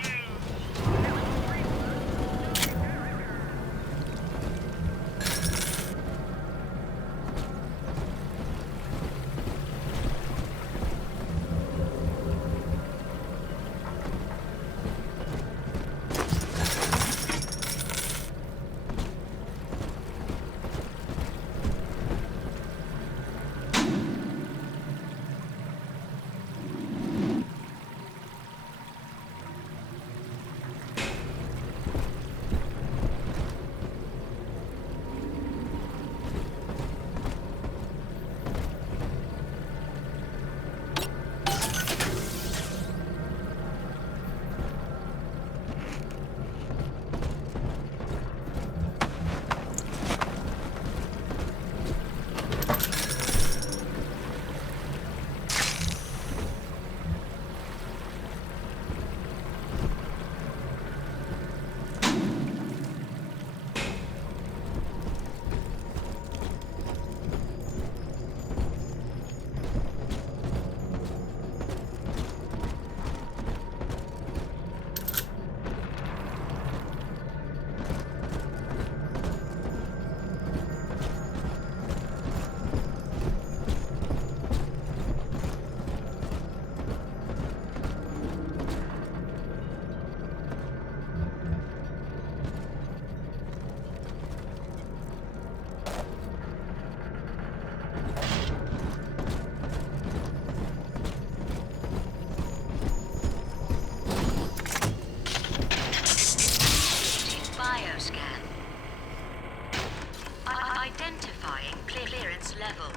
Identifying clearance level.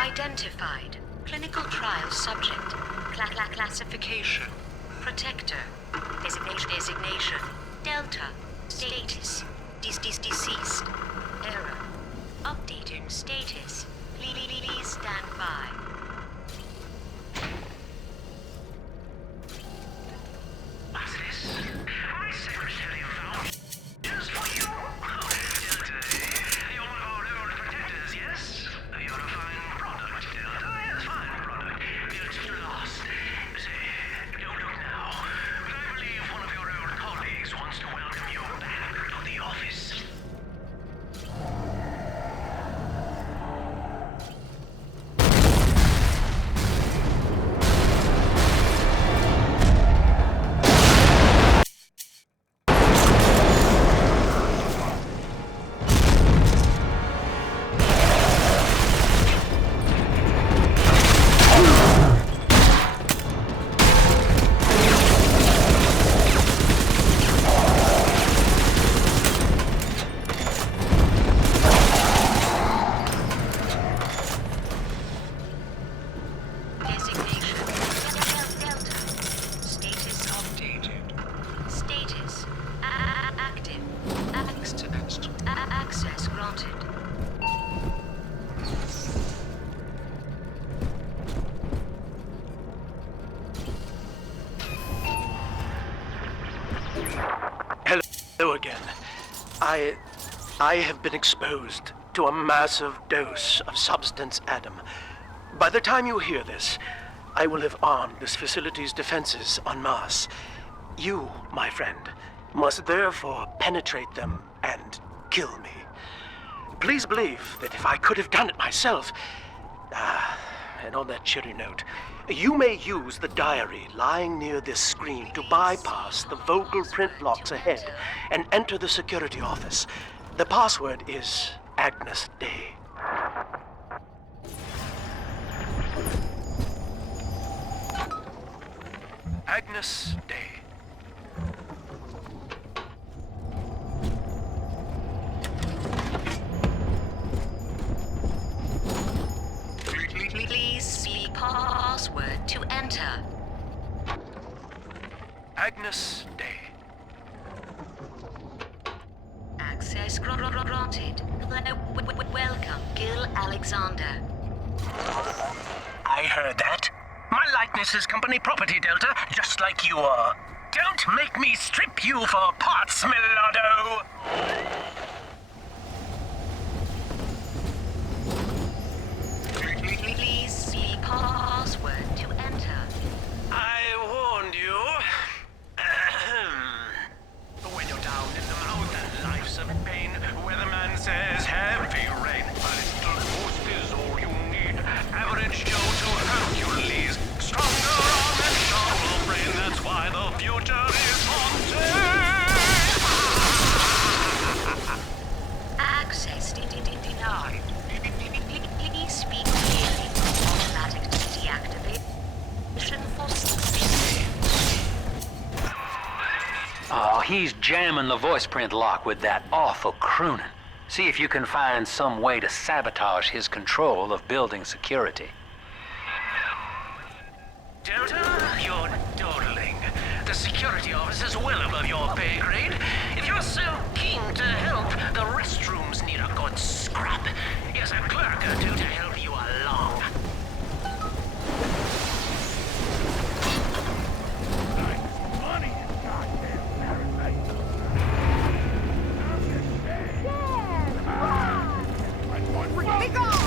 Identified. Clinical trial subject. Classification. Protector. Designation. Delta. Status. Deceased. Error. Updating status. Please stand by. What's this? My secretary found is for you. You're one of our old protectors, yes? You're a fine product, Delta. Yes, fine product. You're just lost. Say, don't look now. But I believe one of your old colleagues wants to welcome you back to the office. Hello again. I have been exposed to a massive dose of substance Adam. By the time you hear this, I will have armed this facility's defenses en masse. You, my friend, must therefore penetrate them and kill me. Please believe that if I could have done it myself... and on that cheery note, you may use the diary lying near this screen to bypass the vocal print blocks ahead and enter the security office. The password is Agnes Day. Agnes Day. Please see password to enter. Agnes Day. Access granted. Welcome, Gil Alexander. I heard that. My likeness is company property, Delta, just like you are. Don't make me strip you for parts, Millardo! Please see password to enter. I warned you. When you're down in the mouth and life's a pain, weatherman says heavy rain. A little boost is all you need. Average Joe to Hercules. Stronger arm and sharper brain. That's why the future is haunted. Access denied. Please speak clearly. Automatic deactivation for Oh, he's jamming the voice print lock with that awful crooning. See if you can find some way to sabotage his control of building security. Delta, you're dawdling. The security office is well above your pay grade. If you're so keen to help, the restrooms need a good scrub. Here's a clerk or two to help you along. Money, you goddamn parasite. Be gone!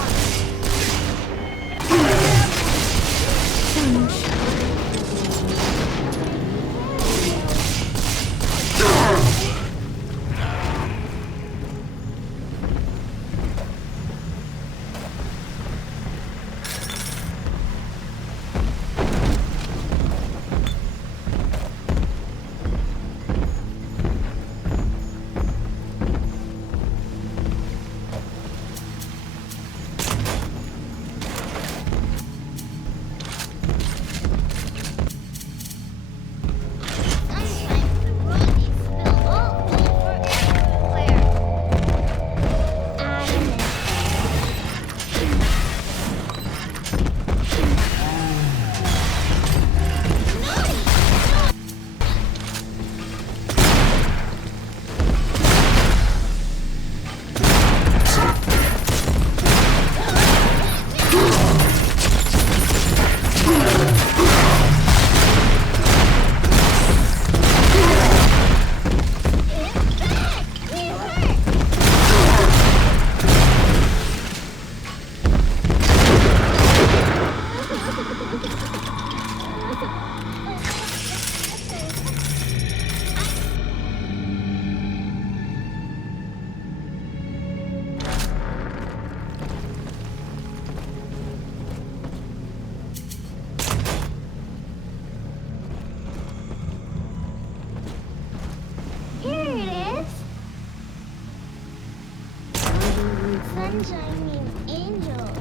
Sunshine means angels.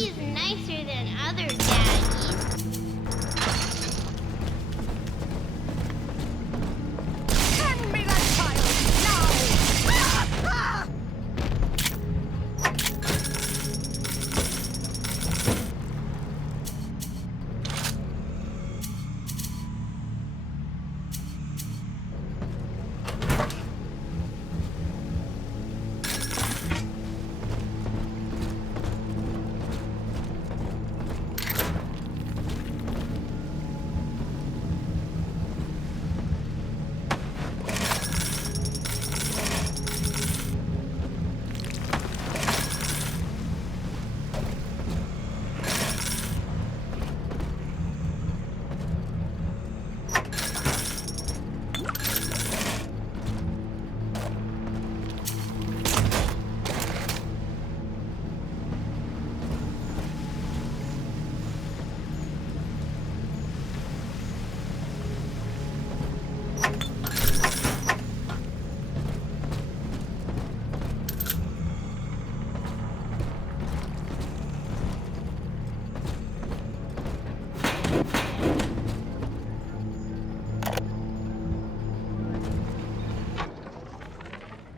Daddy's nicer than other daddies. Hand me that child now! Ah!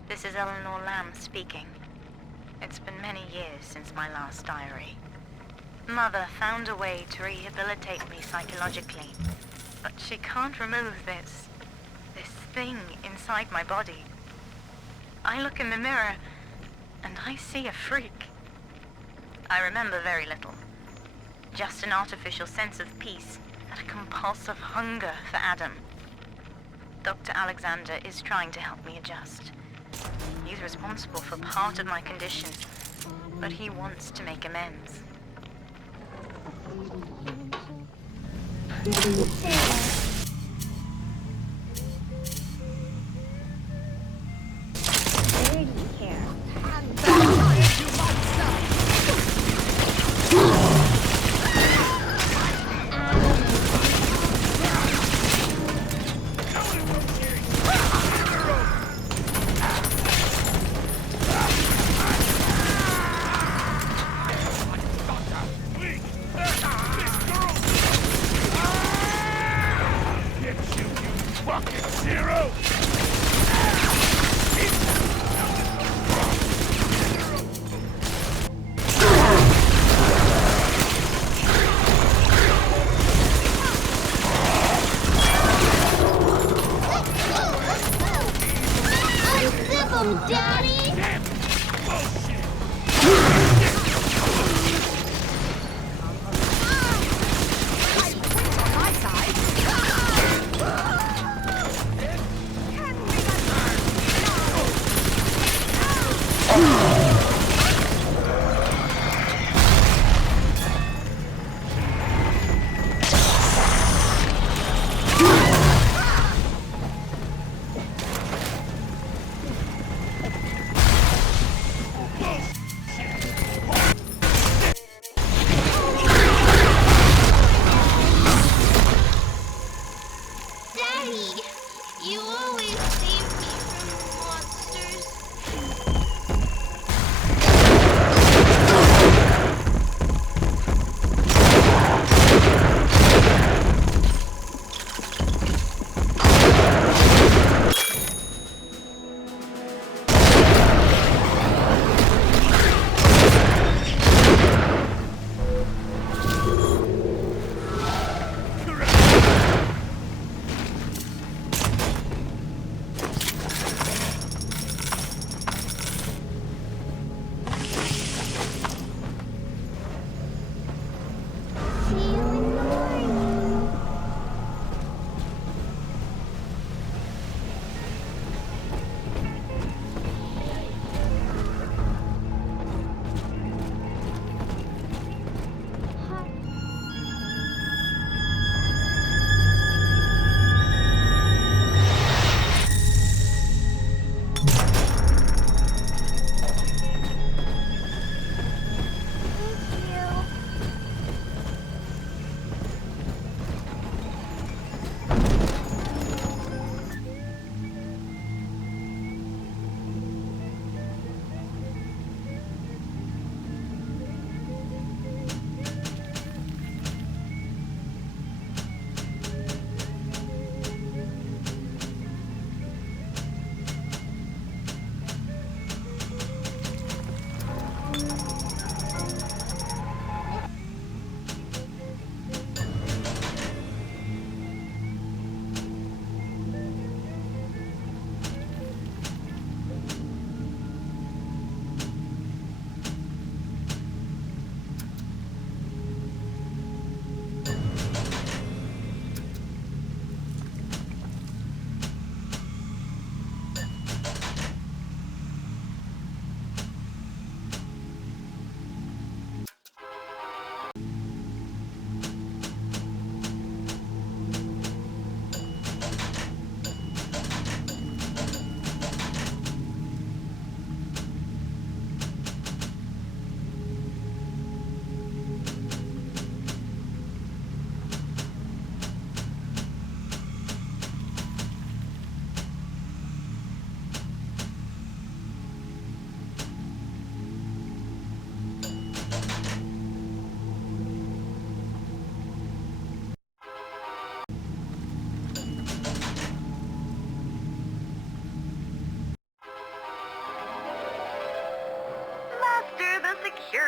This is Eleanor Lamb speaking. It's been many years since my last diary. Mother found a way to rehabilitate me psychologically, but she can't remove this thing inside my body. I look in the mirror, and I see a freak. I remember very little. Just an artificial sense of peace and a compulsive hunger for Adam. Dr. Alexander is trying to help me adjust. He's responsible for part of my condition, but he wants to make amends. Dirty hair.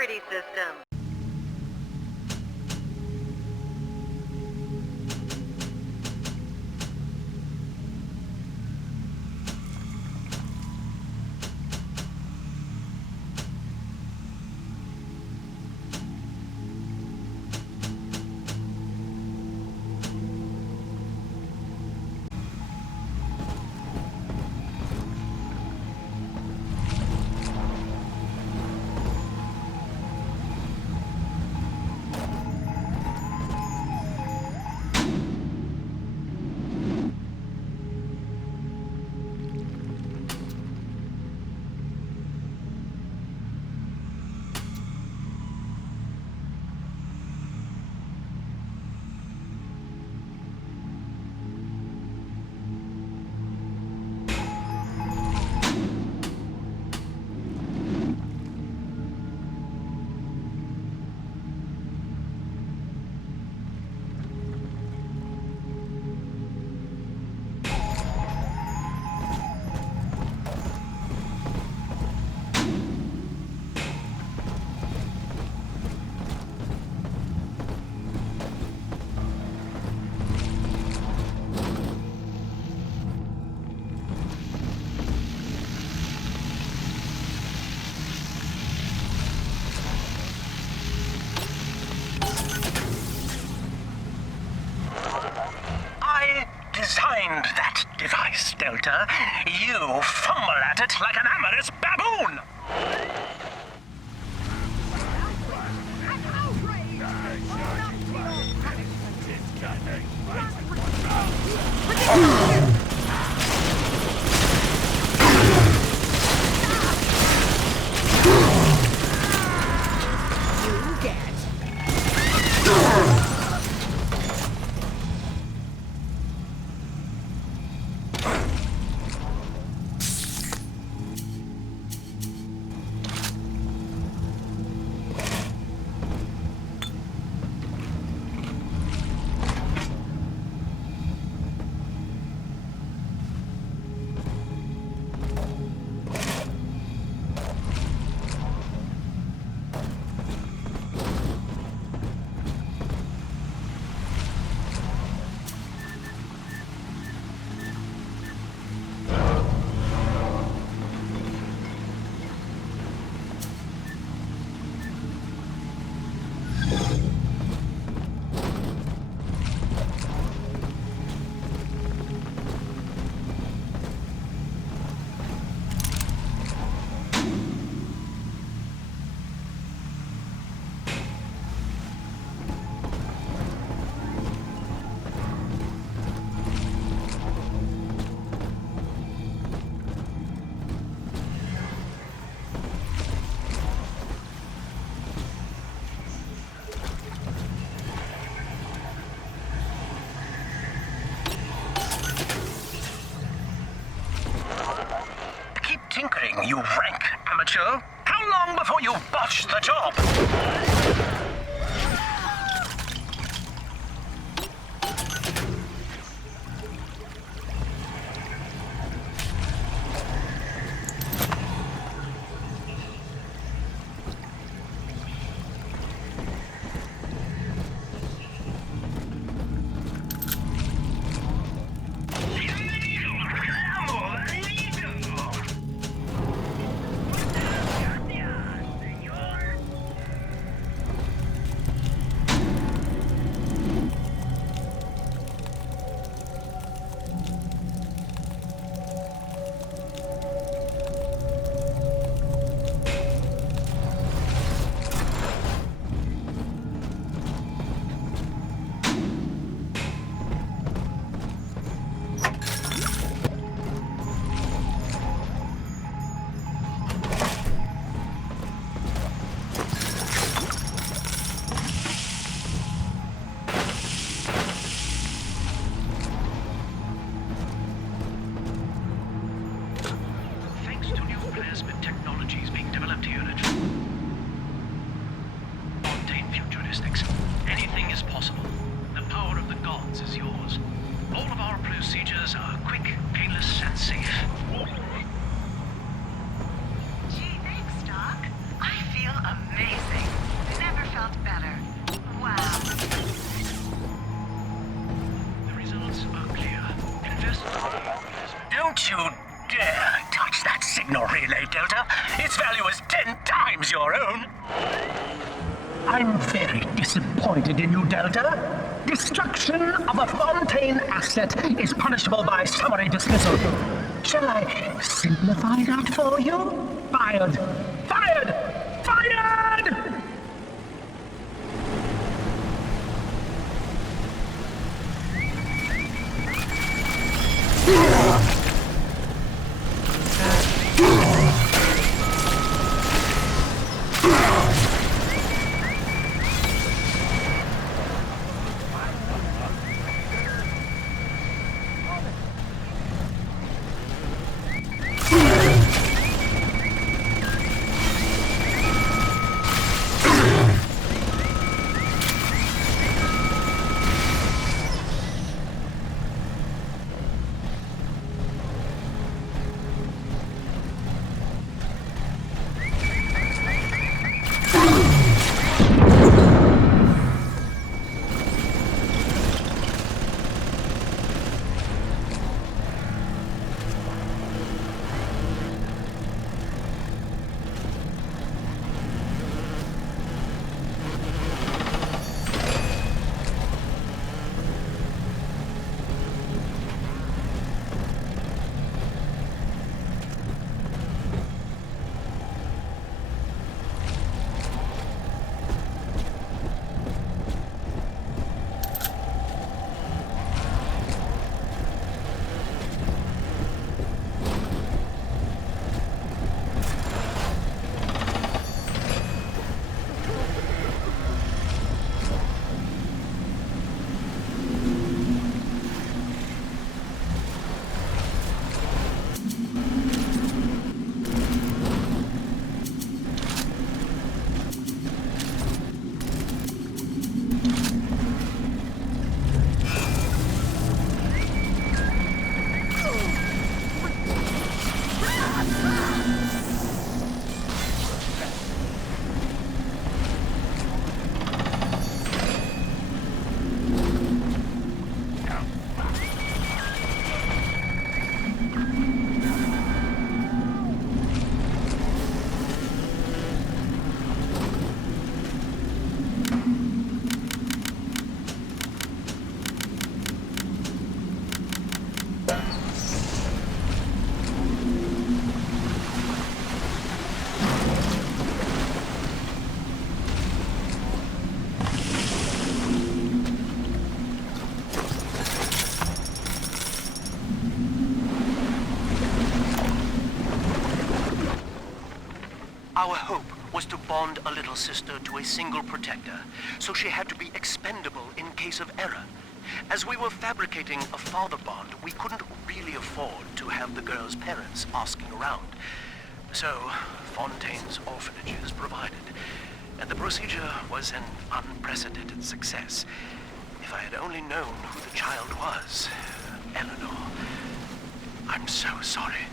security system. Designed that device, Delta. You fumble at it like an amorous baboon! Tinkering, you rank amateur. How long before you botch the job? Delta. Its value is 10 times your own. I'm very disappointed in you, Delta. Destruction of a Fontaine asset is punishable by summary dismissal. Shall I simplify that for you? Fired! Fired! Fired! Our hope was to bond a little sister to a single protector, so she had to be expendable in case of error. As we were fabricating a father bond, we couldn't really afford to have the girl's parents asking around. So, Fontaine's orphanages provided, and the procedure was an unprecedented success. If I had only known who the child was, Eleanor, I'm so sorry.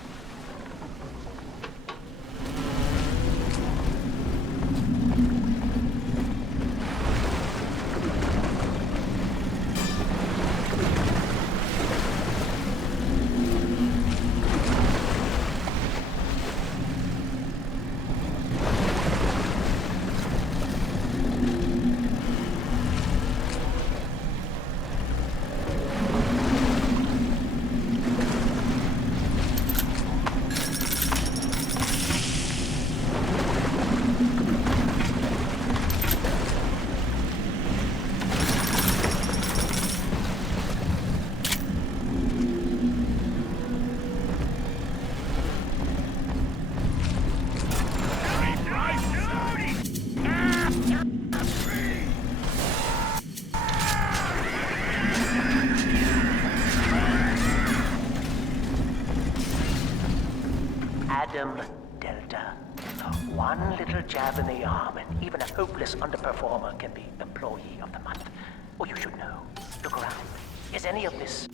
Delta. One little jab in the arm, and even a hopeless underperformer can be Employee of the Month. Well, you should know. Look around. Is any of this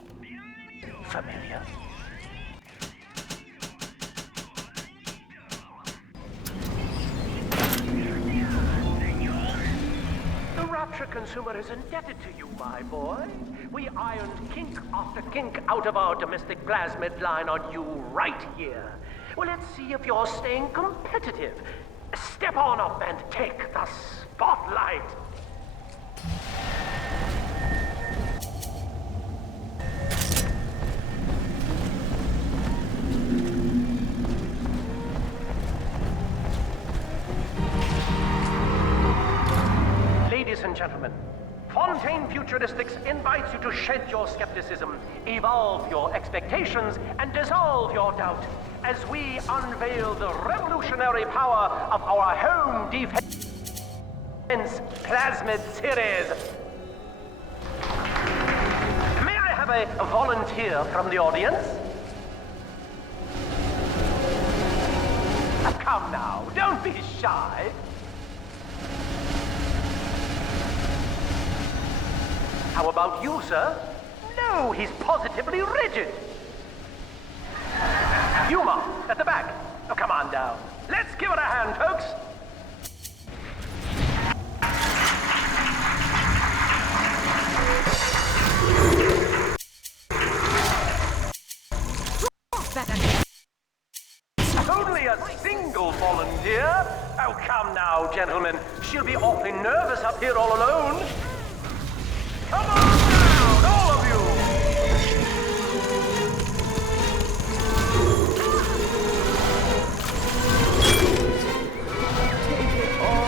familiar? The Rapture consumer is indebted to you, my boy. We ironed kink after kink out of our domestic plasmid line on you right here. Well, let's see if you're staying competitive. Step on up and take the spotlight. Ladies and gentlemen, Fontaine Futuristics invites you to shed your skepticism, evolve your expectations, and dissolve your doubt as we unveil the revolutionary power of our home defense plasmid series. May I have a volunteer from the audience? Come now, don't be shy. How about you, sir? No, he's positively rigid. Yuma, at the back. Oh, come on down. Let's give it a hand, folks. Only a single volunteer? Oh, come now, gentlemen. She'll be awfully nervous up here all alone. Come on down, all of you! Take it all.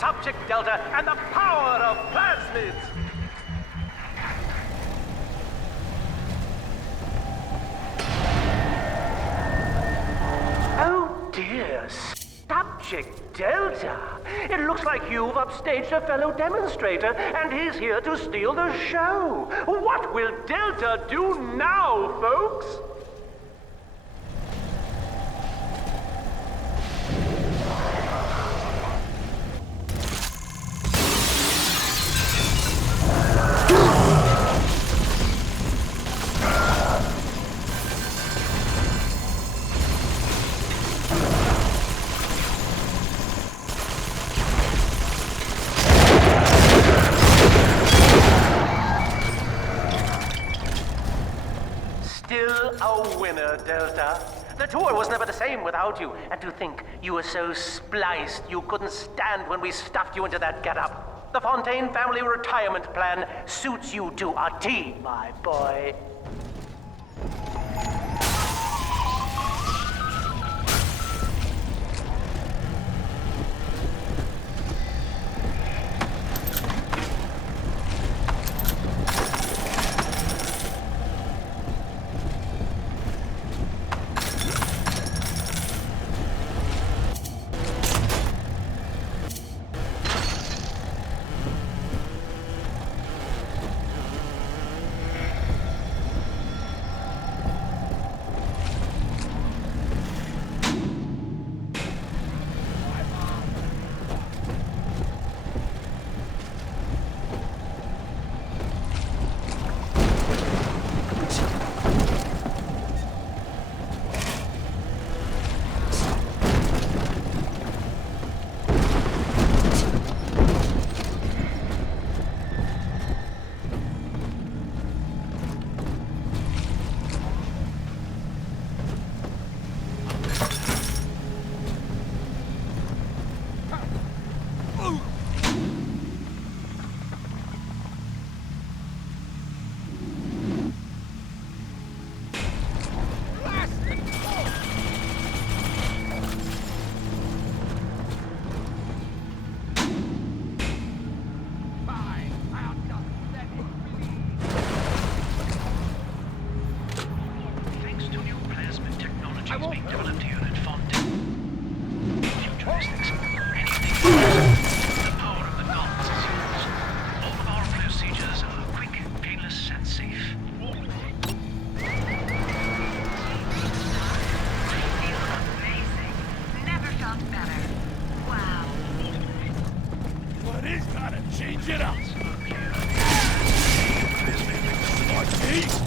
Subject Delta and the power of plasmids! Oh dear, Subject Delta! It looks like you've upstaged a fellow demonstrator and he's here to steal the show! What will Delta do now, folks? A winner, Delta. The tour was never the same without you. And to think you were so spliced you couldn't stand when we stuffed you into that getup. The Fontaine family retirement plan suits you to a T, my boy. He's gotta change it up. Smart me.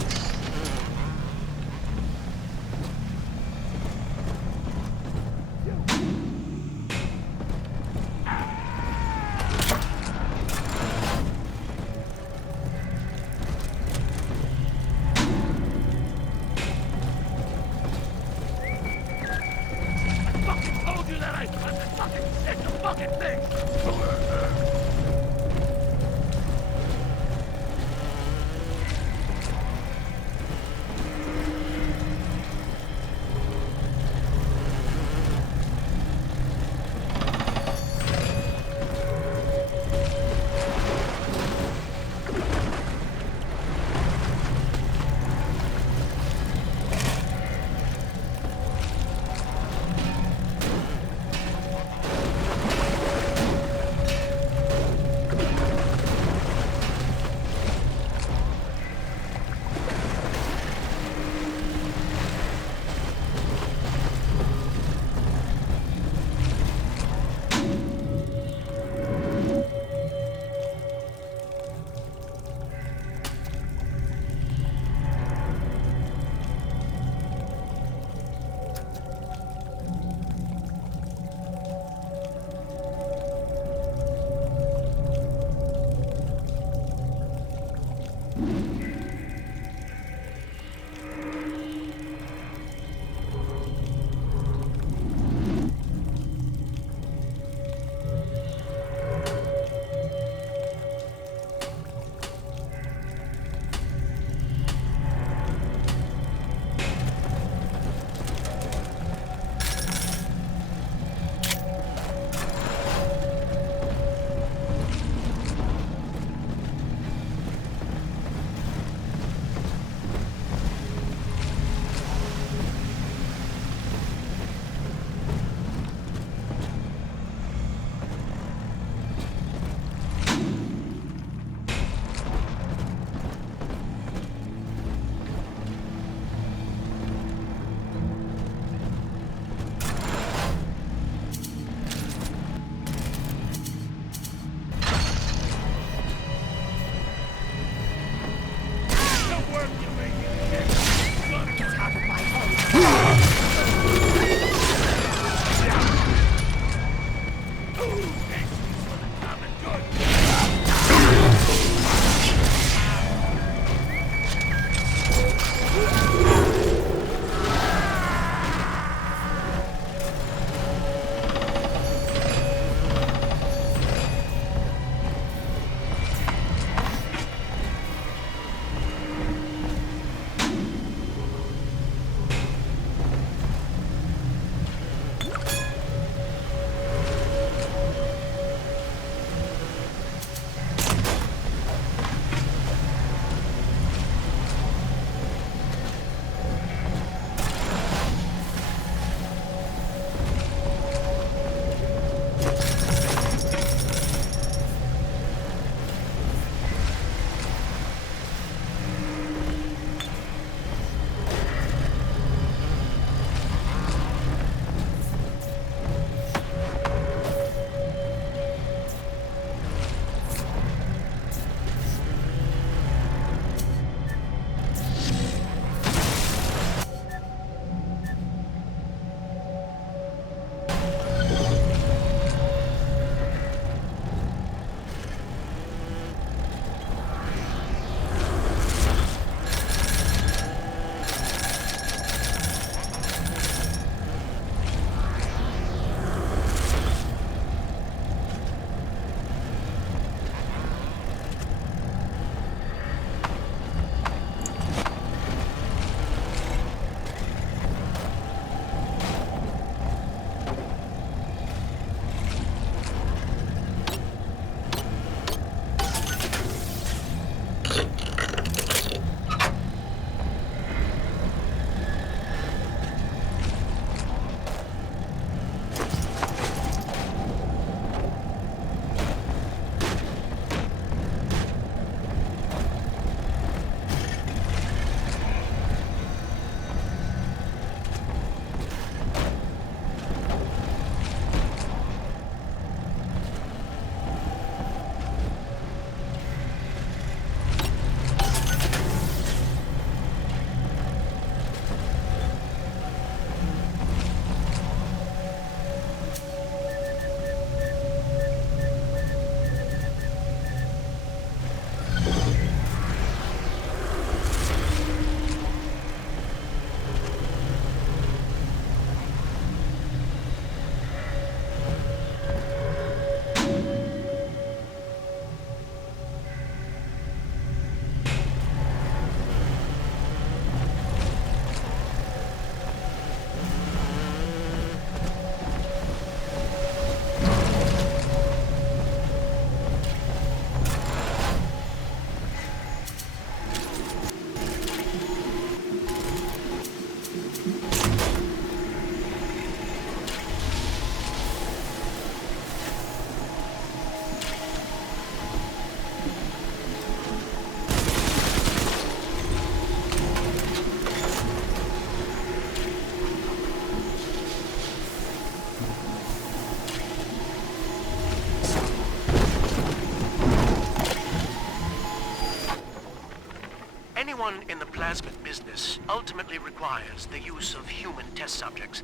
everyone in the plasmid business ultimately requires the use of human test subjects.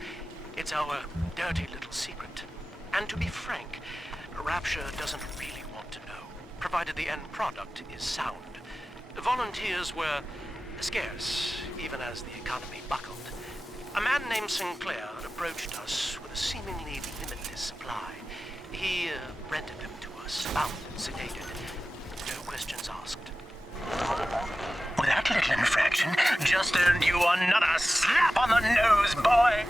It's our dirty little secret. And to be frank, Rapture doesn't really want to know, provided the end product is sound. Volunteers were scarce, even as the economy buckled. A man named Sinclair approached us with a seemingly limitless supply. He rented them to us, bound and sedated. No questions asked. Well, that little infraction just earned you another slap on the nose, boy!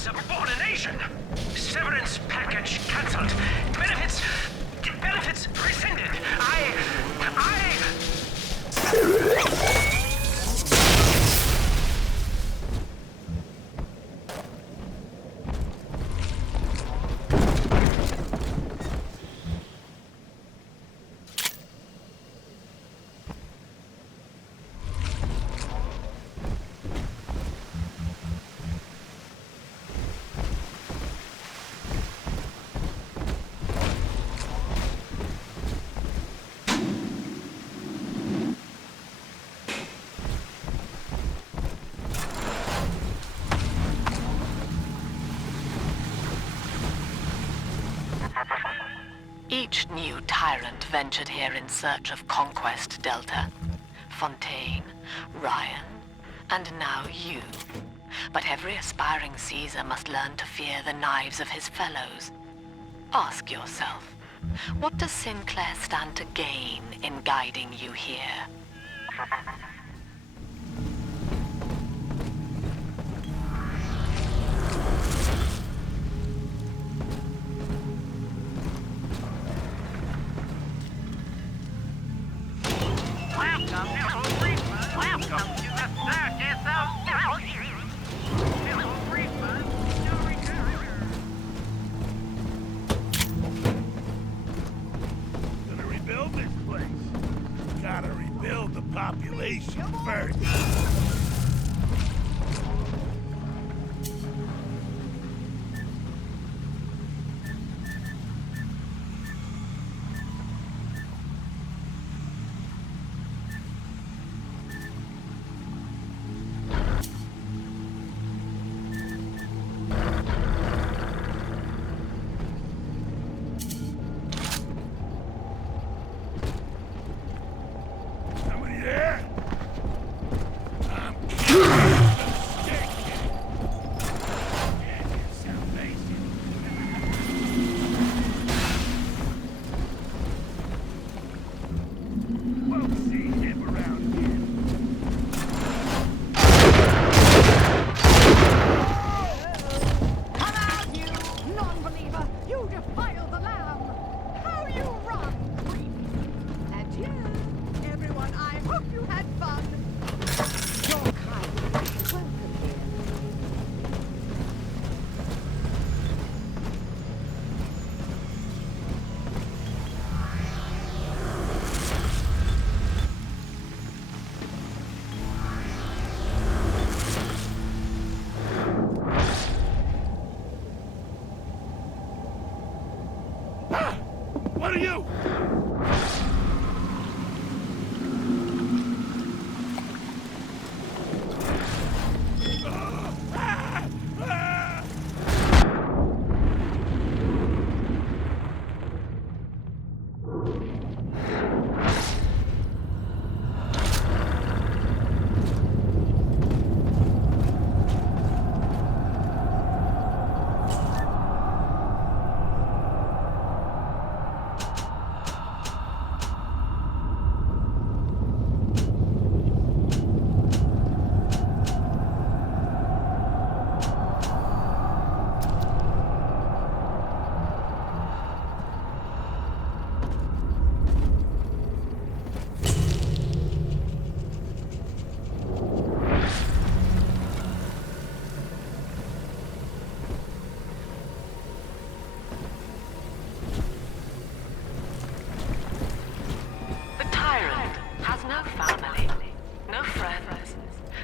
Subordination! Severance package cancelled. Benefits rescinded. Each new tyrant ventured here in search of conquest, Delta. Fontaine, Ryan, and now you. But every aspiring Caesar must learn to fear the knives of his fellows. Ask yourself, what does Sinclair stand to gain in guiding you here? Population first. Somebody there? What are you?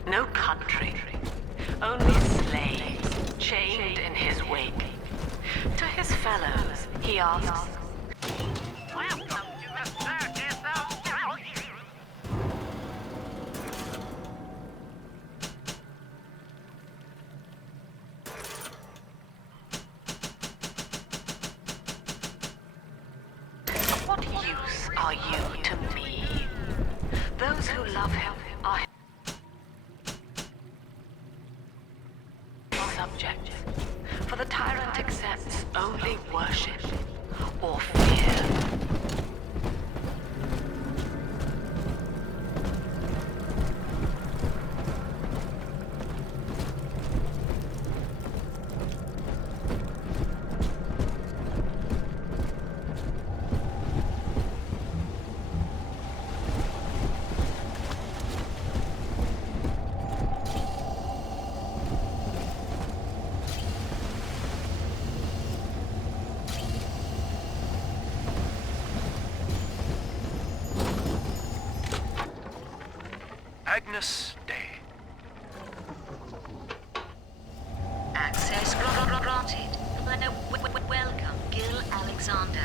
No country. Only slaves, chained in his wake. To his fellows, he asks, Welcome to the circus of value. what use are you to me? Those who love him are his subjects. For the tyrant accepts only worship or fear. luminous day. Access granted. Welcome, Gil Alexander.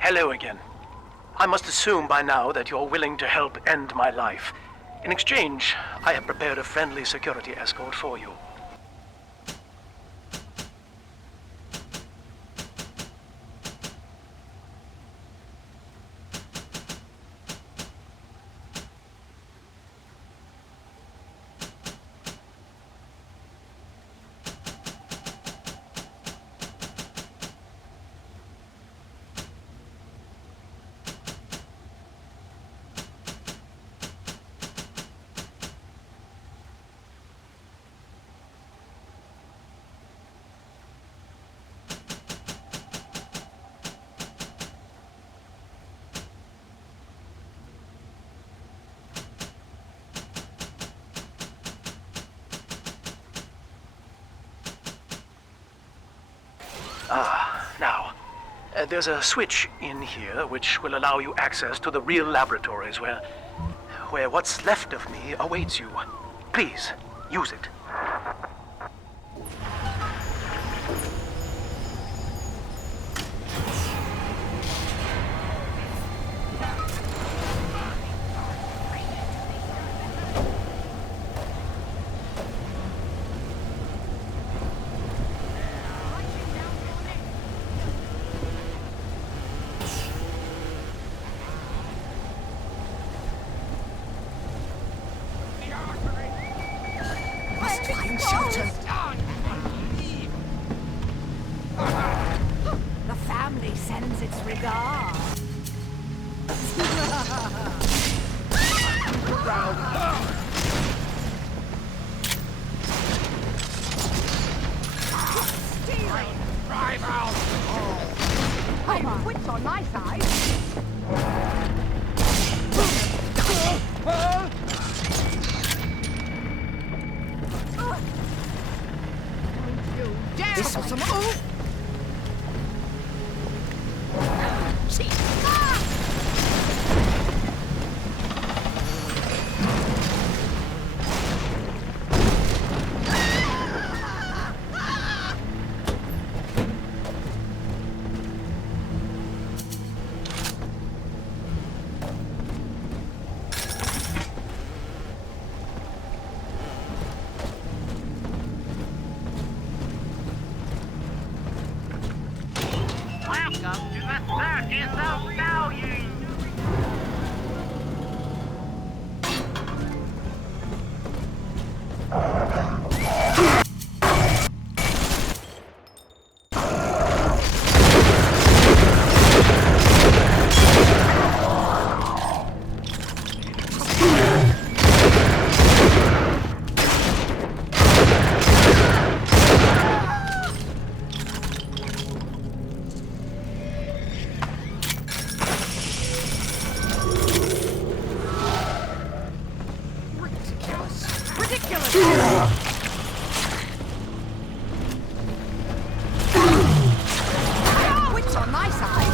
Hello again. I must assume by now that you're willing to help end my life. In exchange, I have prepared a friendly security escort for you. Now, there's a switch in here which will allow you access to the real laboratories where what's left of me awaits you. Please, use it. The family sends its regards. Stealing! Drive out! Oh. Wits on my side. This was some Welcome to the circus of value. Wits on my side.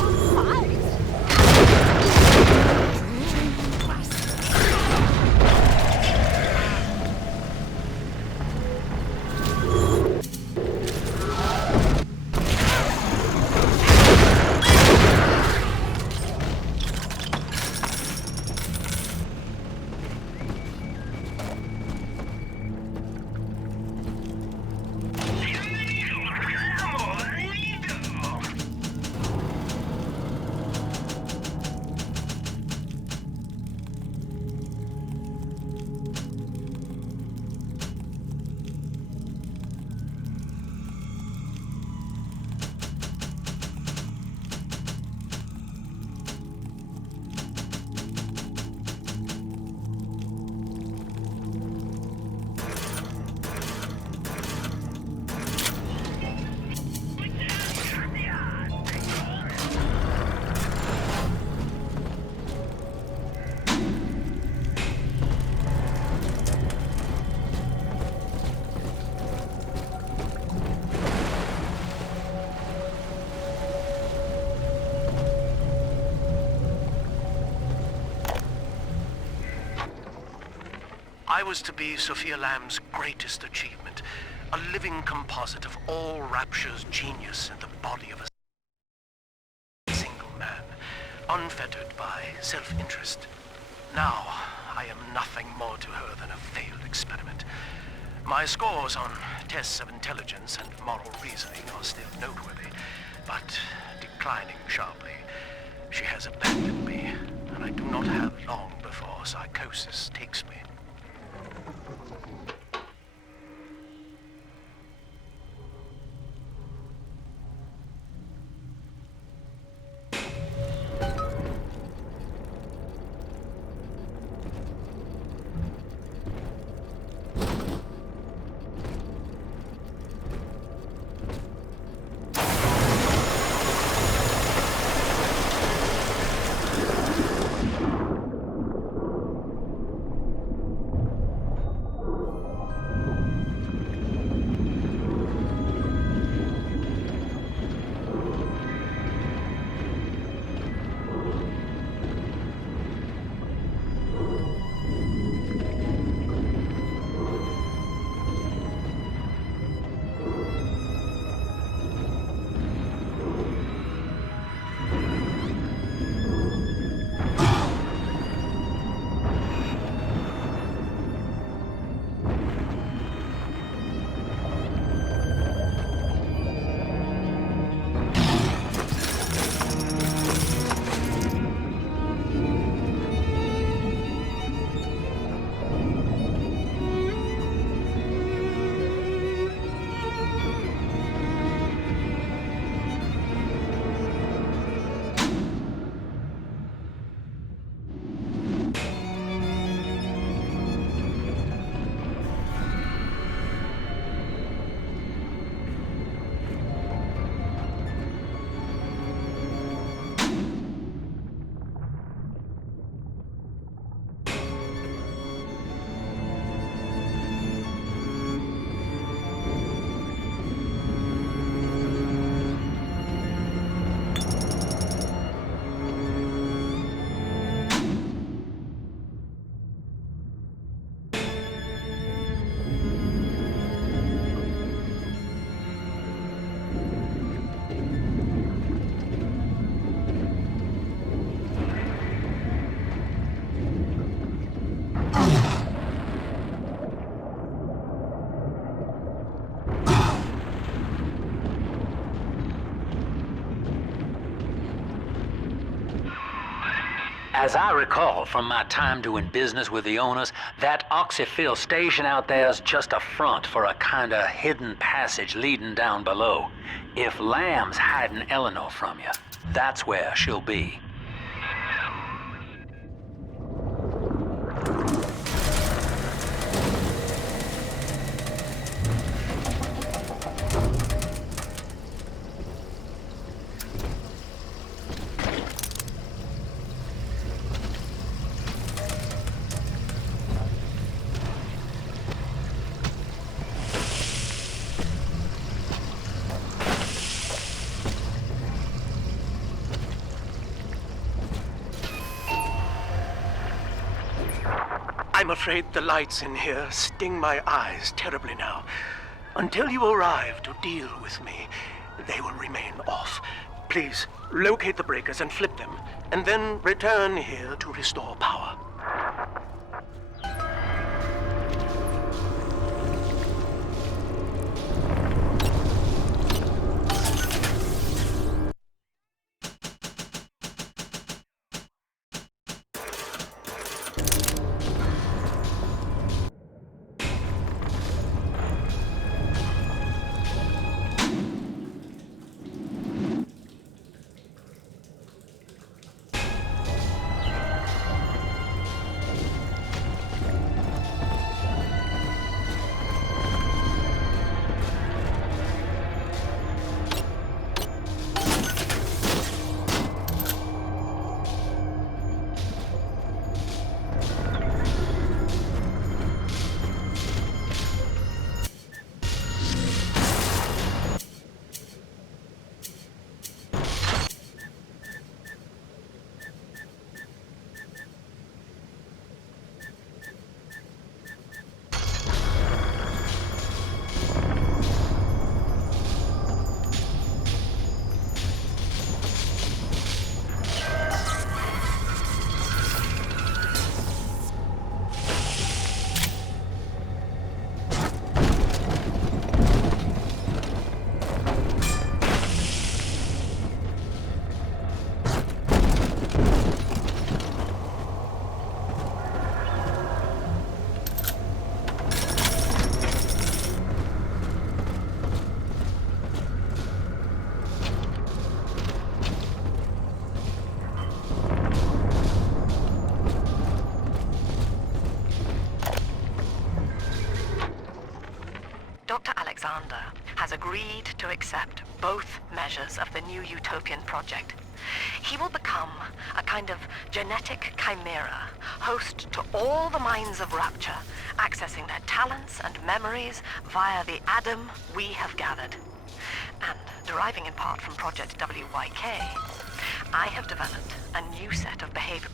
I was to be Sophia Lamb's greatest achievement, a living composite of all Rapture's genius in the body of a single man, unfettered by self-interest. Now, I am nothing more to her than a failed experiment. My scores on tests of intelligence and moral reasoning are still noteworthy, but declining sharply. She has abandoned me, and I do not have long before psychosis takes me. As I recall from my time doing business with the owners, that oxyfill station out there's just a front for a kinda hidden passage leading down below. If Lamb's hiding Eleanor from you, that's where she'll be. I'm afraid the lights in here sting my eyes terribly now. Until you arrive to deal with me, they will remain off. Please, locate the breakers and flip them, and then return here to restore power. agreed to accept both measures of the new utopian project. He will become a kind of genetic chimera, host to all the minds of Rapture, accessing their talents and memories via the Adam we have gathered. And deriving in part from Project WYK, I have developed a new set of behavior.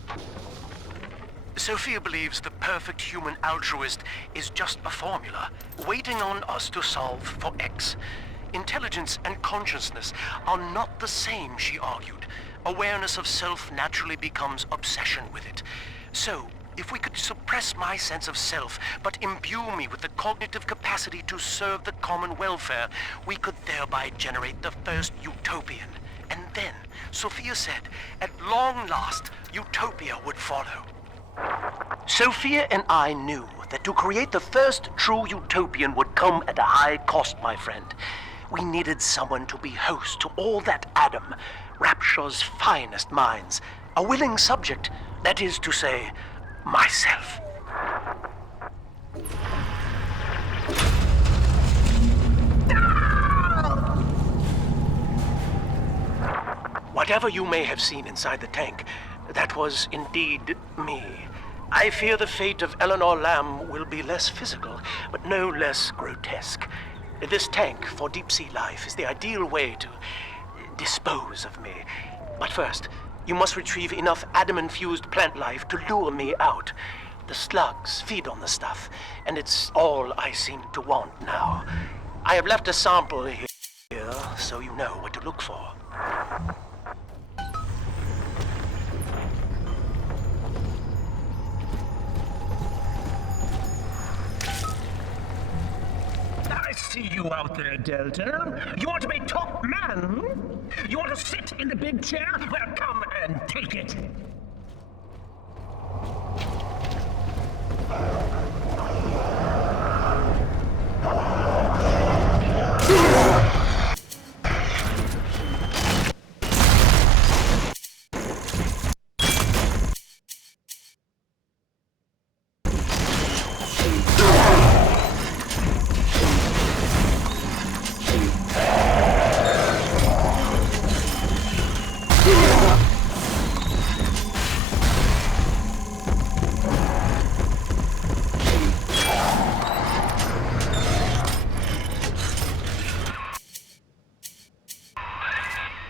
Sophia believes the perfect human altruist is just a formula, waiting on us to solve for X. Intelligence and consciousness are not the same, she argued. Awareness of self naturally becomes obsession with it. So, if we could suppress my sense of self, but imbue me with the cognitive capacity to serve the common welfare, we could thereby generate the first utopian. And then, Sophia said, at long last, utopia would follow. Sophia and I knew that to create the first true utopian would come at a high cost, my friend. We needed someone to be host to all that Adam, Rapture's finest minds. A willing subject, that is to say, myself. Whatever you may have seen inside the tank, that was indeed me. I fear the fate of Eleanor Lamb will be less physical, but no less grotesque. This tank for deep-sea life is the ideal way to dispose of me. But first, you must retrieve enough Adam-infused plant life to lure me out. The slugs feed on the stuff, and it's all I seem to want now. I have left a sample here, so you know what to look for. I see you out there, Delta. You want to be top man? You want to sit in the big chair? Well, come and take it.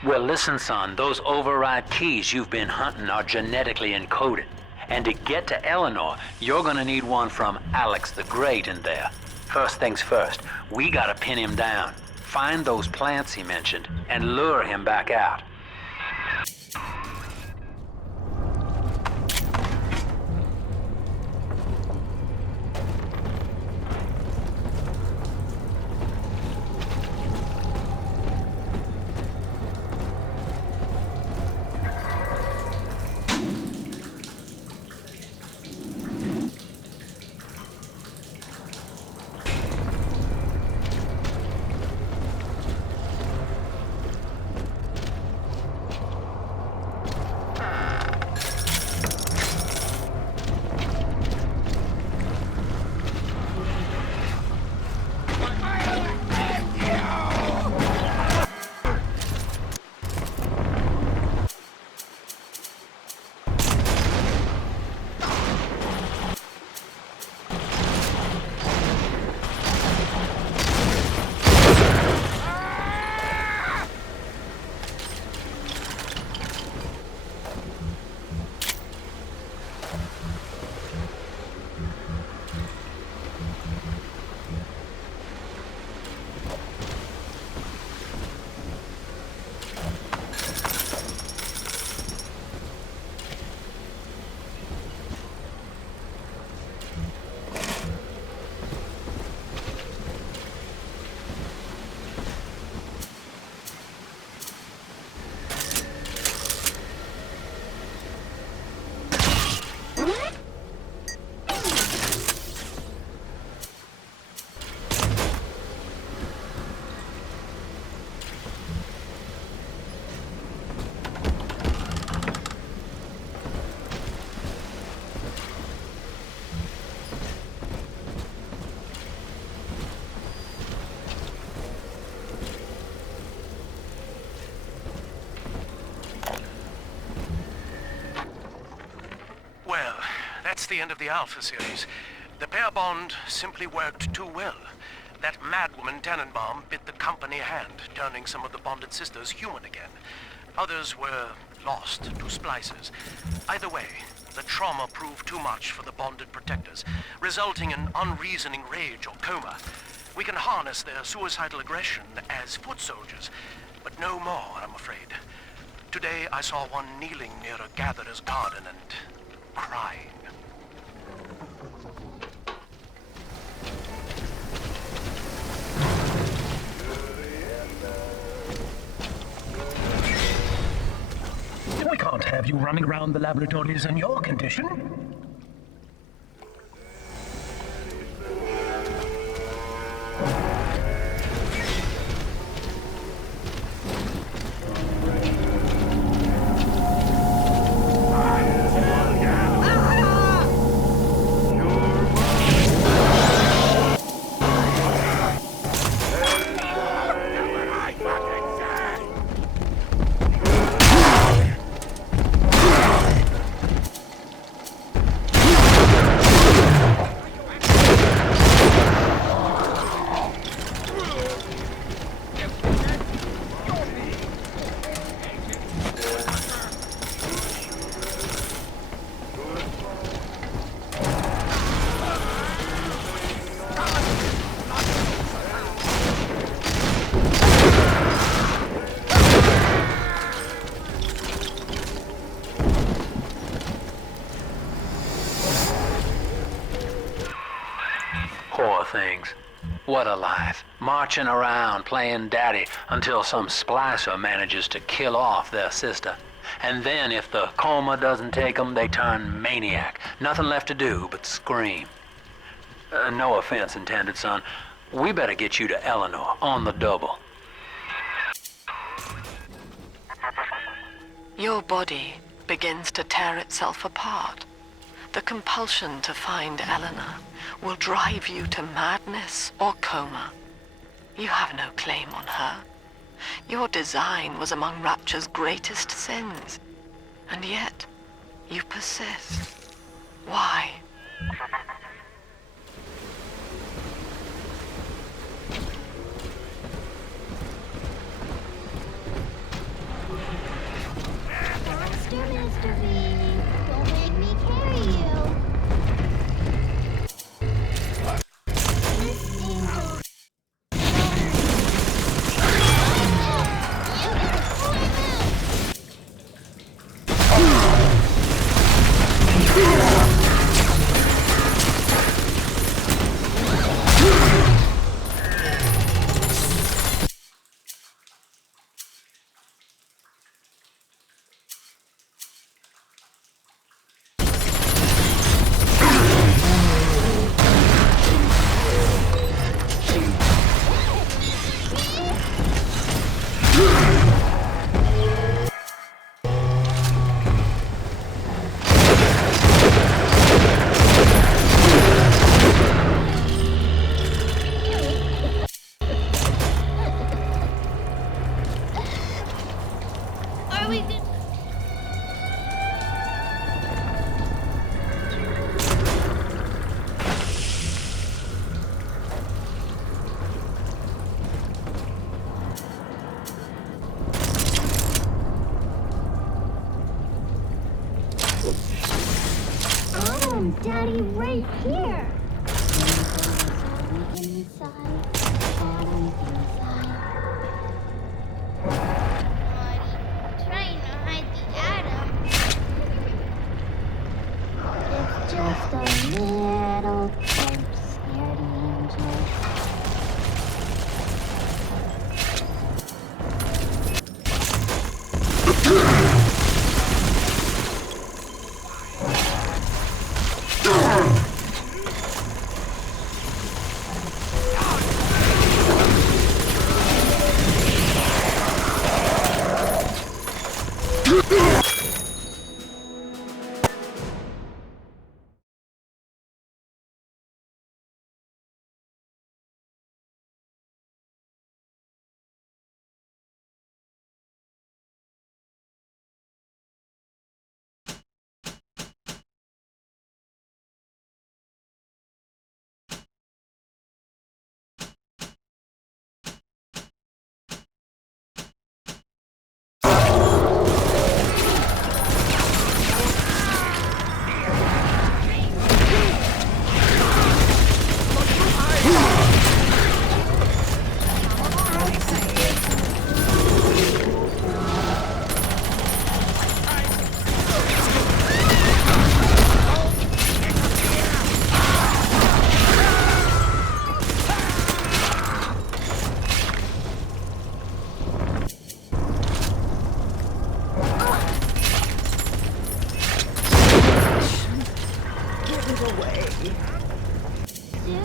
Well, listen, son, those override keys you've been hunting are genetically encoded. And to get to Eleanor, you're gonna need one from Alex the Great in there. First things first, we gotta pin him down, find those plants he mentioned, and lure him back out. That's the end of the Alpha series. The pair bond simply worked too well. That madwoman Tannenbaum bit the company hand, turning some of the bonded sisters human again. Others were lost to splicers. Either way, the trauma proved too much for the bonded protectors, resulting in unreasoning rage or coma. We can harness their suicidal aggression as foot soldiers, but no more, I'm afraid. Today I saw one kneeling near a gatherer's garden and crying. We can't have you running around the laboratories in your condition. Poor things. What a life. Marching around playing daddy until some splicer manages to kill off their sister. And then if the coma doesn't take them, they turn maniac. Nothing left to do but scream. No offense intended, son. We better get you to Eleanor on the double. Your body begins to tear itself apart. The compulsion to find Eleanor will drive you to madness or coma. You have no claim on her. Your design was among Rapture's greatest sins. And yet, you persist. Why? Mr. V, don't make me carry you. Miss Angel. Are we good? Oh, Daddy, right here. Trying to hide the atom. It's just a little bit scaredy angel. Soon, Daddy,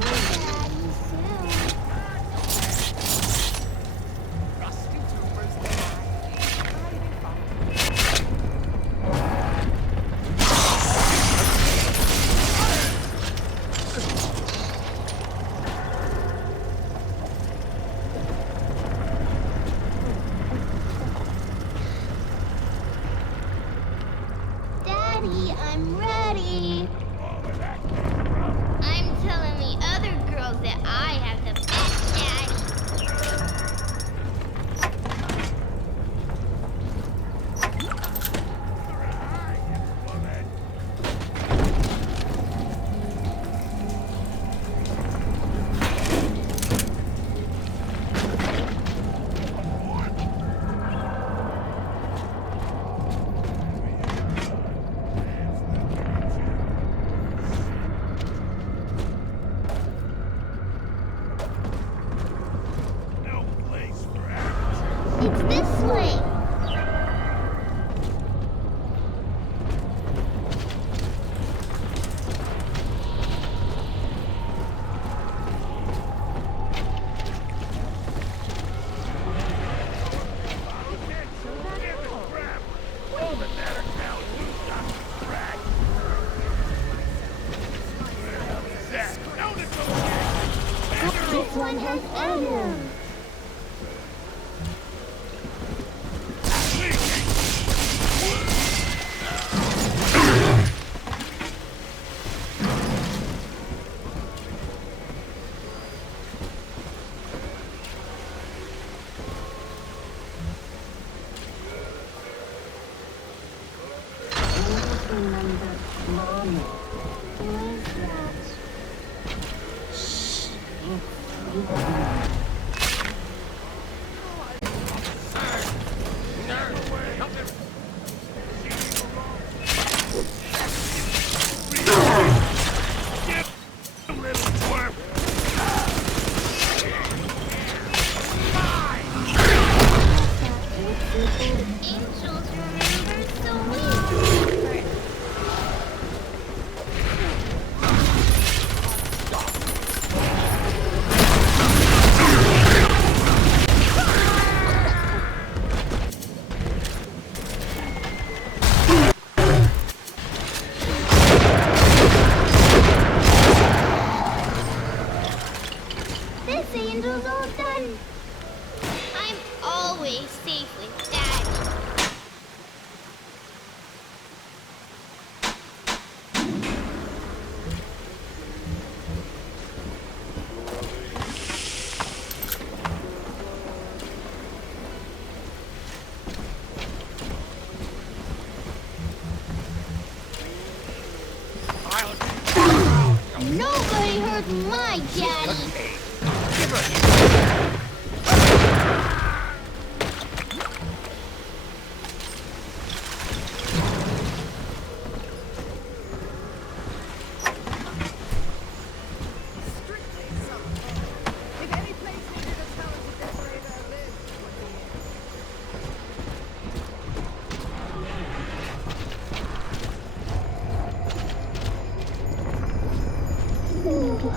soon. Rusty tumors Daddy, I'm ready. I'm telling the other girls that I have the best daddy. It's this way. This one has Adam. Remember, Mommy. Who is that? Shh. It's sleeping. Angels remember so well. This angel's all done. I'm always safe with Daddy. Nobody hurt my daddy. If any place needed a talented decorator, this would be it. Thank you.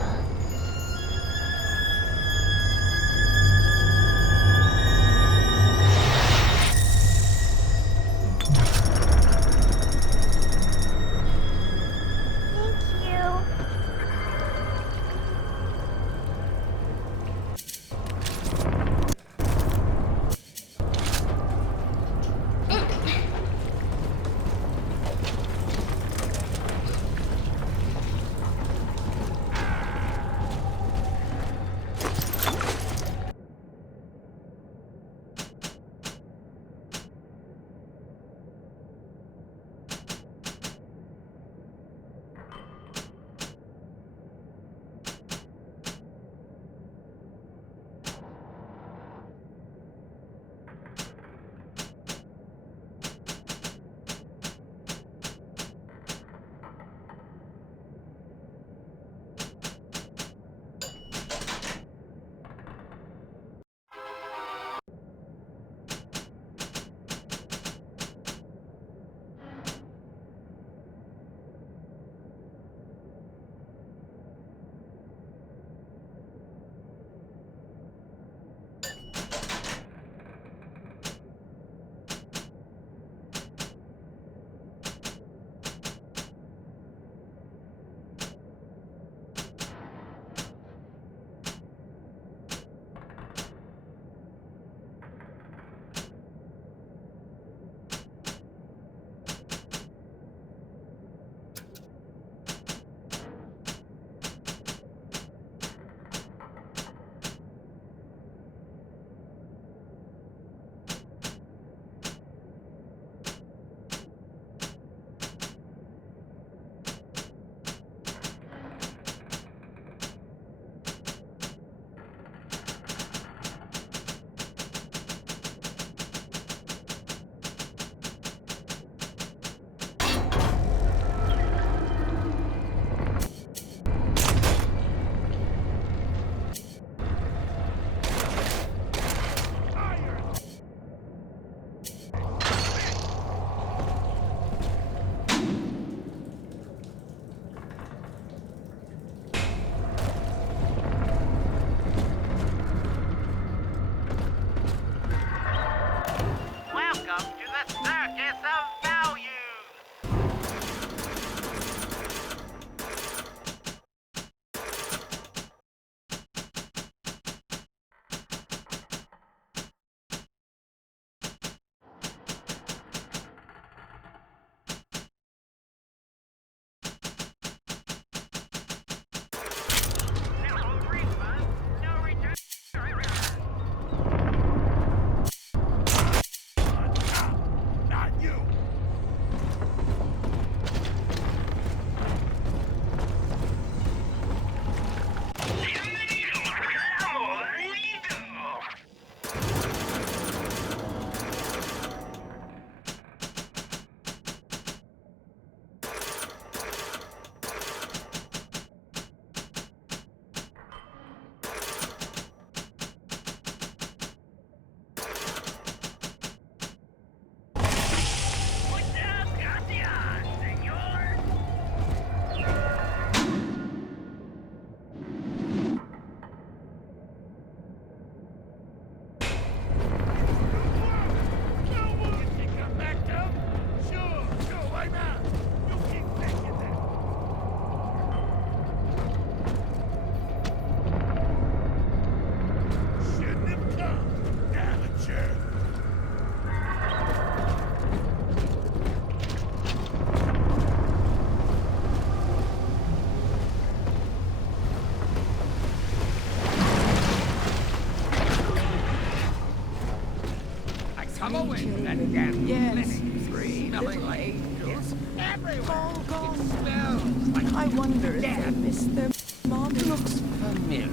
All gone. I wonder if they miss their mom. Looks familiar.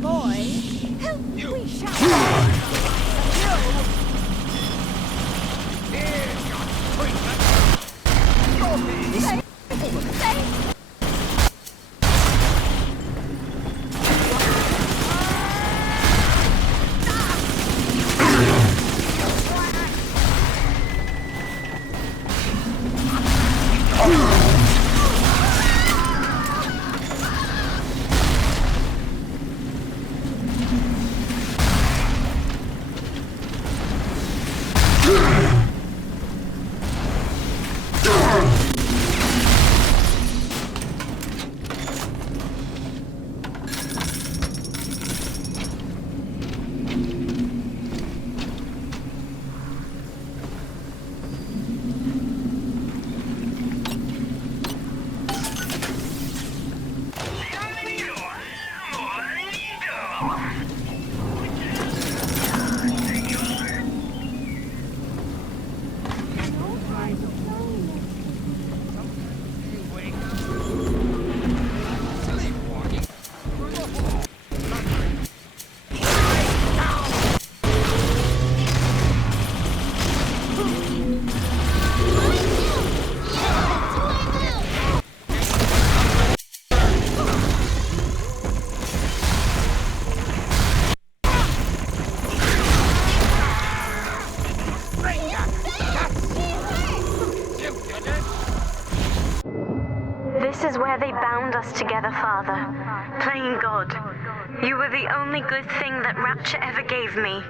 Boy, help You. we shall. This is where they bound us together, Father. Playing God. You were the only good thing that Rapture ever gave me.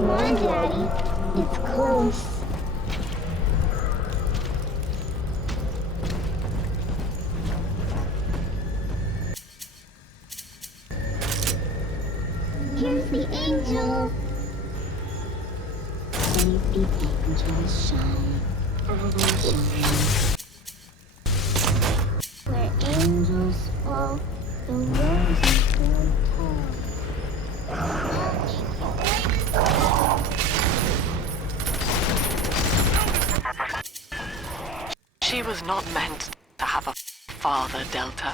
Come on, Daddy. It's close. Here's the angel. Baby angels shine and shine. Where angels fall, the roses grow tall. She was not meant to have a father, Delta.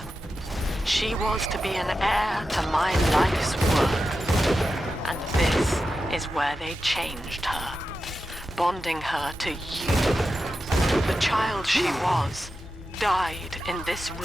She was to be an heir to my life's work. And this is where they changed her, bonding her to you. The child she was died in this room.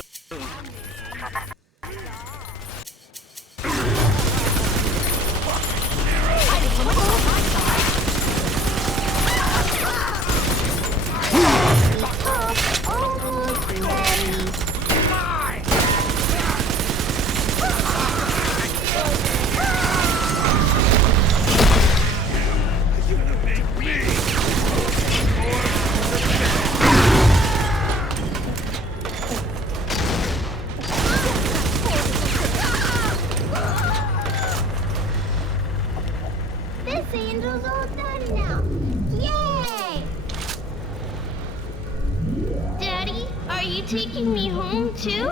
you taking me home too?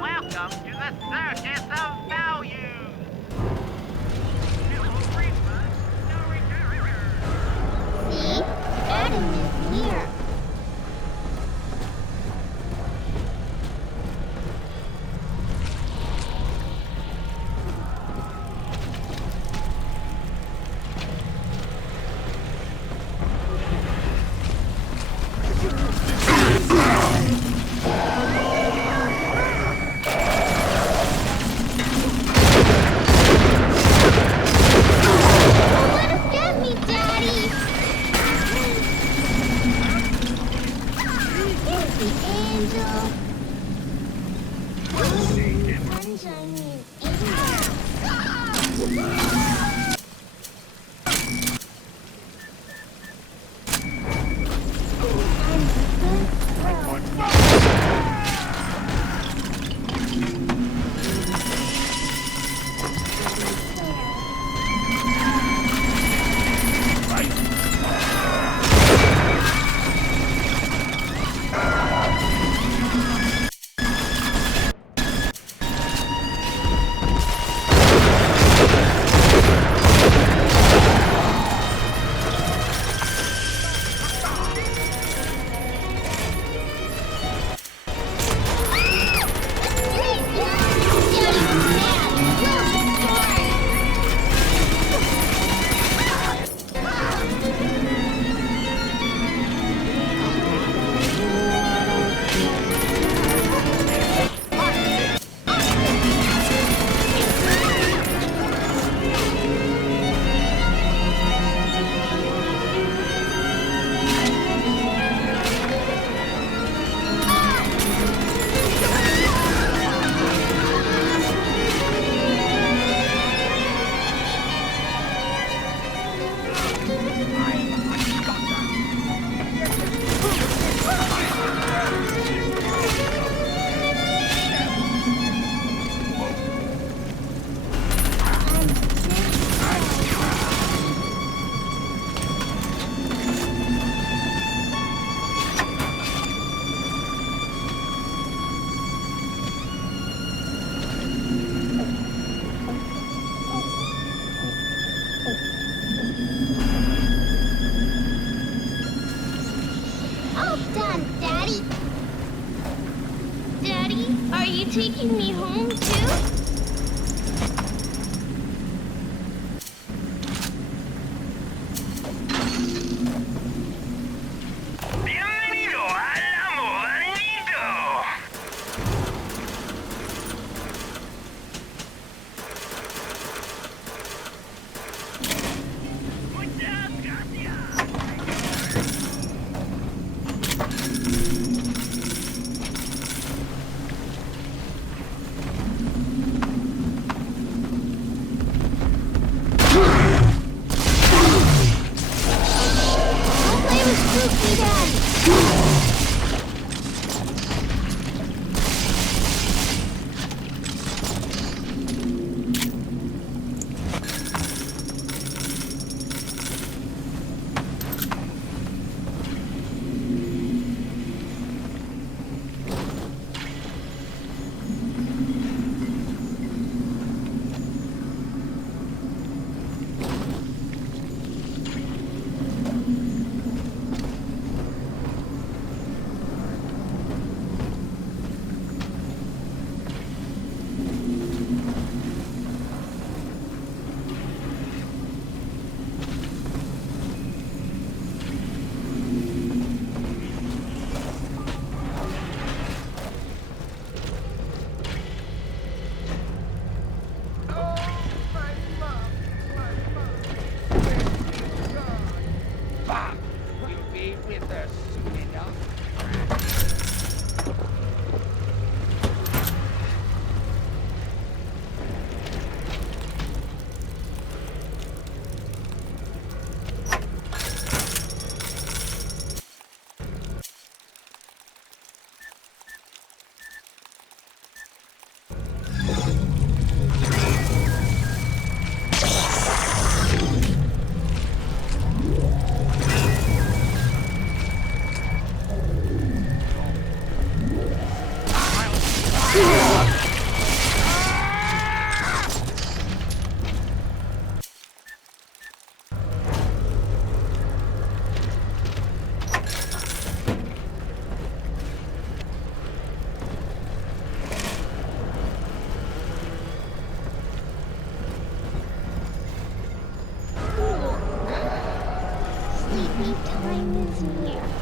Welcome to the circus of value. See? Adam is here. time is near.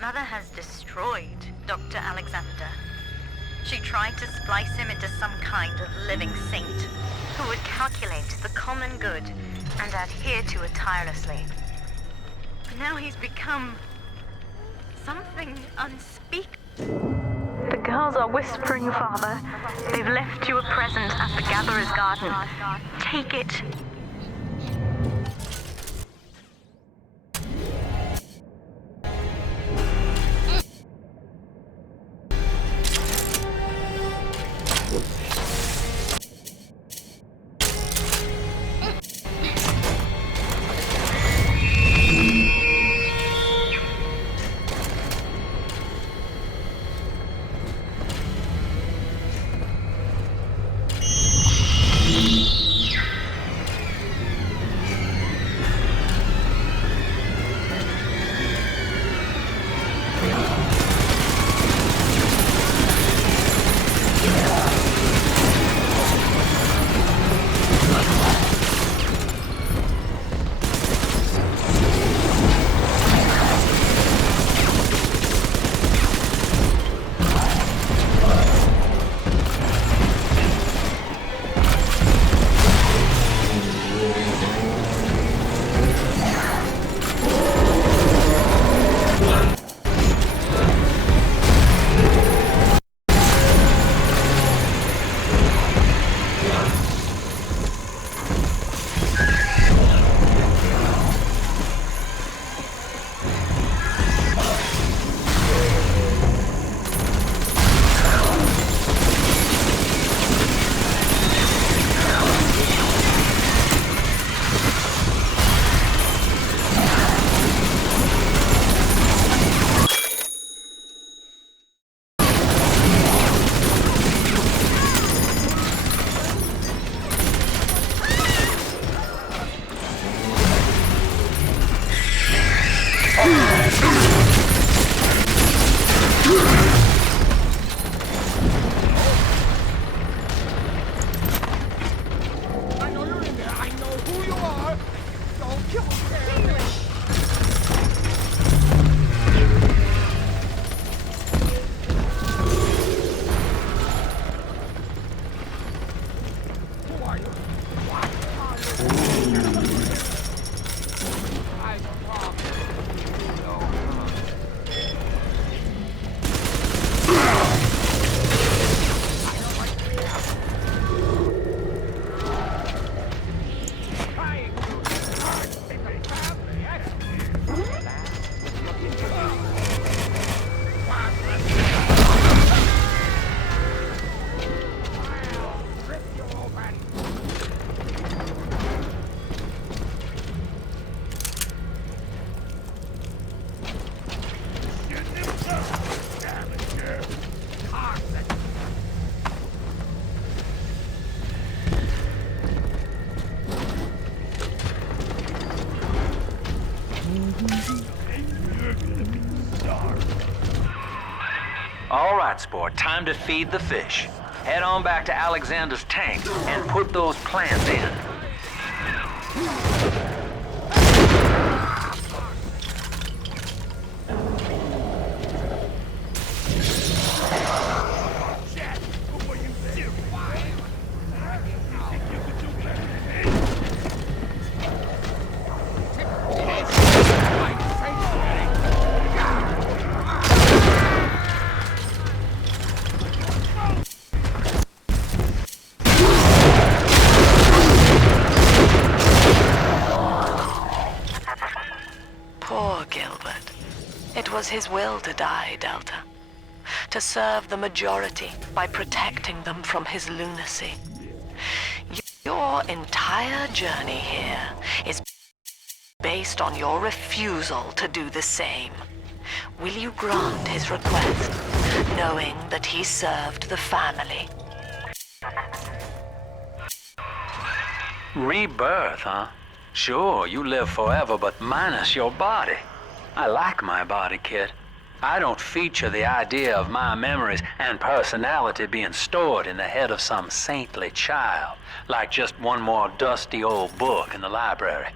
Mother has destroyed Dr. Alexander. She tried to splice him into some kind of living saint who would calculate the common good and adhere to it tirelessly. But now he's become something unspeakable. The girls are whispering, Father. They've left you a present at the Gatherer's Garden. Take it. All right, sport, time to feed the fish. Head on back to Alexander's tank and put those plants in. Poor Gilbert. It was his will to die, Delta. To serve the majority by protecting them from his lunacy. Your entire journey here is based on your refusal to do the same. Will you grant his request, knowing that he served the family? Rebirth, huh? Sure, you live forever, but minus your body. I like my body, kid. I don't feature the idea of my memories and personality being stored in the head of some saintly child, like just one more dusty old book in the library.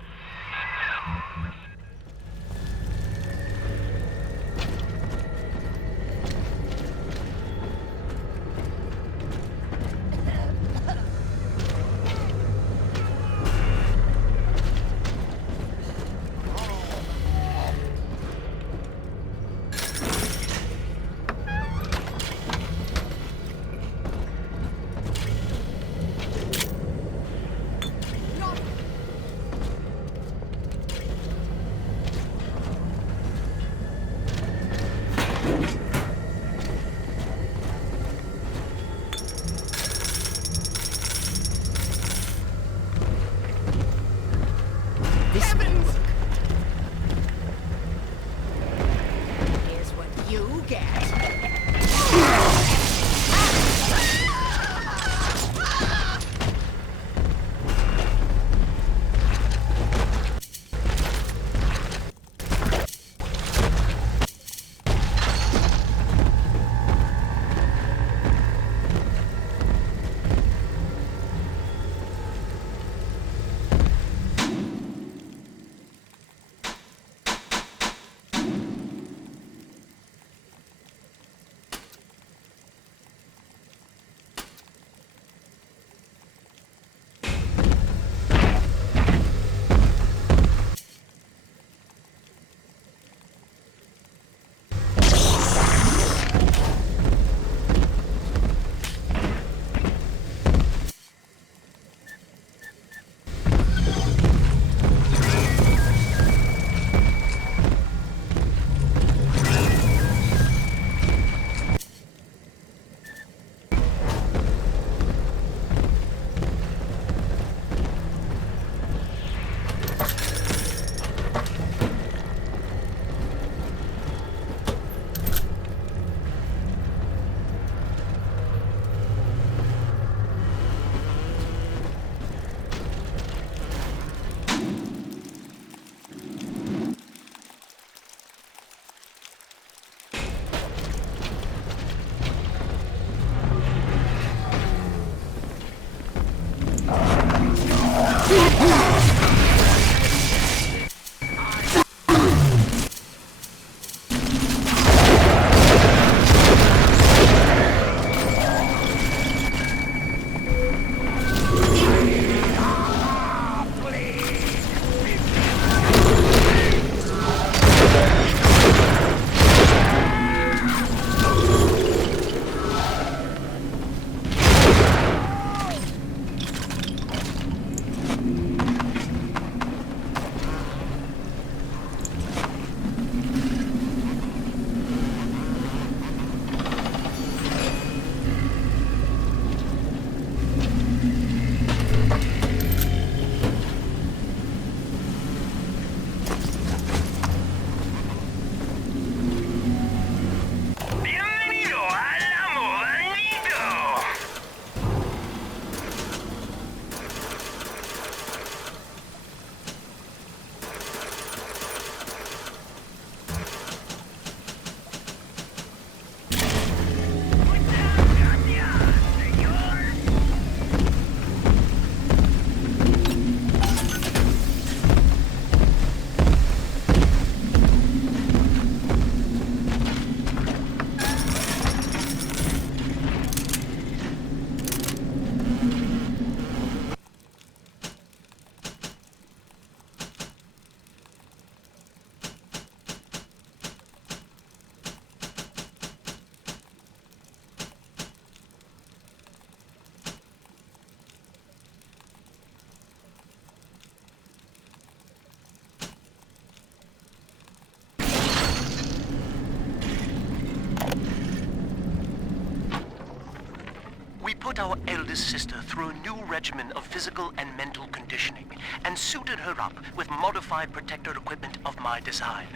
put our eldest sister through a new regimen of physical and mental conditioning, and suited her up with modified protector equipment of my design.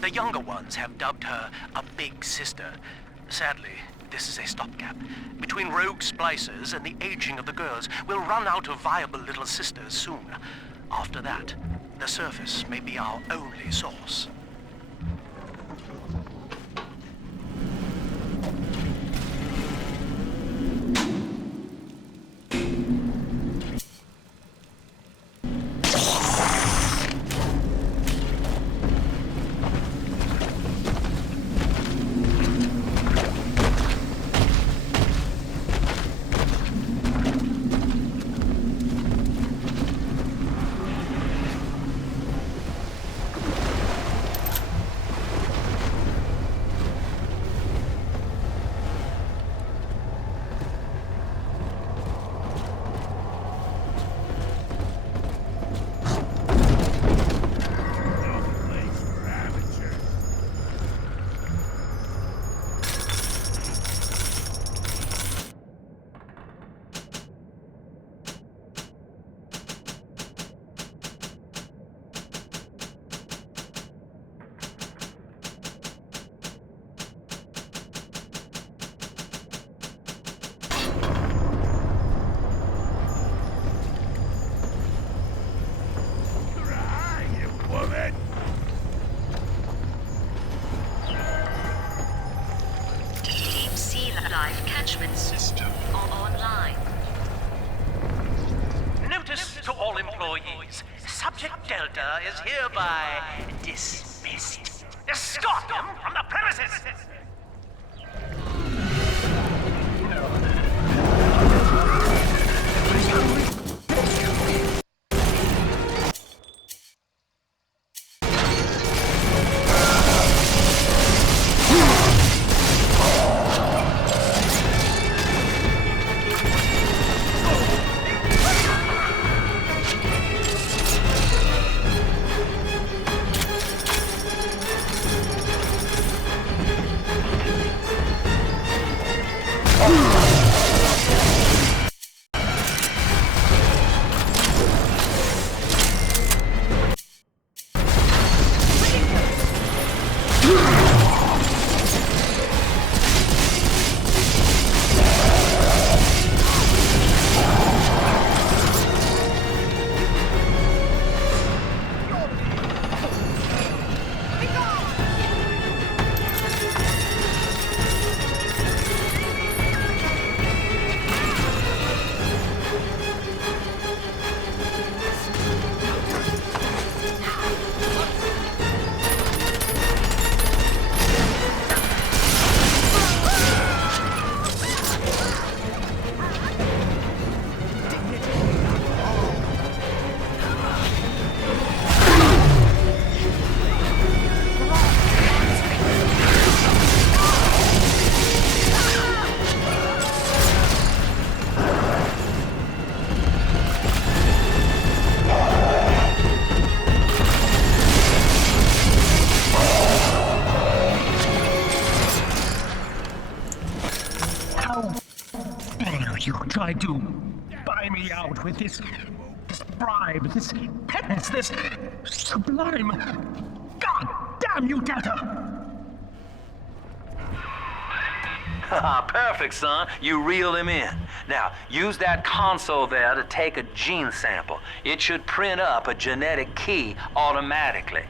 The younger ones have dubbed her a big sister. Sadly, this is a stopgap. Between rogue splicers and the aging of the girls, we'll run out of viable little sisters soon. After that, the surface may be our only source. System online. Notice to all employees. Subject Delta is hereby dismissed. Escort him from the premises! You tried to buy me out with this bribe, this penance, this sublime... God damn you, Delta! Perfect, son. You reeled him in. Now, use that console there to take a gene sample. It should print up a genetic key automatically.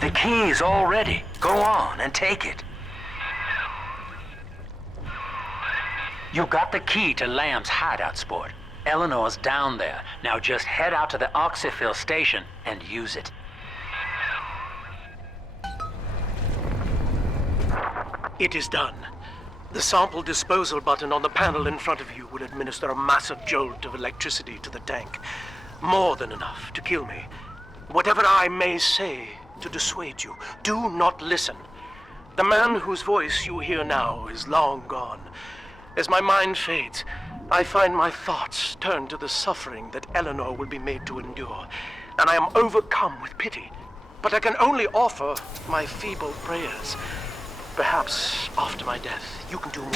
The key's all ready. Go on and take it. You got the key to Lamb's hideout, sport. Eleanor's down there. Now just head out to the oxyfill station and use it. It is done. The sample disposal button on the panel in front of you will administer a massive jolt of electricity to the tank. More than enough to kill me. Whatever I may say to dissuade you, do not listen. The man whose voice you hear now is long gone. As my mind fades, I find my thoughts turn to the suffering that Eleanor will be made to endure, and I am overcome with pity. But I can only offer my feeble prayers. Perhaps after my death, you can do more.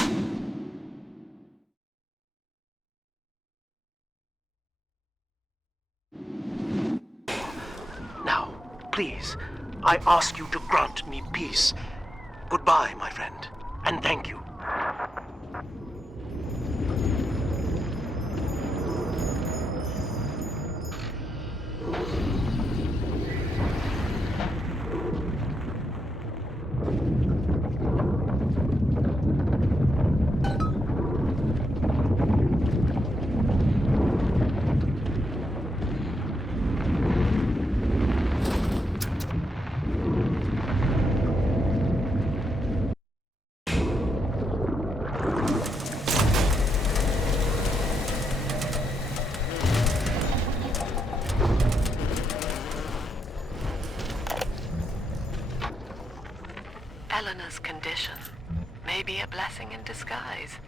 Now, please, I ask you to grant me peace. Goodbye, my friend, and thank you. Eleanor's condition may be a blessing in disguise.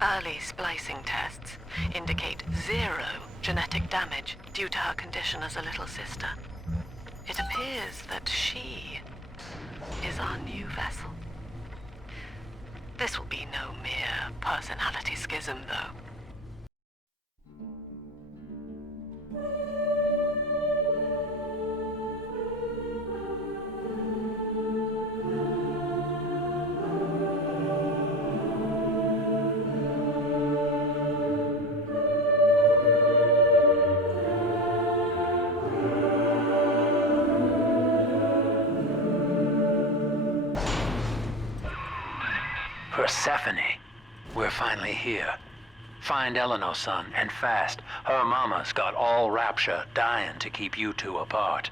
Early splicing tests indicate 0 genetic damage due to her condition as a little sister. It appears that she is our new vessel. This will be no mere personality schism, though. Persephone, we're finally here. Find Eleanor, son, and fast. Her mama's got all Rapture dying to keep you two apart.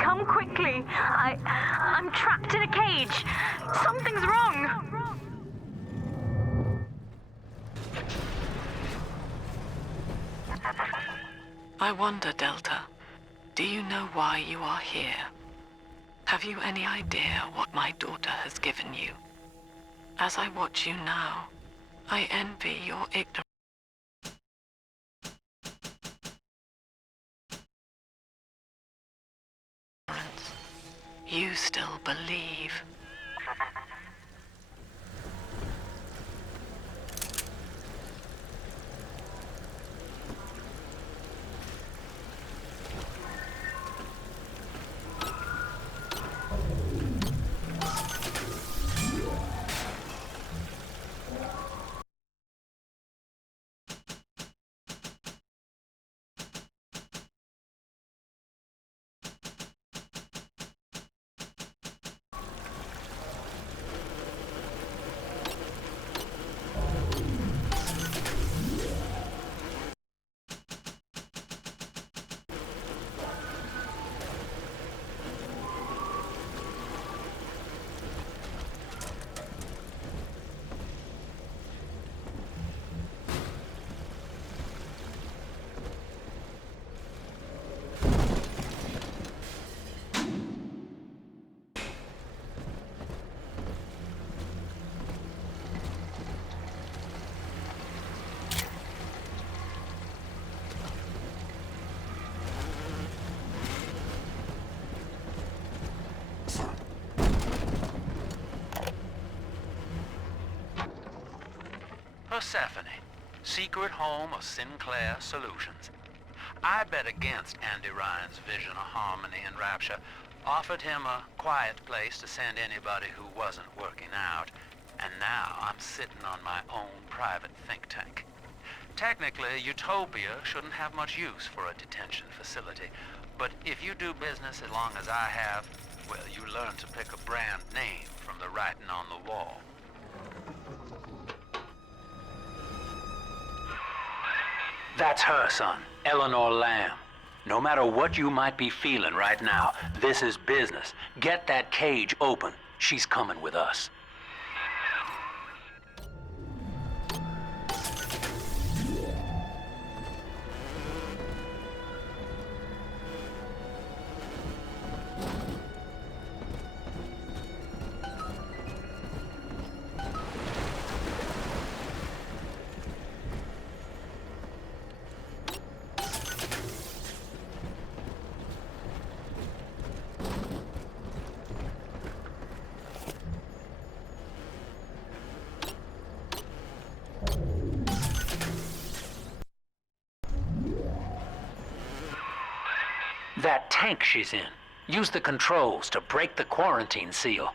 Come quickly. I'm trapped in a cage. Something's wrong. I wonder, Delta, do you know why you are here? Have you any idea what my daughter has given you? As I watch you now, I envy your ignorance. You still believe. Persephone, secret home of Sinclair Solutions. I bet against Andy Ryan's vision of harmony and rapture, offered him a quiet place to send anybody who wasn't working out, and now I'm sitting on my own private think tank. Technically, Utopia shouldn't have much use for a detention facility, but if you do business as long as I have, well, you learn to pick a brand name from the writing on the wall. That's her, son, Eleanor Lamb. No matter what you might be feeling right now, this is business. Get that cage open. She's coming with us. That tank she's in. Use the controls to break the quarantine seal.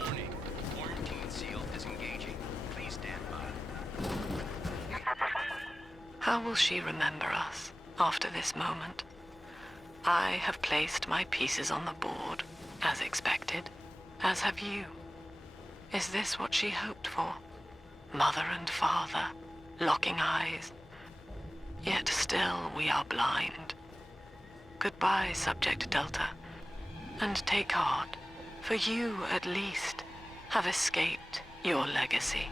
Warning. Quarantine seal disengaging. Please stand by. How will she remember us after this moment? I have placed my pieces on the board, as expected, as have you. Is this what she hoped for? Mother and father, locking eyes. Yet still we are blind. Goodbye, Subject Delta. And take heart, for you, at least, have escaped your legacy.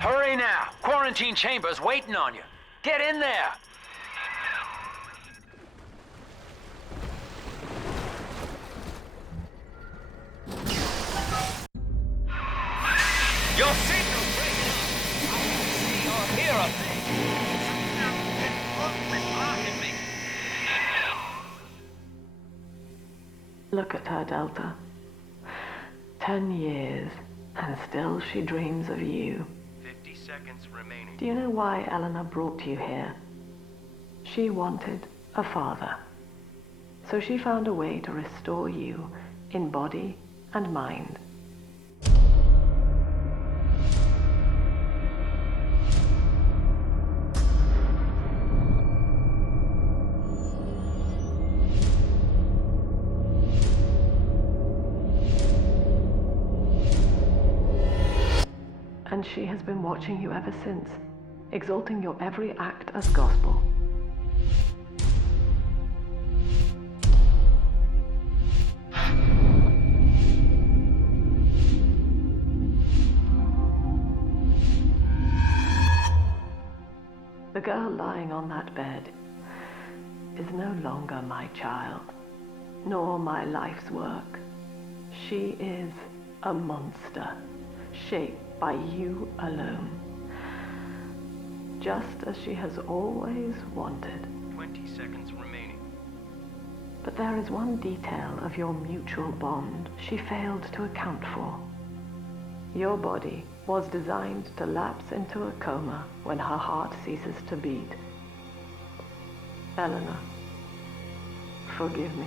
Hurry now! Quarantine chamber's waiting on you. Get in there! Your signal's breaking up. I can see or hear a thing. Blocking me. Look at her, Delta. 10 years, and still she dreams of you. 50 seconds remaining. Do you know why Eleanor brought you here? She wanted a father. So she found a way to restore you in body and mind. And she has been watching you ever since, exalting your every act as gospel. girl lying on that bed is no longer my child, nor my life's work. She is a monster, shaped by you alone. Just as she has always wanted. 20 seconds remaining. But there is one detail of your mutual bond she failed to account for. Your body was designed to lapse into a coma when her heart ceases to beat. Eleanor, forgive me.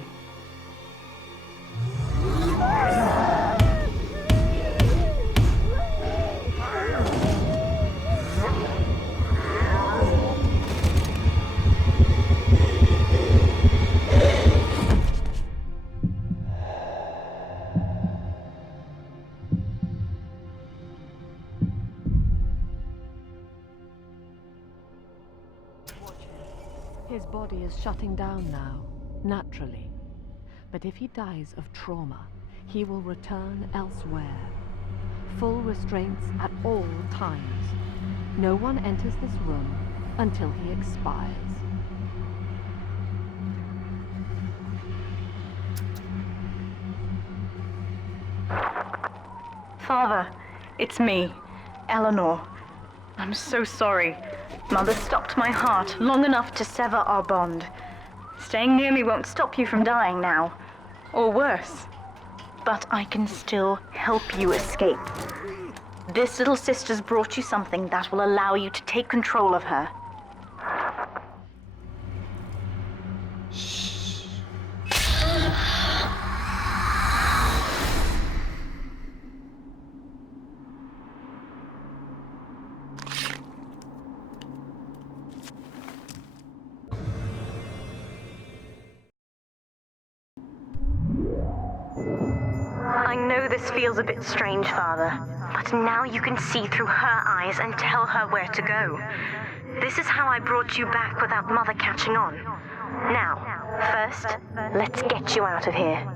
His body is shutting down now, naturally. But if he dies of trauma, he will return elsewhere. Full restraints at all times. No one enters this room until he expires. Father, it's me, Eleanor. I'm so sorry. Mother stopped my heart long enough to sever our bond. Staying near me won't stop you from dying now. Or worse. But I can still help you escape. This little sister's brought you something that will allow you to take control of her. I know this feels a bit strange, Father, but now you can see through her eyes and tell her where to go. This is how I brought you back without Mother catching on. Now, first, let's get you out of here.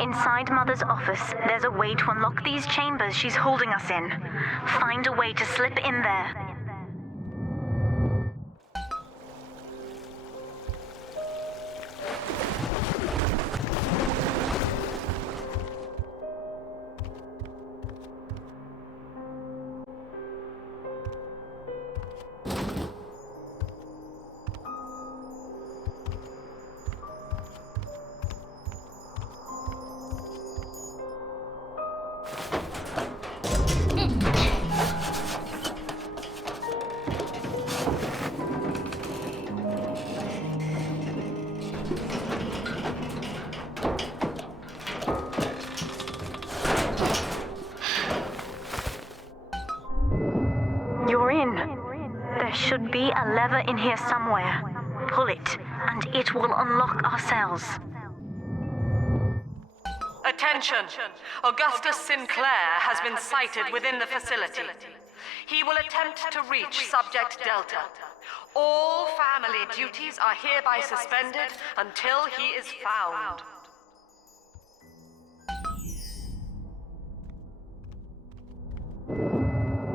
Inside Mother's office, there's a way to unlock these chambers she's holding us in. Find a way to slip in there. There should be a lever in here somewhere. Pull it, and it will unlock our cells. Attention! Augustus Sinclair has been sighted within the facility. He will attempt to reach Subject Delta. All family duties are hereby suspended until he is found.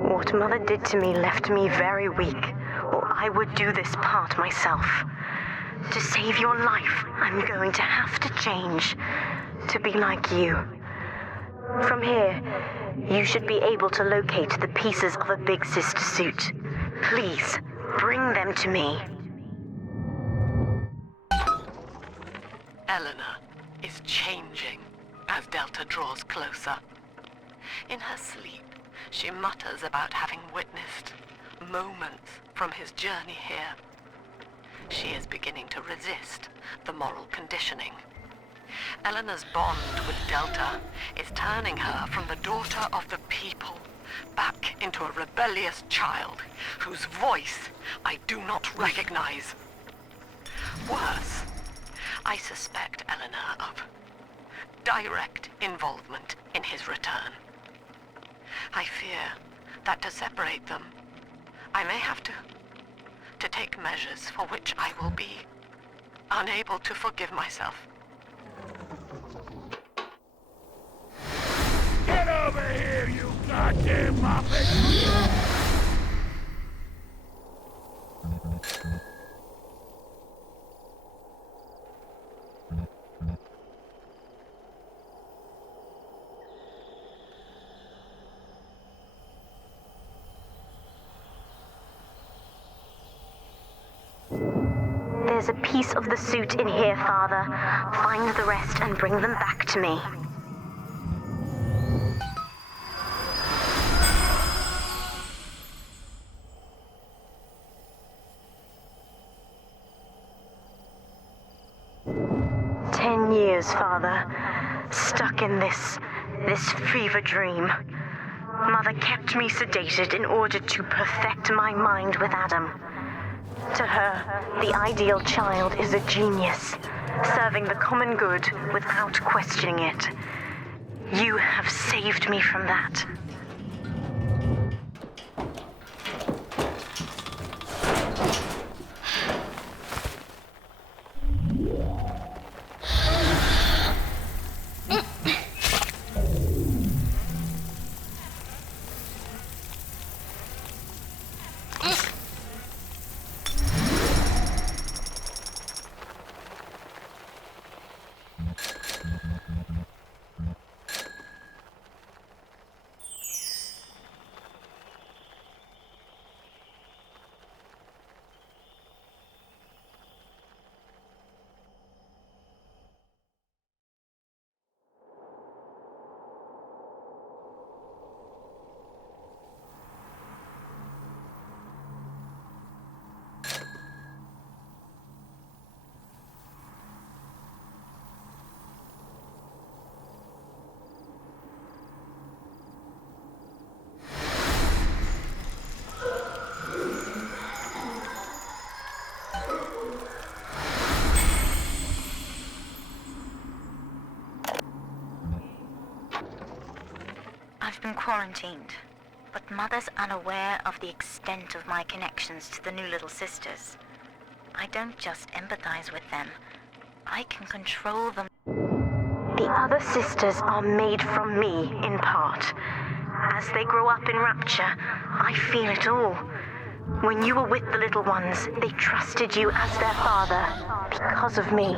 What Mother did to me left me very weak, or I would do this part myself. To save your life, I'm going to have to change, to be like you. From here, you should be able to locate the pieces of a big sister suit. Please, bring them to me. Eleanor is changing as Delta draws closer. In her sleep, she mutters about having witnessed moments from his journey here. She is beginning to resist the moral conditioning. Eleanor's bond with Delta is turning her from the daughter of the people back into a rebellious child whose voice I do not recognize. Worse, I suspect Eleanor of direct involvement in his return. I fear that to separate them, I may have to take measures for which I will be unable to forgive myself. Get over here, you goddamn muppet! There's a piece of the suit in here, Father. Find the rest and bring them back to me. Years, Father, stuck in this fever dream. Mother kept me sedated in order to perfect my mind with Adam. To her, the ideal child is a genius, serving the common good without questioning it. You have saved me from that. I've been quarantined, but Mother's unaware of the extent of my connections to the new little sisters. I don't just empathize with them, I can control them. The other sisters are made from me, in part. As they grow up in Rapture, I feel it all. When you were with the little ones, they trusted you as their father, because of me.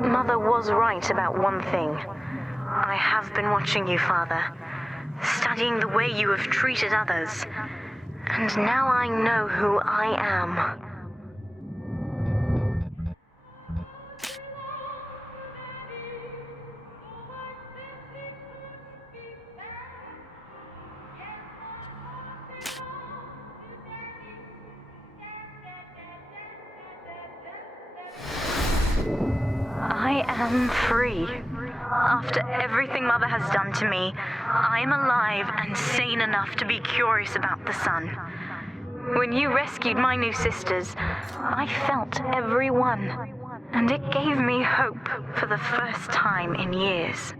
Mother was right about one thing. I have been watching you, Father, studying the way you have treated others, and now I know who I am. I am free. After everything Mother has done to me, I am alive and sane enough to be curious about the sun. When you rescued my new sisters, I felt every one, and it gave me hope for the first time in years.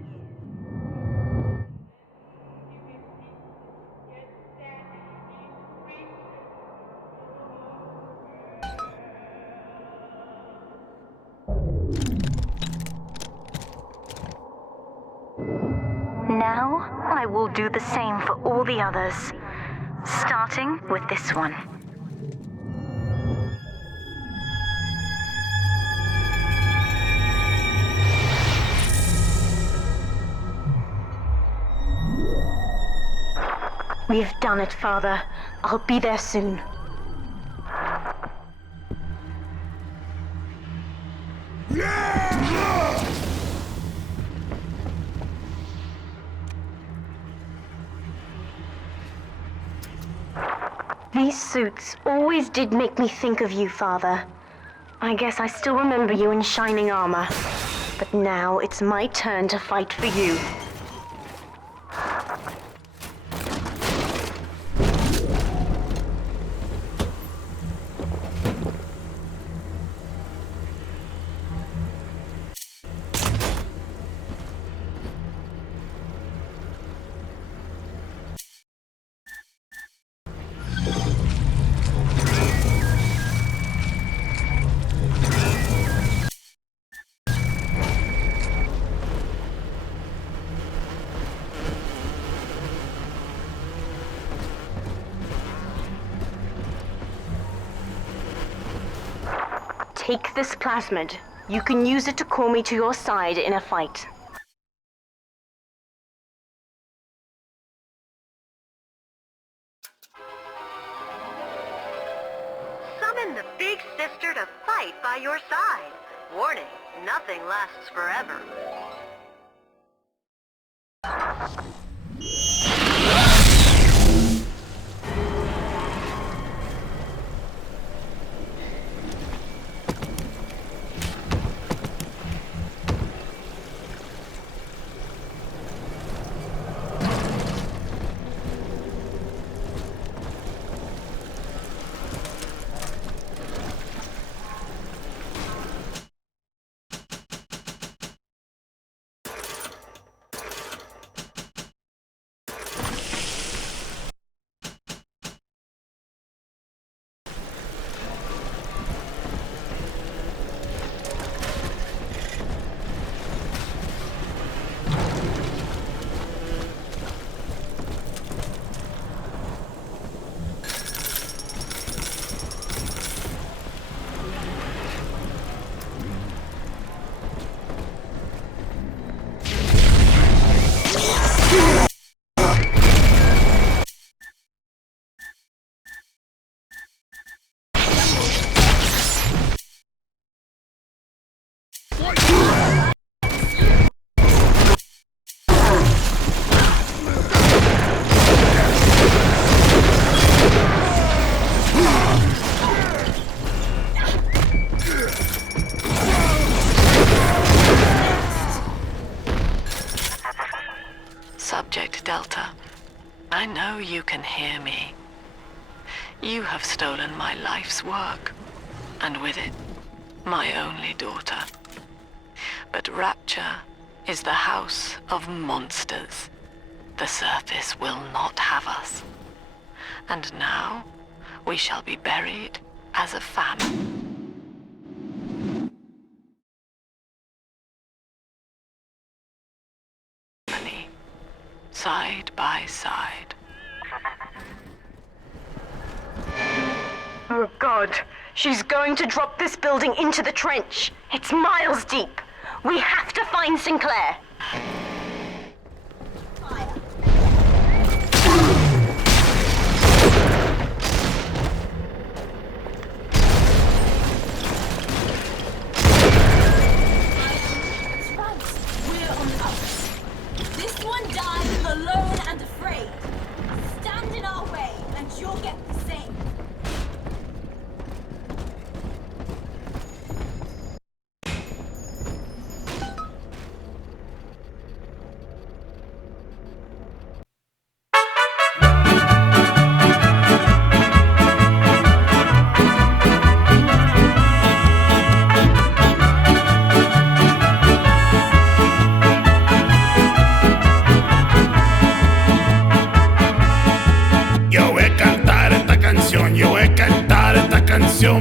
Now, I will do the same for all the others, starting with this one. We've done it, Father. I'll be there soon. These suits always did make me think of you, Father. I guess I still remember you in shining armor. But now it's my turn to fight for you. Take this plasmid. You can use it to call me to your side in a fight. Summon the big sister to fight by your side. Warning, nothing lasts forever. Subject Delta, I know you can hear me. You have stolen my life's work, and with it, my only daughter. But Rapture is the house of monsters. The surface will not have us. And now, we shall be buried as a family. Side by side. Oh God, she's going to drop this building into the trench. It's miles deep. We have to find Sinclair. Alone and afraid. Stand in our way, and you'll get the same.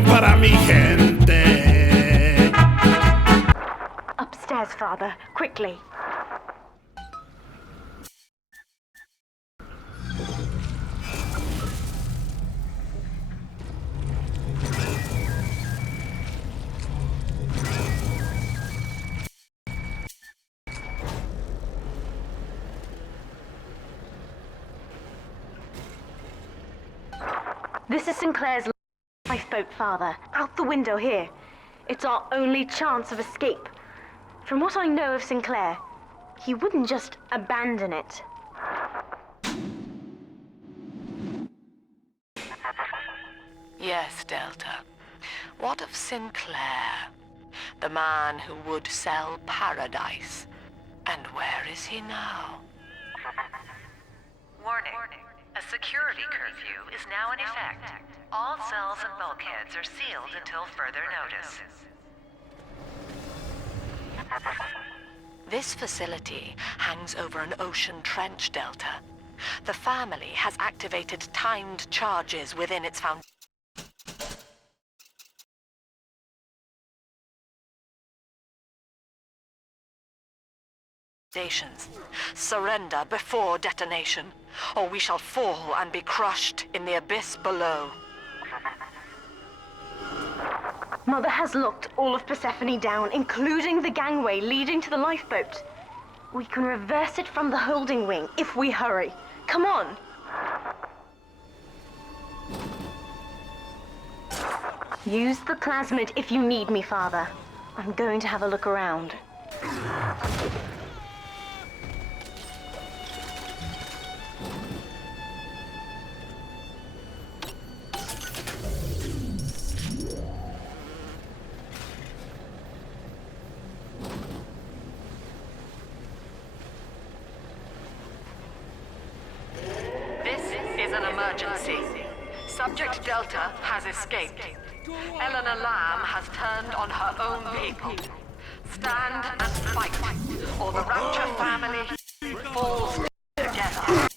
Para mi gente. Upstairs, Father, quickly. This is Sinclair's lifeboat, Father. Out the window here. It's our only chance of escape. From what I know of Sinclair, he wouldn't just abandon it. Yes, Delta. What of Sinclair? The man who would sell paradise. And where is he now? Warning. A security curfew is now in effect. All cells and bulkheads are sealed until further notice. This facility hangs over an ocean trench, Delta. The family has activated timed charges within its foundations. Surrender before detonation, or we shall fall and be crushed in the abyss below. Mother has locked all of Persephone down, including the gangway leading to the lifeboat. We can reverse it from the holding wing if we hurry. Come on! Use the plasmid if you need me, Father. I'm going to have a look around. Subject Delta has escaped. Eleanor Lamb has turned on her own people. Stand and fight, or the Rapture family falls together.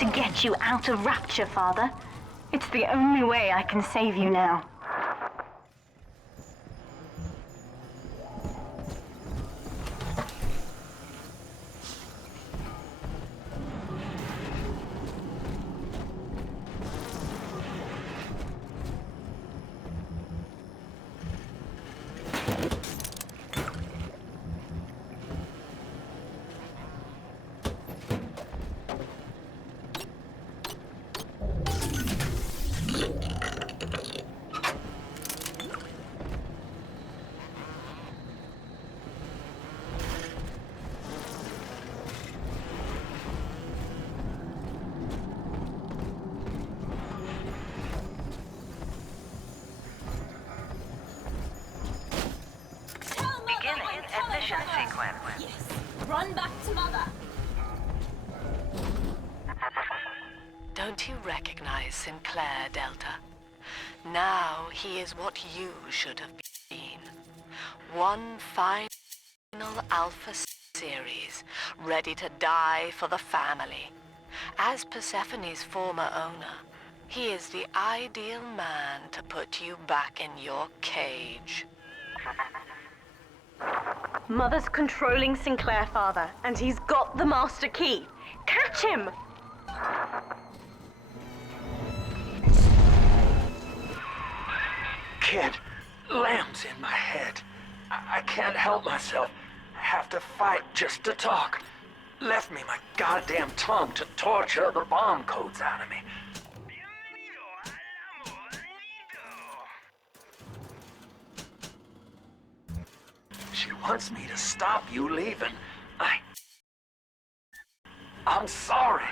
to get you out of Rapture, Father. It's the only way I can save you now. Sequence. Yes. Run back to Mother. Don't you recognize Sinclair, Delta? Now he is what you should have been. One final Alpha series, ready to die for the family. As Persephone's former owner, he is the ideal man to put you back in your cage. Mother's controlling Sinclair, Father, and he's got the master key. Catch him! Kid, Lamb's in my head. I can't help myself. Have to fight just to talk. Left me my goddamn tongue to torture the bomb codes out of me. She wants me to stop you leaving. I'm sorry.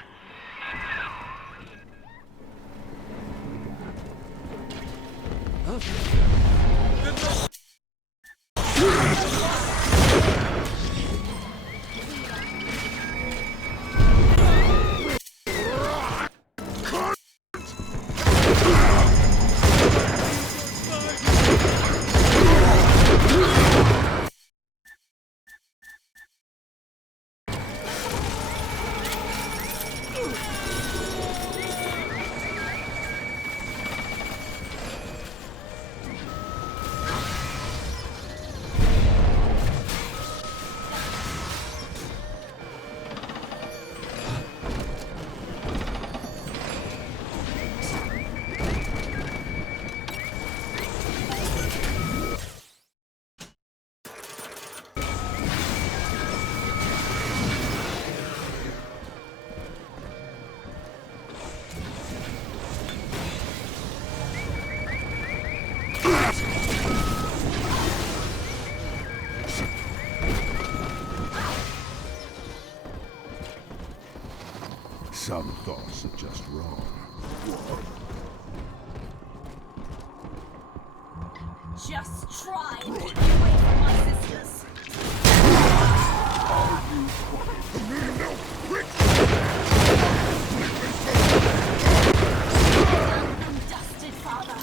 Some thoughts are just wrong. Just try and keep me away from my sisters. I'm dusted, Father.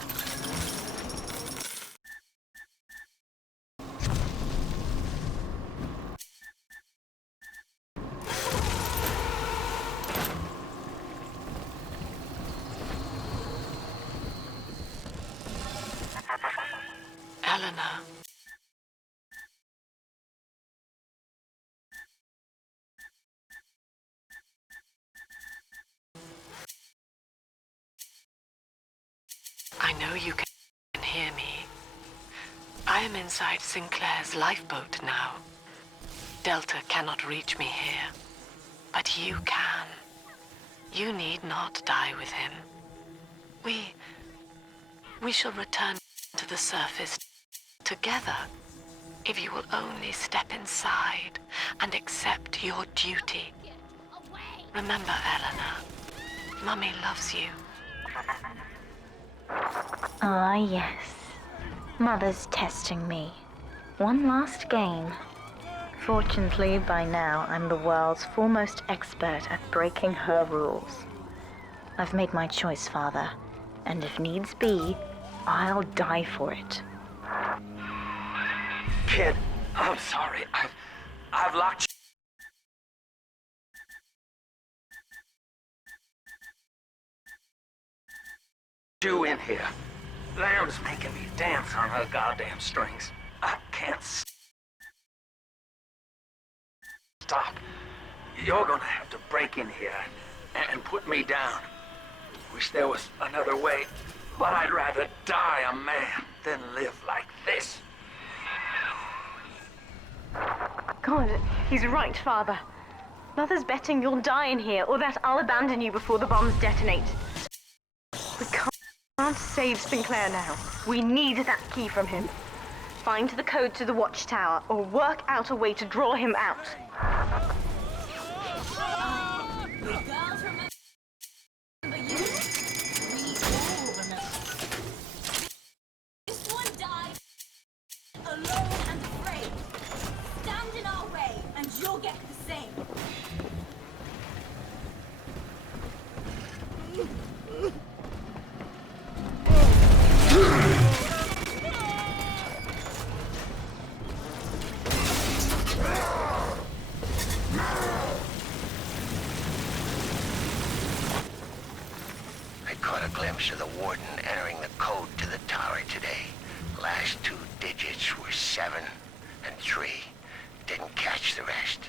Eleanor. I know you can hear me. I am inside Sinclair's lifeboat now. Delta cannot reach me here, but you can. You need not die with him. We shall return to the surface together, if you will only step inside and accept your duty. Remember, Eleanor, Mummy loves you. Ah, yes. Mother's testing me. One last game. Fortunately, by now, I'm the world's foremost expert at breaking her rules. I've made my choice, Father, and if needs be, I'll die for it. Kid, I'm sorry. I've locked you in here. Lamb's making me dance on her goddamn strings. I can't stop. You're gonna have to break in here and put me down. Wish there was another way, but I'd rather die a man than live like this. God, he's right, Father. Mother's betting you'll die in here, or that I'll abandon you before the bombs detonate. We can't save Sinclair now. We need that key from him. Find the code to the watchtower, or work out a way to draw him out. The girls remember you. We all remember. This one died alone and afraid. Stand in our way, and you'll get the same. I caught a glimpse of the warden entering the code to the tower today. Last two digits were 7 and 3. Didn't catch the rest.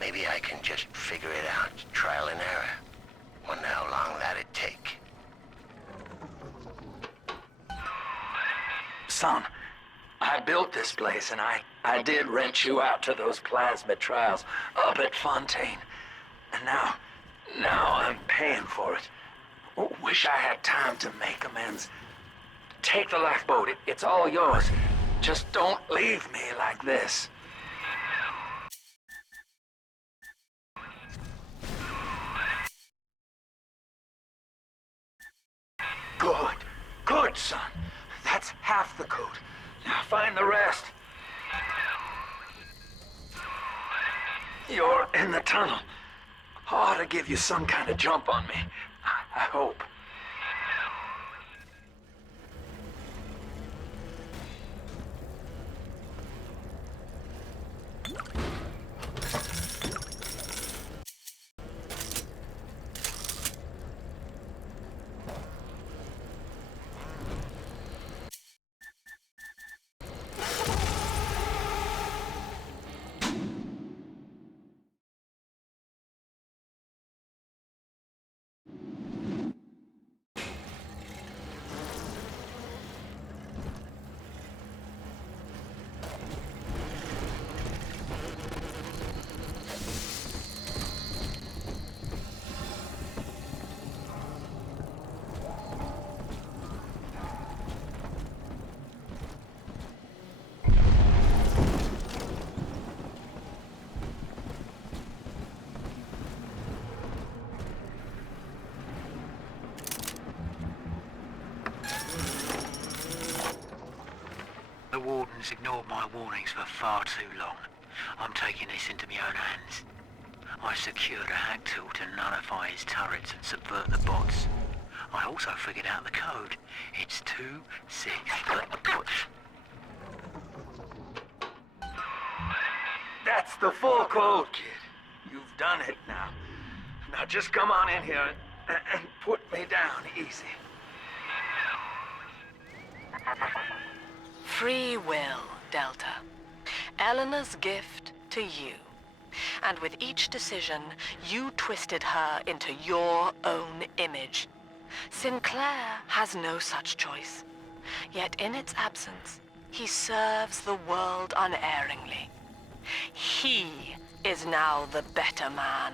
Maybe I can just figure it out, trial and error. Wonder how long that'd take. Son, I built this place and I did rent you out to those plasmid trials up at Fontaine. And now I'm paying for it. Wish I had time to make amends. Take the lifeboat, it's all yours. Just don't leave me like this. Good, son. That's half the code. Now find the rest. You're in the tunnel. Ought to give you some kind of jump on me. I hope. The warden's ignored my warnings for far too long. I'm taking this into my own hands. I secured a hack tool to nullify his turrets and subvert the bots. I also figured out the code. It's 2-6. That's the full code, kid. You've done it now. Now just come on in here and put me down easy. Free will, Delta. Eleanor's gift to you. And with each decision, you twisted her into your own image. Sinclair has no such choice. Yet in its absence, he serves the world unerringly. He is now the better man.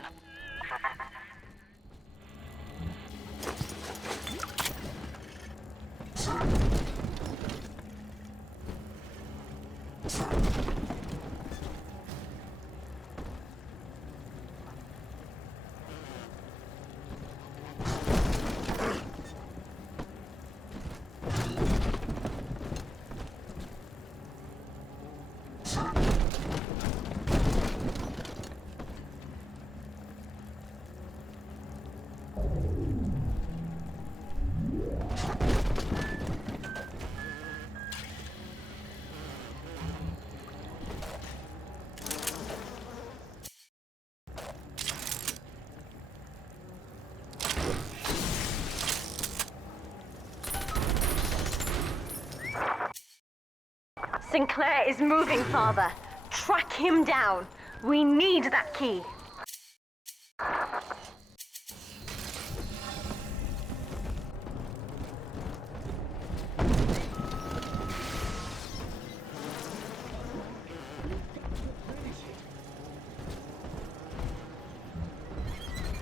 Sinclair is moving, Father. Track him down. We need that key.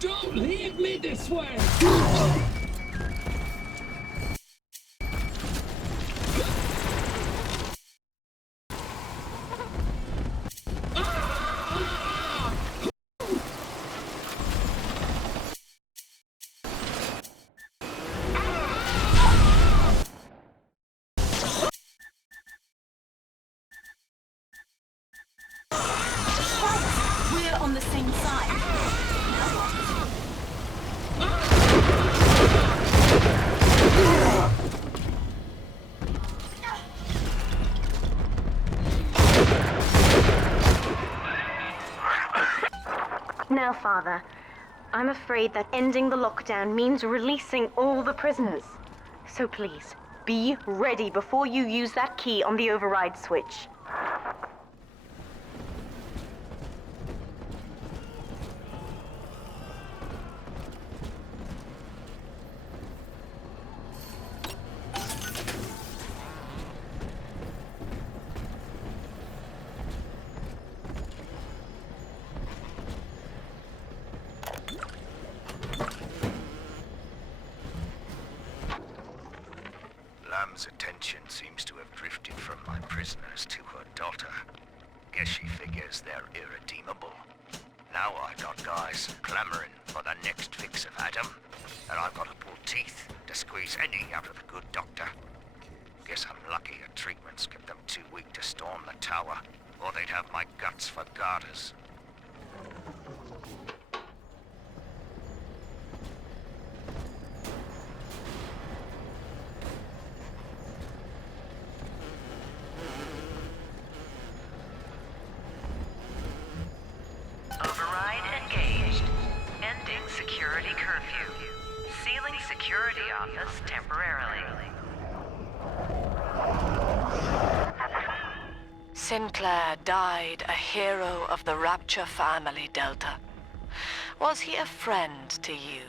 Don't leave me this way! We're on the same side. Now what? Now, Father, I'm afraid that ending the lockdown means releasing all the prisoners. So please, be ready before you use that key on the override switch. Lamb's attention seems to have drifted from my prisoners to her daughter. Guess she figures they're irredeemable. Now I got guys clamoring for the next fix of Adam, and I've got to pull teeth to squeeze any out of the good doctor. Guess I'm lucky her treatments kept them too weak to storm the tower, or they'd have my guts for garters. Override engaged. Ending security curfew. Sealing security office temporarily. Sinclair died a hero of the Rapture family, Delta. Was he a friend to you?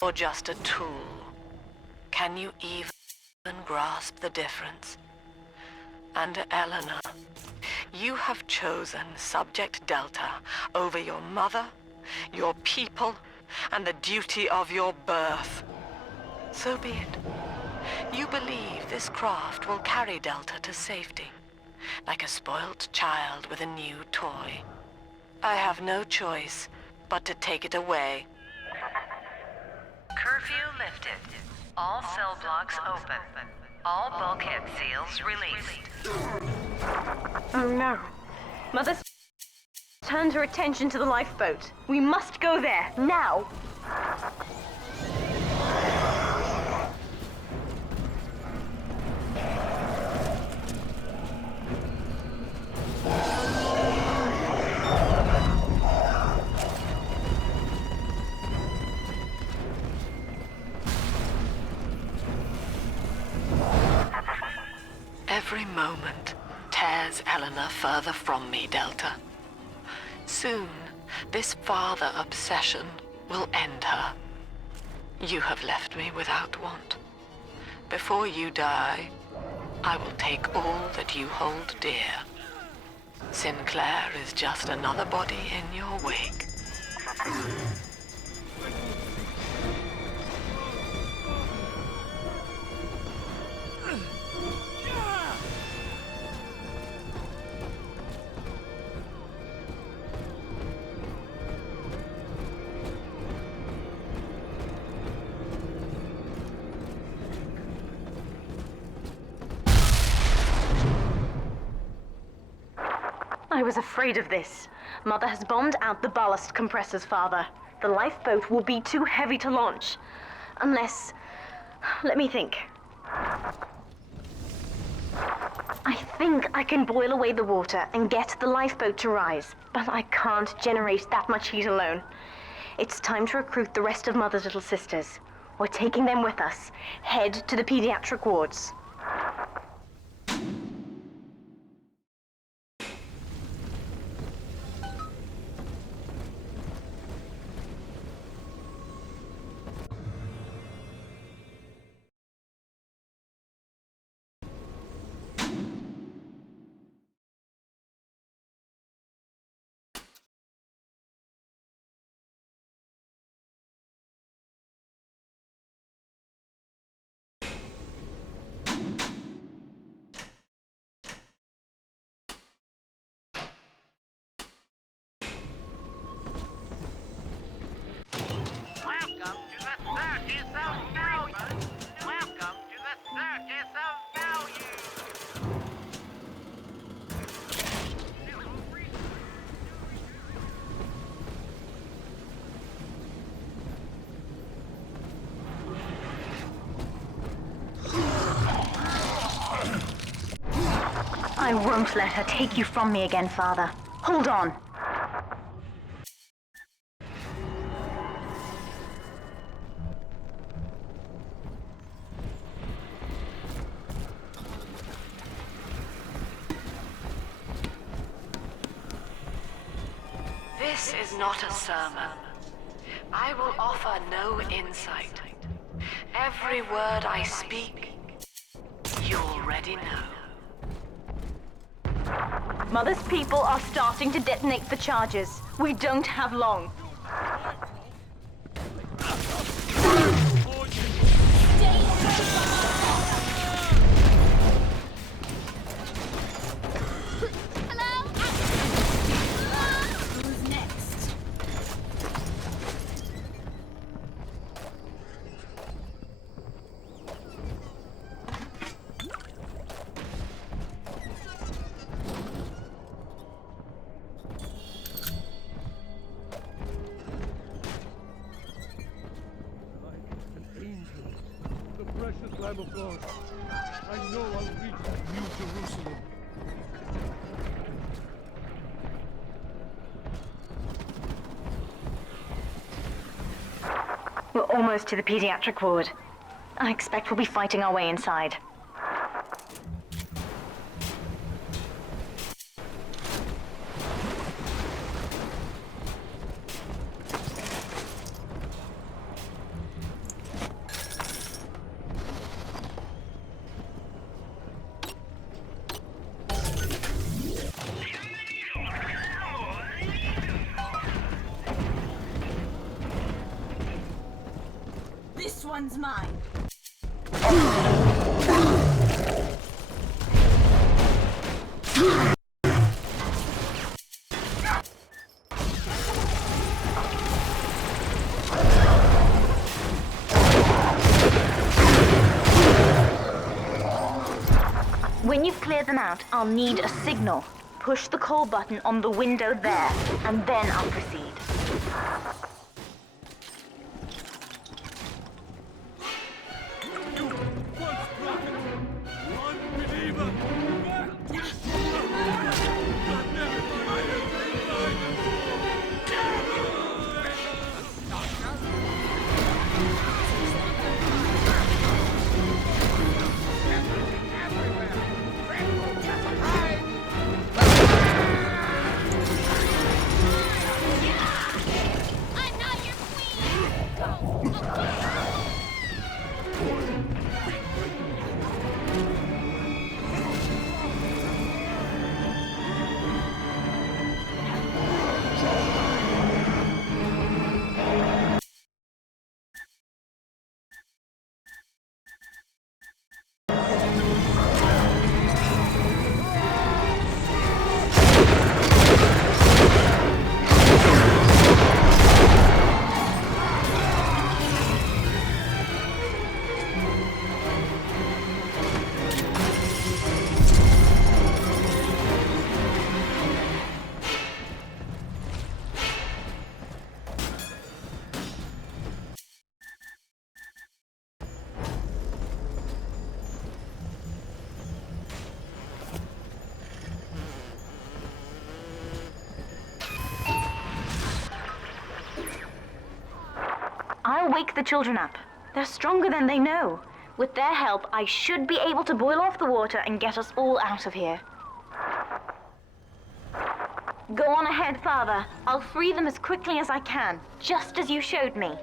Or just a tool? Can you even grasp the difference? And Eleanor, you have chosen Subject Delta over your mother, your people, and the duty of your birth. So be it. You believe this craft will carry Delta to safety, like a spoilt child with a new toy. I have no choice but to take it away. Curfew lifted. All cell blocks open. All bulkhead seals released. Oh no. Mother's turned her attention to the lifeboat. We must go there, now! Every moment tears Eleanor further from me, Delta. Soon, this father obsession will end her. You have left me without want. Before you die, I will take all that you hold dear. Sinclair is just another body in your wake. I was afraid of this. Mother has bombed out the ballast compressors, Father. The lifeboat will be too heavy to launch. Unless... let me think. I think I can boil away the water and get the lifeboat to rise, but I can't generate that much heat alone. It's time to recruit the rest of Mother's little sisters. We're taking them with us. Head to the pediatric wards. Welcome to the circus of value. Welcome to the circus of value. I won't let her take you from me again, Father. Hold on. This is not a sermon. I will offer no insight. Every word I speak, you already know. Mother's people are starting to detonate the charges. We don't have long. Who's next? An angel, the precious Lamb of God. I know I'll reach New Jerusalem. We're almost to the pediatric ward. I expect we'll be fighting our way inside. This one's mine. When you've cleared them out, I'll need a signal. Push the call button on the window there, and then I'll proceed. wake the children up. They're stronger than they know. With their help, I should be able to boil off the water and get us all out of here. Go on ahead, Father. I'll free them as quickly as I can, just as you showed me.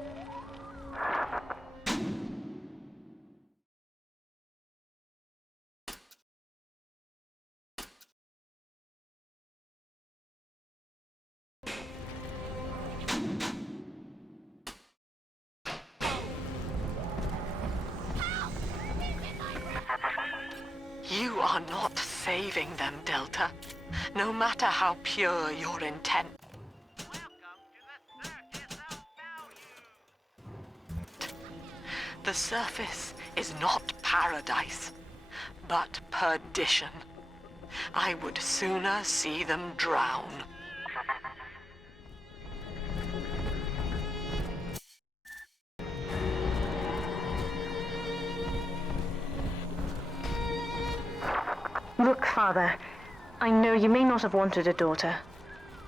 You are not saving them, Delta. No matter how pure your intent. The surface is not paradise, but perdition. I would sooner see them drown. Look, Father, I know you may not have wanted a daughter,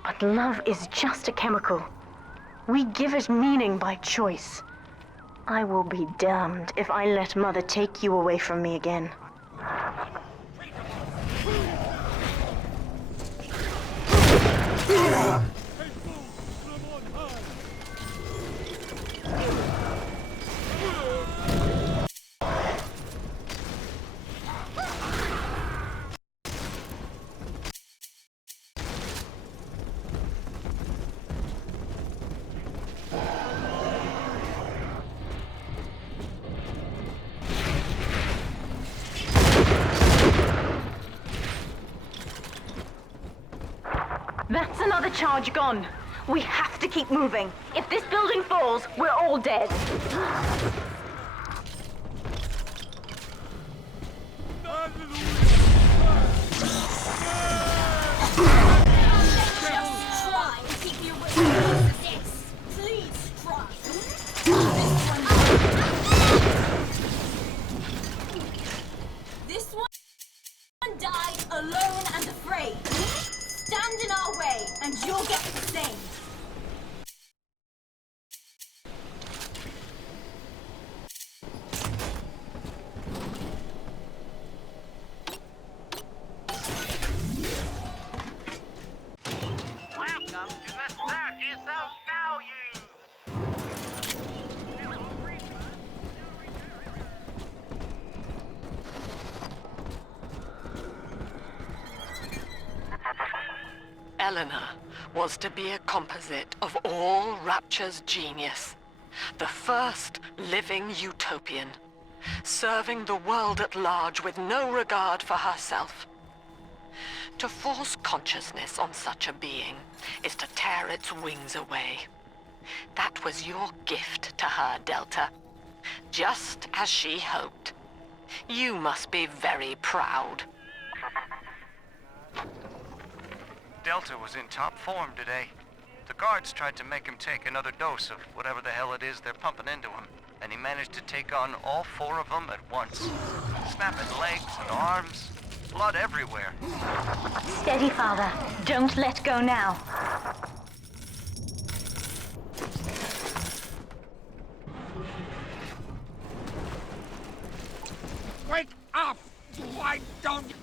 but love is just a chemical. We give it meaning by choice. I will be damned if I let Mother take you away from me again. That's another charge gone. We have to keep moving. If this building falls, we're all dead. Just try and keep you away from this. Please try. This one died alone and afraid. Stand in our way, and you'll get the same. Welcome to the circus of value. Eleanor was to be a composite of all Rapture's genius. The first living utopian, serving the world at large with no regard for herself. To force consciousness on such a being is to tear its wings away. That was your gift to her, Delta. Just as she hoped. You must be very proud. Delta was in top form today. The guards tried to make him take another dose of whatever the hell it is they're pumping into him, and he managed to take on all 4 of them at once. Snapping legs and arms, blood everywhere. Steady, Father. Don't let go now. Wake up! Why don't you...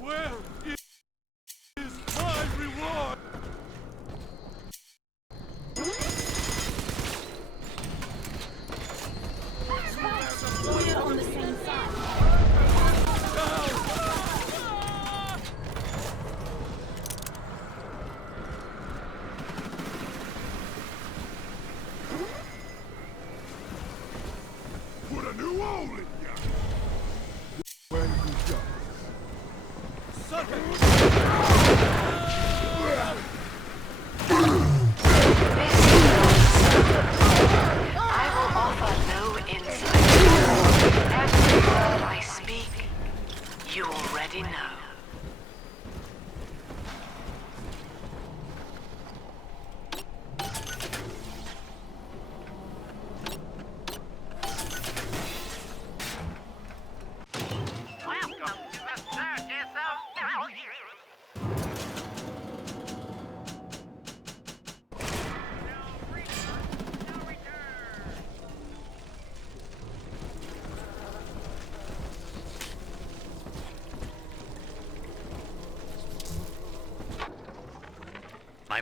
Where is my reward? We're on the same side.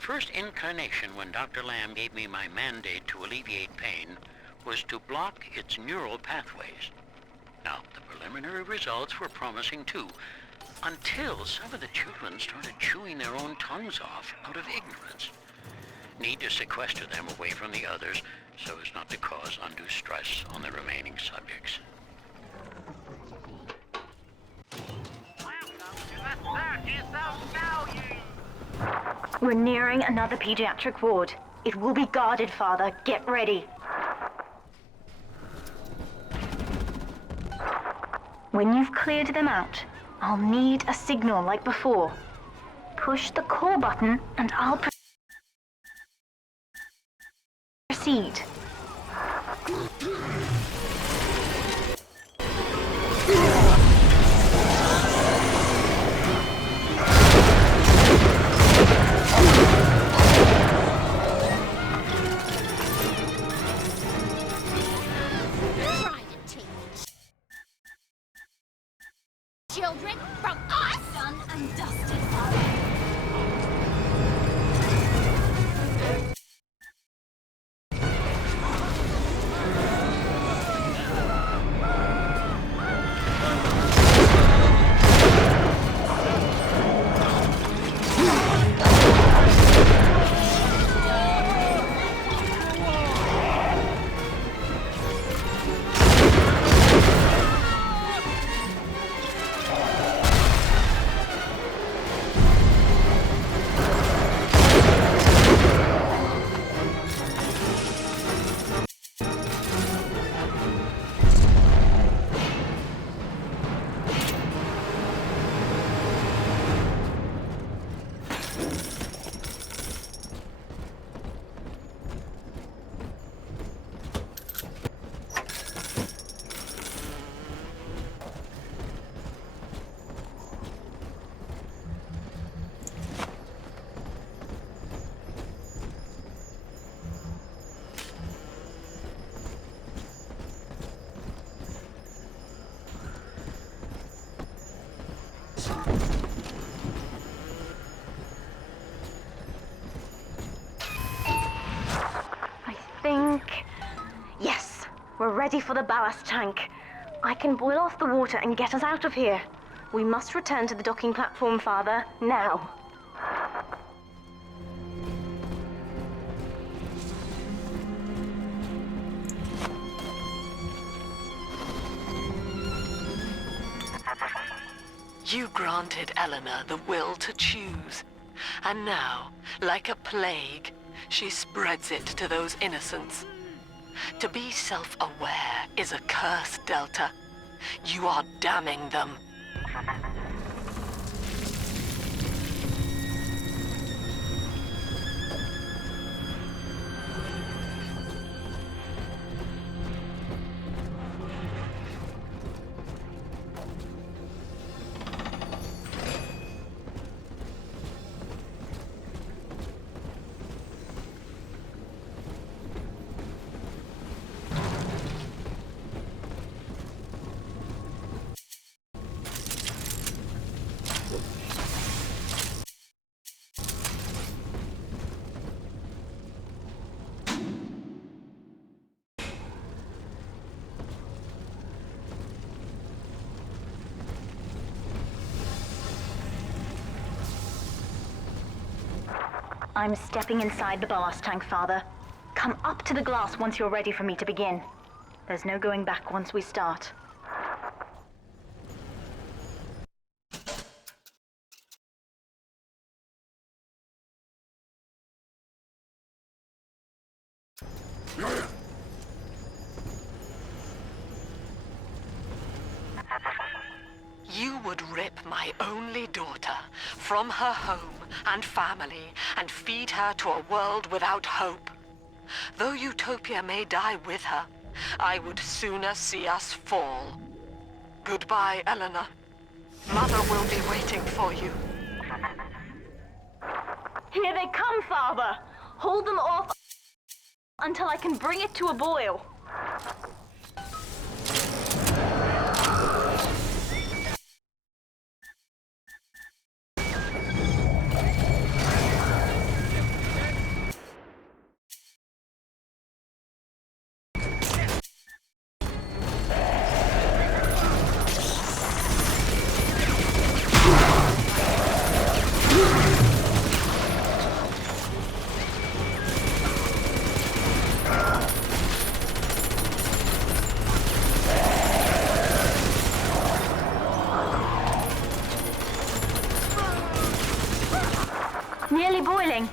first incarnation when Dr. Lamb gave me my mandate to alleviate pain was to block its neural pathways. Now, the preliminary results were promising too, until some of the children started chewing their own tongues off out of ignorance. Need to sequester them away from the others so as not to cause undue stress on the remaining subjects. We're nearing another pediatric ward. It will be guarded, Father. Get ready. When you've cleared them out, I'll need a signal like before. Push the call button and I'll proceed. Children from us! Done and dusted, Father. Yes, we're ready for the ballast tank. I can boil off the water and get us out of here. We must return to the docking platform, Father, now. You granted Eleanor the will to choose. And now, like a plague, she spreads it to those innocents. To be self-aware is a curse, Delta. You are damning them. I'm stepping inside the ballast tank, Father. Come up to the glass once you're ready for me to begin. There's no going back once we start. You would rip my only daughter from her home and family and feed her to a world without hope. Though Utopia may die with her, I would sooner see us fall. Goodbye, Eleanor. Mother will be waiting for you. Here they come, Father! Hold them off until I can bring it to a boil. boiling.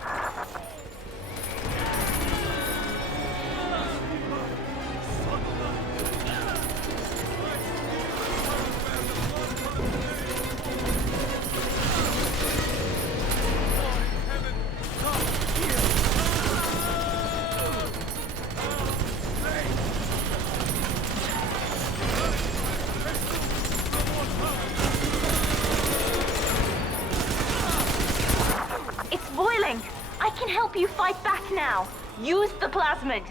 I can help you fight back now. Use the plasmid.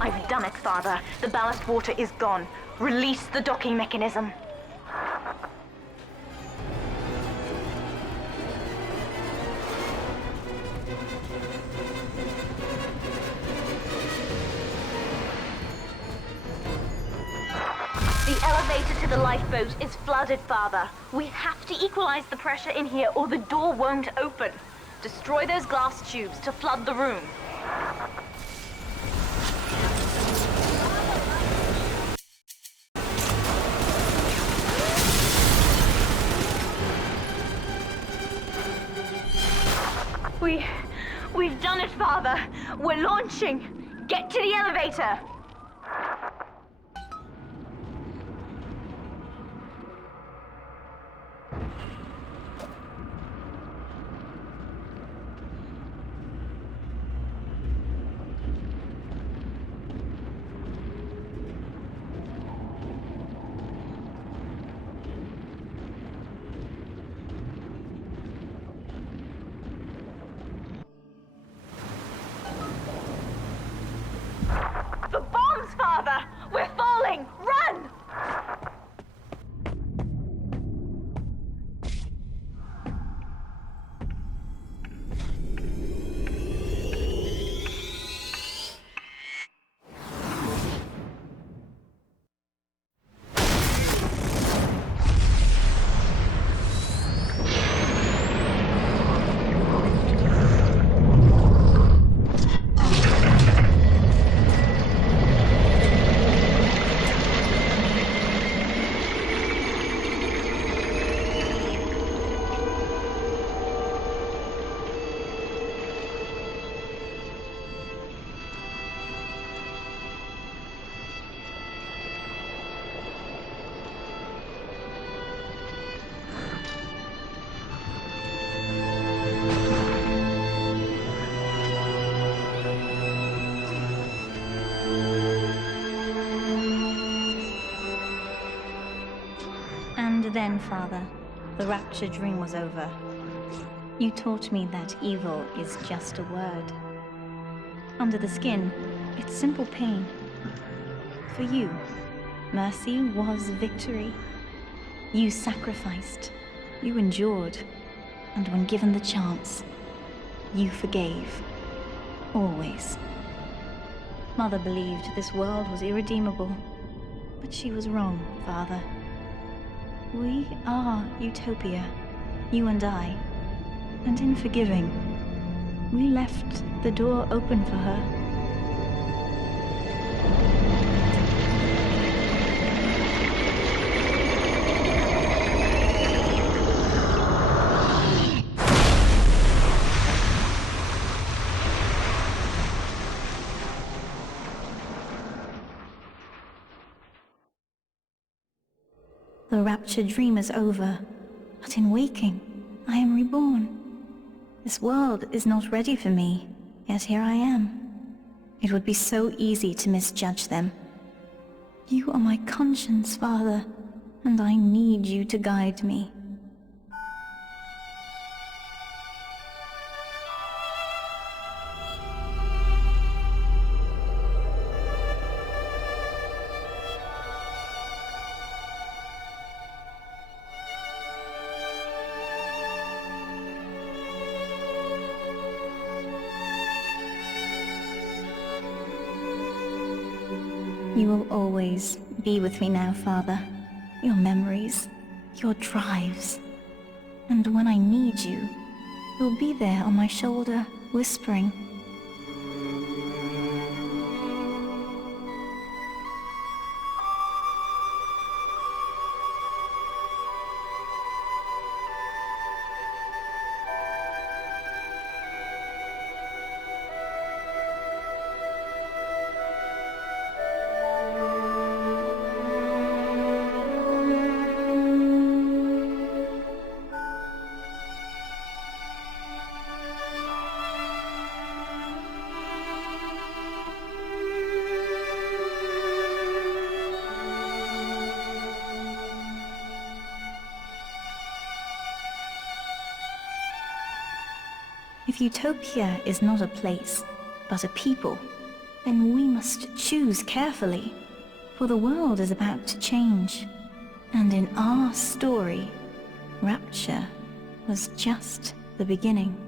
I've done it, Father. The ballast water is gone. Release the docking mechanism. The elevator to the lifeboat is flooded, Father. We have to equalize the pressure in here or the door won't open. Destroy those glass tubes to flood the room. We've done it, Father. We're launching. Get to the elevator. The bombs, Father! We're falling! Run! And then, Father, the rapture dream was over. You taught me that evil is just a word. Under the skin, it's simple pain. For you, mercy was victory. You sacrificed, you endured, and when given the chance, you forgave. Always. Mother believed this world was irredeemable, but she was wrong, Father. We are Utopia, you and I, and in forgiving, we left the door open for her. The rapture dream is over, but in waking, I am reborn. This world is not ready for me, yet here I am. It would be so easy to misjudge them. You are my conscience, Father, and I need you to guide me. You will always be with me now, Father. Your memories, your drives. And when I need you, you'll be there on my shoulder, whispering. If Utopia is not a place, but a people, then we must choose carefully, for the world is about to change. And in our story, Rapture was just the beginning.